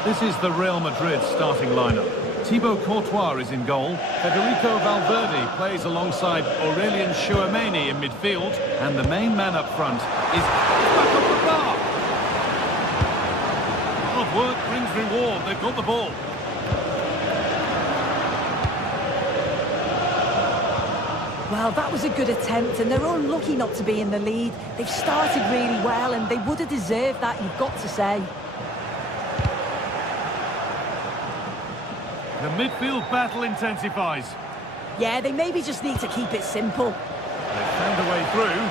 This is the Real Madrid starting lineup. Thibaut Courtois is in goal. Federico Valverde plays alongside Aurelien Chouameni in midfield. And the main man up front is back up the bar. Hard work brings reward. They've got the ball. Well, that was a good attempt, and they're unlucky not to be in the lead. They've started really well, and they would have deserved that, you've got to say. The midfield battle intensifies. Yeah, they maybe just need to keep it simple. They found a way through.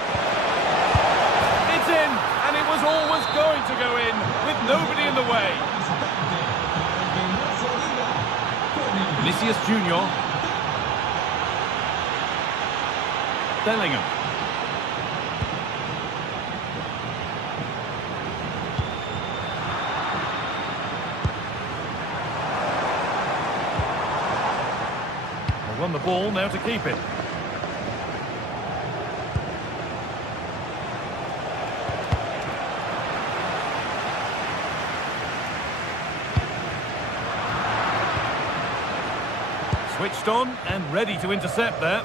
It's in, and it was always going to go in, with nobody in the way. Vinicius Junior. Bellingham. They won the ball, now to keep it. Switched on and ready to intercept there.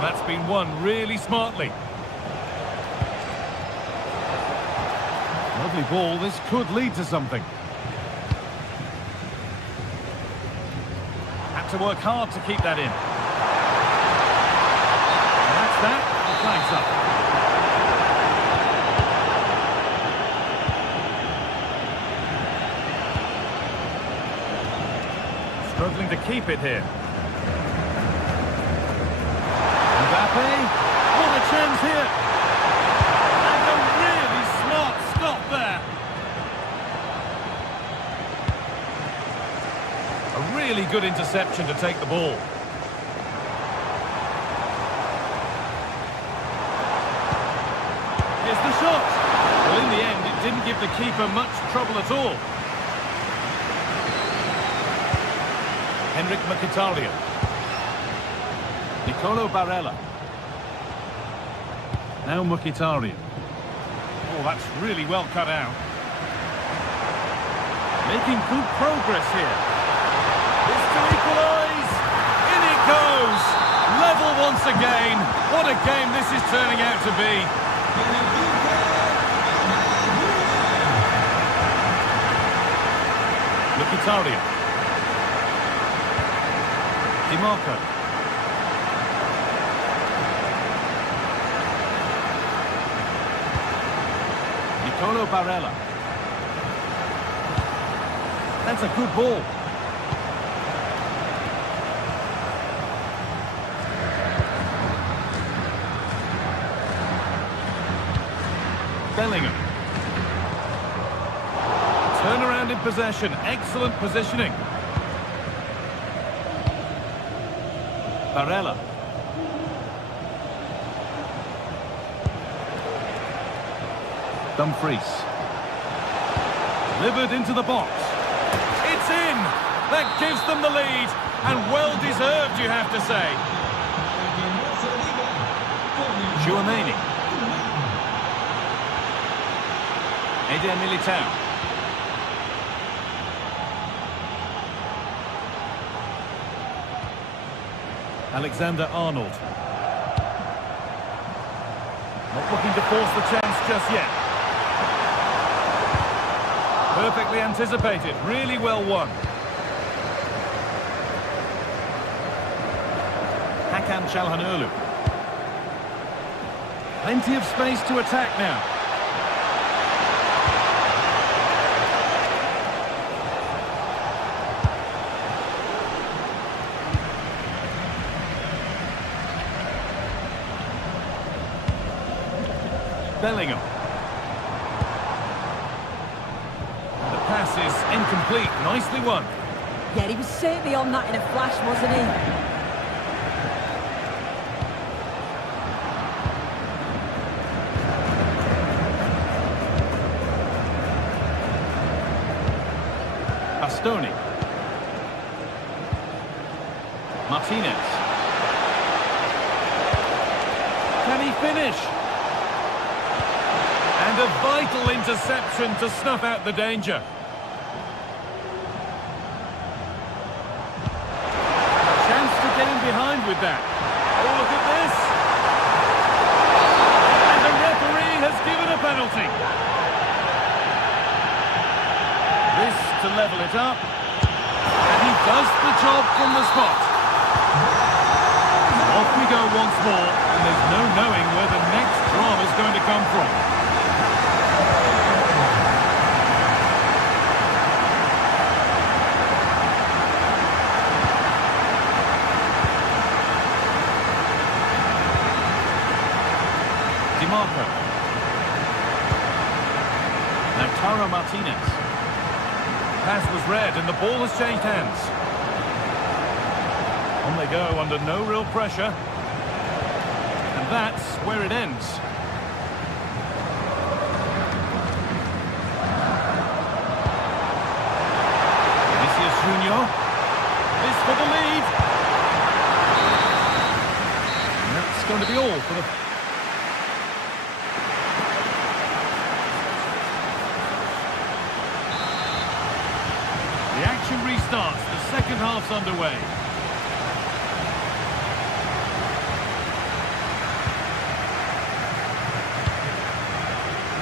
That's been won really smartly. Lovely ball, this could lead to something. Had to work hard to keep that in. And that's that, the flag's up. Struggling to keep it here. What a chance here. And a really smart stop there. A really good interception to take the ball. Here's the shot. Well, in the end, it didn't give the keeper much trouble at all. Henrik Mkhitaryan. Nicolo Barella. Now Mkhitaryan. Oh, that's really well cut out. Making good progress here. It's to equalise. In it goes. Level once again. What a game this is turning out to be. Mkhitaryan. DiMarco. Nicolo Barella. That's a good ball. Bellingham. Turnaround in possession. Excellent positioning. Barella. Dumfries. Delivered into the box. It's in! That gives them the lead. And well deserved, you have to say. Chouameni. Eder Militao. Alexander-Arnold. Not looking to force the chance just yet. Perfectly anticipated, really well won. Hakan Çalhanoğlu. Plenty of space to attack now. Bellingham. The pass is incomplete. Nicely won. Yeah, he was certainly on that in a flash, wasn't he? Bastoni. Martinez. Can he finish? And a vital interception to snuff out the danger. Chance to get in behind with that. Oh, look at this. And the referee has given a penalty. This to level it up. And he does the job from the spot. Off we go once more, and there's no knowing where the next drama is going to come from. DiMarco. Lautaro Martinez. Pass was read and the ball has changed hands. On they go under no real pressure. And that's where it ends. Vinicius Junior. This for the lead. And that's going to be all for the... The action restarts. The second half's underway.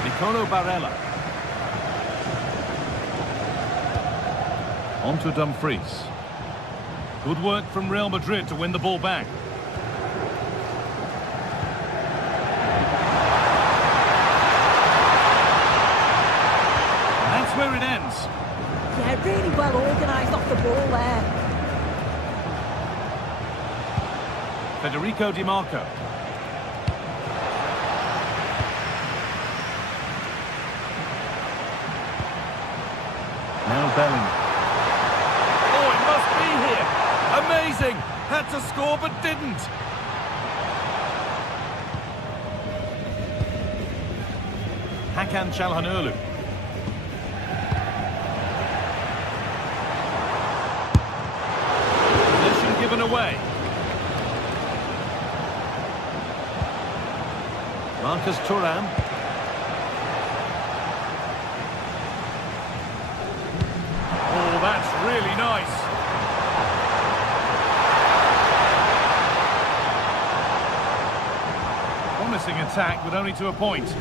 Nicolo Barella. On to Dumfries. Good work from Real Madrid to win the ball back. And that's where it ends. Yeah, really well organised off the ball there. Federico Di Marco. Now Bellingham. Oh, it must be here. Amazing. Had to score but didn't. Hakan Çalhanoğlu. Possession given away. Marcus Thuram. Oh, that's really nice. Promising attack, but only to a point.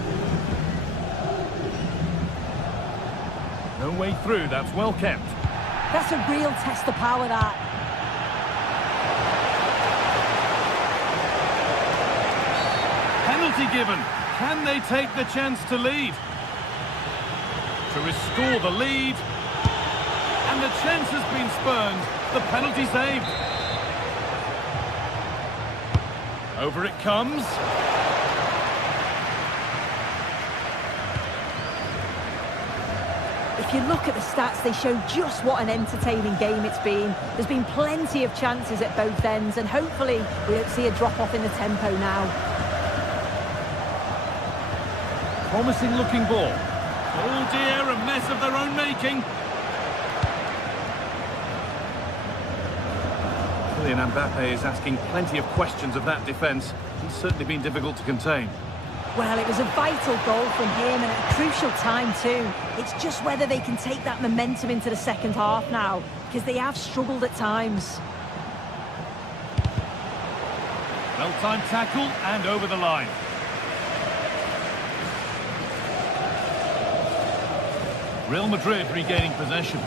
No way through, that's well kept. That's a real test of power, that. Penalty given. Can they take the chance to lead? To restore the lead. And the chance has been spurned. The penalty saved. Over it comes. If you look at the stats, they show just what an entertaining game it's been. There's been plenty of chances at both ends, and hopefully we don't see a drop-off in the tempo now. Promising looking ball. Oh dear, a mess of their own making. Kylian Mbappe is asking plenty of questions of that defence. He's certainly been difficult to contain. Well, it was a vital goal from him, and at a crucial time too. It's just whether they can take that momentum into the second half now, because they have struggled at times. Well-timed tackle and over the line. Real Madrid regaining possession.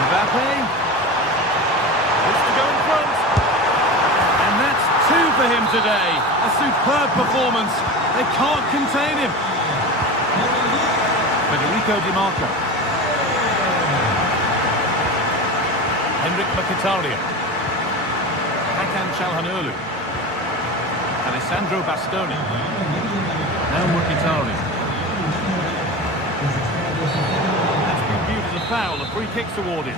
Mbappe. It's to go in front. And that's two for him today. A superb performance. They can't contain him. Federico Di Marco. Henrik Mkhitaryan. Hakan Çalhanoğlu. Alessandro Bastoni. Now Mkhitaryan. That's been viewed as a foul. A free kick's awarded.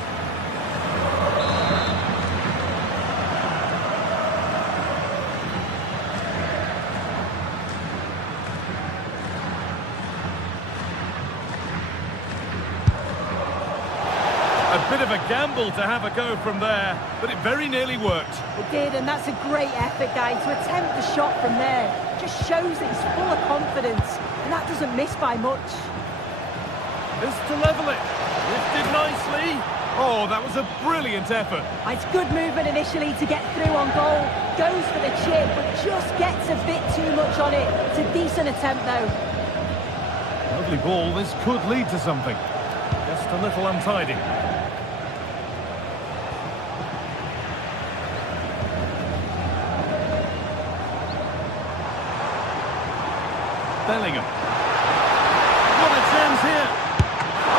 A bit of a gamble to have a go from there, but it very nearly worked. It did, and that's a great effort, guys. To attempt the shot from there just shows that he's full of confidence, and that doesn't miss by much. This to level it. Lifted nicely. Oh, that was a brilliant effort. It's good movement initially to get through on goal. Goes for the chip, but just gets a bit too much on it. It's a decent attempt, though. Lovely ball. This could lead to something. Just a little untidy. Bellingham. What a chance here.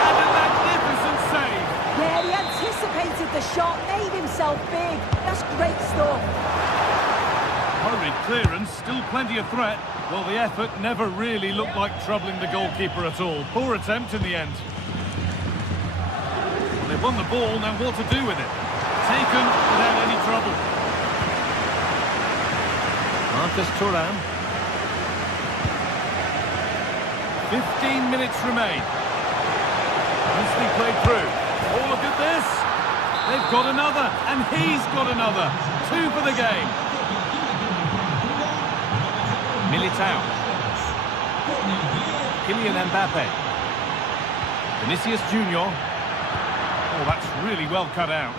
And a magnificent save. Yeah, he anticipated the shot, made himself big. That's great stuff. Hurried clearance, still plenty of threat. Well, the effort never really looked like troubling the goalkeeper at all. Poor attempt in the end. Well, they've won the ball, now what to do with it? Taken without any trouble. Marcus Thuram. 15 minutes remain. Nicely played through. Oh, look at this. They've got another, and he's got another. 2 for the game. Militao. Kylian Mbappe. Vinicius Junior. Oh, that's really well cut out.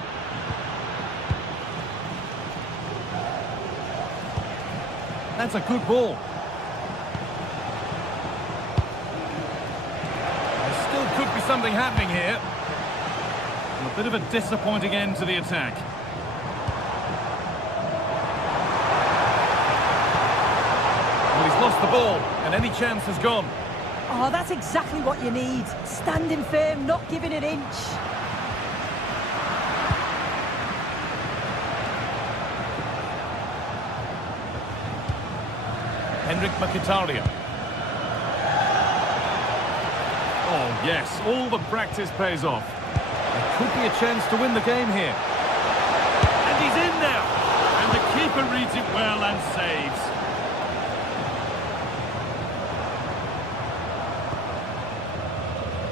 That's a good ball. Could be something happening here. And a bit of a disappointing end to the attack. Well, he's lost the ball, and any chance has gone. Oh, that's exactly what you need. Standing firm, not giving an inch. Henrik Mkhitaryan. Oh, yes, all the practice pays off. There could be a chance to win the game here. And he's in now. And the keeper reads it well and saves.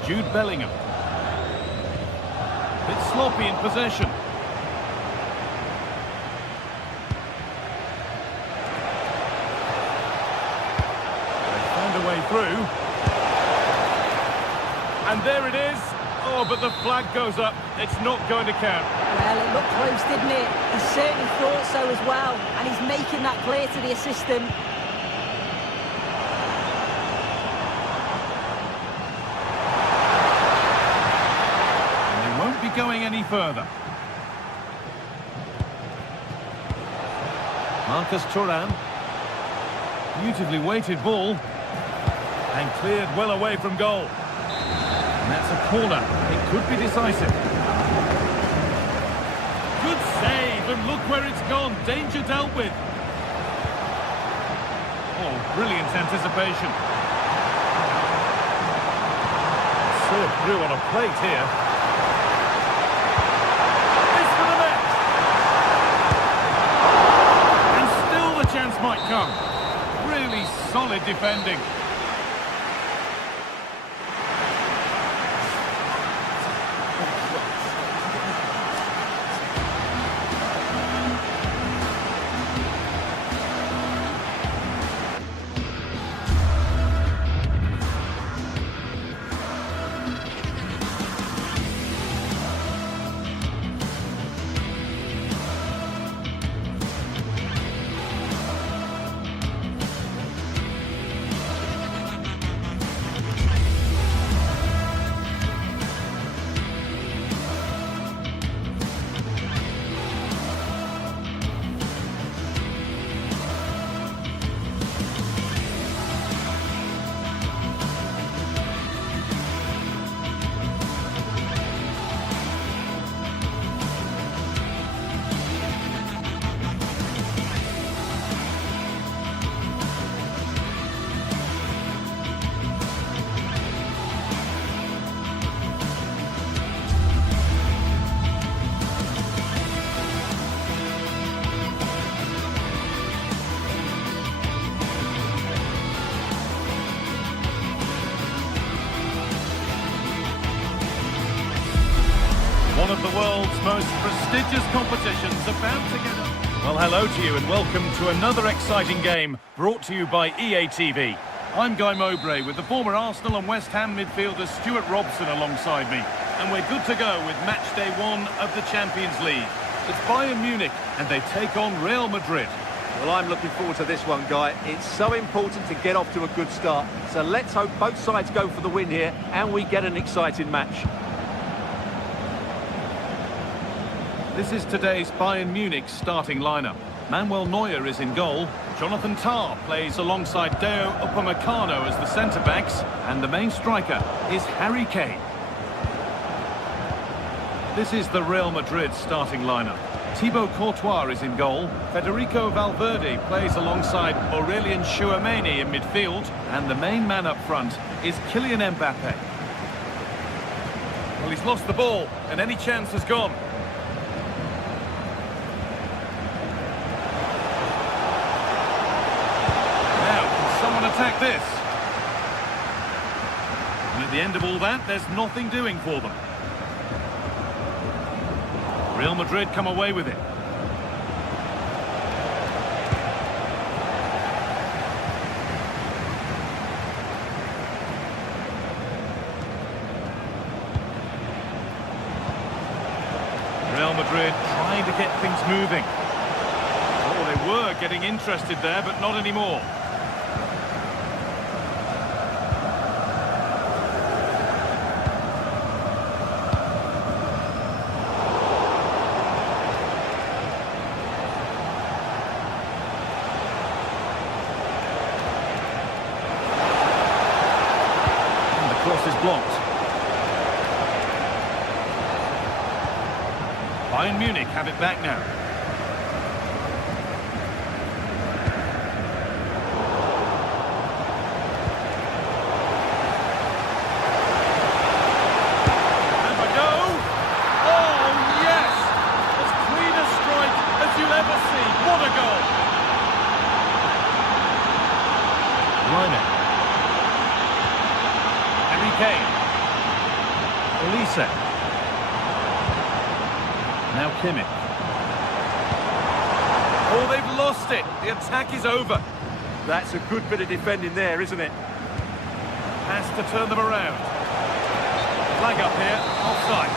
Jude Bellingham. Bit sloppy in possession. They found a way through. And there it is. Oh, but the flag goes up. It's not going to count. Well, it looked close, didn't it? He certainly thought so as well. And he's making that clear to the assistant. And they won't be going any further. Marcus Thuram. Beautifully weighted ball. And cleared well away from goal. And that's a corner. It could be decisive. Good save, and look where it's gone. Danger dealt with. Oh, brilliant anticipation. Served through on a plate here. This for the net. And still the chance might come. Really solid defending. One of the world's most prestigious competitions about to get up. Well, hello to you and welcome to another exciting game brought to you by EA TV. I'm Guy Mowbray with the former Arsenal and West Ham midfielder Stuart Robson alongside me. And we're good to go with match day 1 of the Champions League. It's Bayern Munich and they take on Real Madrid. Well, I'm looking forward to this one, Guy. It's so important to get off to a good start. So let's hope both sides go for the win here and we get an exciting match. This is today's Bayern Munich starting lineup. Manuel Neuer is in goal. Jonathan Tah plays alongside Deo Upamecano as the centre-backs. And the main striker is Harry Kane. This is the Real Madrid starting lineup. Thibaut Courtois is in goal. Federico Valverde plays alongside Aurelien Tchouameni in midfield. And the main man up front is Kylian Mbappe. Well, he's lost the ball and any chance has gone. Attack this. And at the end of all that, there's nothing doing for them. Real Madrid come away with it. Real Madrid trying to get things moving. Oh, they were getting interested there, but not anymore. Cross is blocked. Bayern Munich have it back now. Have a go. Oh, yes! As clean a strike as you'll ever see. What a goal! Reina. Kane. Olise. Now Kimmich. Oh, they've lost it. The attack is over. That's a good bit of defending there, isn't it? Has to turn them around. Flag up here. Offside.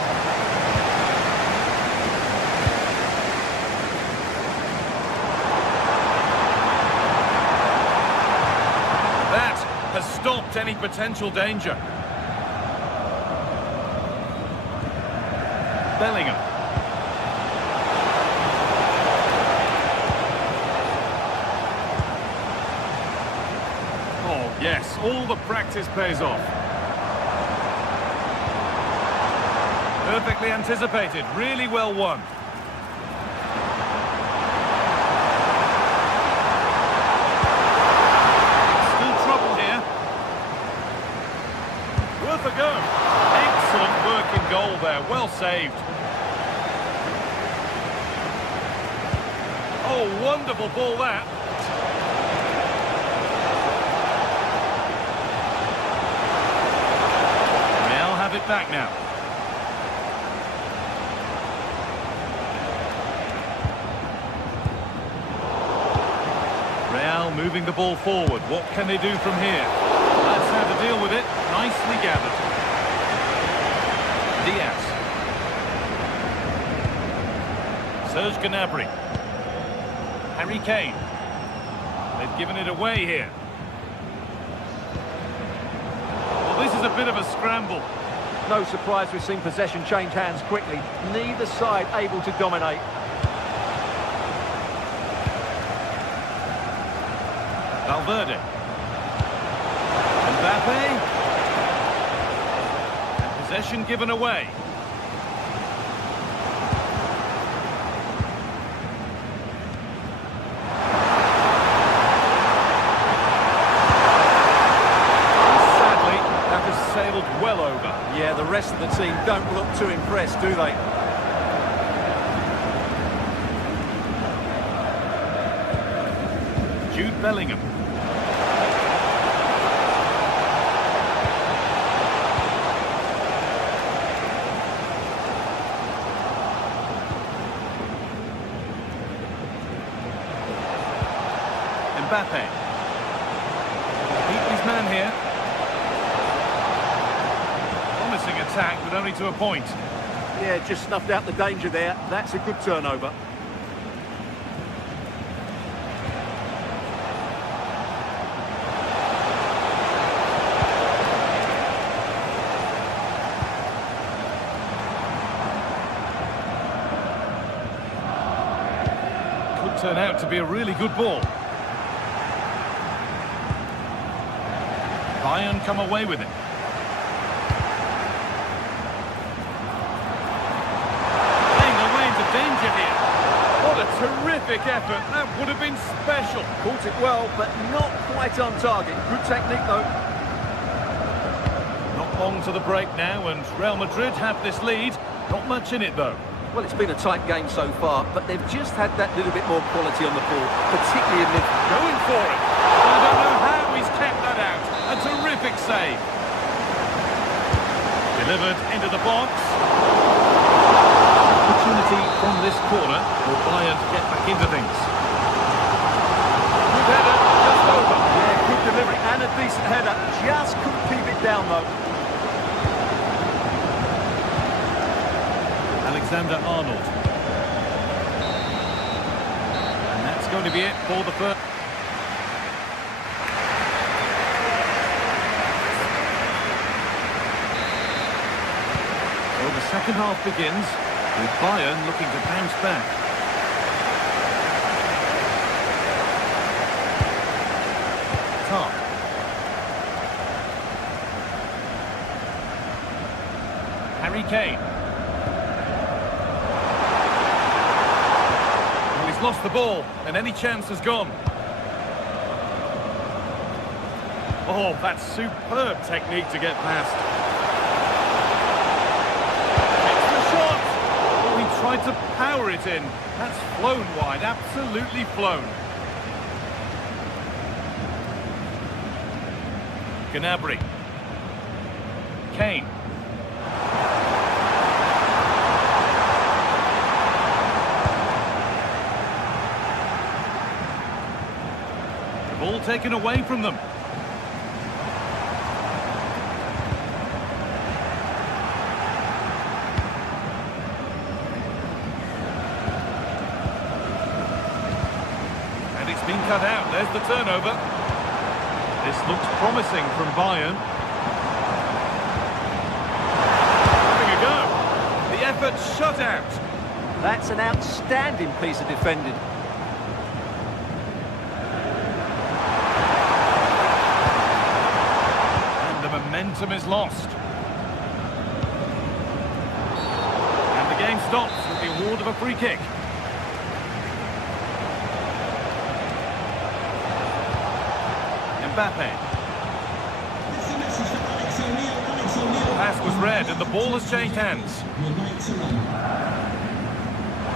That has stopped any potential danger. Bellingham. Oh, yes, all the practice pays off. Perfectly anticipated, really well won. Still trouble here. Worth a go. Excellent work in goal there, well saved. Oh, wonderful ball that. Real have it back now. Real moving the ball forward. What can they do from here? That's how to deal with it. Nicely gathered. Diaz. Serge Gnabry. Harry Kane. They've given it away here. Well, this is a bit of a scramble. No surprise we've seen possession change hands quickly. Neither side able to dominate. Valverde. Mbappe. And possession given away. Well over. Yeah, the rest of the team don't look too impressed, do they? Jude Bellingham. Mbappe. Beat his man here. Promising attack, but only to a point. Yeah, just snuffed out the danger there. That's a good turnover. Could turn out to be a really good ball. Bayern come away with it. Danger here. What a terrific effort. That would have been special. Caught it well, but not quite on target. Good technique, though. Not long to the break now, and Real Madrid have this lead. Not much in it, though. Well, it's been a tight game so far, but they've just had that little bit more quality on the ball, particularly in mid. Going for it. I don't know how he's kept that out. A terrific save. Delivered into the box. Opportunity from this corner for Bayern to get back into things. Good header, just over. Yeah, good delivery and a decent header. Just couldn't keep it down, though. Alexander-Arnold. And that's going to be it for the first. So the second half begins, with Bayern looking to bounce back. Top. Harry Kane. Well, he's lost the ball, and any chance has gone. Oh, that's superb technique to get past. Tried to power it in. That's flown wide, absolutely flown. Gnabry. Kane. The ball taken away from them. Been cut out. There's the turnover. This looks promising from Bayern. Having a go. The effort shut out. That's an outstanding piece of defending. And the momentum is lost. And the game stops with the award of a free kick. Mbappe. Pass was read and the ball has changed hands.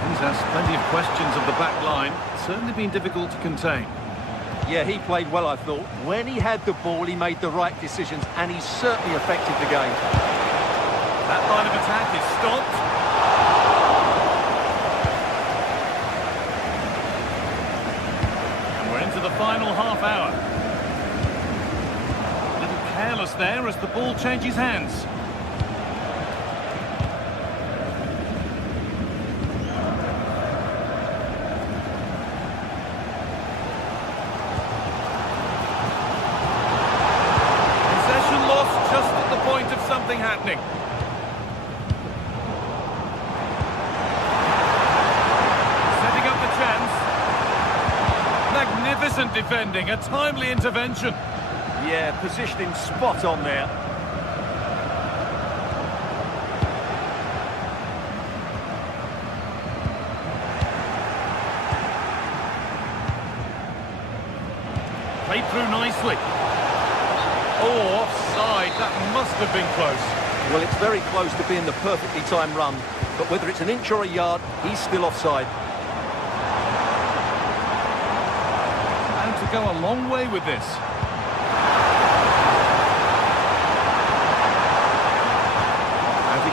He's asked plenty of questions of the back line. Certainly been difficult to contain. Yeah, he played well, I thought. When he had the ball, he made the right decisions, and he certainly affected the game. That line of attack is stopped. And we're into the final half hour. Careless there as the ball changes hands. Possession lost just at the point of something happening. Setting up the chance. Magnificent defending, a timely intervention. Yeah, positioning spot on there. Played through nicely. Oh, offside. That must have been close. Well, it's very close to being the perfectly timed run, but whether it's an inch or a yard, he's still offside. And to go a long way with this.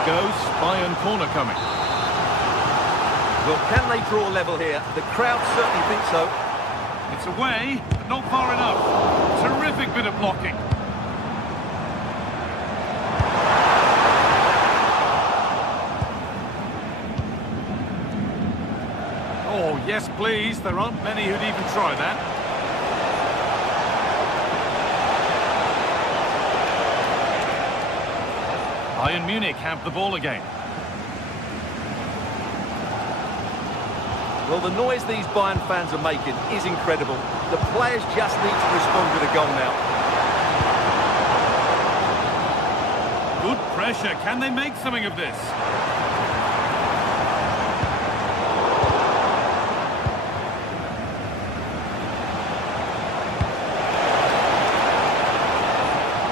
Goes, Bayern corner coming. Well, can they draw level here? The crowd certainly think so. It's away, but not far enough. Terrific bit of blocking. Oh, yes, please. There aren't many who'd even try that. Bayern Munich have the ball again. Well, the noise these Bayern fans are making is incredible. The players just need to respond with a goal now. Good pressure. Can they make something of this?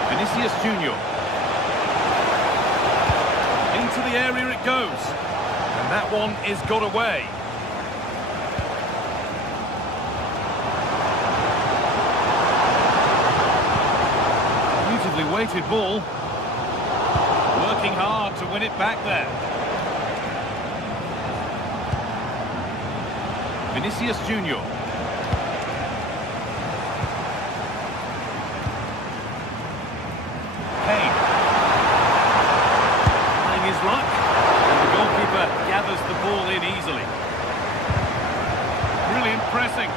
Vinicius Junior. Into the area it goes. And that one is got away. Beautifully weighted ball. Working hard to win it back there. Vinicius Junior. Kane. Playing his luck. And the goalkeeper gathers the ball in easily. Brilliant pressing.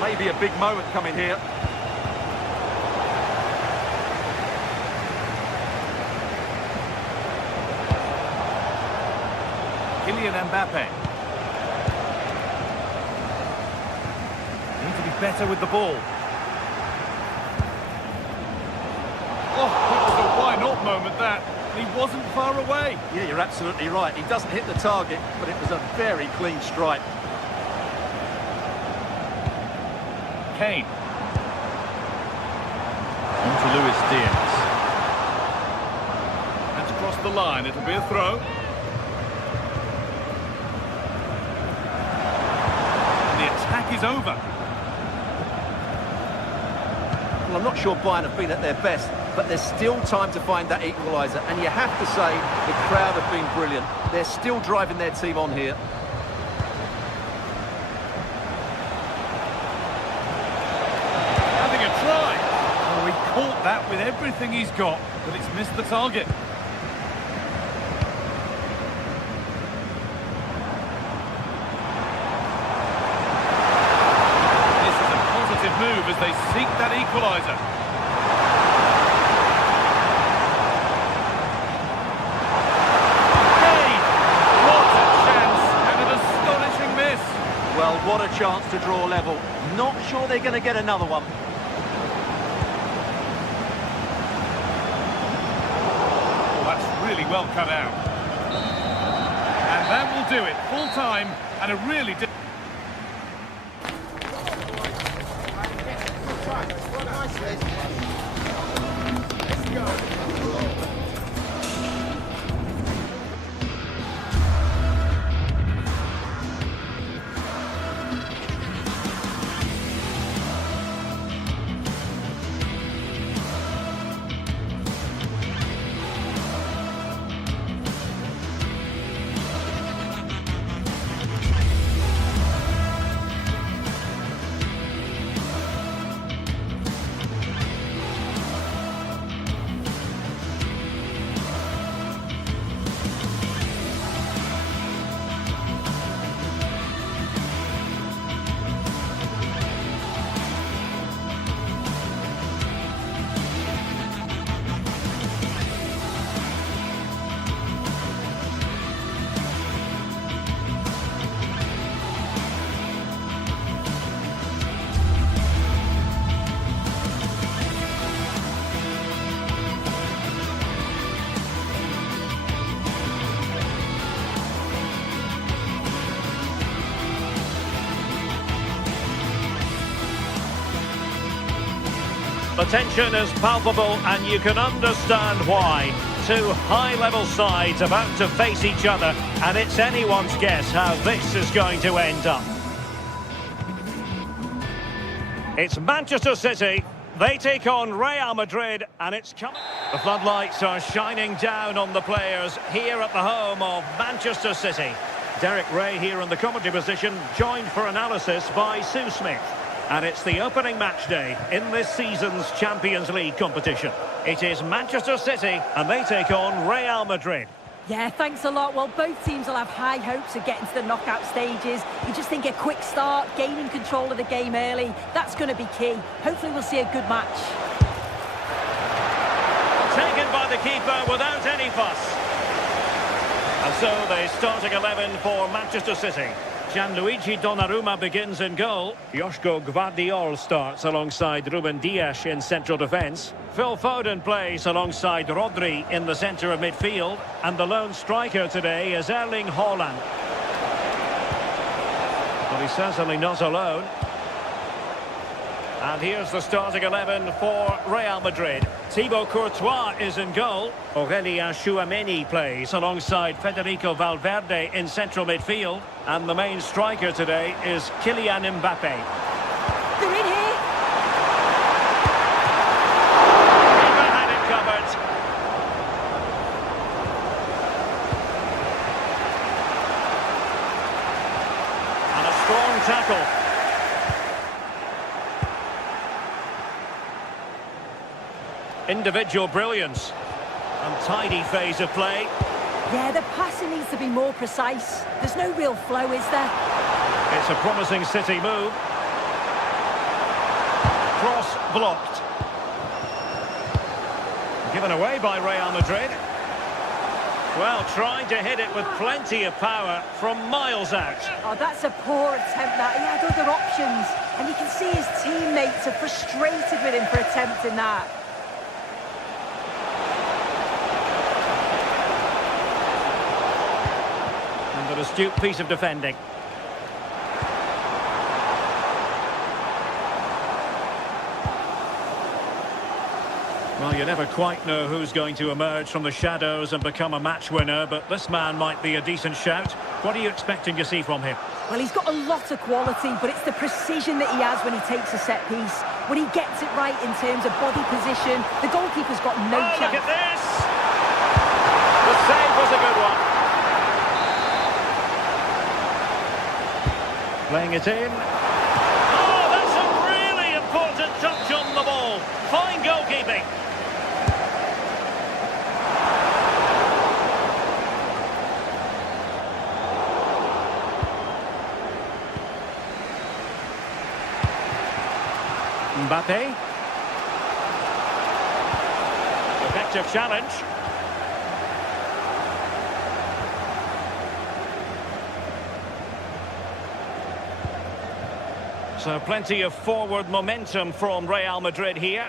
Maybe a big moment coming here. Kylian Mbappe. Need to be better with the ball. Oh, it was a why not moment that. He wasn't far away. Yeah, you're absolutely right. He doesn't hit the target, but it was a very clean strike. Kane. On to Luis Diaz. That's across the line. It'll be a throw. Is over. Well, I'm not sure Bayern have been at their best, but there's still time to find that equaliser, and you have to say the crowd have been brilliant. They're still driving their team on here. Having a try. Oh, he caught that with everything he's got, but it's missed the target. Move as they seek that equaliser. Hey! What a chance and an astonishing miss. Well, what a chance to draw level. Not sure they're going to get another one. Oh, that's really well cut out. And that will do it. Full time and a really... The tension is palpable and you can understand why. Two high-level sides about to face each other, and it's anyone's guess how this is going to end up. It's Manchester City. They take on Real Madrid, and it's coming. The floodlights are shining down on the players here at the home of Manchester City. Derek Ray here in the commentary position, joined for analysis by Sue Smith. And it's the opening match day in this season's Champions League competition. It is Manchester City, and they take on Real Madrid. Yeah, thanks a lot. Well, both teams will have high hopes of getting to the knockout stages. You just think a quick start, gaining control of the game early, that's going to be key. Hopefully we'll see a good match. Taken by the keeper without any fuss. And so the starting 11 for Manchester City. Gianluigi Donnarumma begins in goal. Joško Gvardiol starts alongside Ruben Dias in central defence. Phil Foden plays alongside Rodri in the centre of midfield. And the lone striker today is Erling Haaland. But he's certainly not alone. And here's the starting 11 for Real Madrid. Thibaut Courtois is in goal. Aurelien Tchouameni plays alongside Federico Valverde in central midfield. And the main striker today is Kylian Mbappe. They're in here! Never had it covered. And a strong tackle. Individual brilliance. And tidy phase of play. Yeah, the passing needs to be more precise. There's no real flow, is there? It's a promising City move. Cross blocked. Given away by Real Madrid. Well, trying to hit it with plenty of power from miles out. Oh, that's a poor attempt, that. He had other options. And you can see his teammates are frustrated with him for attempting that. An astute piece of defending. Well, you never quite know who's going to emerge from the shadows and become a match winner, but this man might be a decent shout. What are you expecting to see from him? Well, he's got a lot of quality, but it's the precision that he has when he takes a set piece. When he gets it right in terms of body position, the goalkeeper's got no chance. Look at this! The save was a good one. Playing it in. Oh, that's a really important touch on the ball. Fine goalkeeping. Mbappe. Effective challenge. So plenty of forward momentum from Real Madrid here.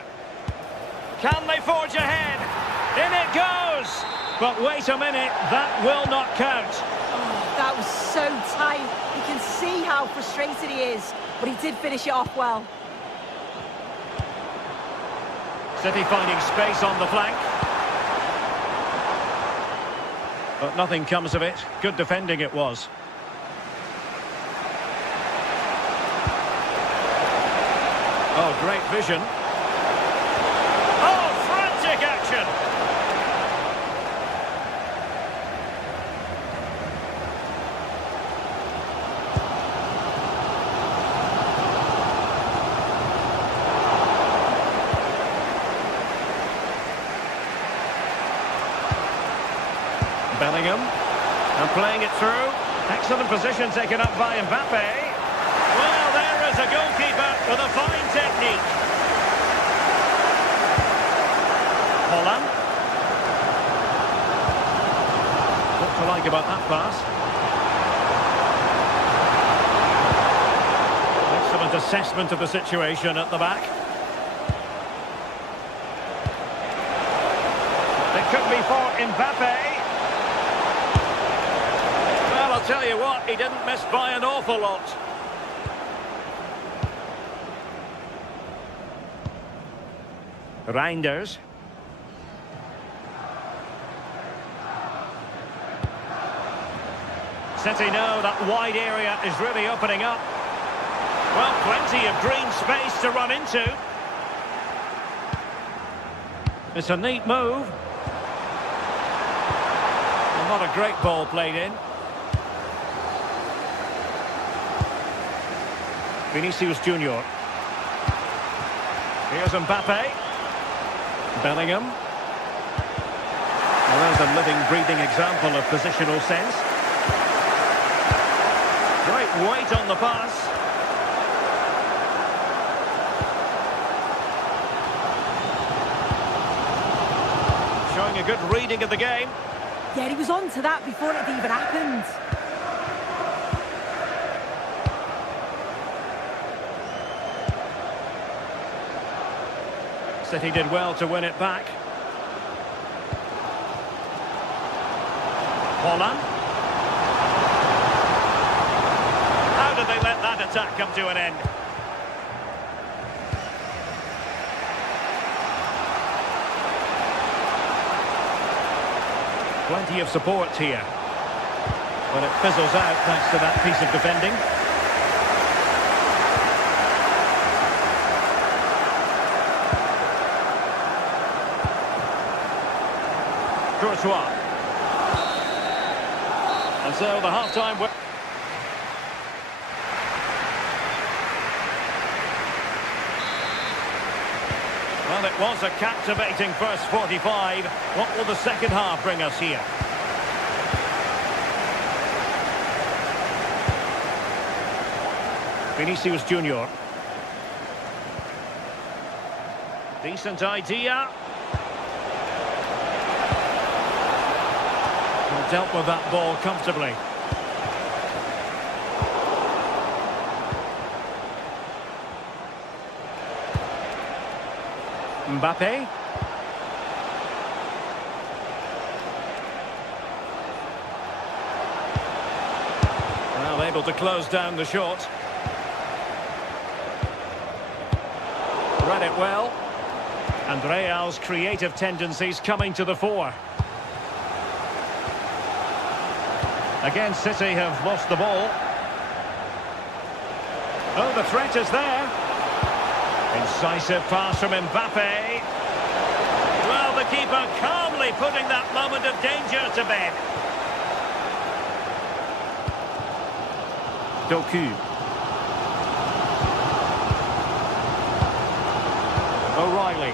Can they forge ahead? In it goes! But wait a minute, that will not count. Oh, that was so tight. You can see how frustrated he is, but he did finish it off well. City finding space on the flank. But nothing comes of it. Good defending it was. Oh, great vision. Oh, frantic action! Bellingham. And playing it through. Excellent position taken up by Mbappe. Well, there is a goalkeeper with a fine technique. Holland. What to like about that pass? Excellent assessment of the situation at the back. It could be for Mbappe. Well, I'll tell you what, he didn't miss by an awful lot. Reinders. City know that wide area is really opening up. Well, plenty of green space to run into. It's a neat move. Well, not a great ball played in. Vinicius Junior. Here's Mbappe. Bellingham. Well, there's a living, breathing example of positional sense. Great weight on the pass. Showing a good reading of the game. Yeah, he was on to that before it even happened. City did well to win it back. Holland. How did they let that attack come to an end? Plenty of support here. But it fizzles out thanks to that piece of defending. Courtois. And so the half-time... Well, it was a captivating first 45. What will the second half bring us here? Vinicius Junior. Decent idea. And dealt with that ball comfortably. Mbappe. Well, able to close down the shot. Read it well. And Real's creative tendencies coming to the fore. Again, City have lost the ball. Oh, the threat is there. Incisive pass from Mbappe. Well, the keeper calmly putting that moment of danger to bed. Doku. O'Reilly.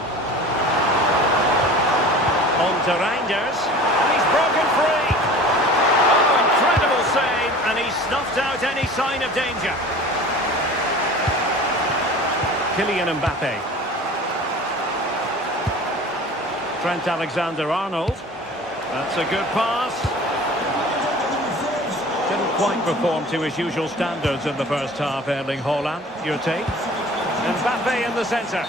On to Reinders. And he's broken free. Oh, incredible save. And he snuffed out any sign of danger. Kylian Mbappe. Trent Alexander-Arnold. That's a good pass. Didn't quite perform to his usual standards in the first half, Erling Haaland. Your take? Mbappe in the centre.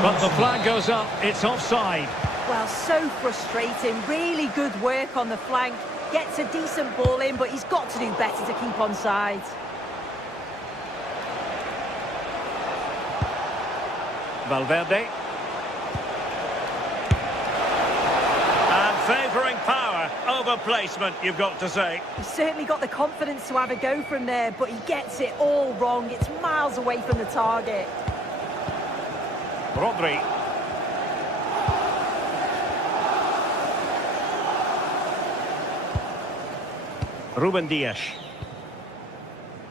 But the flag goes up. It's offside. Well, so frustrating. Really good work on the flank. Gets a decent ball in, but he's got to do better to keep onside. Valverde. And favouring power over placement, you've got to say. He's certainly got the confidence to have a go from there, but he gets it all wrong. It's miles away from the target. Rodri. Ruben Dias.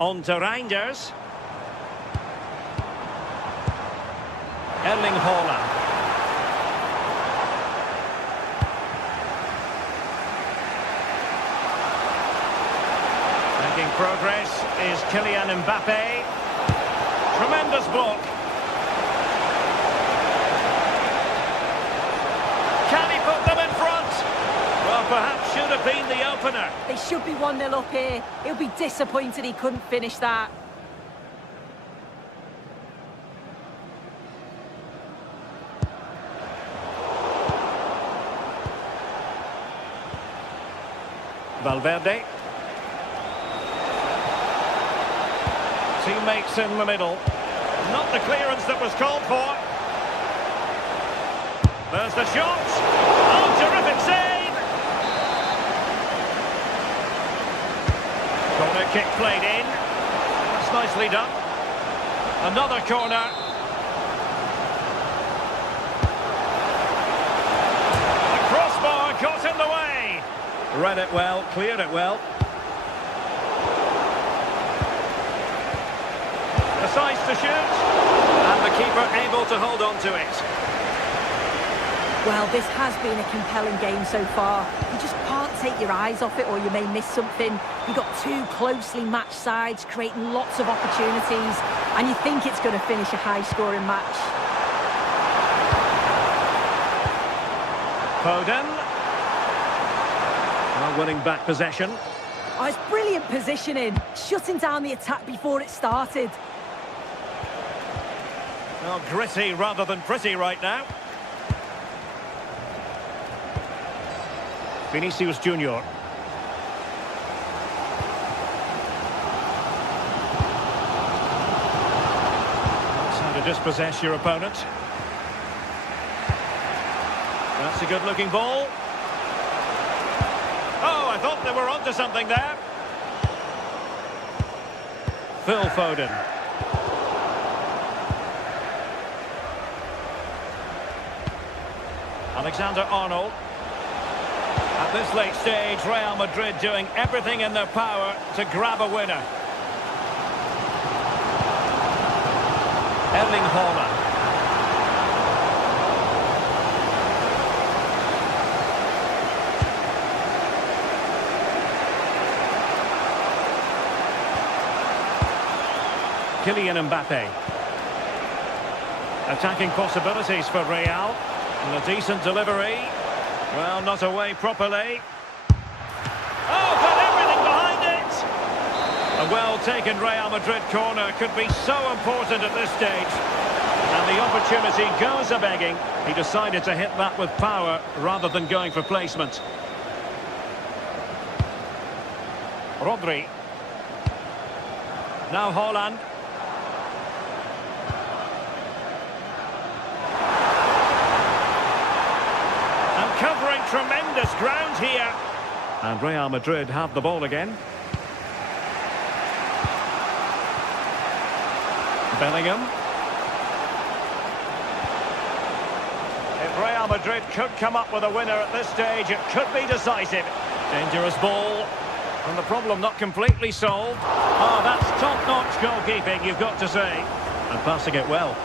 On to Reinders. Erling Haaland. Making progress is Kylian Mbappe. Tremendous block. Can he put them in front? Well, perhaps should have been the opener. They should be 1-0 up here. He'll be disappointed he couldn't finish that. Valverde. Teammates in the middle. Not the clearance that was called for. There's the shot. Oh, terrific save. Corner kick played in. That's nicely done. Another corner. The crossbar got in the way. Read it well, cleared it well. Decides to shoot. And the keeper able to hold on to it. Well, this has been a compelling game so far. You just can't take your eyes off it or you may miss something. You've got two closely matched sides creating lots of opportunities and you think it's going to finish a high-scoring match. Foden. Well, winning back possession. Oh, it's brilliant positioning, shutting down the attack before it started. Well, gritty rather than pretty right now. Vinicius Junior. That's how to dispossess your opponent. That's a good-looking ball. Oh, I thought they were onto something there. Phil Foden. Alexander-Arnold. At this late stage, Real Madrid doing everything in their power to grab a winner. Erling Haaland. Kylian Mbappe. Attacking possibilities for Real. And a decent delivery. Well, not away properly. Oh, got everything behind it! A well-taken Real Madrid corner could be so important at this stage. And the opportunity goes a-begging. He decided to hit that with power rather than going for placement. Rodri. Now Haaland. Covering tremendous ground here. And Real Madrid have the ball again. Bellingham. If Real Madrid could come up with a winner at this stage, it could be decisive. Dangerous ball. And the problem not completely solved. Oh, that's top-notch goalkeeping, you've got to say. And passing it well.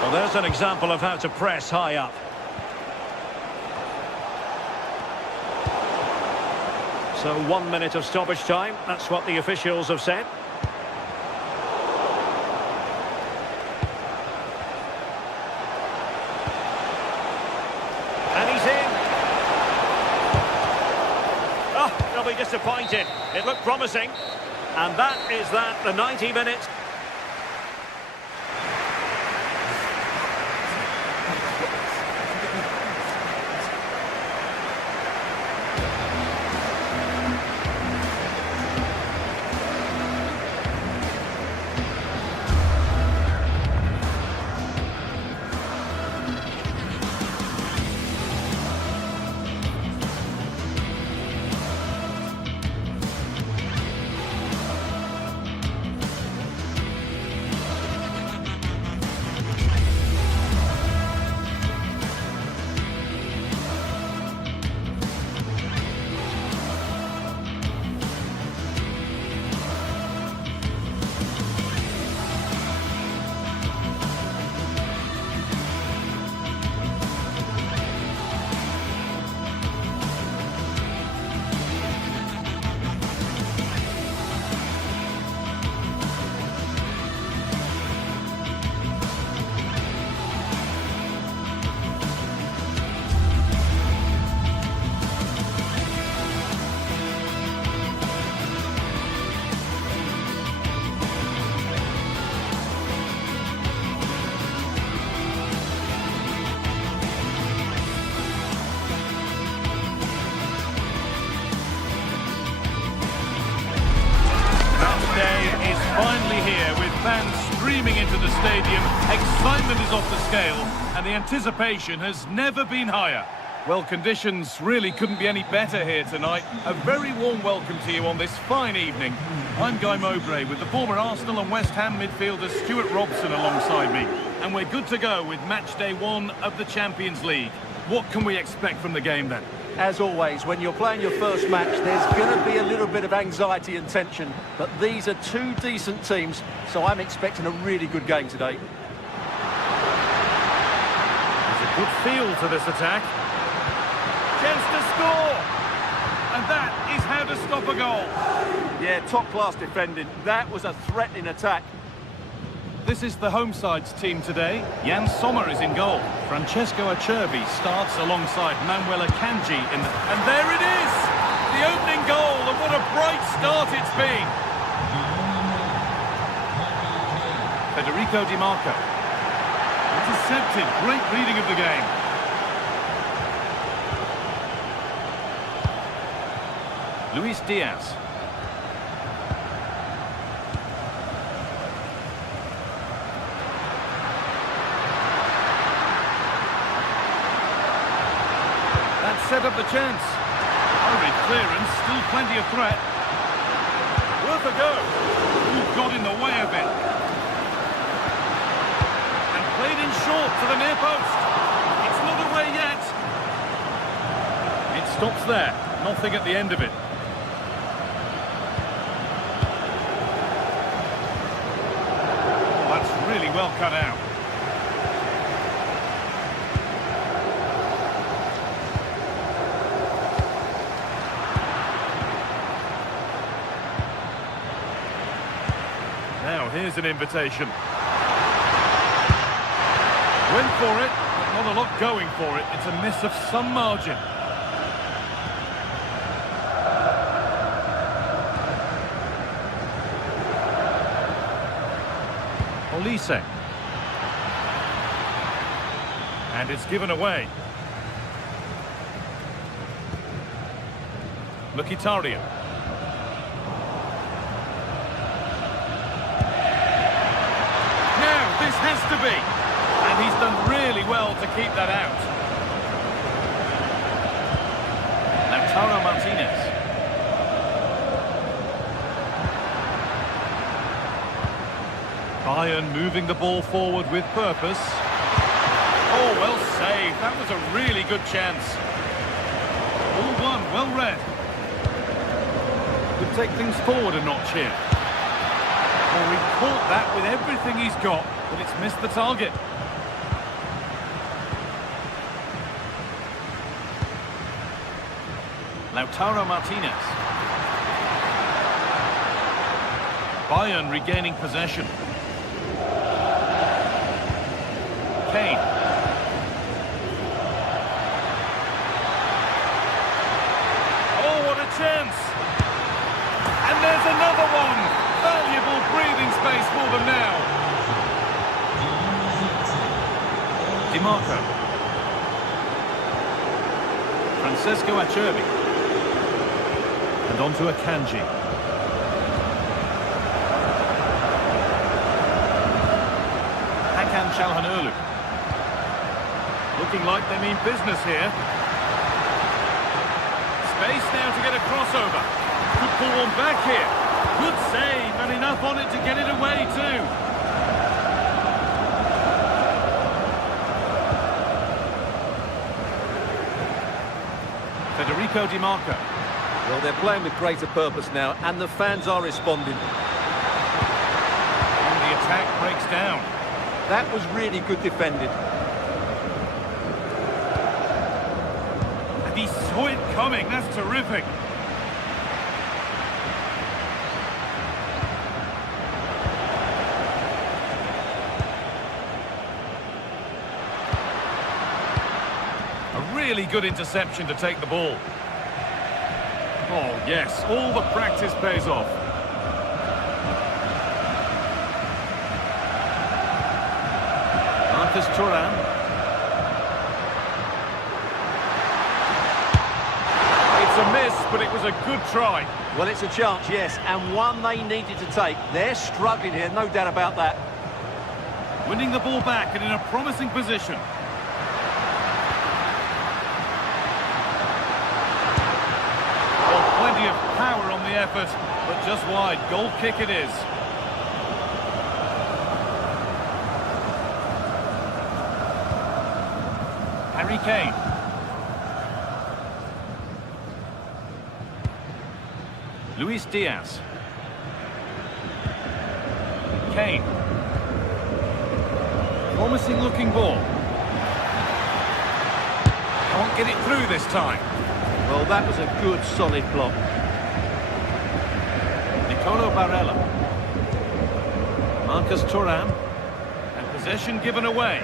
Well, there's an example of how to press high up. So 1 minute of stoppage time, that's what the officials have said. And he's in. Oh, they'll be disappointed. It looked promising. And that is that, the 90 minutes. Finally here, with fans streaming into the stadium, excitement is off the scale, and the anticipation has never been higher. Well, conditions really couldn't be any better here tonight. A very warm welcome to you on this fine evening. I'm Guy Mowbray with the former Arsenal and West Ham midfielder Stuart Robson alongside me. And we're good to go with match day 1 of the Champions League. What can we expect from the game then? As always, when you're playing your first match, there's going to be a little bit of anxiety and tension. But these are two decent teams, so I'm expecting a really good game today. There's a good feel to this attack. Chance to score! And that is how to stop a goal. Yeah, top-class defending. That was a threatening attack. This is the home side's team today. Jan Sommer is in goal. Francesco Acerbi starts alongside Manuel Akanji in the... And there it is! The opening goal, and what a bright start it's been! Federico Di Marco. Intercepted, great reading of the game. Luis Diaz. Set up the chance. Hurried clearance, still plenty of threat. Worth a go. Ooh, got in the way a bit. And played in short to the near post. It's not away yet. It stops there. Nothing at the end of it. That's really well cut out. Now, here's an invitation. Went for it, but not a lot going for it. It's a miss of some margin. Olise. And it's given away. Mkhitaryan. This has to be, and he's done really well to keep that out. Lautaro Martinez. Bayern moving the ball forward with purpose. Oh, well saved. That was a really good chance. All one, well read. Could take things forward a notch here. Well, he caught that with everything he's got, but it's missed the target. Lautaro Martinez. Bayern regaining possession. Kane. Oh, what a chance! And there's another one! Valuable breathing space for them now. Di Marco. Francesco Acerbi. And on to Akanji. Hakan Çalhanoğlu. Looking like they mean business here. Space now to get a crossover. Could pull one back here. Good save, and enough on it to get it away too. Federico Di Marco. Well, they're playing with greater purpose now, and the fans are responding. And the attack breaks down. That was really good defending. And he saw it coming, that's terrific. Really good interception to take the ball. Oh, yes, all the practice pays off. Marcus Thuram. It's a miss, but it was a good try. Well, it's a chance, yes, and one they needed to take. They're struggling here, no doubt about that. Winning the ball back and in a promising position. Plenty of power on the effort, but just wide. Goal kick it is. Harry Kane. Luis Diaz. Kane. Promising looking ball. Can't get it through this time. Well, that was a good, solid block. Nicolo Barella. Marcus Thuram. And possession given away.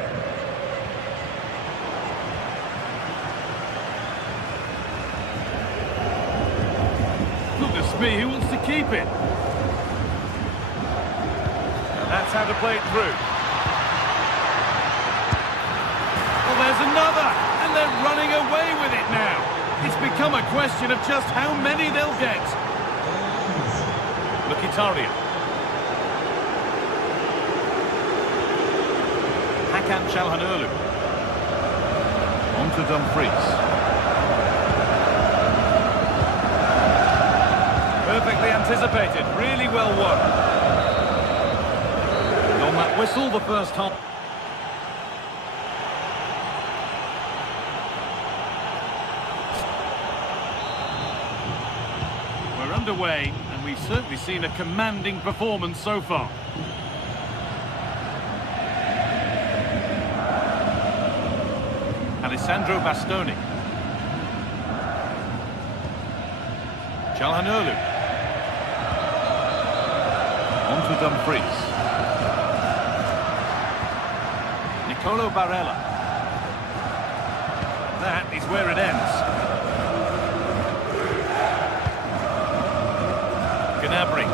Goodness me, who wants to keep it? And that's how to play it through. Well, there's another, and they're running away with it now. It's become a question of just how many they'll get. Mkhitaryan. Hakan Çalhanoğlu. On to Dumfries. Perfectly anticipated, really well won. And on that whistle, the first half. We're underway, and we've certainly seen a commanding performance so far. Alessandro Bastoni. Çalhanoğlu. On to Dumfries. Nicolo Barella. That is where it ends. Gnabry.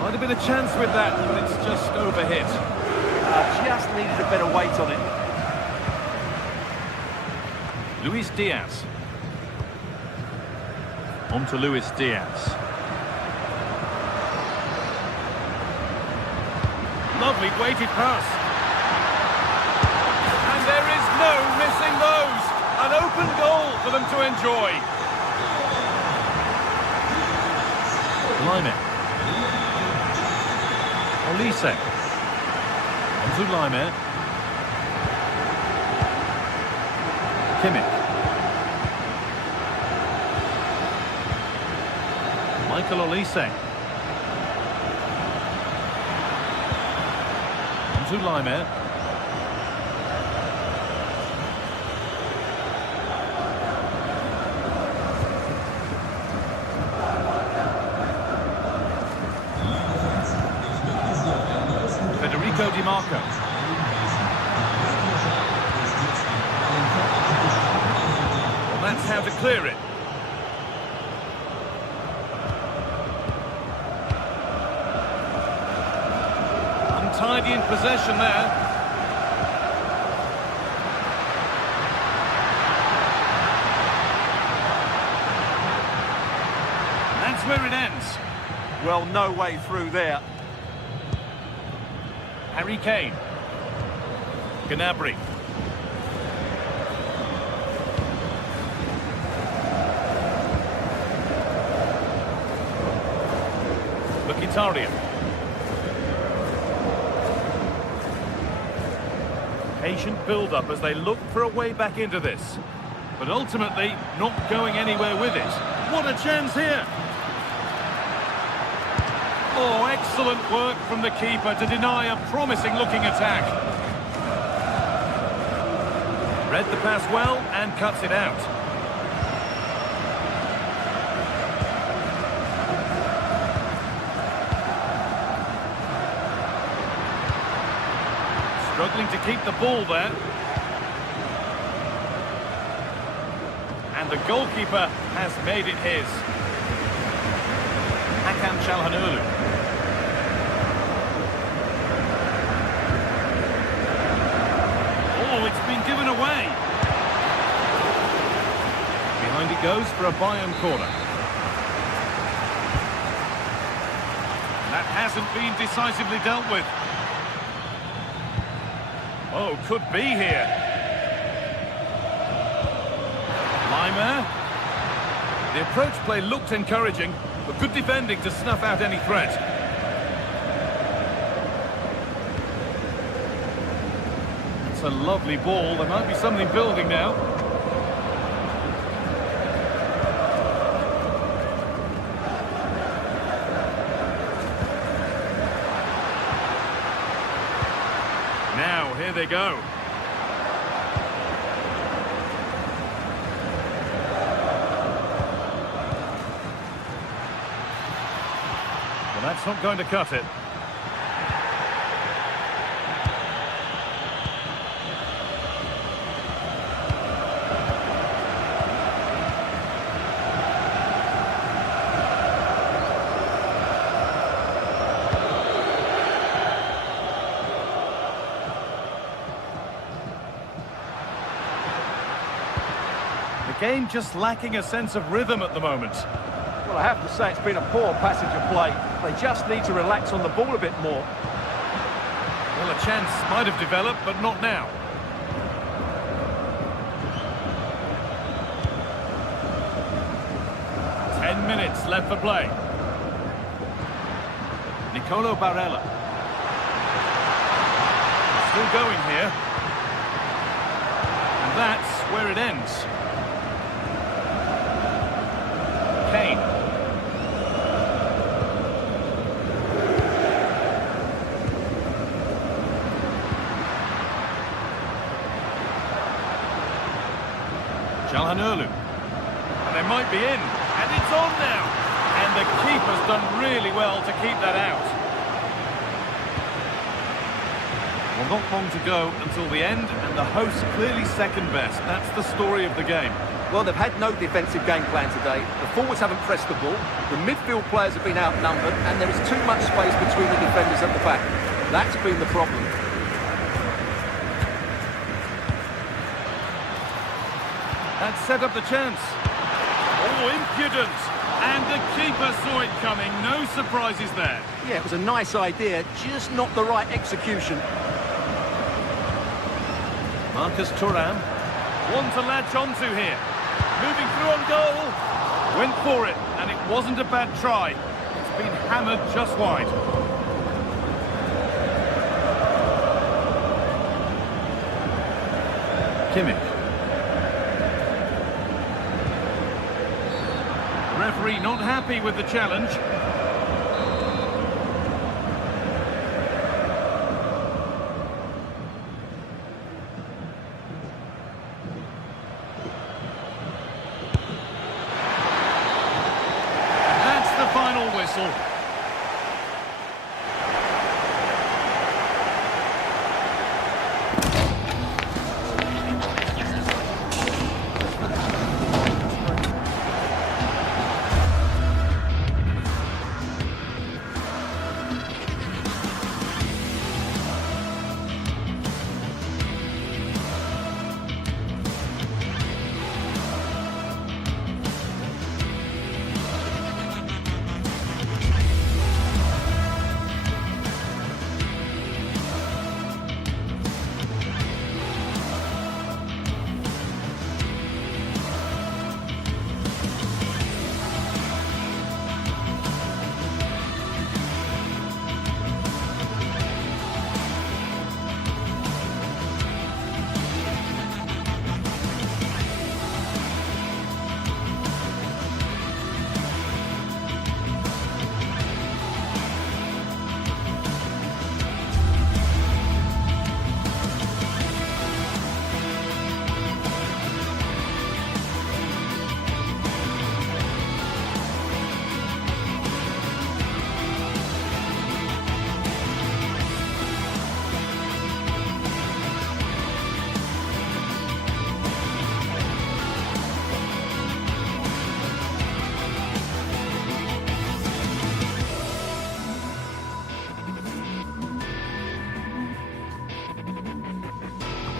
Might have been a chance with that, but it's just overhit. Just needed a bit of weight on it. Luis Diaz. On to Luis Diaz. Lovely weighted pass. And there is no missing those. An open goal for them to enjoy. Lyman. Olise. On to Lyman. Kimmich. Michael Olise. On to Lyman. Federico Di Marco. Well, that's how to clear it. Untidy in possession there. That's where it ends. Well, no way through there. Harry Kane. Gnabry. Mkhitaryan. Patient build-up as they look for a way back into this. But ultimately, not going anywhere with it. What a chance here! Oh, excellent work from the keeper to deny a promising-looking attack. Read the pass well and cuts it out. Struggling to keep the ball there. And the goalkeeper has made it his. Hakan Çalhanoğlu. Oh, it's been given away. Behind it goes for a Bayern corner. That hasn't been decisively dealt with. Oh, could be here. Lyman. The approach play looked encouraging, but good defending to snuff out any threat. That's a lovely ball. There might be something building now. Now, here they go. Well, that's not going to cut it. The game just lacking a sense of rhythm at the moment. Well, I have to say it's been a poor passage of play. They just need to relax on the ball a bit more. Well, a chance might have developed, but not now. Ten minutes left for play. Nicolo Barella. Still going here. And that's where it ends. Kane. Calhanoglu. And they might be in. And it's on now. And the keeper's done really well to keep that out. Well, not long to go until the end, and the hosts clearly second best. That's the story of the game. Well, they've had no defensive game plan today. The forwards haven't pressed the ball. The midfield players have been outnumbered, and there is too much space between the defenders at the back. That's been the problem. That set up the chance. Oh, impudent. And the keeper saw it coming. No surprises there. Yeah, it was a nice idea, just not the right execution. Marcus Thuram. One to latch onto here. Moving through on goal. Went for it, and it wasn't a bad try. It's been hammered just wide. Kimmich. Referee not happy with the challenge. Final whistle.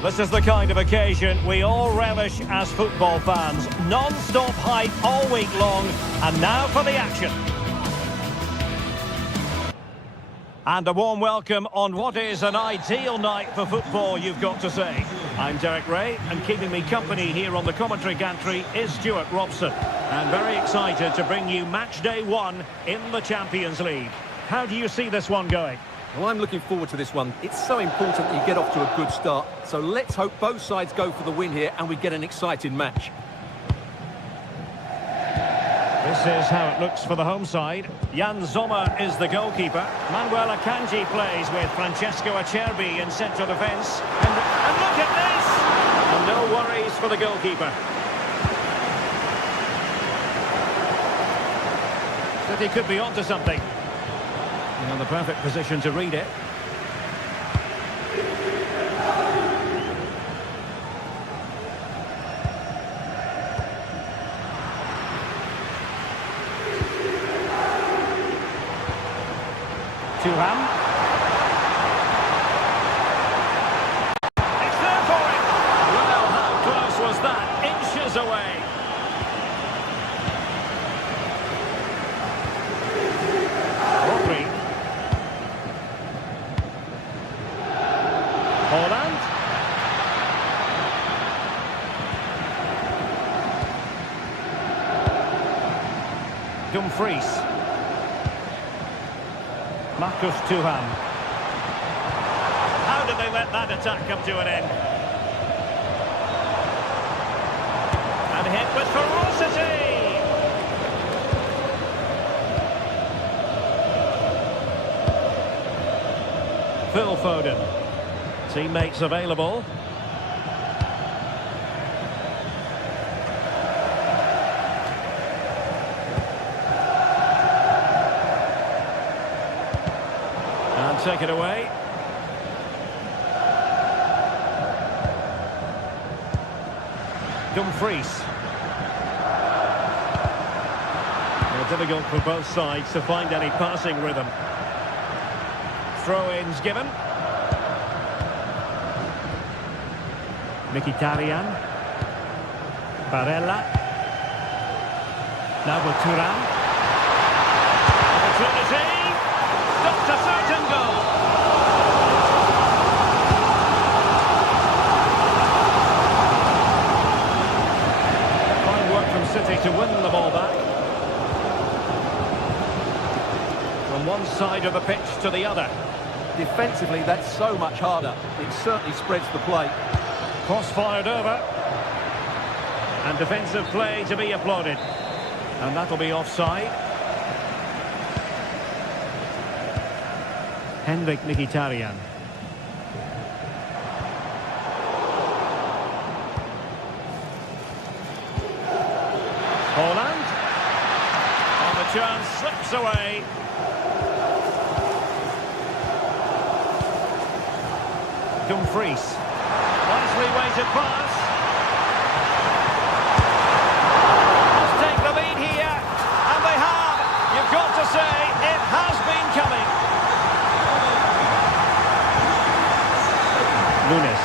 This is the kind of occasion we all relish as football fans. Non-stop hype all week long, and now for the action. And a warm welcome on what is an ideal night for football, you've got to say. I'm Derek Ray, and keeping me company here on the commentary gantry is Stuart Robson. And very excited to bring you match day 1 in the Champions League. How do you see this one going? Well, I'm looking forward to this one. It's so important that you get off to a good start. So let's hope both sides go for the win here and we get an exciting match. This is how it looks for the home side. Jan Sommer is the goalkeeper. Manuel Akanji plays with Francesco Acerbi in central defence. And look at this! And no worries for the goalkeeper. City could be onto something. In the perfect position to read it. Thuram. It's there for him. Well, how close was that? Inches away. Rodri. Holland. Dumfries. Marcus Thuram. How did they let that attack come to an end? And hit with ferocity! Phil Foden. Teammates available. Take it away. Dumfries. Difficult for both sides to find any passing rhythm. Throw-ins given. Mkhitaryan. Barella. Now with Thuram. Opportunity. Stopped a certain goal. Fine work from City to win the ball back. From one side of the pitch to the other. Defensively, that's so much harder. It certainly spreads the play. Cross fired over. And defensive play to be applauded. And that'll be offside. Henrik Mkhitaryan. Holland. On the chance, slips away. Dumfries. Nicely weighted pass. Let's take the lead here. And they have. You've got to say, it has been coming. Nunes.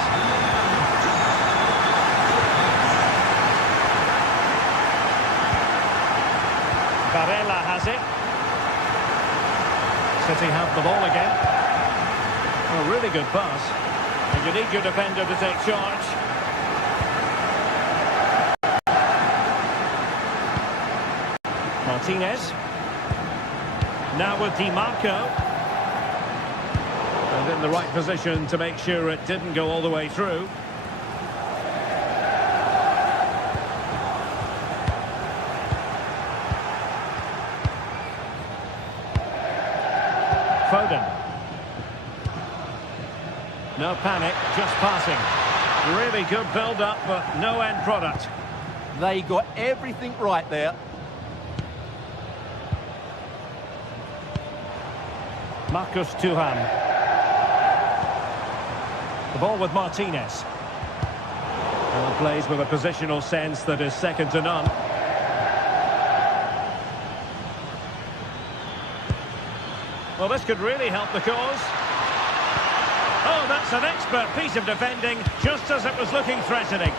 Barella has it. City have the ball again. A really good pass. And you need your defender to take charge. Martinez. Now with Di Marco. And in the right position to make sure it didn't go all the way through. Foden. No panic, just passing. Really good build-up, but no end product. They got everything right there. Marcus Thuram. The ball with Martinez. And plays with a positional sense that is second to none. Well, this could really help the cause. Oh, that's an expert piece of defending, just as it was looking threatening.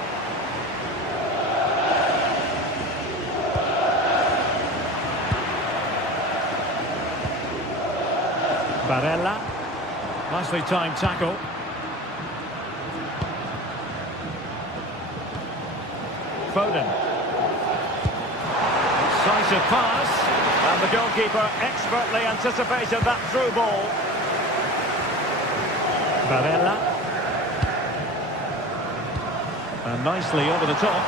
Barella. Nicely timed tackle. Foden. Decisive pass. And the goalkeeper expertly anticipated that through ball. Barella. And nicely over the top.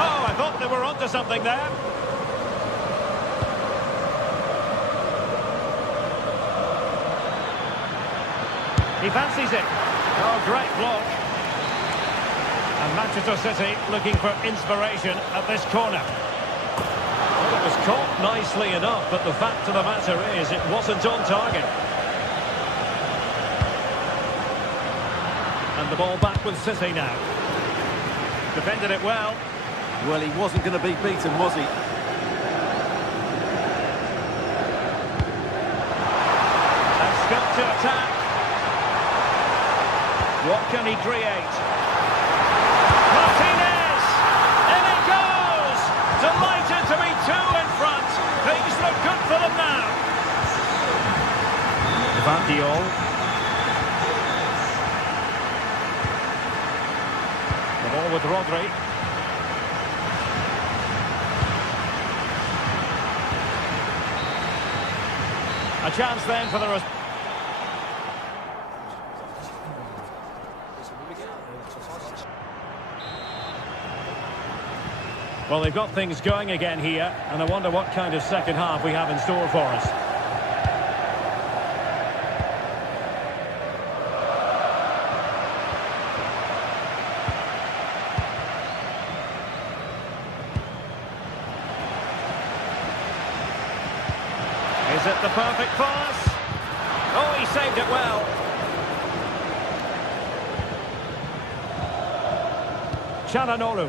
Oh, I thought they were onto something there. He fancies it. Oh, great block. And Manchester City looking for inspiration at this corner. Well, it was caught nicely enough, but the fact of the matter is it wasn't on target. And the ball back with City now. Defended it well. Well, he wasn't going to be beaten, was he? And scope to attack. What can he create? Martinez! In it goes! Delighted to be two in front. Things look good for them now. Van Diol. The ball with Rodri. A chance then for the... Well, they've got things going again here, and I wonder what kind of second half we have in store for us. Is it the perfect pass? Oh, he saved it well. Çalhanoğlu.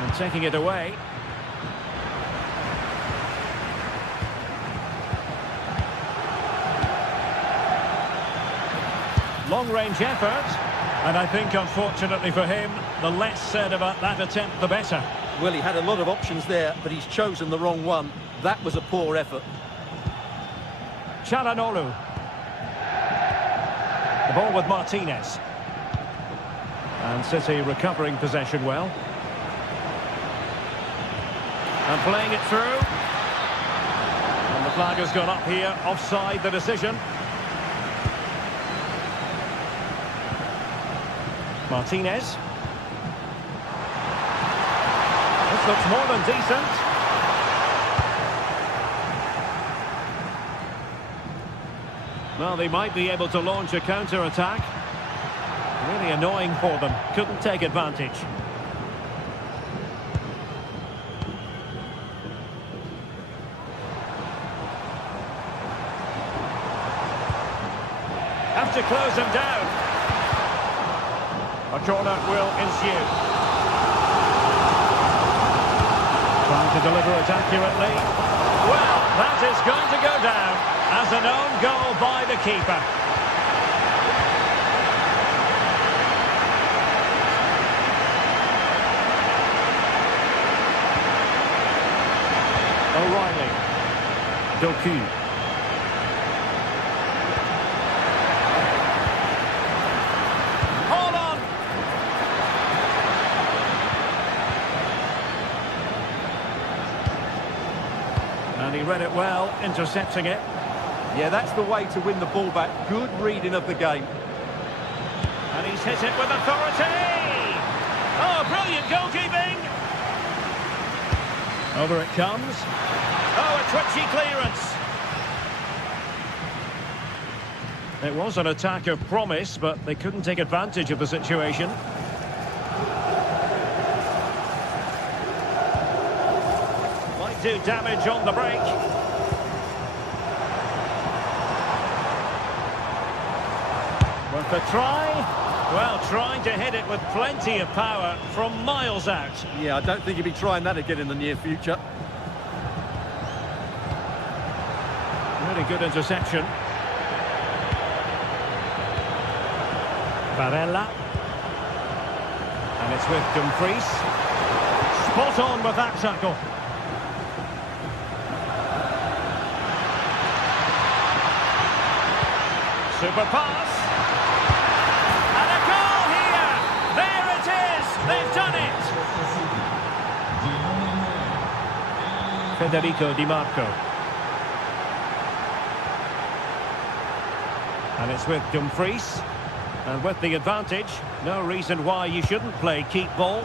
And taking it away. Long-range effort. And I think, unfortunately for him, the less said about that attempt, the better. Well, he had a lot of options there, but he's chosen the wrong one. That was a poor effort. Çalhanoğlu. The ball with Martinez. And City recovering possession well. And playing it through. And the flag has gone up here. Offside the decision. Martinez. This looks more than decent. Well, they might be able to launch a counter-attack. Really annoying for them. Couldn't take advantage. Have to close them down. A corner will ensue. Trying to deliver it accurately. Well, that is going to go down as an own goal by the keeper. O'Reilly. Doku. Hold on. And he read it well, intercepting it. Yeah, that's the way to win the ball back. Good reading of the game. And he's hit it with authority. Oh, brilliant goalkeeping. Over it comes. Oh, a twitchy clearance. It was an attack of promise, but they couldn't take advantage of the situation. Might do damage on the break. Worth a try. Well, trying to hit it with plenty of power from miles out. Yeah, I don't think he'll be trying that again in the near future. Really good interception. Barella. And it's with Dumfries. Spot on with that tackle. Super pass. And a goal here. There it is. They've done it. Federico Di Marco. And it's with Dumfries. And with the advantage, no reason why you shouldn't play keep ball.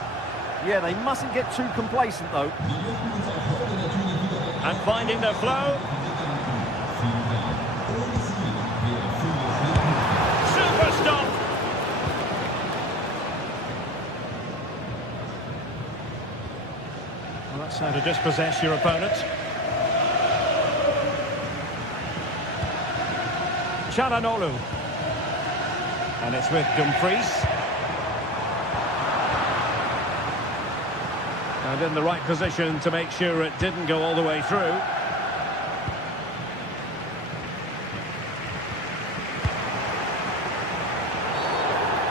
Yeah, they mustn't get too complacent, though. And finding their flow. Super stop. Well, that's how to dispossess your opponent. Çalhanoğlu. And it's with Dumfries. And in the right position to make sure it didn't go all the way through.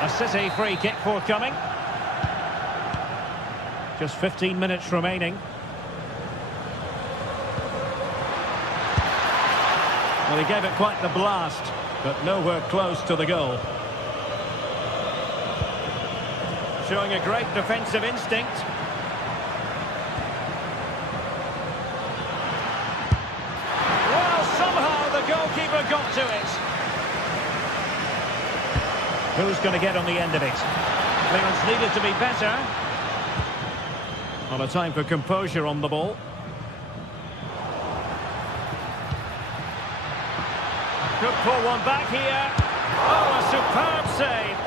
A City free kick forthcoming. Just 15 minutes remaining. Well, he gave it quite the blast, but nowhere close to the goal. Showing a great defensive instinct. Well, somehow the goalkeeper got to it. Who's going to get on the end of it? Clearance needed to be better. Not a time for composure on the ball. Could pull one back here. Oh, a superb save.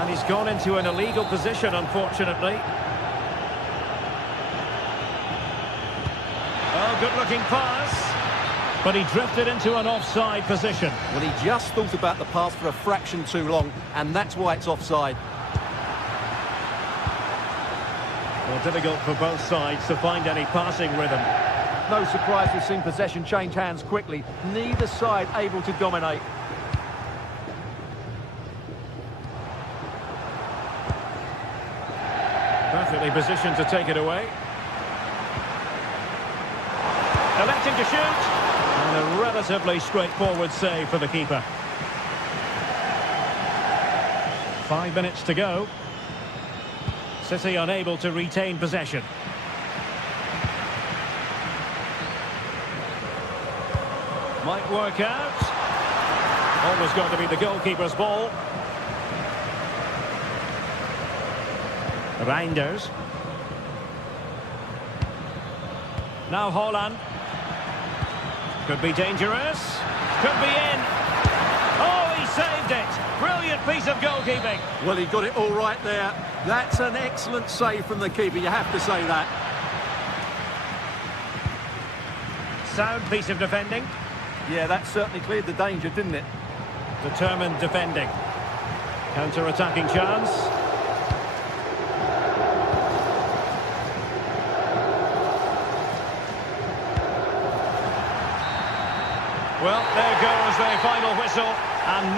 And he's gone into an illegal position, unfortunately. Oh, good-looking pass. But he drifted into an offside position. Well, he just thought about the pass for a fraction too long, and that's why it's offside. Well, difficult for both sides to find any passing rhythm. No surprise we've seen possession change hands quickly. Neither side able to dominate. Perfectly positioned to take it away. Electing to shoot. And a relatively straightforward save for the keeper. 5 minutes to go. City unable to retain possession. Might work out. Always going to be the goalkeeper's ball. Reinders. Now Haaland. Could be dangerous. Could be in. Oh, he saved it. Brilliant piece of goalkeeping. Well, he got it all right there. That's an excellent save from the keeper, you have to say that. Sound piece of defending. Yeah, that certainly cleared the danger, didn't it? Determined defending. Counter-attacking chance. Well, there goes the final whistle. And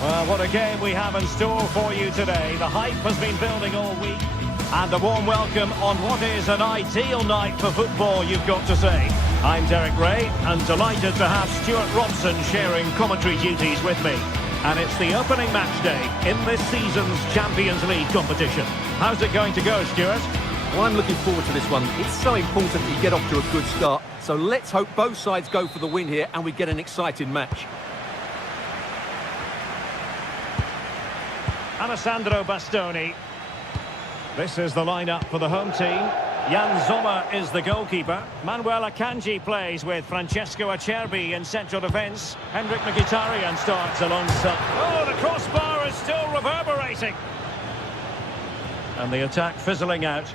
well, what a game we have in store for you today. The hype has been building all week. And a warm welcome on what is an ideal night for football, you've got to say. I'm Derek Ray, and delighted to have Stuart Robson sharing commentary duties with me. And it's the opening match day in this season's Champions League competition. How's it going to go, Stuart? Well, I'm looking forward to this one. It's so important that you get off to a good start. So let's hope both sides go for the win here and we get an exciting match. Alessandro Bastoni. This is the lineup for the home team. Jan Sommer is the goalkeeper. Manuel Akanji plays with Francesco Acerbi in central defence. Hendrik Mkhitaryan starts alongside. Oh, the crossbar is still reverberating. And the attack fizzling out.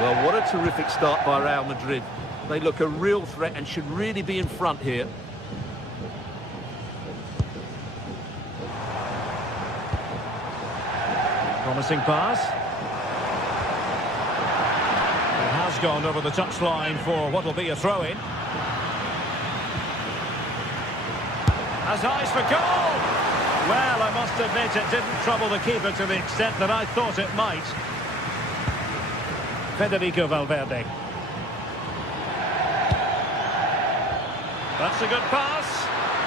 Well, what a terrific start by Real Madrid. They look a real threat and should really be in front here. Promising pass. It has gone over the touchline for what will be a throw-in. Has eyes for goal! Well, I must admit it didn't trouble the keeper to the extent that I thought it might. Federico Valverde. That's a good pass.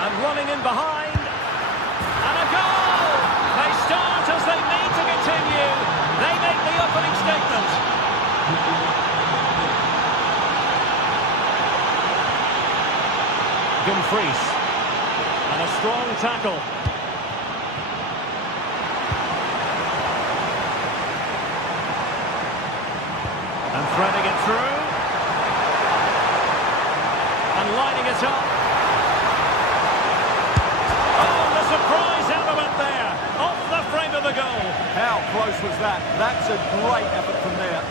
And running in behind. And a goal! They start as they need to continue. They make the opening statement. Dumfries. And a strong tackle. And threading it through. And lining it up. Oh, the surprise element there. Off the frame of the goal. How close was that? That's a great effort from there.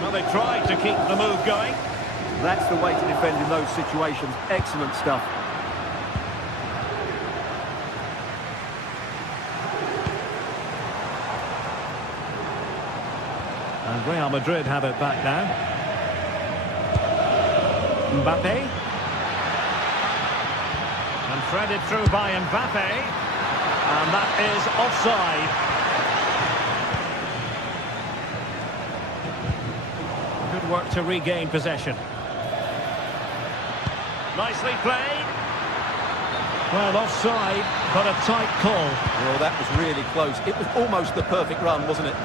Well, they tried to keep the move going. That's the way to defend in those situations. Excellent stuff. And Real Madrid have it back now. Mbappe. And threaded through by Mbappe. And that is offside. Good work to regain possession. Nicely played. Well, offside, but a tight call. Well, that was really close. It was almost the perfect run, wasn't it?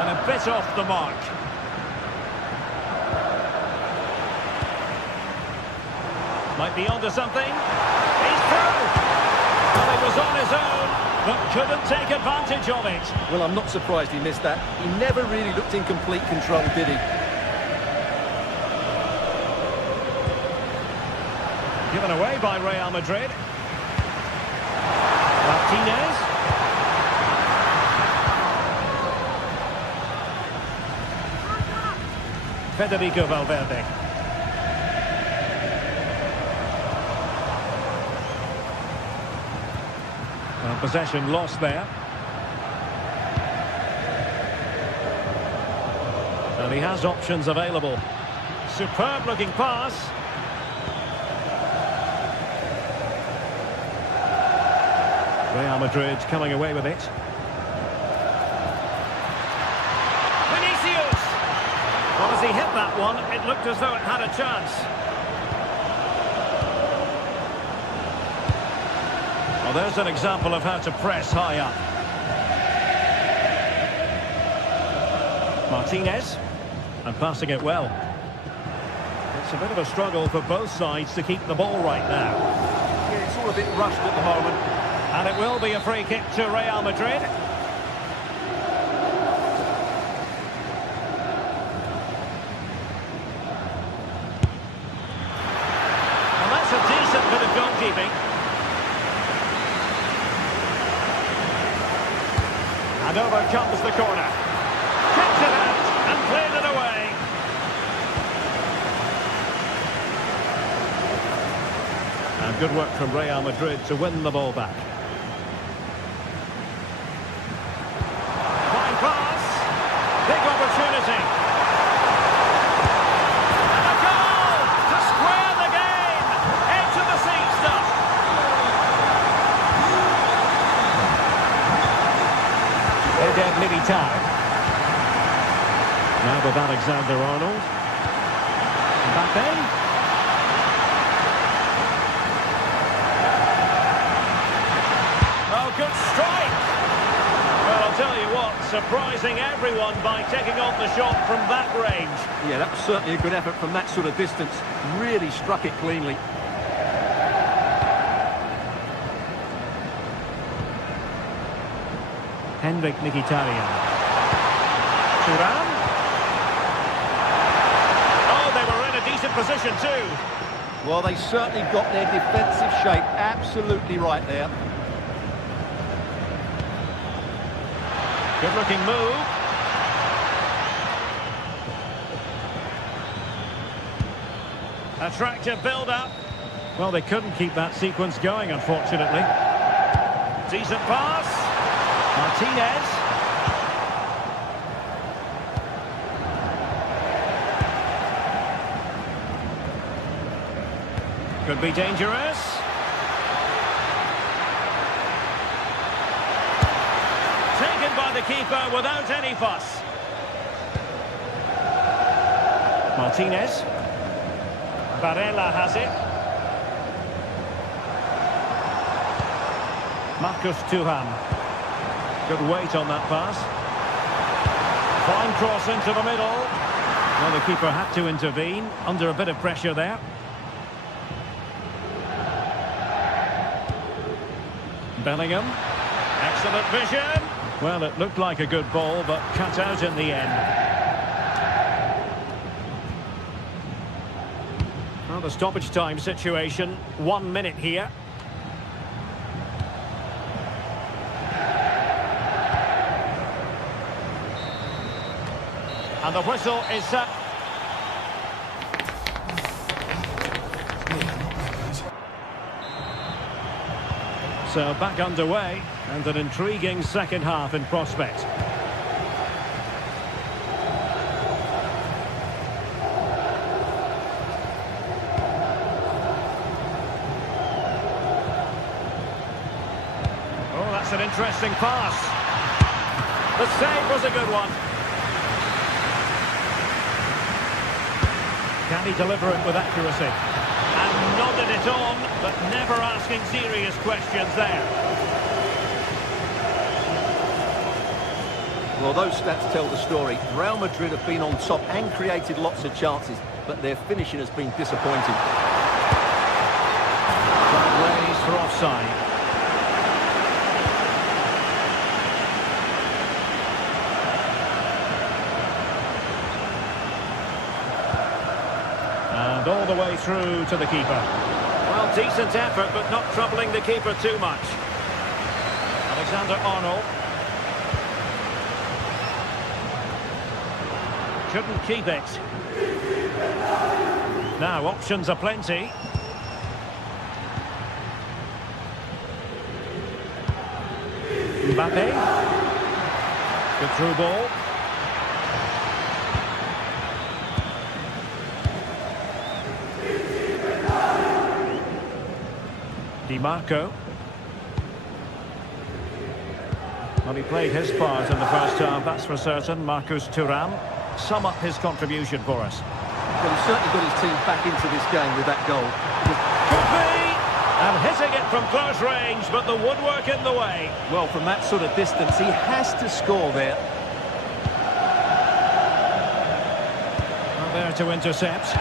And a bit off the mark. Might be onto something. He's through! Well, he was on his own, but couldn't take advantage of it. Well, I'm not surprised he missed that. He never really looked in complete control, did he? Given away by Real Madrid. Martinez. Federico Valverde. Well, possession lost there. And he has options available. Superb looking pass. Real Madrid coming away with it. Vinicius! Well, as he hit that one, it looked as though it had a chance. Well, there's an example of how to press high up. Martinez. And passing it well. It's a bit of a struggle for both sides to keep the ball right now. Yeah, it's all a bit rushed at the moment. And it will be a free kick to Real Madrid. And that's a decent bit of goalkeeping. And over comes the corner. Kicked it out and played it away. And good work from Real Madrid to win the ball back. Big opportunity. And a goal to square the game. Into the seat stuff. Eden Militao. Now with Alexander-Arnold. Mbappe. Oh, good strike. Well, I'll tell you what, surprising everyone by taking on the shot from that range. Yeah, that was certainly a good effort from that sort of distance. Really struck it cleanly. Mkhitaryan. Thuram. Oh, they were in a decent position too. Well, they certainly got their defensive shape absolutely right there. Good-looking move. Attractive build-up. Well, they couldn't keep that sequence going, unfortunately. Decent pass. Martinez. Could be dangerous. Taken by the keeper without any fuss. Martinez. Barella has it. Marcus Thuram. Good weight on that pass. Fine cross into the middle. Well, the keeper had to intervene under a bit of pressure there. Bellingham. Excellent vision. Well, it looked like a good ball, but cut out in the end. Well, the stoppage time situation. 1 minute here. And the whistle is set. So back underway, and an intriguing second half in prospect. Oh, that's an interesting pass. The save was a good one. Can he deliver it with accuracy? And nodded it on, but never asking serious questions there. Well, those stats tell the story. Real Madrid have been on top and created lots of chances, but their finishing has been disappointing. Flag raised for offside. And all the way through to the keeper. Well, decent effort, but not troubling the keeper too much. Alexander-Arnold. Couldn't keep it. Now, options are plenty. Mbappe. Good through ball. Di Marco. Well, he played his part in the first half, that's for certain. Marcus Thuram. Sum up his contribution for us. Well, he's certainly got his team back into this game with that goal. Could be! And hitting it from close range, but the woodwork in the way. Well, from that sort of distance, he has to score there. Well, there to intercept.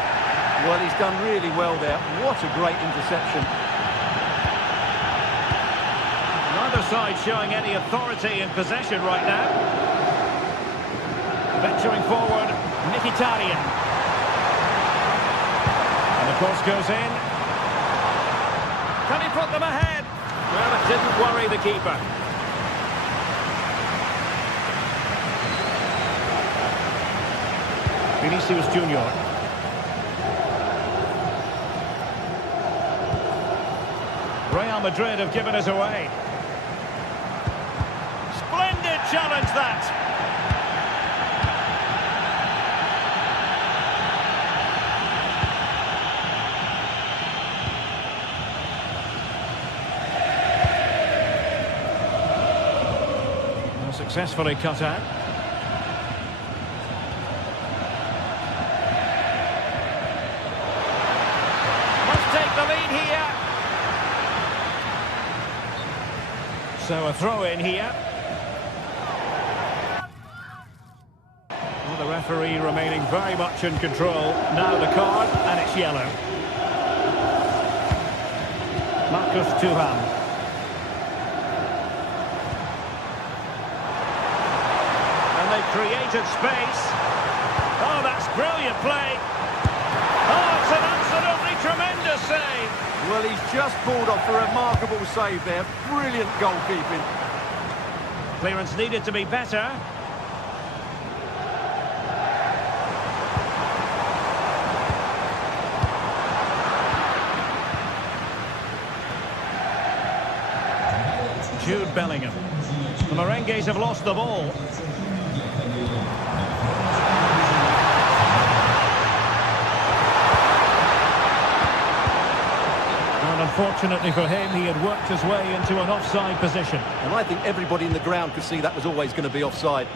Well, he's done really well there. What a great interception. Neither side showing any authority in possession right now. Venturing forward, Mkhitaryan. And the cross goes in. Can he put them ahead? Well, it didn't worry the keeper. Vinicius Junior. Real Madrid have given us away. Splendid challenge that. Successfully cut out. Must take the lead here. So a throw in here. Well, the referee remaining very much in control. Now the card, and it's yellow. Marcus Thuram. they've created space. Oh, that's brilliant play. Oh, it's an absolutely tremendous save. Well, he's just pulled off a remarkable save there. Brilliant goalkeeping. Clearance needed to be better. Jude Bellingham. The Merengues have lost the ball. And unfortunately for him, he had worked his way into an offside position. And I think everybody in the ground could see that was always going to be offside.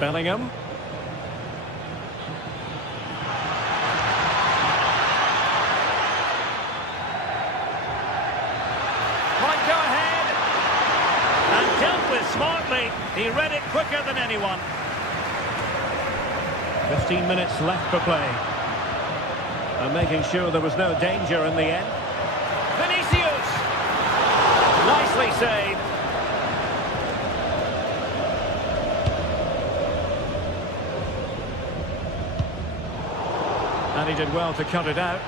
Bellingham. Might go ahead. And dealt with smartly. He read it quicker than anyone. 15 minutes left for play. And making sure there was no danger in the end. Vinicius! Nicely saved. And he did well to cut it out.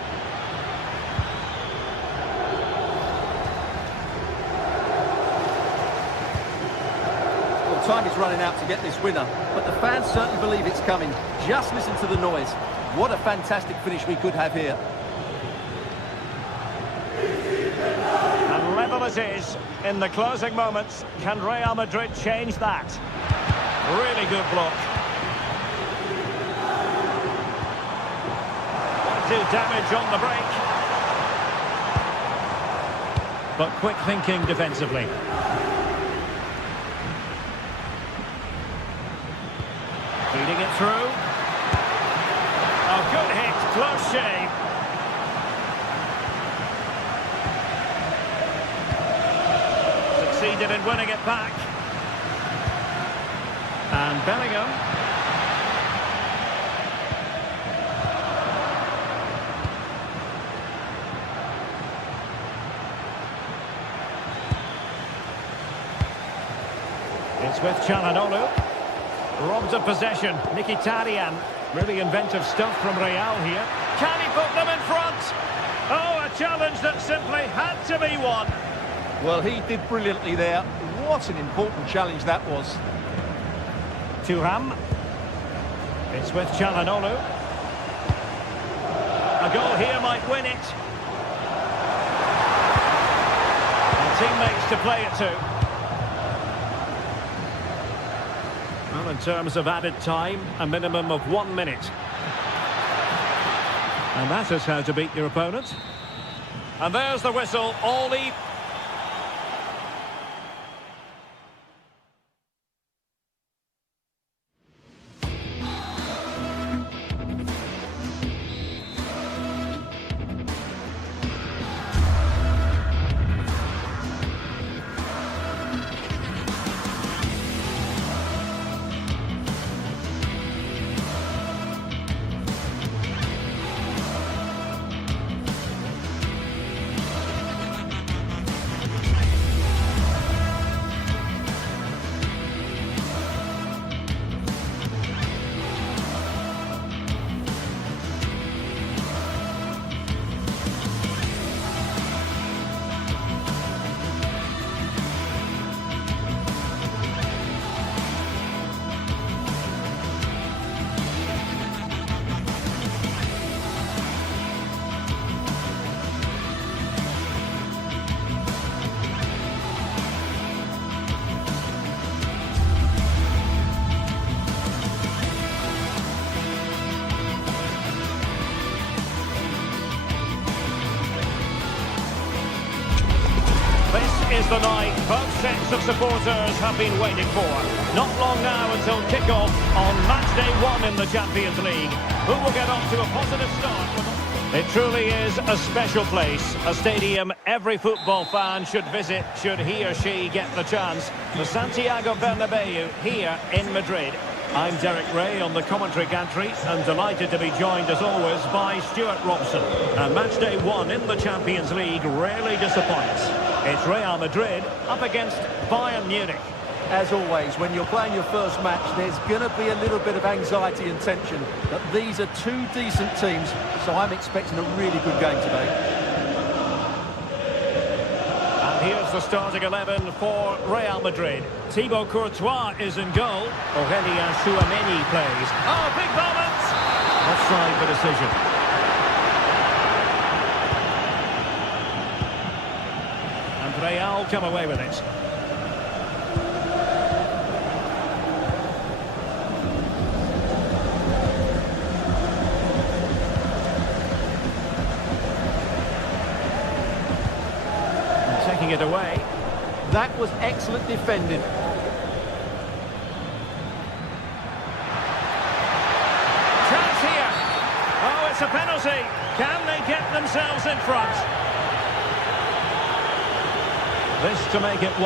Well, time is running out to get this winner, but the fans certainly believe it's coming. Just listen to the noise. What a fantastic finish we could have here. And level it is in the closing moments. Can Real Madrid change that? Really good block. Do damage on the break. But quick thinking defensively. Feeding it through. Oh, good hit, close shave. Succeeded in winning it back. And Bellingham. It's with Çalhanoğlu. Robbed of possession. Mkhitaryan. Really inventive stuff from Real here. Can he put them in front? Oh, a challenge that simply had to be won. Well, he did brilliantly there. What an important challenge that was. Thuram. It's with Çalhanoğlu. A goal here might win it. And teammates to play it to. Well, in terms of added time, a minimum of 1 minute. And that is how to beat your opponent. And there's the whistle, all even. Is the night both sets of supporters have been waiting for. Not long now until kick-off on match day 1 in the Champions League. Who will get off to a positive start? It truly is a special place, a stadium every football fan should visit should he or she get the chance. The Santiago Bernabeu here in Madrid. I'm Derek Ray on the commentary gantry and delighted to be joined as always by Stuart Robson. And match day 1 in the Champions League rarely disappoints. It's Real Madrid up against Bayern Munich. As always, when you're playing your first match, there's going to be a little bit of anxiety and tension. But these are two decent teams, so I'm expecting a really good game today. And here's the starting 11 for Real Madrid. Thibaut Courtois is in goal. Aurélien Tchouameni plays. Oh, big moment! Offside the decision. And Real come away with it. Taking it away. That was excellent defending. Chance here. Oh, it's a penalty. Can they get themselves in front? This to make it 1-0.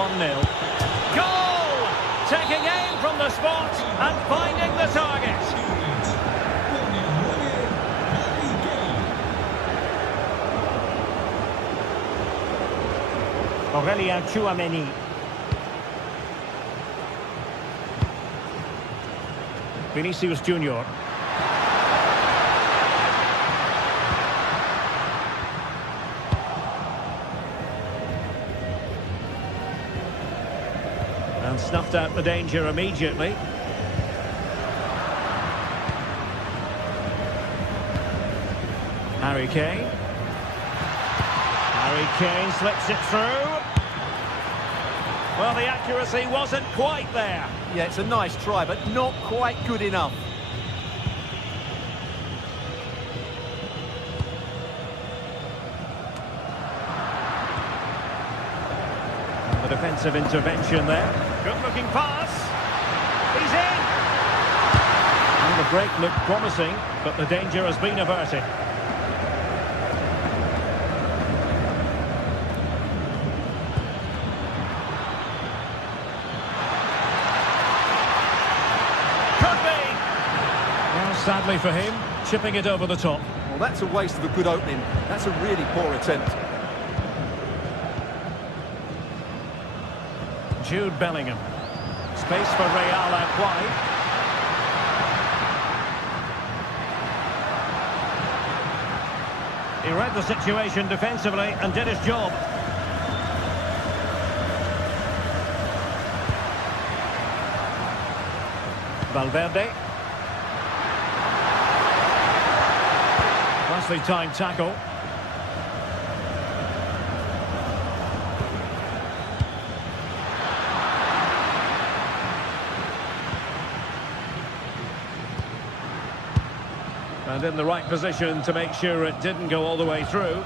Goal! Taking aim from the spot and finding the target. Aurélien Tchouameni. Vinicius Junior. And snuffed out the danger immediately. Harry Kane. Harry Kane slips it through. Well, the accuracy wasn't quite there. Yeah, it's a nice try, but not quite good enough. And the defensive intervention there. Good-looking pass. He's in. And the break looked promising, but the danger has been averted. Sadly for him, chipping it over the top. Well, that's a waste of a good opening. That's a really poor attempt. Jude Bellingham. Space for Real out wide. He read the situation defensively and did his job. Valverde. Nicely timed tackle. And in the right position to make sure it didn't go all the way through.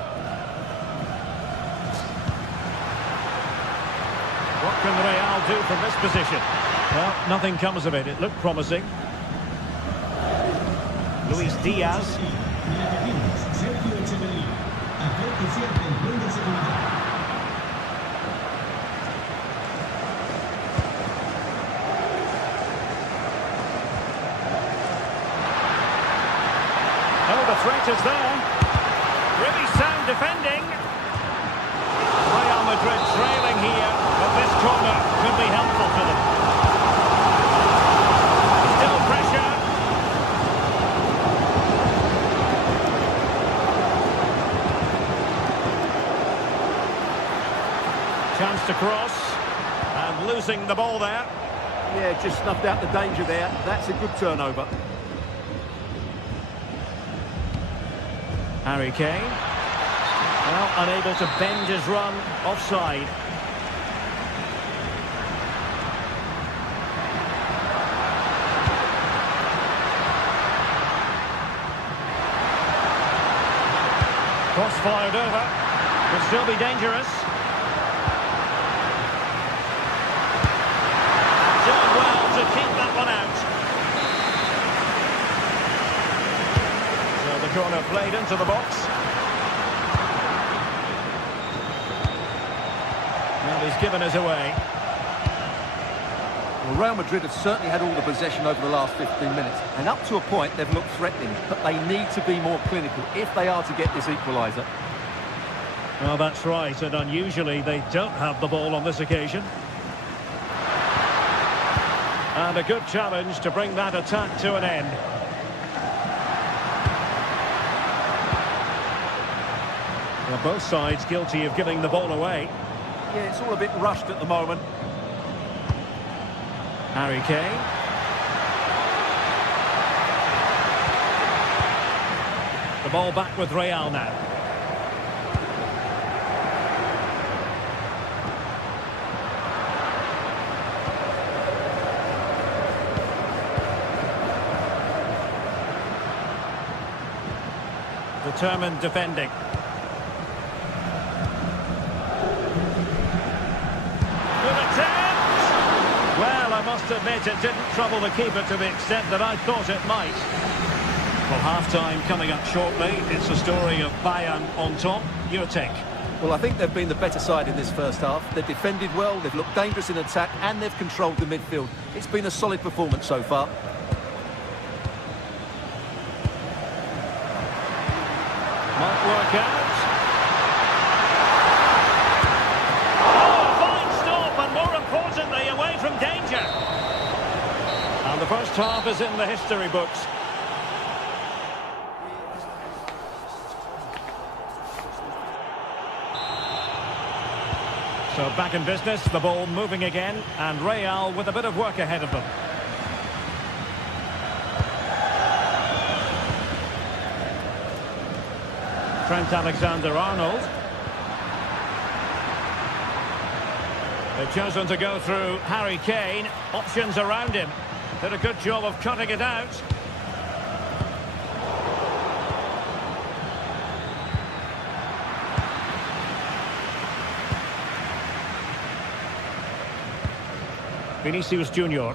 What can Real do from this position? Well, nothing comes of it. It looked promising. Luis Diaz. Oh, the threat is there. Really sound defending. Real Madrid trailing here, but this corner could be helpful to them. Still pressure. Chance to cross. And losing the ball there. Yeah, just snuffed out the danger there. That's a good turnover. Harry Kane. Well, unable to bend his run. Offside. Cross fired over. Could still be dangerous. Done well to keep that one out. So the corner played into the box. Well, he's given us away. Well, Real Madrid have certainly had all the possession over the last 15 minutes, and up to a point they've looked threatening, but they need to be more clinical if they are to get this equaliser. Well, that's right, and unusually they don't have the ball on this occasion. And a good challenge to bring that attack to an end. Well, both sides guilty of giving the ball away. Yeah, it's all a bit rushed at the moment. Harry Kane. The ball back with Real now. Determined defending. Well, I must admit it didn't trouble the keeper to the extent that I thought it might. Well, half-time coming up shortly. It's a story of Bayern on top. Your take? Well, I think they've been the better side in this first half. They've defended well, they've looked dangerous in attack, and they've controlled the midfield. It's been a solid performance so far. Might work out. Away from danger. And the first half is in the history books. So back in business, the ball moving again, and Real with a bit of work ahead of them. Trent Alexander-Arnold. They've chosen to go through Harry Kane. Options around him. Did a good job of cutting it out. Vinicius Junior.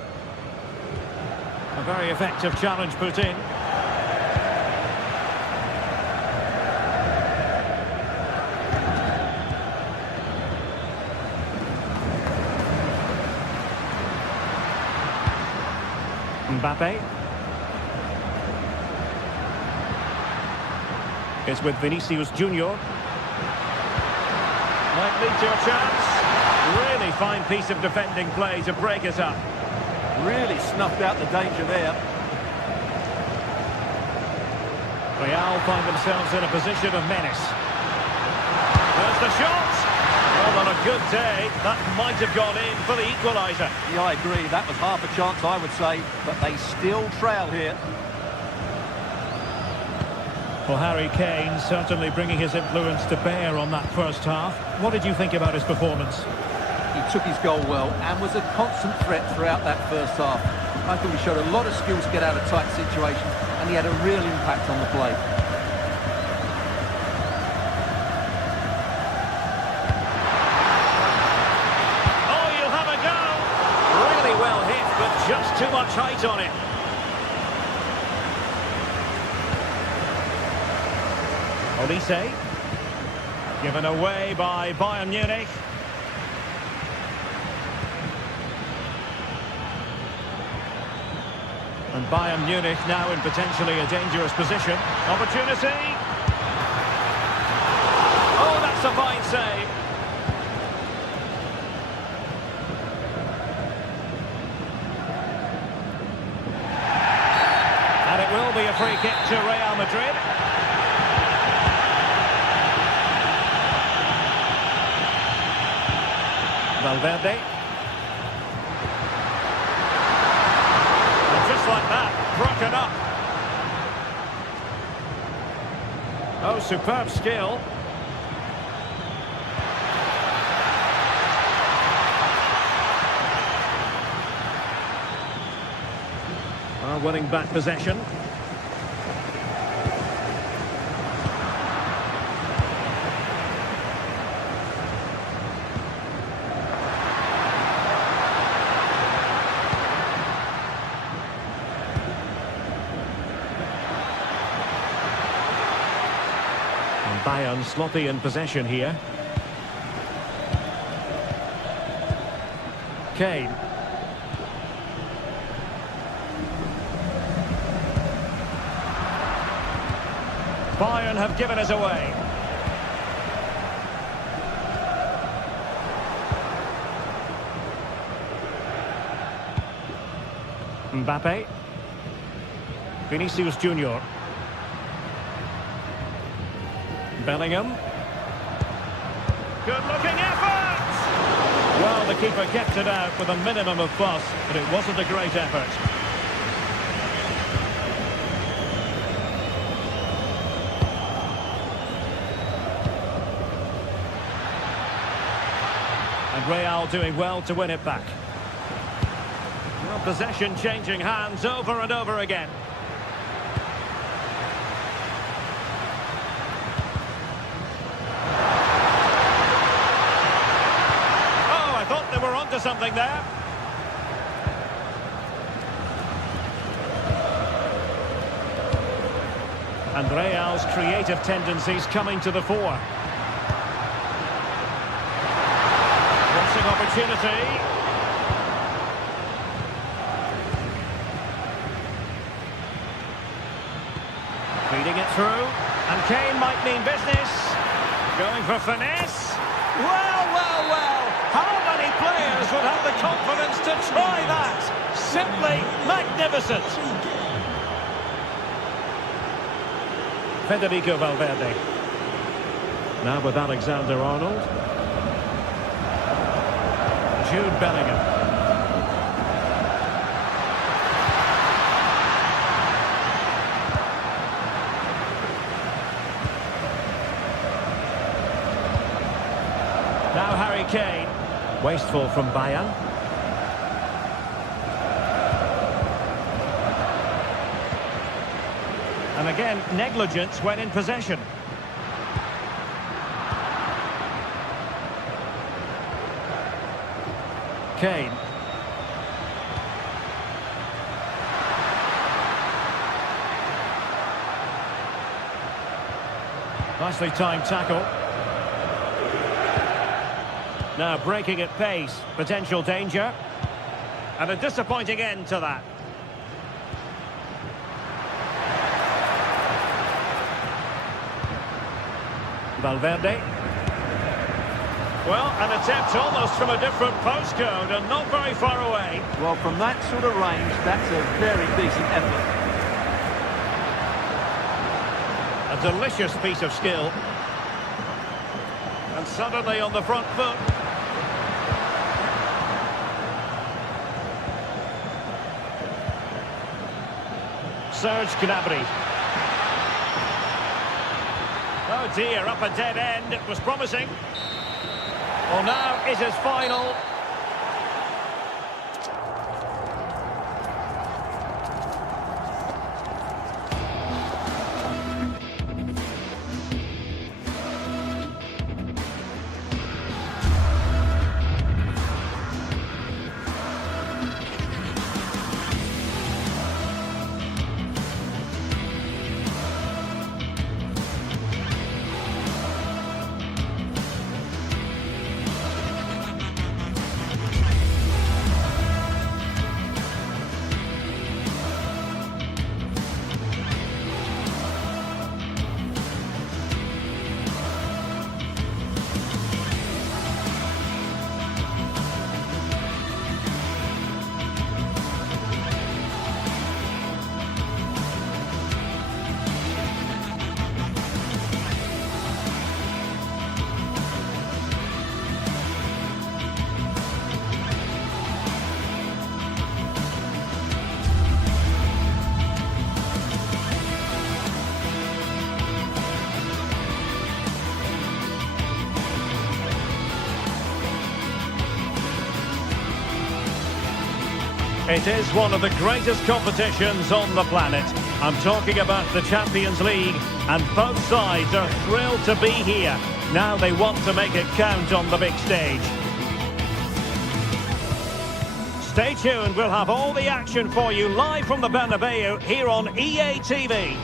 A very effective challenge put in. Mbappe. It's with Vinicius Junior. Might lead to a chance. Really fine piece of defending play to break it up. Really snuffed out the danger there. Real find themselves in a position of menace. There's the shot. Well, on a good day, that might have gone in for the equaliser. Yeah, I agree. That was half a chance, I would say. But they still trail here. Well, Harry Kane certainly bringing his influence to bear on that first half. What did you think about his performance? He took his goal well and was a constant threat throughout that first half. I thought he showed a lot of skills to get out of tight situations, and he had a real impact on the play. Oh, you'll have a go! Really well hit, but just too much height on it. Olise, given away by Bayern Munich. And Bayern Munich now in potentially a dangerous position. Opportunity. Oh, that's a fine save. And it will be a free kick to Real Madrid. Valverde. And just like that, broken up. Oh, superb skill. Winning back possession. Bayern sloppy in possession here. Kane. Bayern have given us away. Mbappe. Vinicius Junior. Bellingham. Good-looking effort! Well, the keeper kept it out with a minimum of fuss, but it wasn't a great effort. And Real doing well to win it back. Well, possession changing hands over and over again. Oh, I thought they were onto something there. And Real's creative tendencies coming to the fore. Opportunity. Feeding it through, and Kane might mean business. Going for finesse. Well, well, well. How many players would have the confidence to try that? Simply magnificent. Federico Valverde. Now with Alexander-Arnold. Jude Bellingham. Now Harry Kane. Wasteful from Bayern. And again, negligence when in possession. Kane. Nicely timed tackle. Now breaking at pace, potential danger. And a disappointing end to that. Valverde. Well, an attempt almost from a different postcode and not very far away. Well, from that sort of range, that's a very decent effort. A delicious piece of skill. And suddenly on the front foot. Serge Gnabry. Oh dear, up a dead end. It was promising. Well, now it is final. It is one of the greatest competitions on the planet. I'm talking about the Champions League, and both sides are thrilled to be here. Now they want to make it count on the big stage. Stay tuned, we'll have all the action for you live from the Bernabeu here on EA TV.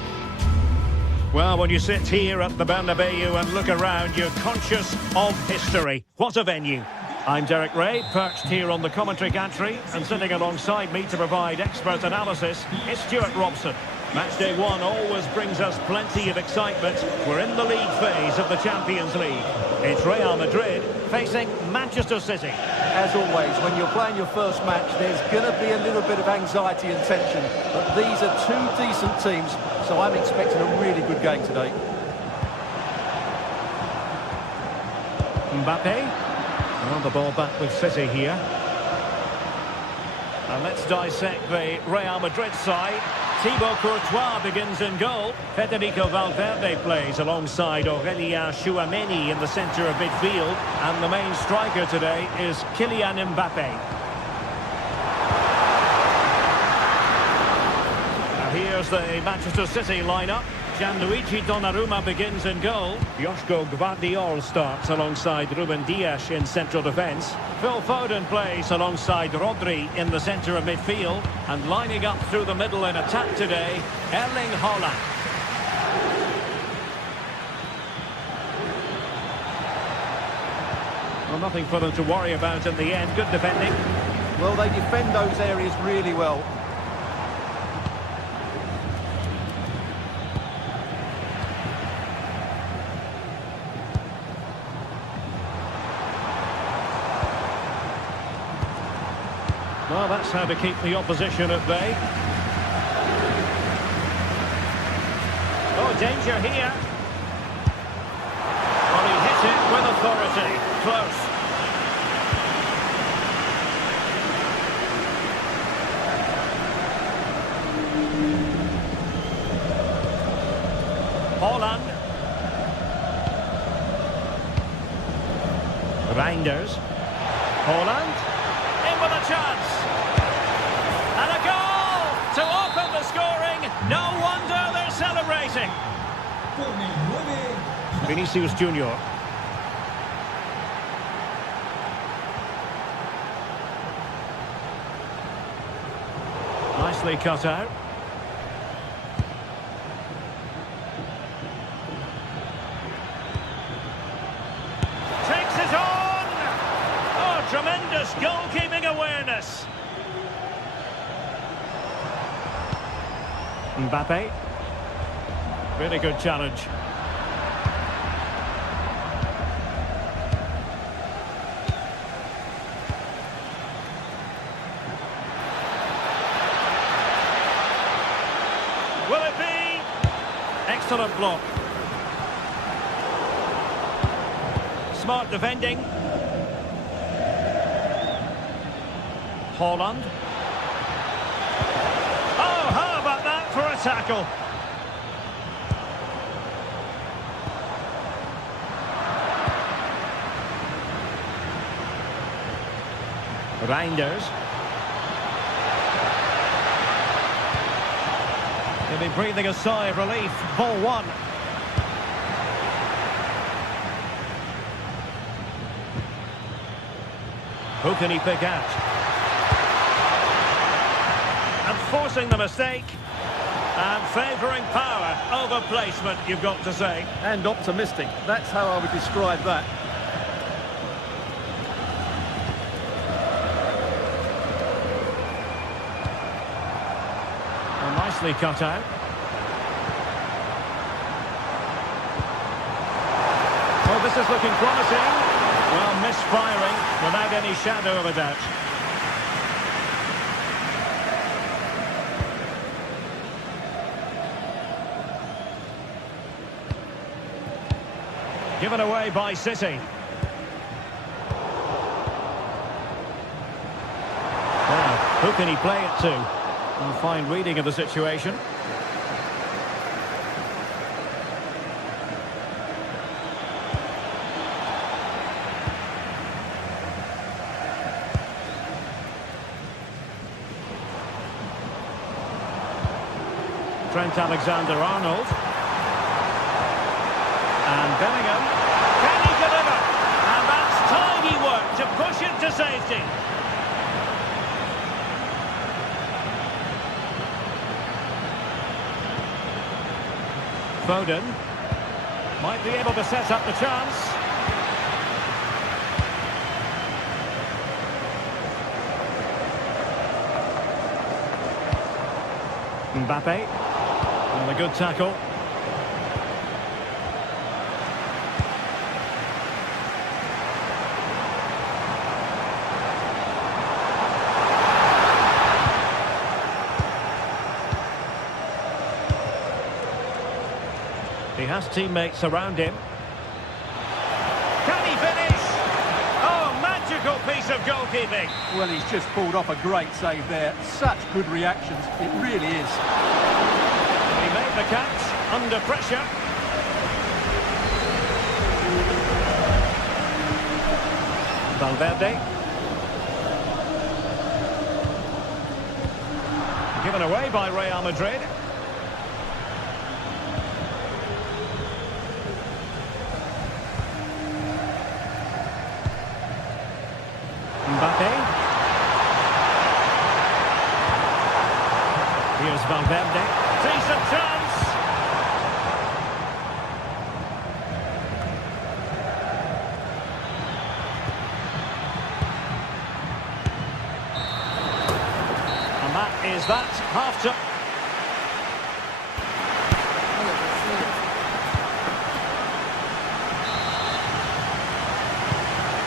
Well, when you sit here at the Bernabeu and look around, you're conscious of history. What a venue. I'm Derek Ray, perched here on the commentary gantry, and sitting alongside me to provide expert analysis is Stuart Robson. Matchday 1 always brings us plenty of excitement. We're in the league phase of the Champions League. It's Real Madrid facing Manchester City. as always, when you're playing your first match, there's going to be a little bit of anxiety and tension. But these are two decent teams, so I'm expecting a really good game today. Mbappe. Well, the ball back with City here. And let's dissect the Real Madrid side. Thibaut Courtois begins in goal. Federico Valverde plays alongside Aurélien Tchouaméni in the centre of midfield. And the main striker today is Kylian Mbappe. And here's the Manchester City lineup. Gianluigi Donnarumma begins in goal. Joško Gvardiol starts alongside Ruben Dias in central defence. Phil Foden plays alongside Rodri in the centre of midfield. And lining up through the middle in attack today, Erling Haaland. Well, nothing for them to worry about in the end. Good defending. Well, they defend those areas really well. Well, that's how to keep the opposition at bay. Oh, danger here. Well, he hit it with authority. Close. Haaland. Reinders. Haaland. In with a chance. And a goal to open the scoring. No wonder they're celebrating. Vinicius Junior. Nicely cut out. Takes it on. Oh, tremendous goalkeeping awareness. Mbappe. Really good challenge. Will it be? Excellent block. Smart defending. Haaland. Oh, how about that for a tackle? Reinders. He'll be breathing a sigh of relief. Ball one. Who can he pick out? And forcing the mistake. And favouring power over placement, you've got to say. And optimistic. That's how I would describe that. Nicely cut out. Well, this is looking promising. Well, misfiring without any shadow of a doubt. Given away by City. Well, who can he play it to? A fine reading of the situation. Trent Alexander-Arnold. And Bellingham. Can he deliver? And that's tidy work to push it to safety. Foden might be able to set up the chance. Mbappe. And a good tackle. has teammates around him. Can he finish? Oh, magical piece of goalkeeping. Well, he's just pulled off a great save there. Such good reactions. It really is. He made the catch under pressure. Valverde. Given away by Real Madrid. Mbappe. Here's Valverde. Decent chance. And that is that. Half to...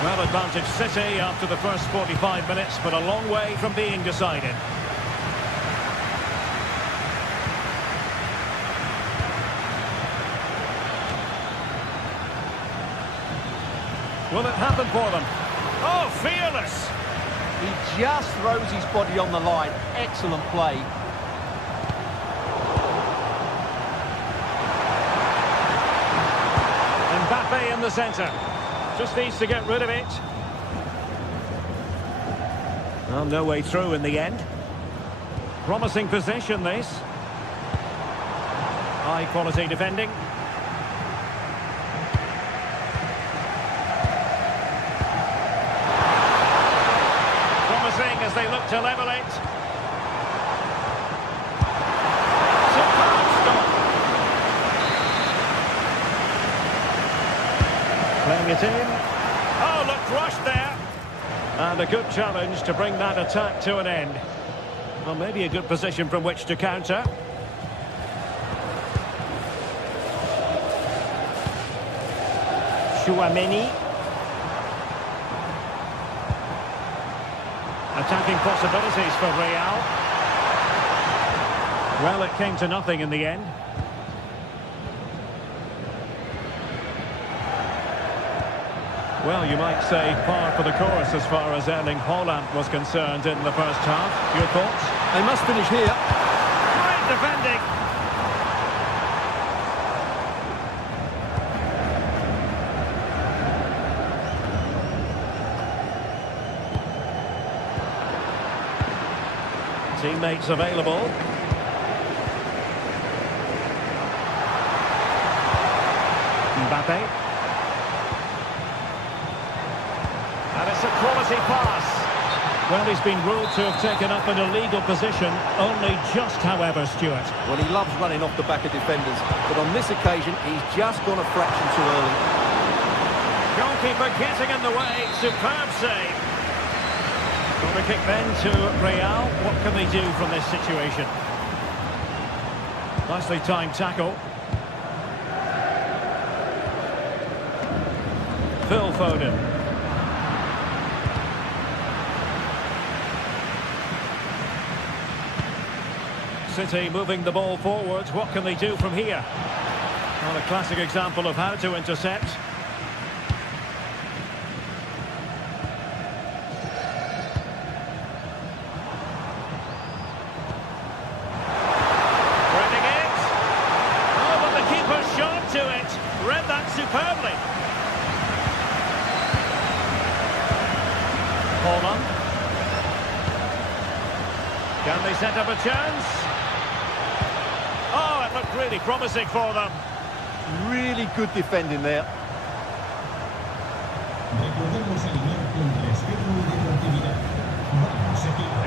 Well, advantage City after the first 45 minutes, but a long way from being decided. Will it happen for them? Oh, fearless! He just throws his body on the line. Excellent play. Mbappe in the centre. Just needs to get rid of it. Well, no way through in the end. Promising position, this. High quality defending. Promising as they look to level it. Superb stop. Playing it in. Oh, looked rushed there. And a good challenge to bring that attack to an end. Well, maybe a good position from which to counter. Chouameni. Attacking possibilities for Real. Well, it came to nothing in the end. Well, you might say par for the course as far as Erling Haaland was concerned in the first half. Your thoughts? They must finish here. Great defending. Teammates available. Mbappe. And it's a quality pass. Well, he's been ruled to have taken up an illegal position, only just, however, Stuart. Well, he loves running off the back of defenders, but on this occasion, he's just gone a fraction too early. Goalkeeper getting in the way. Superb save. Corner kick then to Real. What can they do from this situation? Nicely timed tackle. Phil Foden. City moving the ball forwards. What can they do from here? Well, a classic example of how to intercept. Threading it. Oh, but the keeper shot to it. Read that superbly. Haaland. Can they set up a chance? Oh, it looked really promising for them. Really good defending there.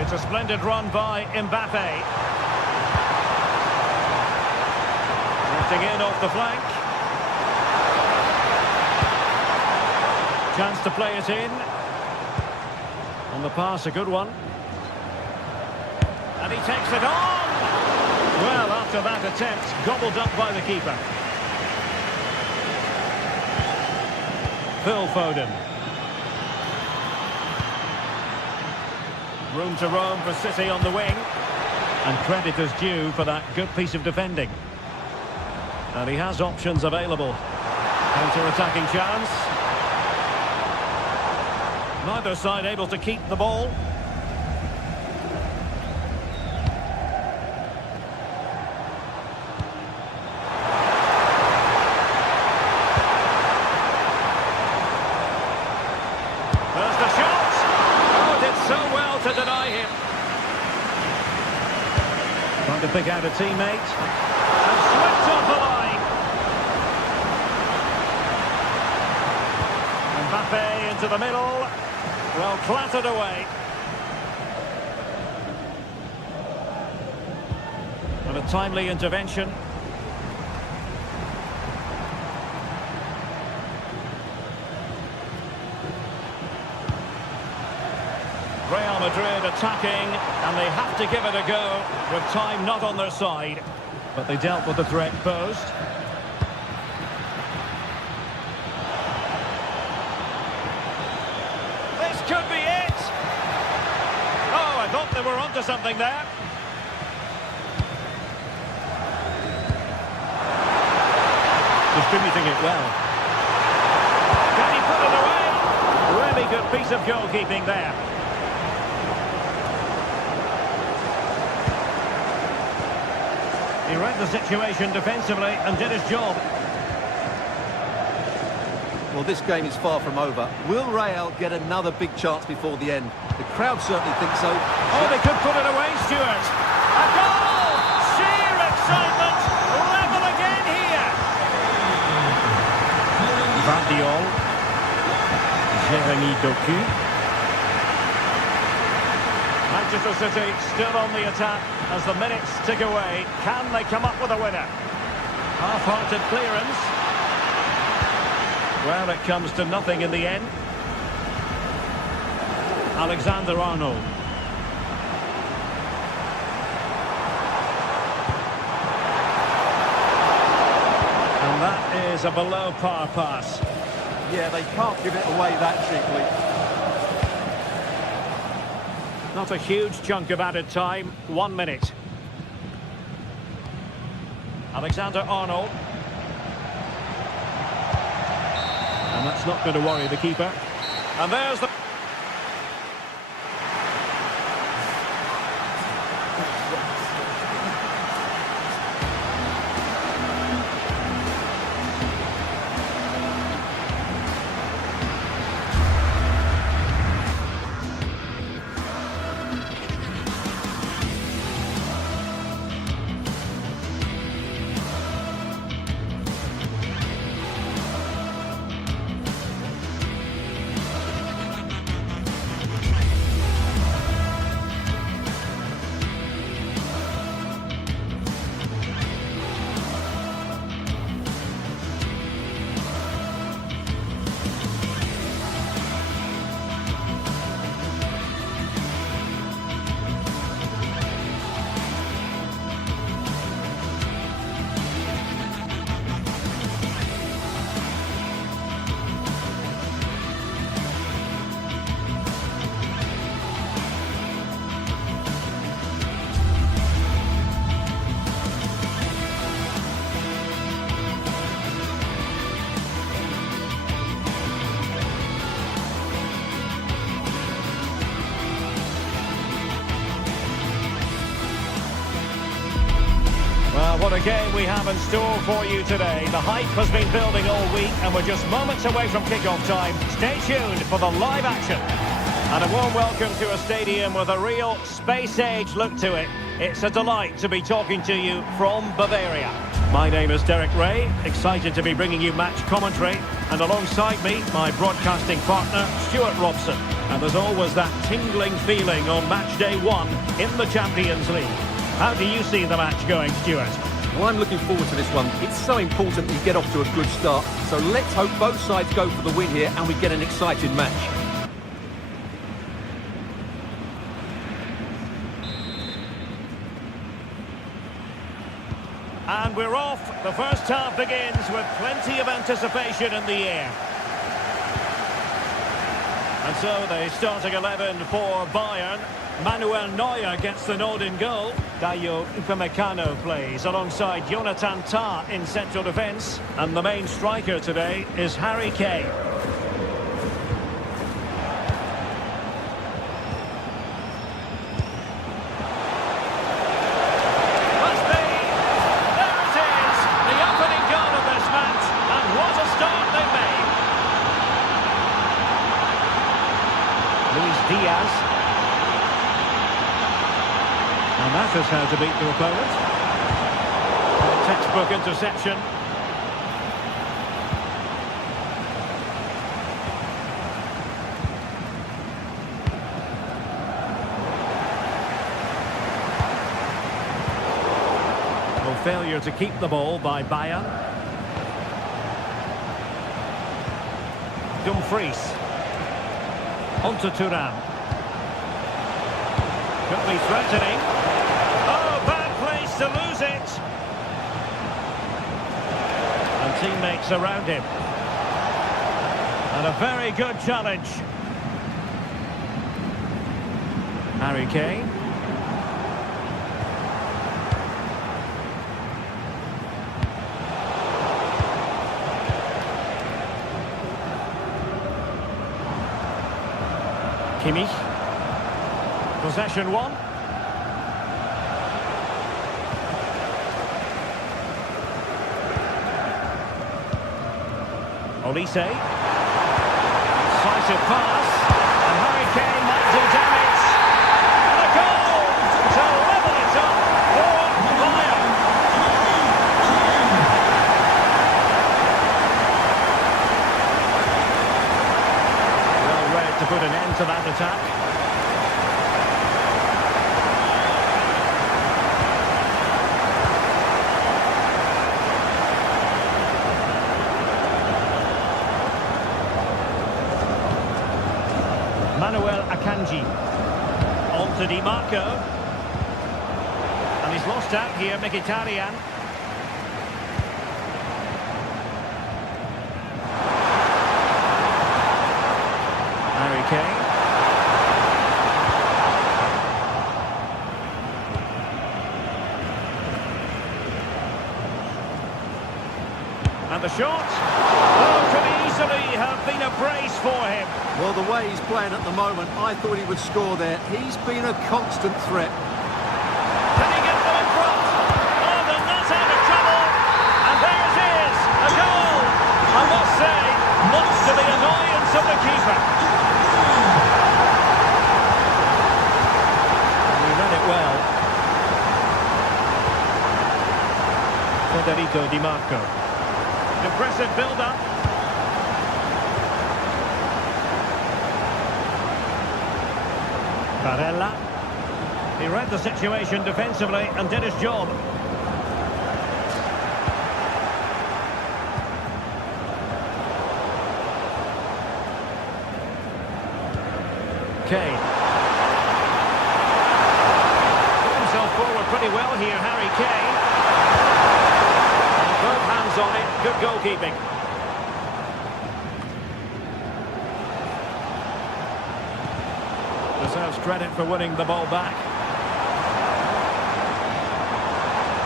It's a splendid run by Mbappe. Drifting in off the flank. Chance to play it in. On the pass, a good one. And he takes it on. Well, after that attempt, gobbled up by the keeper. Phil Foden. Room to roam for City on the wing. And credit is due for that good piece of defending. And he has options available. Counter-attacking chance. Neither side able to keep the ball. There's the shot. Oh, did so well to deny him. Trying to pick out a teammate. And swept off the line. Mbappe into the middle. Well, clattered away. And a timely intervention. Real Madrid attacking, and they have to give it a go, with time not on their side. But they dealt with the threat posed. This could be it! Oh, I thought they were onto something there. Distributing it well. Can he put it away? Really good piece of goalkeeping there. He read the situation defensively and did his job. Well, this game is far from over. Will Real get another big chance before the end? The crowd certainly think so. Oh, they could put it away, Stuart. A goal! Sheer excitement! Level again here! Vardiol. Jeremy Doku. Manchester City still on the attack as the minutes tick away. Can they come up with a winner? Half-hearted clearance. Well, it comes to nothing in the end. Alexander-Arnold. And that is a below-par pass. Yeah, they can't give it away that cheaply. Not a huge chunk of added time. 1 minute. Alexander-Arnold. And that's not going to worry the keeper. And there's the... Well, what a game we have in store for you today. The hype has been building all week and we're just moments away from kick-off time. Stay tuned for the live action. And a warm welcome to a stadium with a real space-age look to it. It's a delight to be talking to you from Bavaria. My name is Derek Ray, excited to be bringing you match commentary. And alongside me, my broadcasting partner, Stuart Robson. And there's always that tingling feeling on match day 1 in the Champions League. How do you see the match going, Stuart? Well, I'm looking forward to this one. It's so important you get off to a good start. So let's hope both sides go for the win here and we get an exciting match. And we're off. The first half begins with plenty of anticipation in the air. And so the starting 11 for Bayern. Manuel Neuer gets the nod in goal. Dayo Upamecano plays alongside Jonathan Tah in central defence. And the main striker today is Harry Kane. Must be. There it is. The opening goal of this match. And what a start they made. Luis Diaz. And that is how to beat the opponent. A textbook interception. No failure to keep the ball by Bayern. Dumfries. On to Thuram. Could be threatening. Oh, bad place to lose it. And teammates around him. And a very good challenge. Harry Kane. Kimmich. Possession one. Olise. Decisive pass. And Harry Kane might do damage. And a goal to level it up for Bayern. Well read to put an end to that attack. Akanji. On to Di Marco. And he's lost out here, Mkhitaryan. Harry Kane. And the shot. Oh, could easily have been a brace for him. Well, the way he's playing at the moment, I thought he would score there. He's been a constant threat. Can he get them in front? Oh, they're not out of trouble. And there it is, a goal. I must say, much to the annoyance of the keeper. He read it well. Federico Di Marco. Impressive build-up. Barella. He read the situation defensively and did his job. Kane. Put himself forward pretty well here, Harry Kane. And both hands on it, good goalkeeping. Deserves credit for winning the ball back.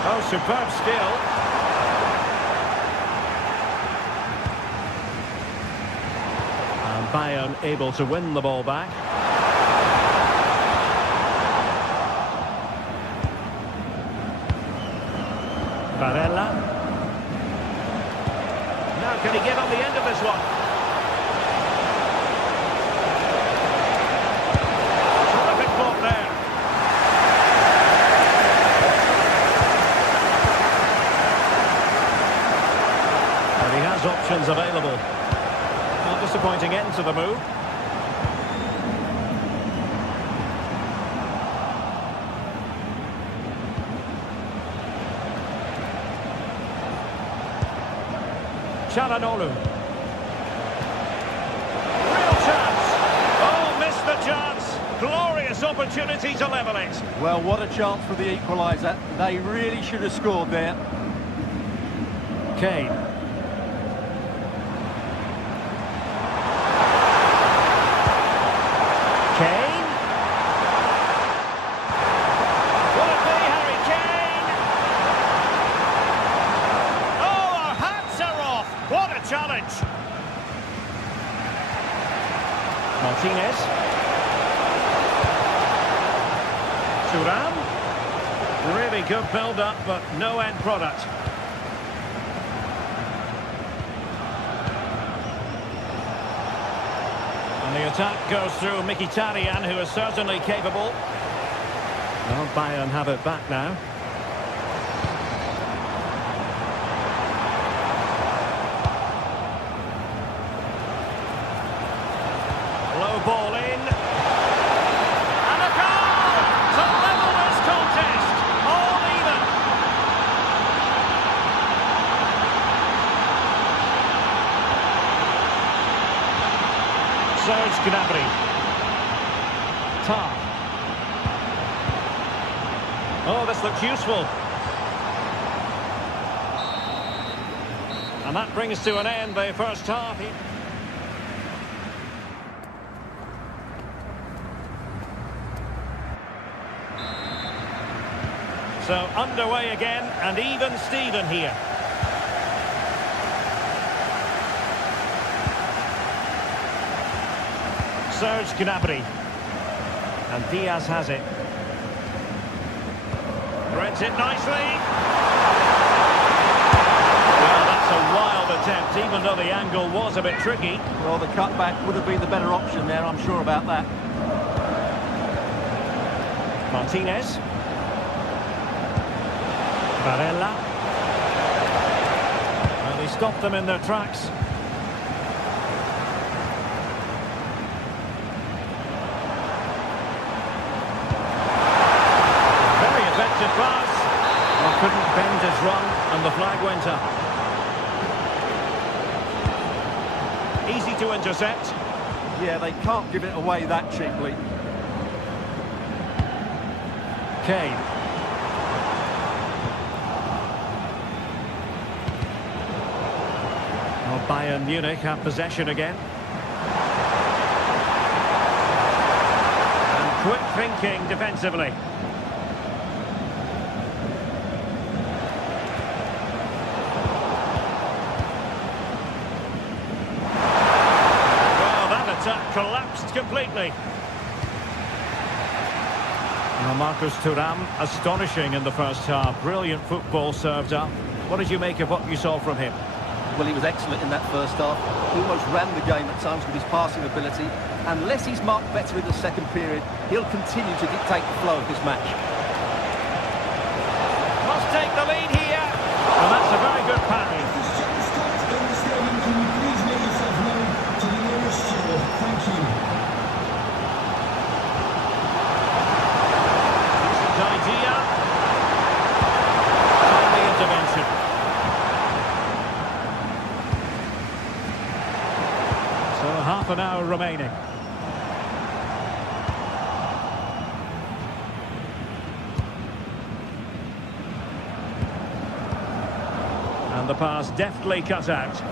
Oh, superb skill. And Bayern able to win the ball back. Barella. Now can he get on the end of this one? Terrific block there. And he has options available. Not disappointing end to the move. Çalhanoğlu. Real chance. Oh, missed the chance. Glorious opportunity to level it. Well, what a chance for the equaliser. They really should have scored there. Kane. Kane. Will it be Harry challenge. Martinez. Thuram. Really good build-up, but no end product. And the attack goes through Mkhitaryan, who is certainly capable. Well, Bayern have it back now. Low ball in. And a goal to level this contest. All even. Serge Gnabry. Tar. Oh, this looks useful. And that brings to an end the first half. So underway again, and even Steven here. Serge Gnabry. And Diaz has it. Threads it nicely. Well, that's a wild attempt, even though the angle was a bit tricky. Well, the cutback would have been the better option there, I'm sure about that. Martinez. Barella. Well, he stopped them in their tracks. Very effective pass. Well, couldn't bend his run, and the flag went up. Easy to intercept. Yeah, they can't give it away that cheaply. Kane. Well, Bayern Munich have possession again. And quick thinking defensively. Well, that attack collapsed completely. Well, Marcus Thuram, astonishing in the first half. Brilliant football served up. What did you make of what you saw from him? Well, he was excellent in that first half. He almost ran the game at times with his passing ability. Unless he's marked better in the second period, he'll continue to dictate the flow of this match. Must take the lead here. And that's a very good parry. Can you please make yourself known to the nearest steward? Thank you. Idea. Timely intervention. So half an hour remaining. And the pass deftly cut out.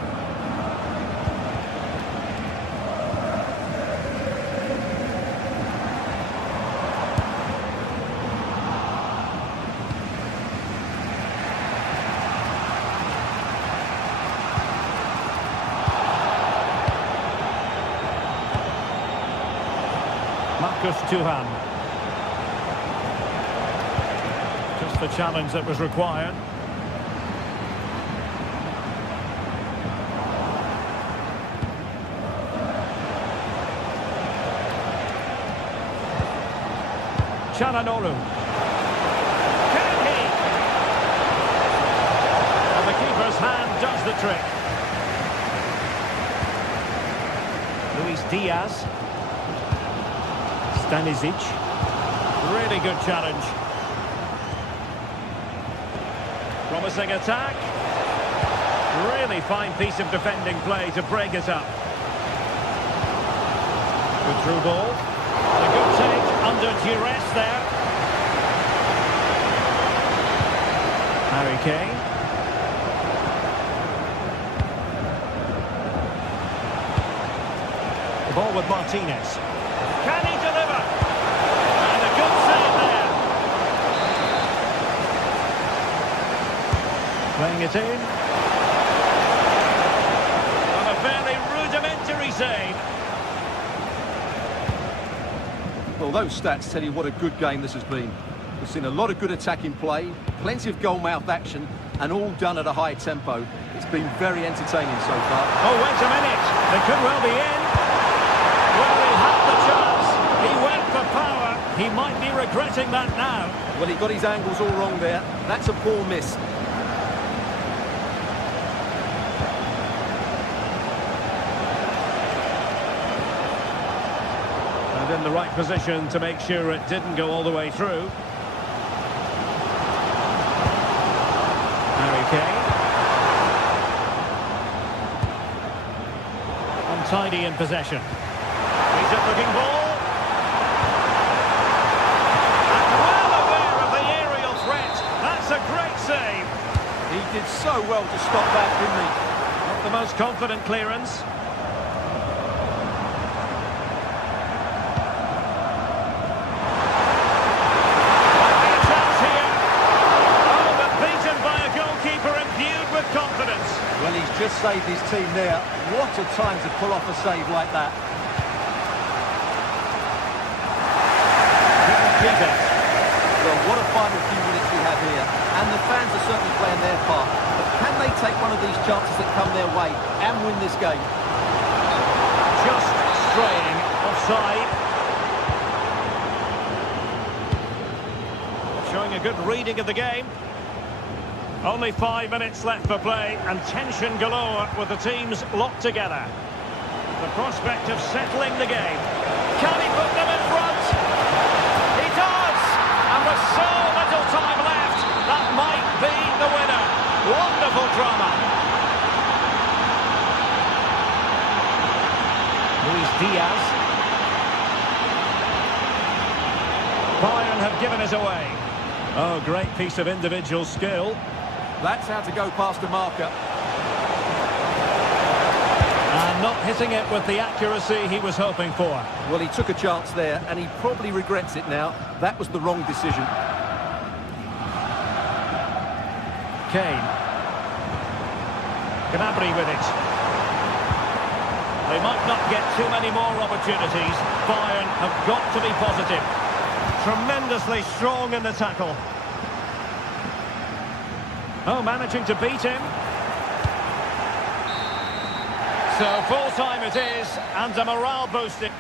Marcus Thuram. Just the challenge that was required. Çalhanoğlu. Can he? And the keeper's hand does the trick. Luis Diaz. Stanisic. Really good challenge. Promising attack. Really fine piece of defending play to break it up. Good through ball. And a good take under duress there. Harry Kane. The ball with Martinez. Can he deliver? And a good save there. Playing it in. Well, those stats tell you what a good game this has been. We've seen a lot of good attacking play, plenty of goal-mouth action, and all done at a high tempo. It's been very entertaining so far. Oh, wait a minute. They could well be in. Well, he had the chance. He went for power. He might be regretting that now. Well, he got his angles all wrong there. That's a poor miss. And in the right position to make sure it didn't go all the way through. Harry Kane. Untidy in possession. Decent-looking ball. And well aware of the aerial threat. That's a great save. He did so well to stop that, didn't he? Not the most confident clearance. Well, he's just saved his team there. What a time to pull off a save like that. Well, what a final few minutes we have here. And the fans are certainly playing their part. But can they take one of these chances that come their way and win this game? Just straying offside. Showing a good reading of the game. Only 5 minutes left for play, and tension galore with the teams locked together. The prospect of settling the game. Can he put them in front? He does! And with so little time left, that might be the winner. Wonderful drama. Luis Diaz. Bayern have given us away. Oh, great piece of individual skill. That's how to go past a marker. And not hitting it with the accuracy he was hoping for. Well, he took a chance there, and he probably regrets it now. That was the wrong decision. Kane. Gnabry with it. They might not get too many more opportunities. Bayern have got to be positive. Tremendously strong in the tackle. Oh, managing to beat him. So full time it is, and a morale boosting.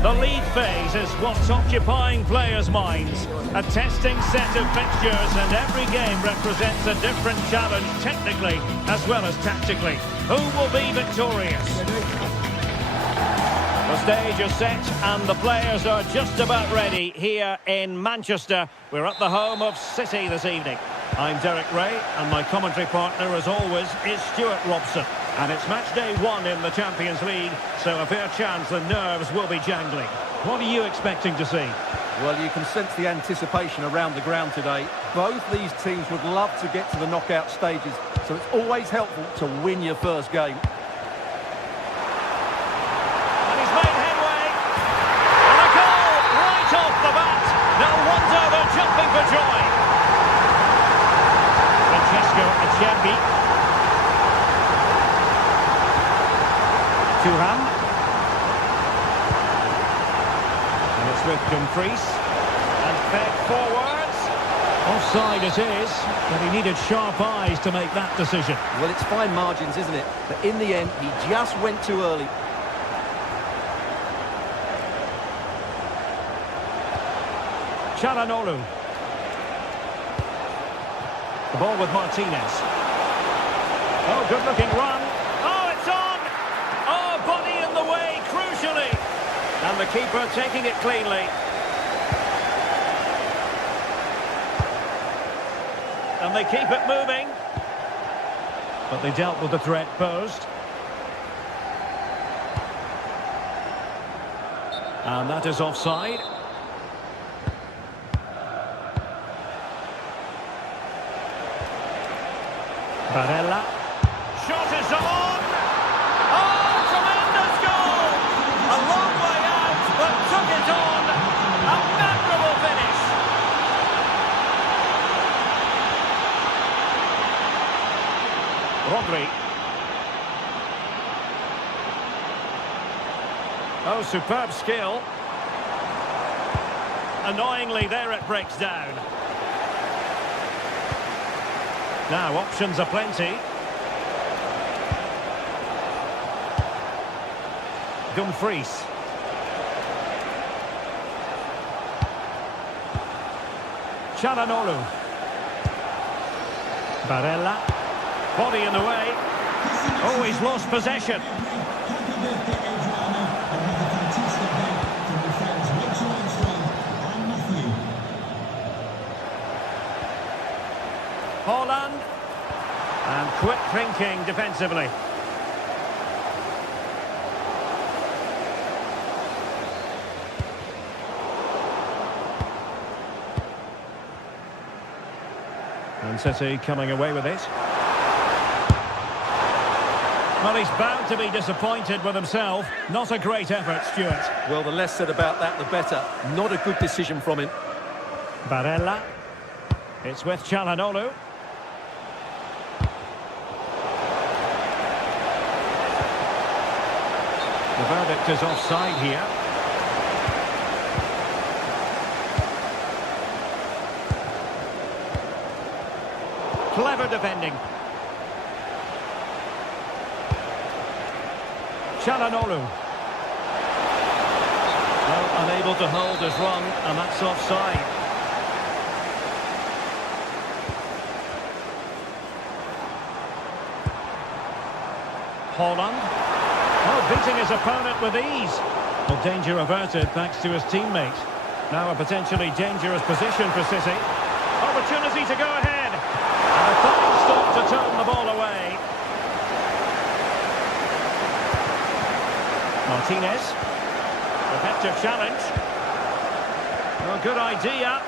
The league phase is what's occupying players' minds. A testing set of fixtures, and every game represents a different challenge technically as well as tactically. Who will be victorious? The stage is set and the players are just about ready here in Manchester. We're at the home of City this evening. I'm Derek Ray, and my commentary partner, as always, is Stuart Robson. And it's match day 1 in the Champions League, so a fair chance the nerves will be jangling. What are you expecting to see? Well, you can sense the anticipation around the ground today. Both these teams would love to get to the knockout stages, so it's always helpful to win your first game. It's with Dumfries. And fed forwards. Offside it is, but he needed sharp eyes to make that decision. Well, it's fine margins, isn't it? But in the end, he just went too early. Çalhanoğlu. The ball with Martinez. Oh, good-looking run. Oh, it's on! Oh, body in the way, crucially. And the keeper taking it cleanly. And they keep it moving. But they dealt with the threat posed. And that is offside. Barella. Shot is on! Oh, tremendous goal! A long way out, but took it on. A memorable finish. Rodri. Oh, superb skill. Annoyingly, there it breaks down. Now, options are plenty. Dumfries. Çalhanoğlu. Barella. Body in the way. Oh, he's lost possession. Holland. And quick thinking defensively. And City coming away with it. Well, he's bound to be disappointed with himself. Not a great effort, Stuart. Well, the less said about that, the better. Not a good decision from him. Barella. It's with Çalhanoğlu. The verdict is offside here. Clever defending. Çalhanoğlu. Well, unable to hold his run, and that's offside. Holland. Oh, beating his opponent with ease. Well, danger averted thanks to his teammate. Now a potentially dangerous position for City. Opportunity to go ahead. And a fine stop to turn the ball away. Martinez. Effective challenge. Well, good idea.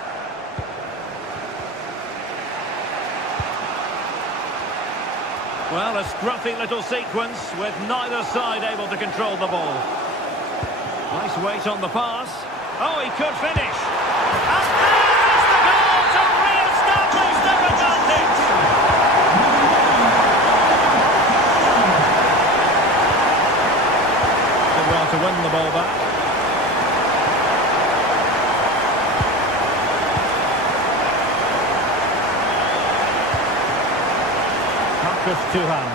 Well, a scruffy little sequence with neither side able to control the ball. Nice weight on the pass. Oh, he could finish. And there is the goal to re-establish their advantage. Did well to win the ball back. Tuhan.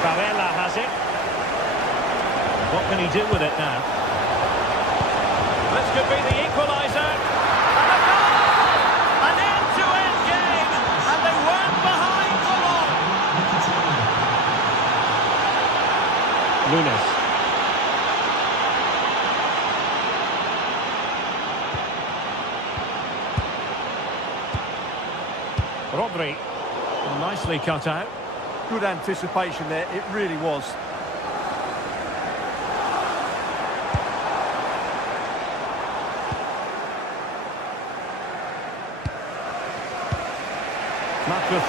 Barella has it. What can he do with it now? This could be the equaliser. And a goal! An end-to-end game, and they weren't behind for long. Nunes. Rodri. Nicely cut out. Good anticipation there, it really was.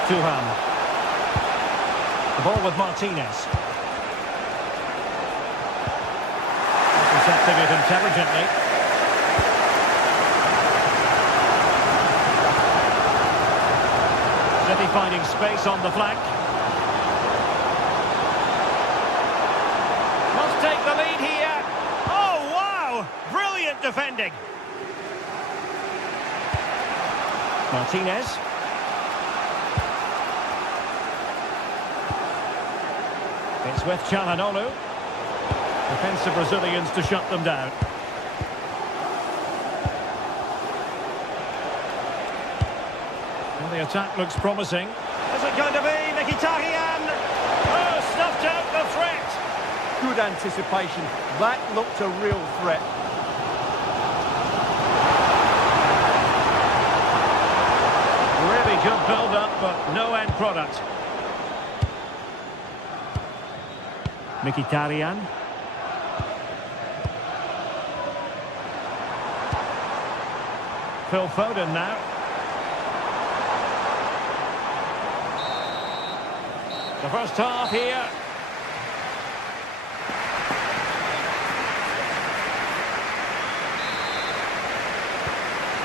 Tuhan. The ball with Martinez. Intercepting it intelligently. City finding space on the flank. Must take the lead here. Oh, wow! Brilliant Good defending. Martinez. It's with Çalhanoğlu. Defensive Brazilians to shut them down. Well, the attack looks promising. Is it going to be Mkhitaryan? Oh, snuffed out the threat. Good anticipation. That looked a real threat. Really good build-up, but no end product. Mkhitaryan. Phil Foden now. The first half here.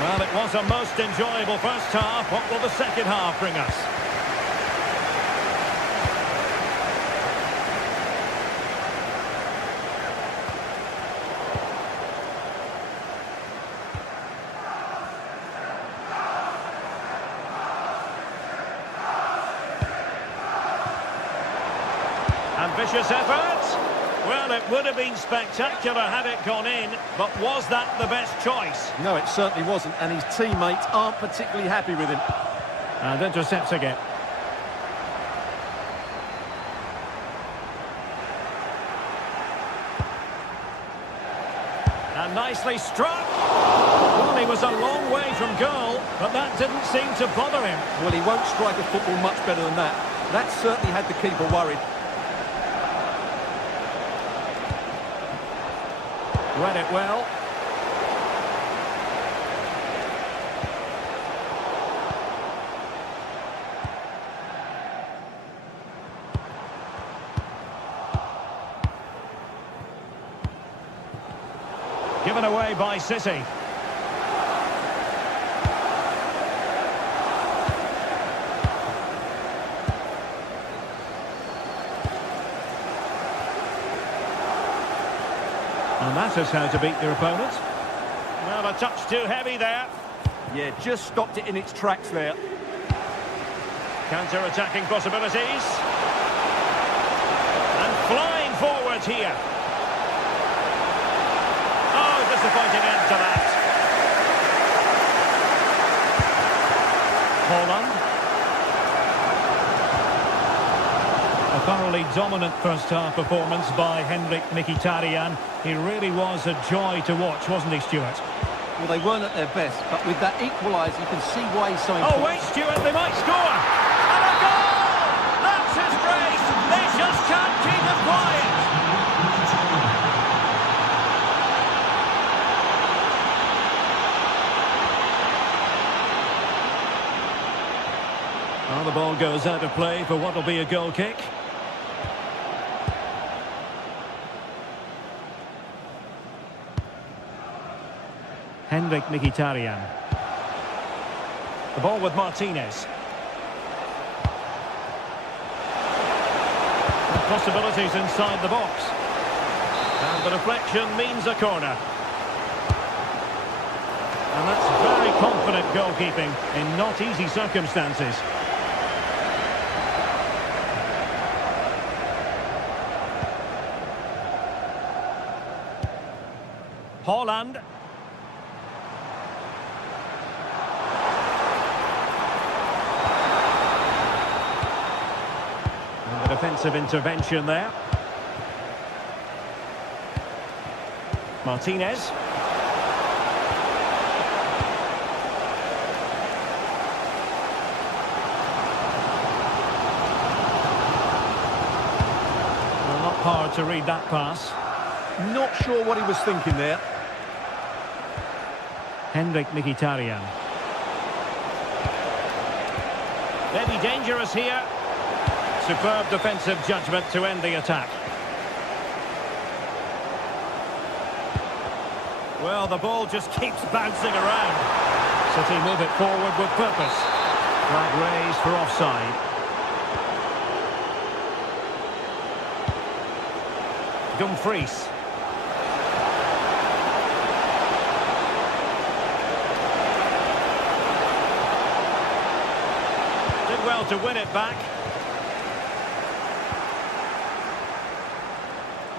Well, it was a most enjoyable first half. What will the second half bring us? Ambitious effort. Well, it would have been spectacular had it gone in, but was that the best choice? No, it certainly wasn't, and his teammates aren't particularly happy with him. And intercepts again. And nicely struck. Well, he was a long way from goal, but that didn't seem to bother him. Well, he won't strike a football much better than that. That certainly had the keeper worried. Read it well. Given away by City. And that is how to beat your opponent. Well, a touch too heavy there. Yeah, just stopped it in its tracks there. Counter-attacking possibilities. And flying forward here. Oh, disappointing end to that. Haaland. A thoroughly dominant first-half performance by Henrik Mkhitaryan. He really was a joy to watch, wasn't he, Stuart? Well, they weren't at their best, but with that equaliser, you can see why he's so important. Oh, wait, Stuart, they might score! And a goal! That's his grace! They just can't keep it quiet! Well, the ball goes out of play for what will be a goal kick. Henrik Mkhitaryan. The ball with Martinez. And possibilities inside the box. And the deflection means a corner. And that's very confident goalkeeping in not easy circumstances. Haaland. And the defensive intervention there. Martinez. Well, not hard to read that pass. Not sure what he was thinking there. Henrik Mkhitaryan. Maybe dangerous here. Superb defensive judgment to end the attack. Well, the ball just keeps bouncing around. City move it forward with purpose. Flag raised for offside. Dumfries. to win it back.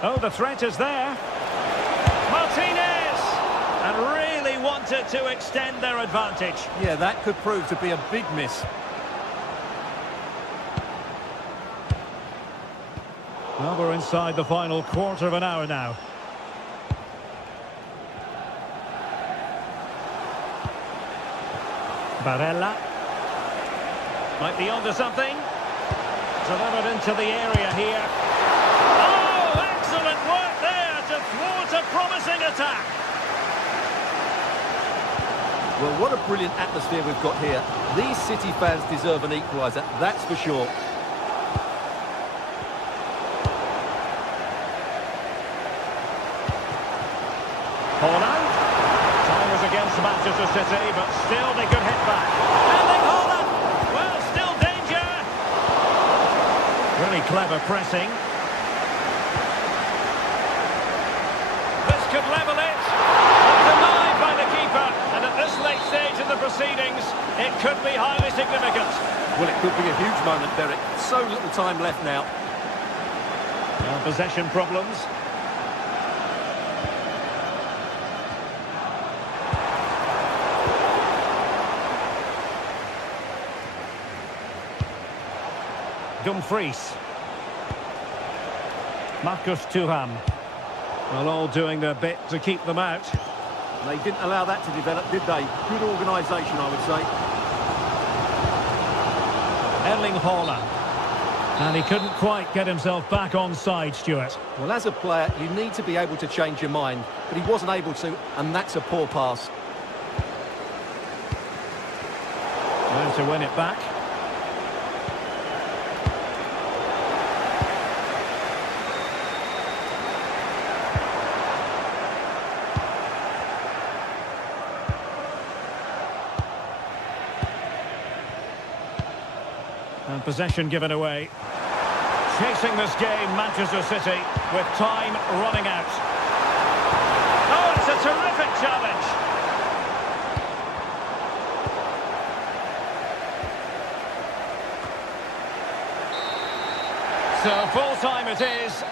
Oh, the threat is there. Martinez! And really wanted to extend their advantage. Yeah, that could prove to be a big miss. Well, we're inside the final quarter of an hour now. Barella. Might be onto something. Delivered into the area here. Oh, excellent work there to thwart a promising attack. Well, what a brilliant atmosphere we've got here. These City fans deserve an equaliser, that's for sure. Haaland. Time was against Manchester City, but still they could hit back. Erling Haaland. Well, still danger. Really clever pressing. This could level it. Denied by the keeper. And at this late stage in the proceedings, it could be highly significant. Well, it could be a huge moment, Derek. So little time left now. Well, possession problems. Dumfries. Marcus Thuram. Well, all doing their bit to keep them out. They didn't allow that to develop, did they? Good organisation, I would say. Erling Haaland. And he couldn't quite get himself back on side, Stuart. Well, as a player, you need to be able to change your mind, but he wasn't able to, and that's a poor pass. Now to win it back. And possession given away. Chasing this game, Manchester City, with time running out. Oh, it's a terrific challenge. So full time it is,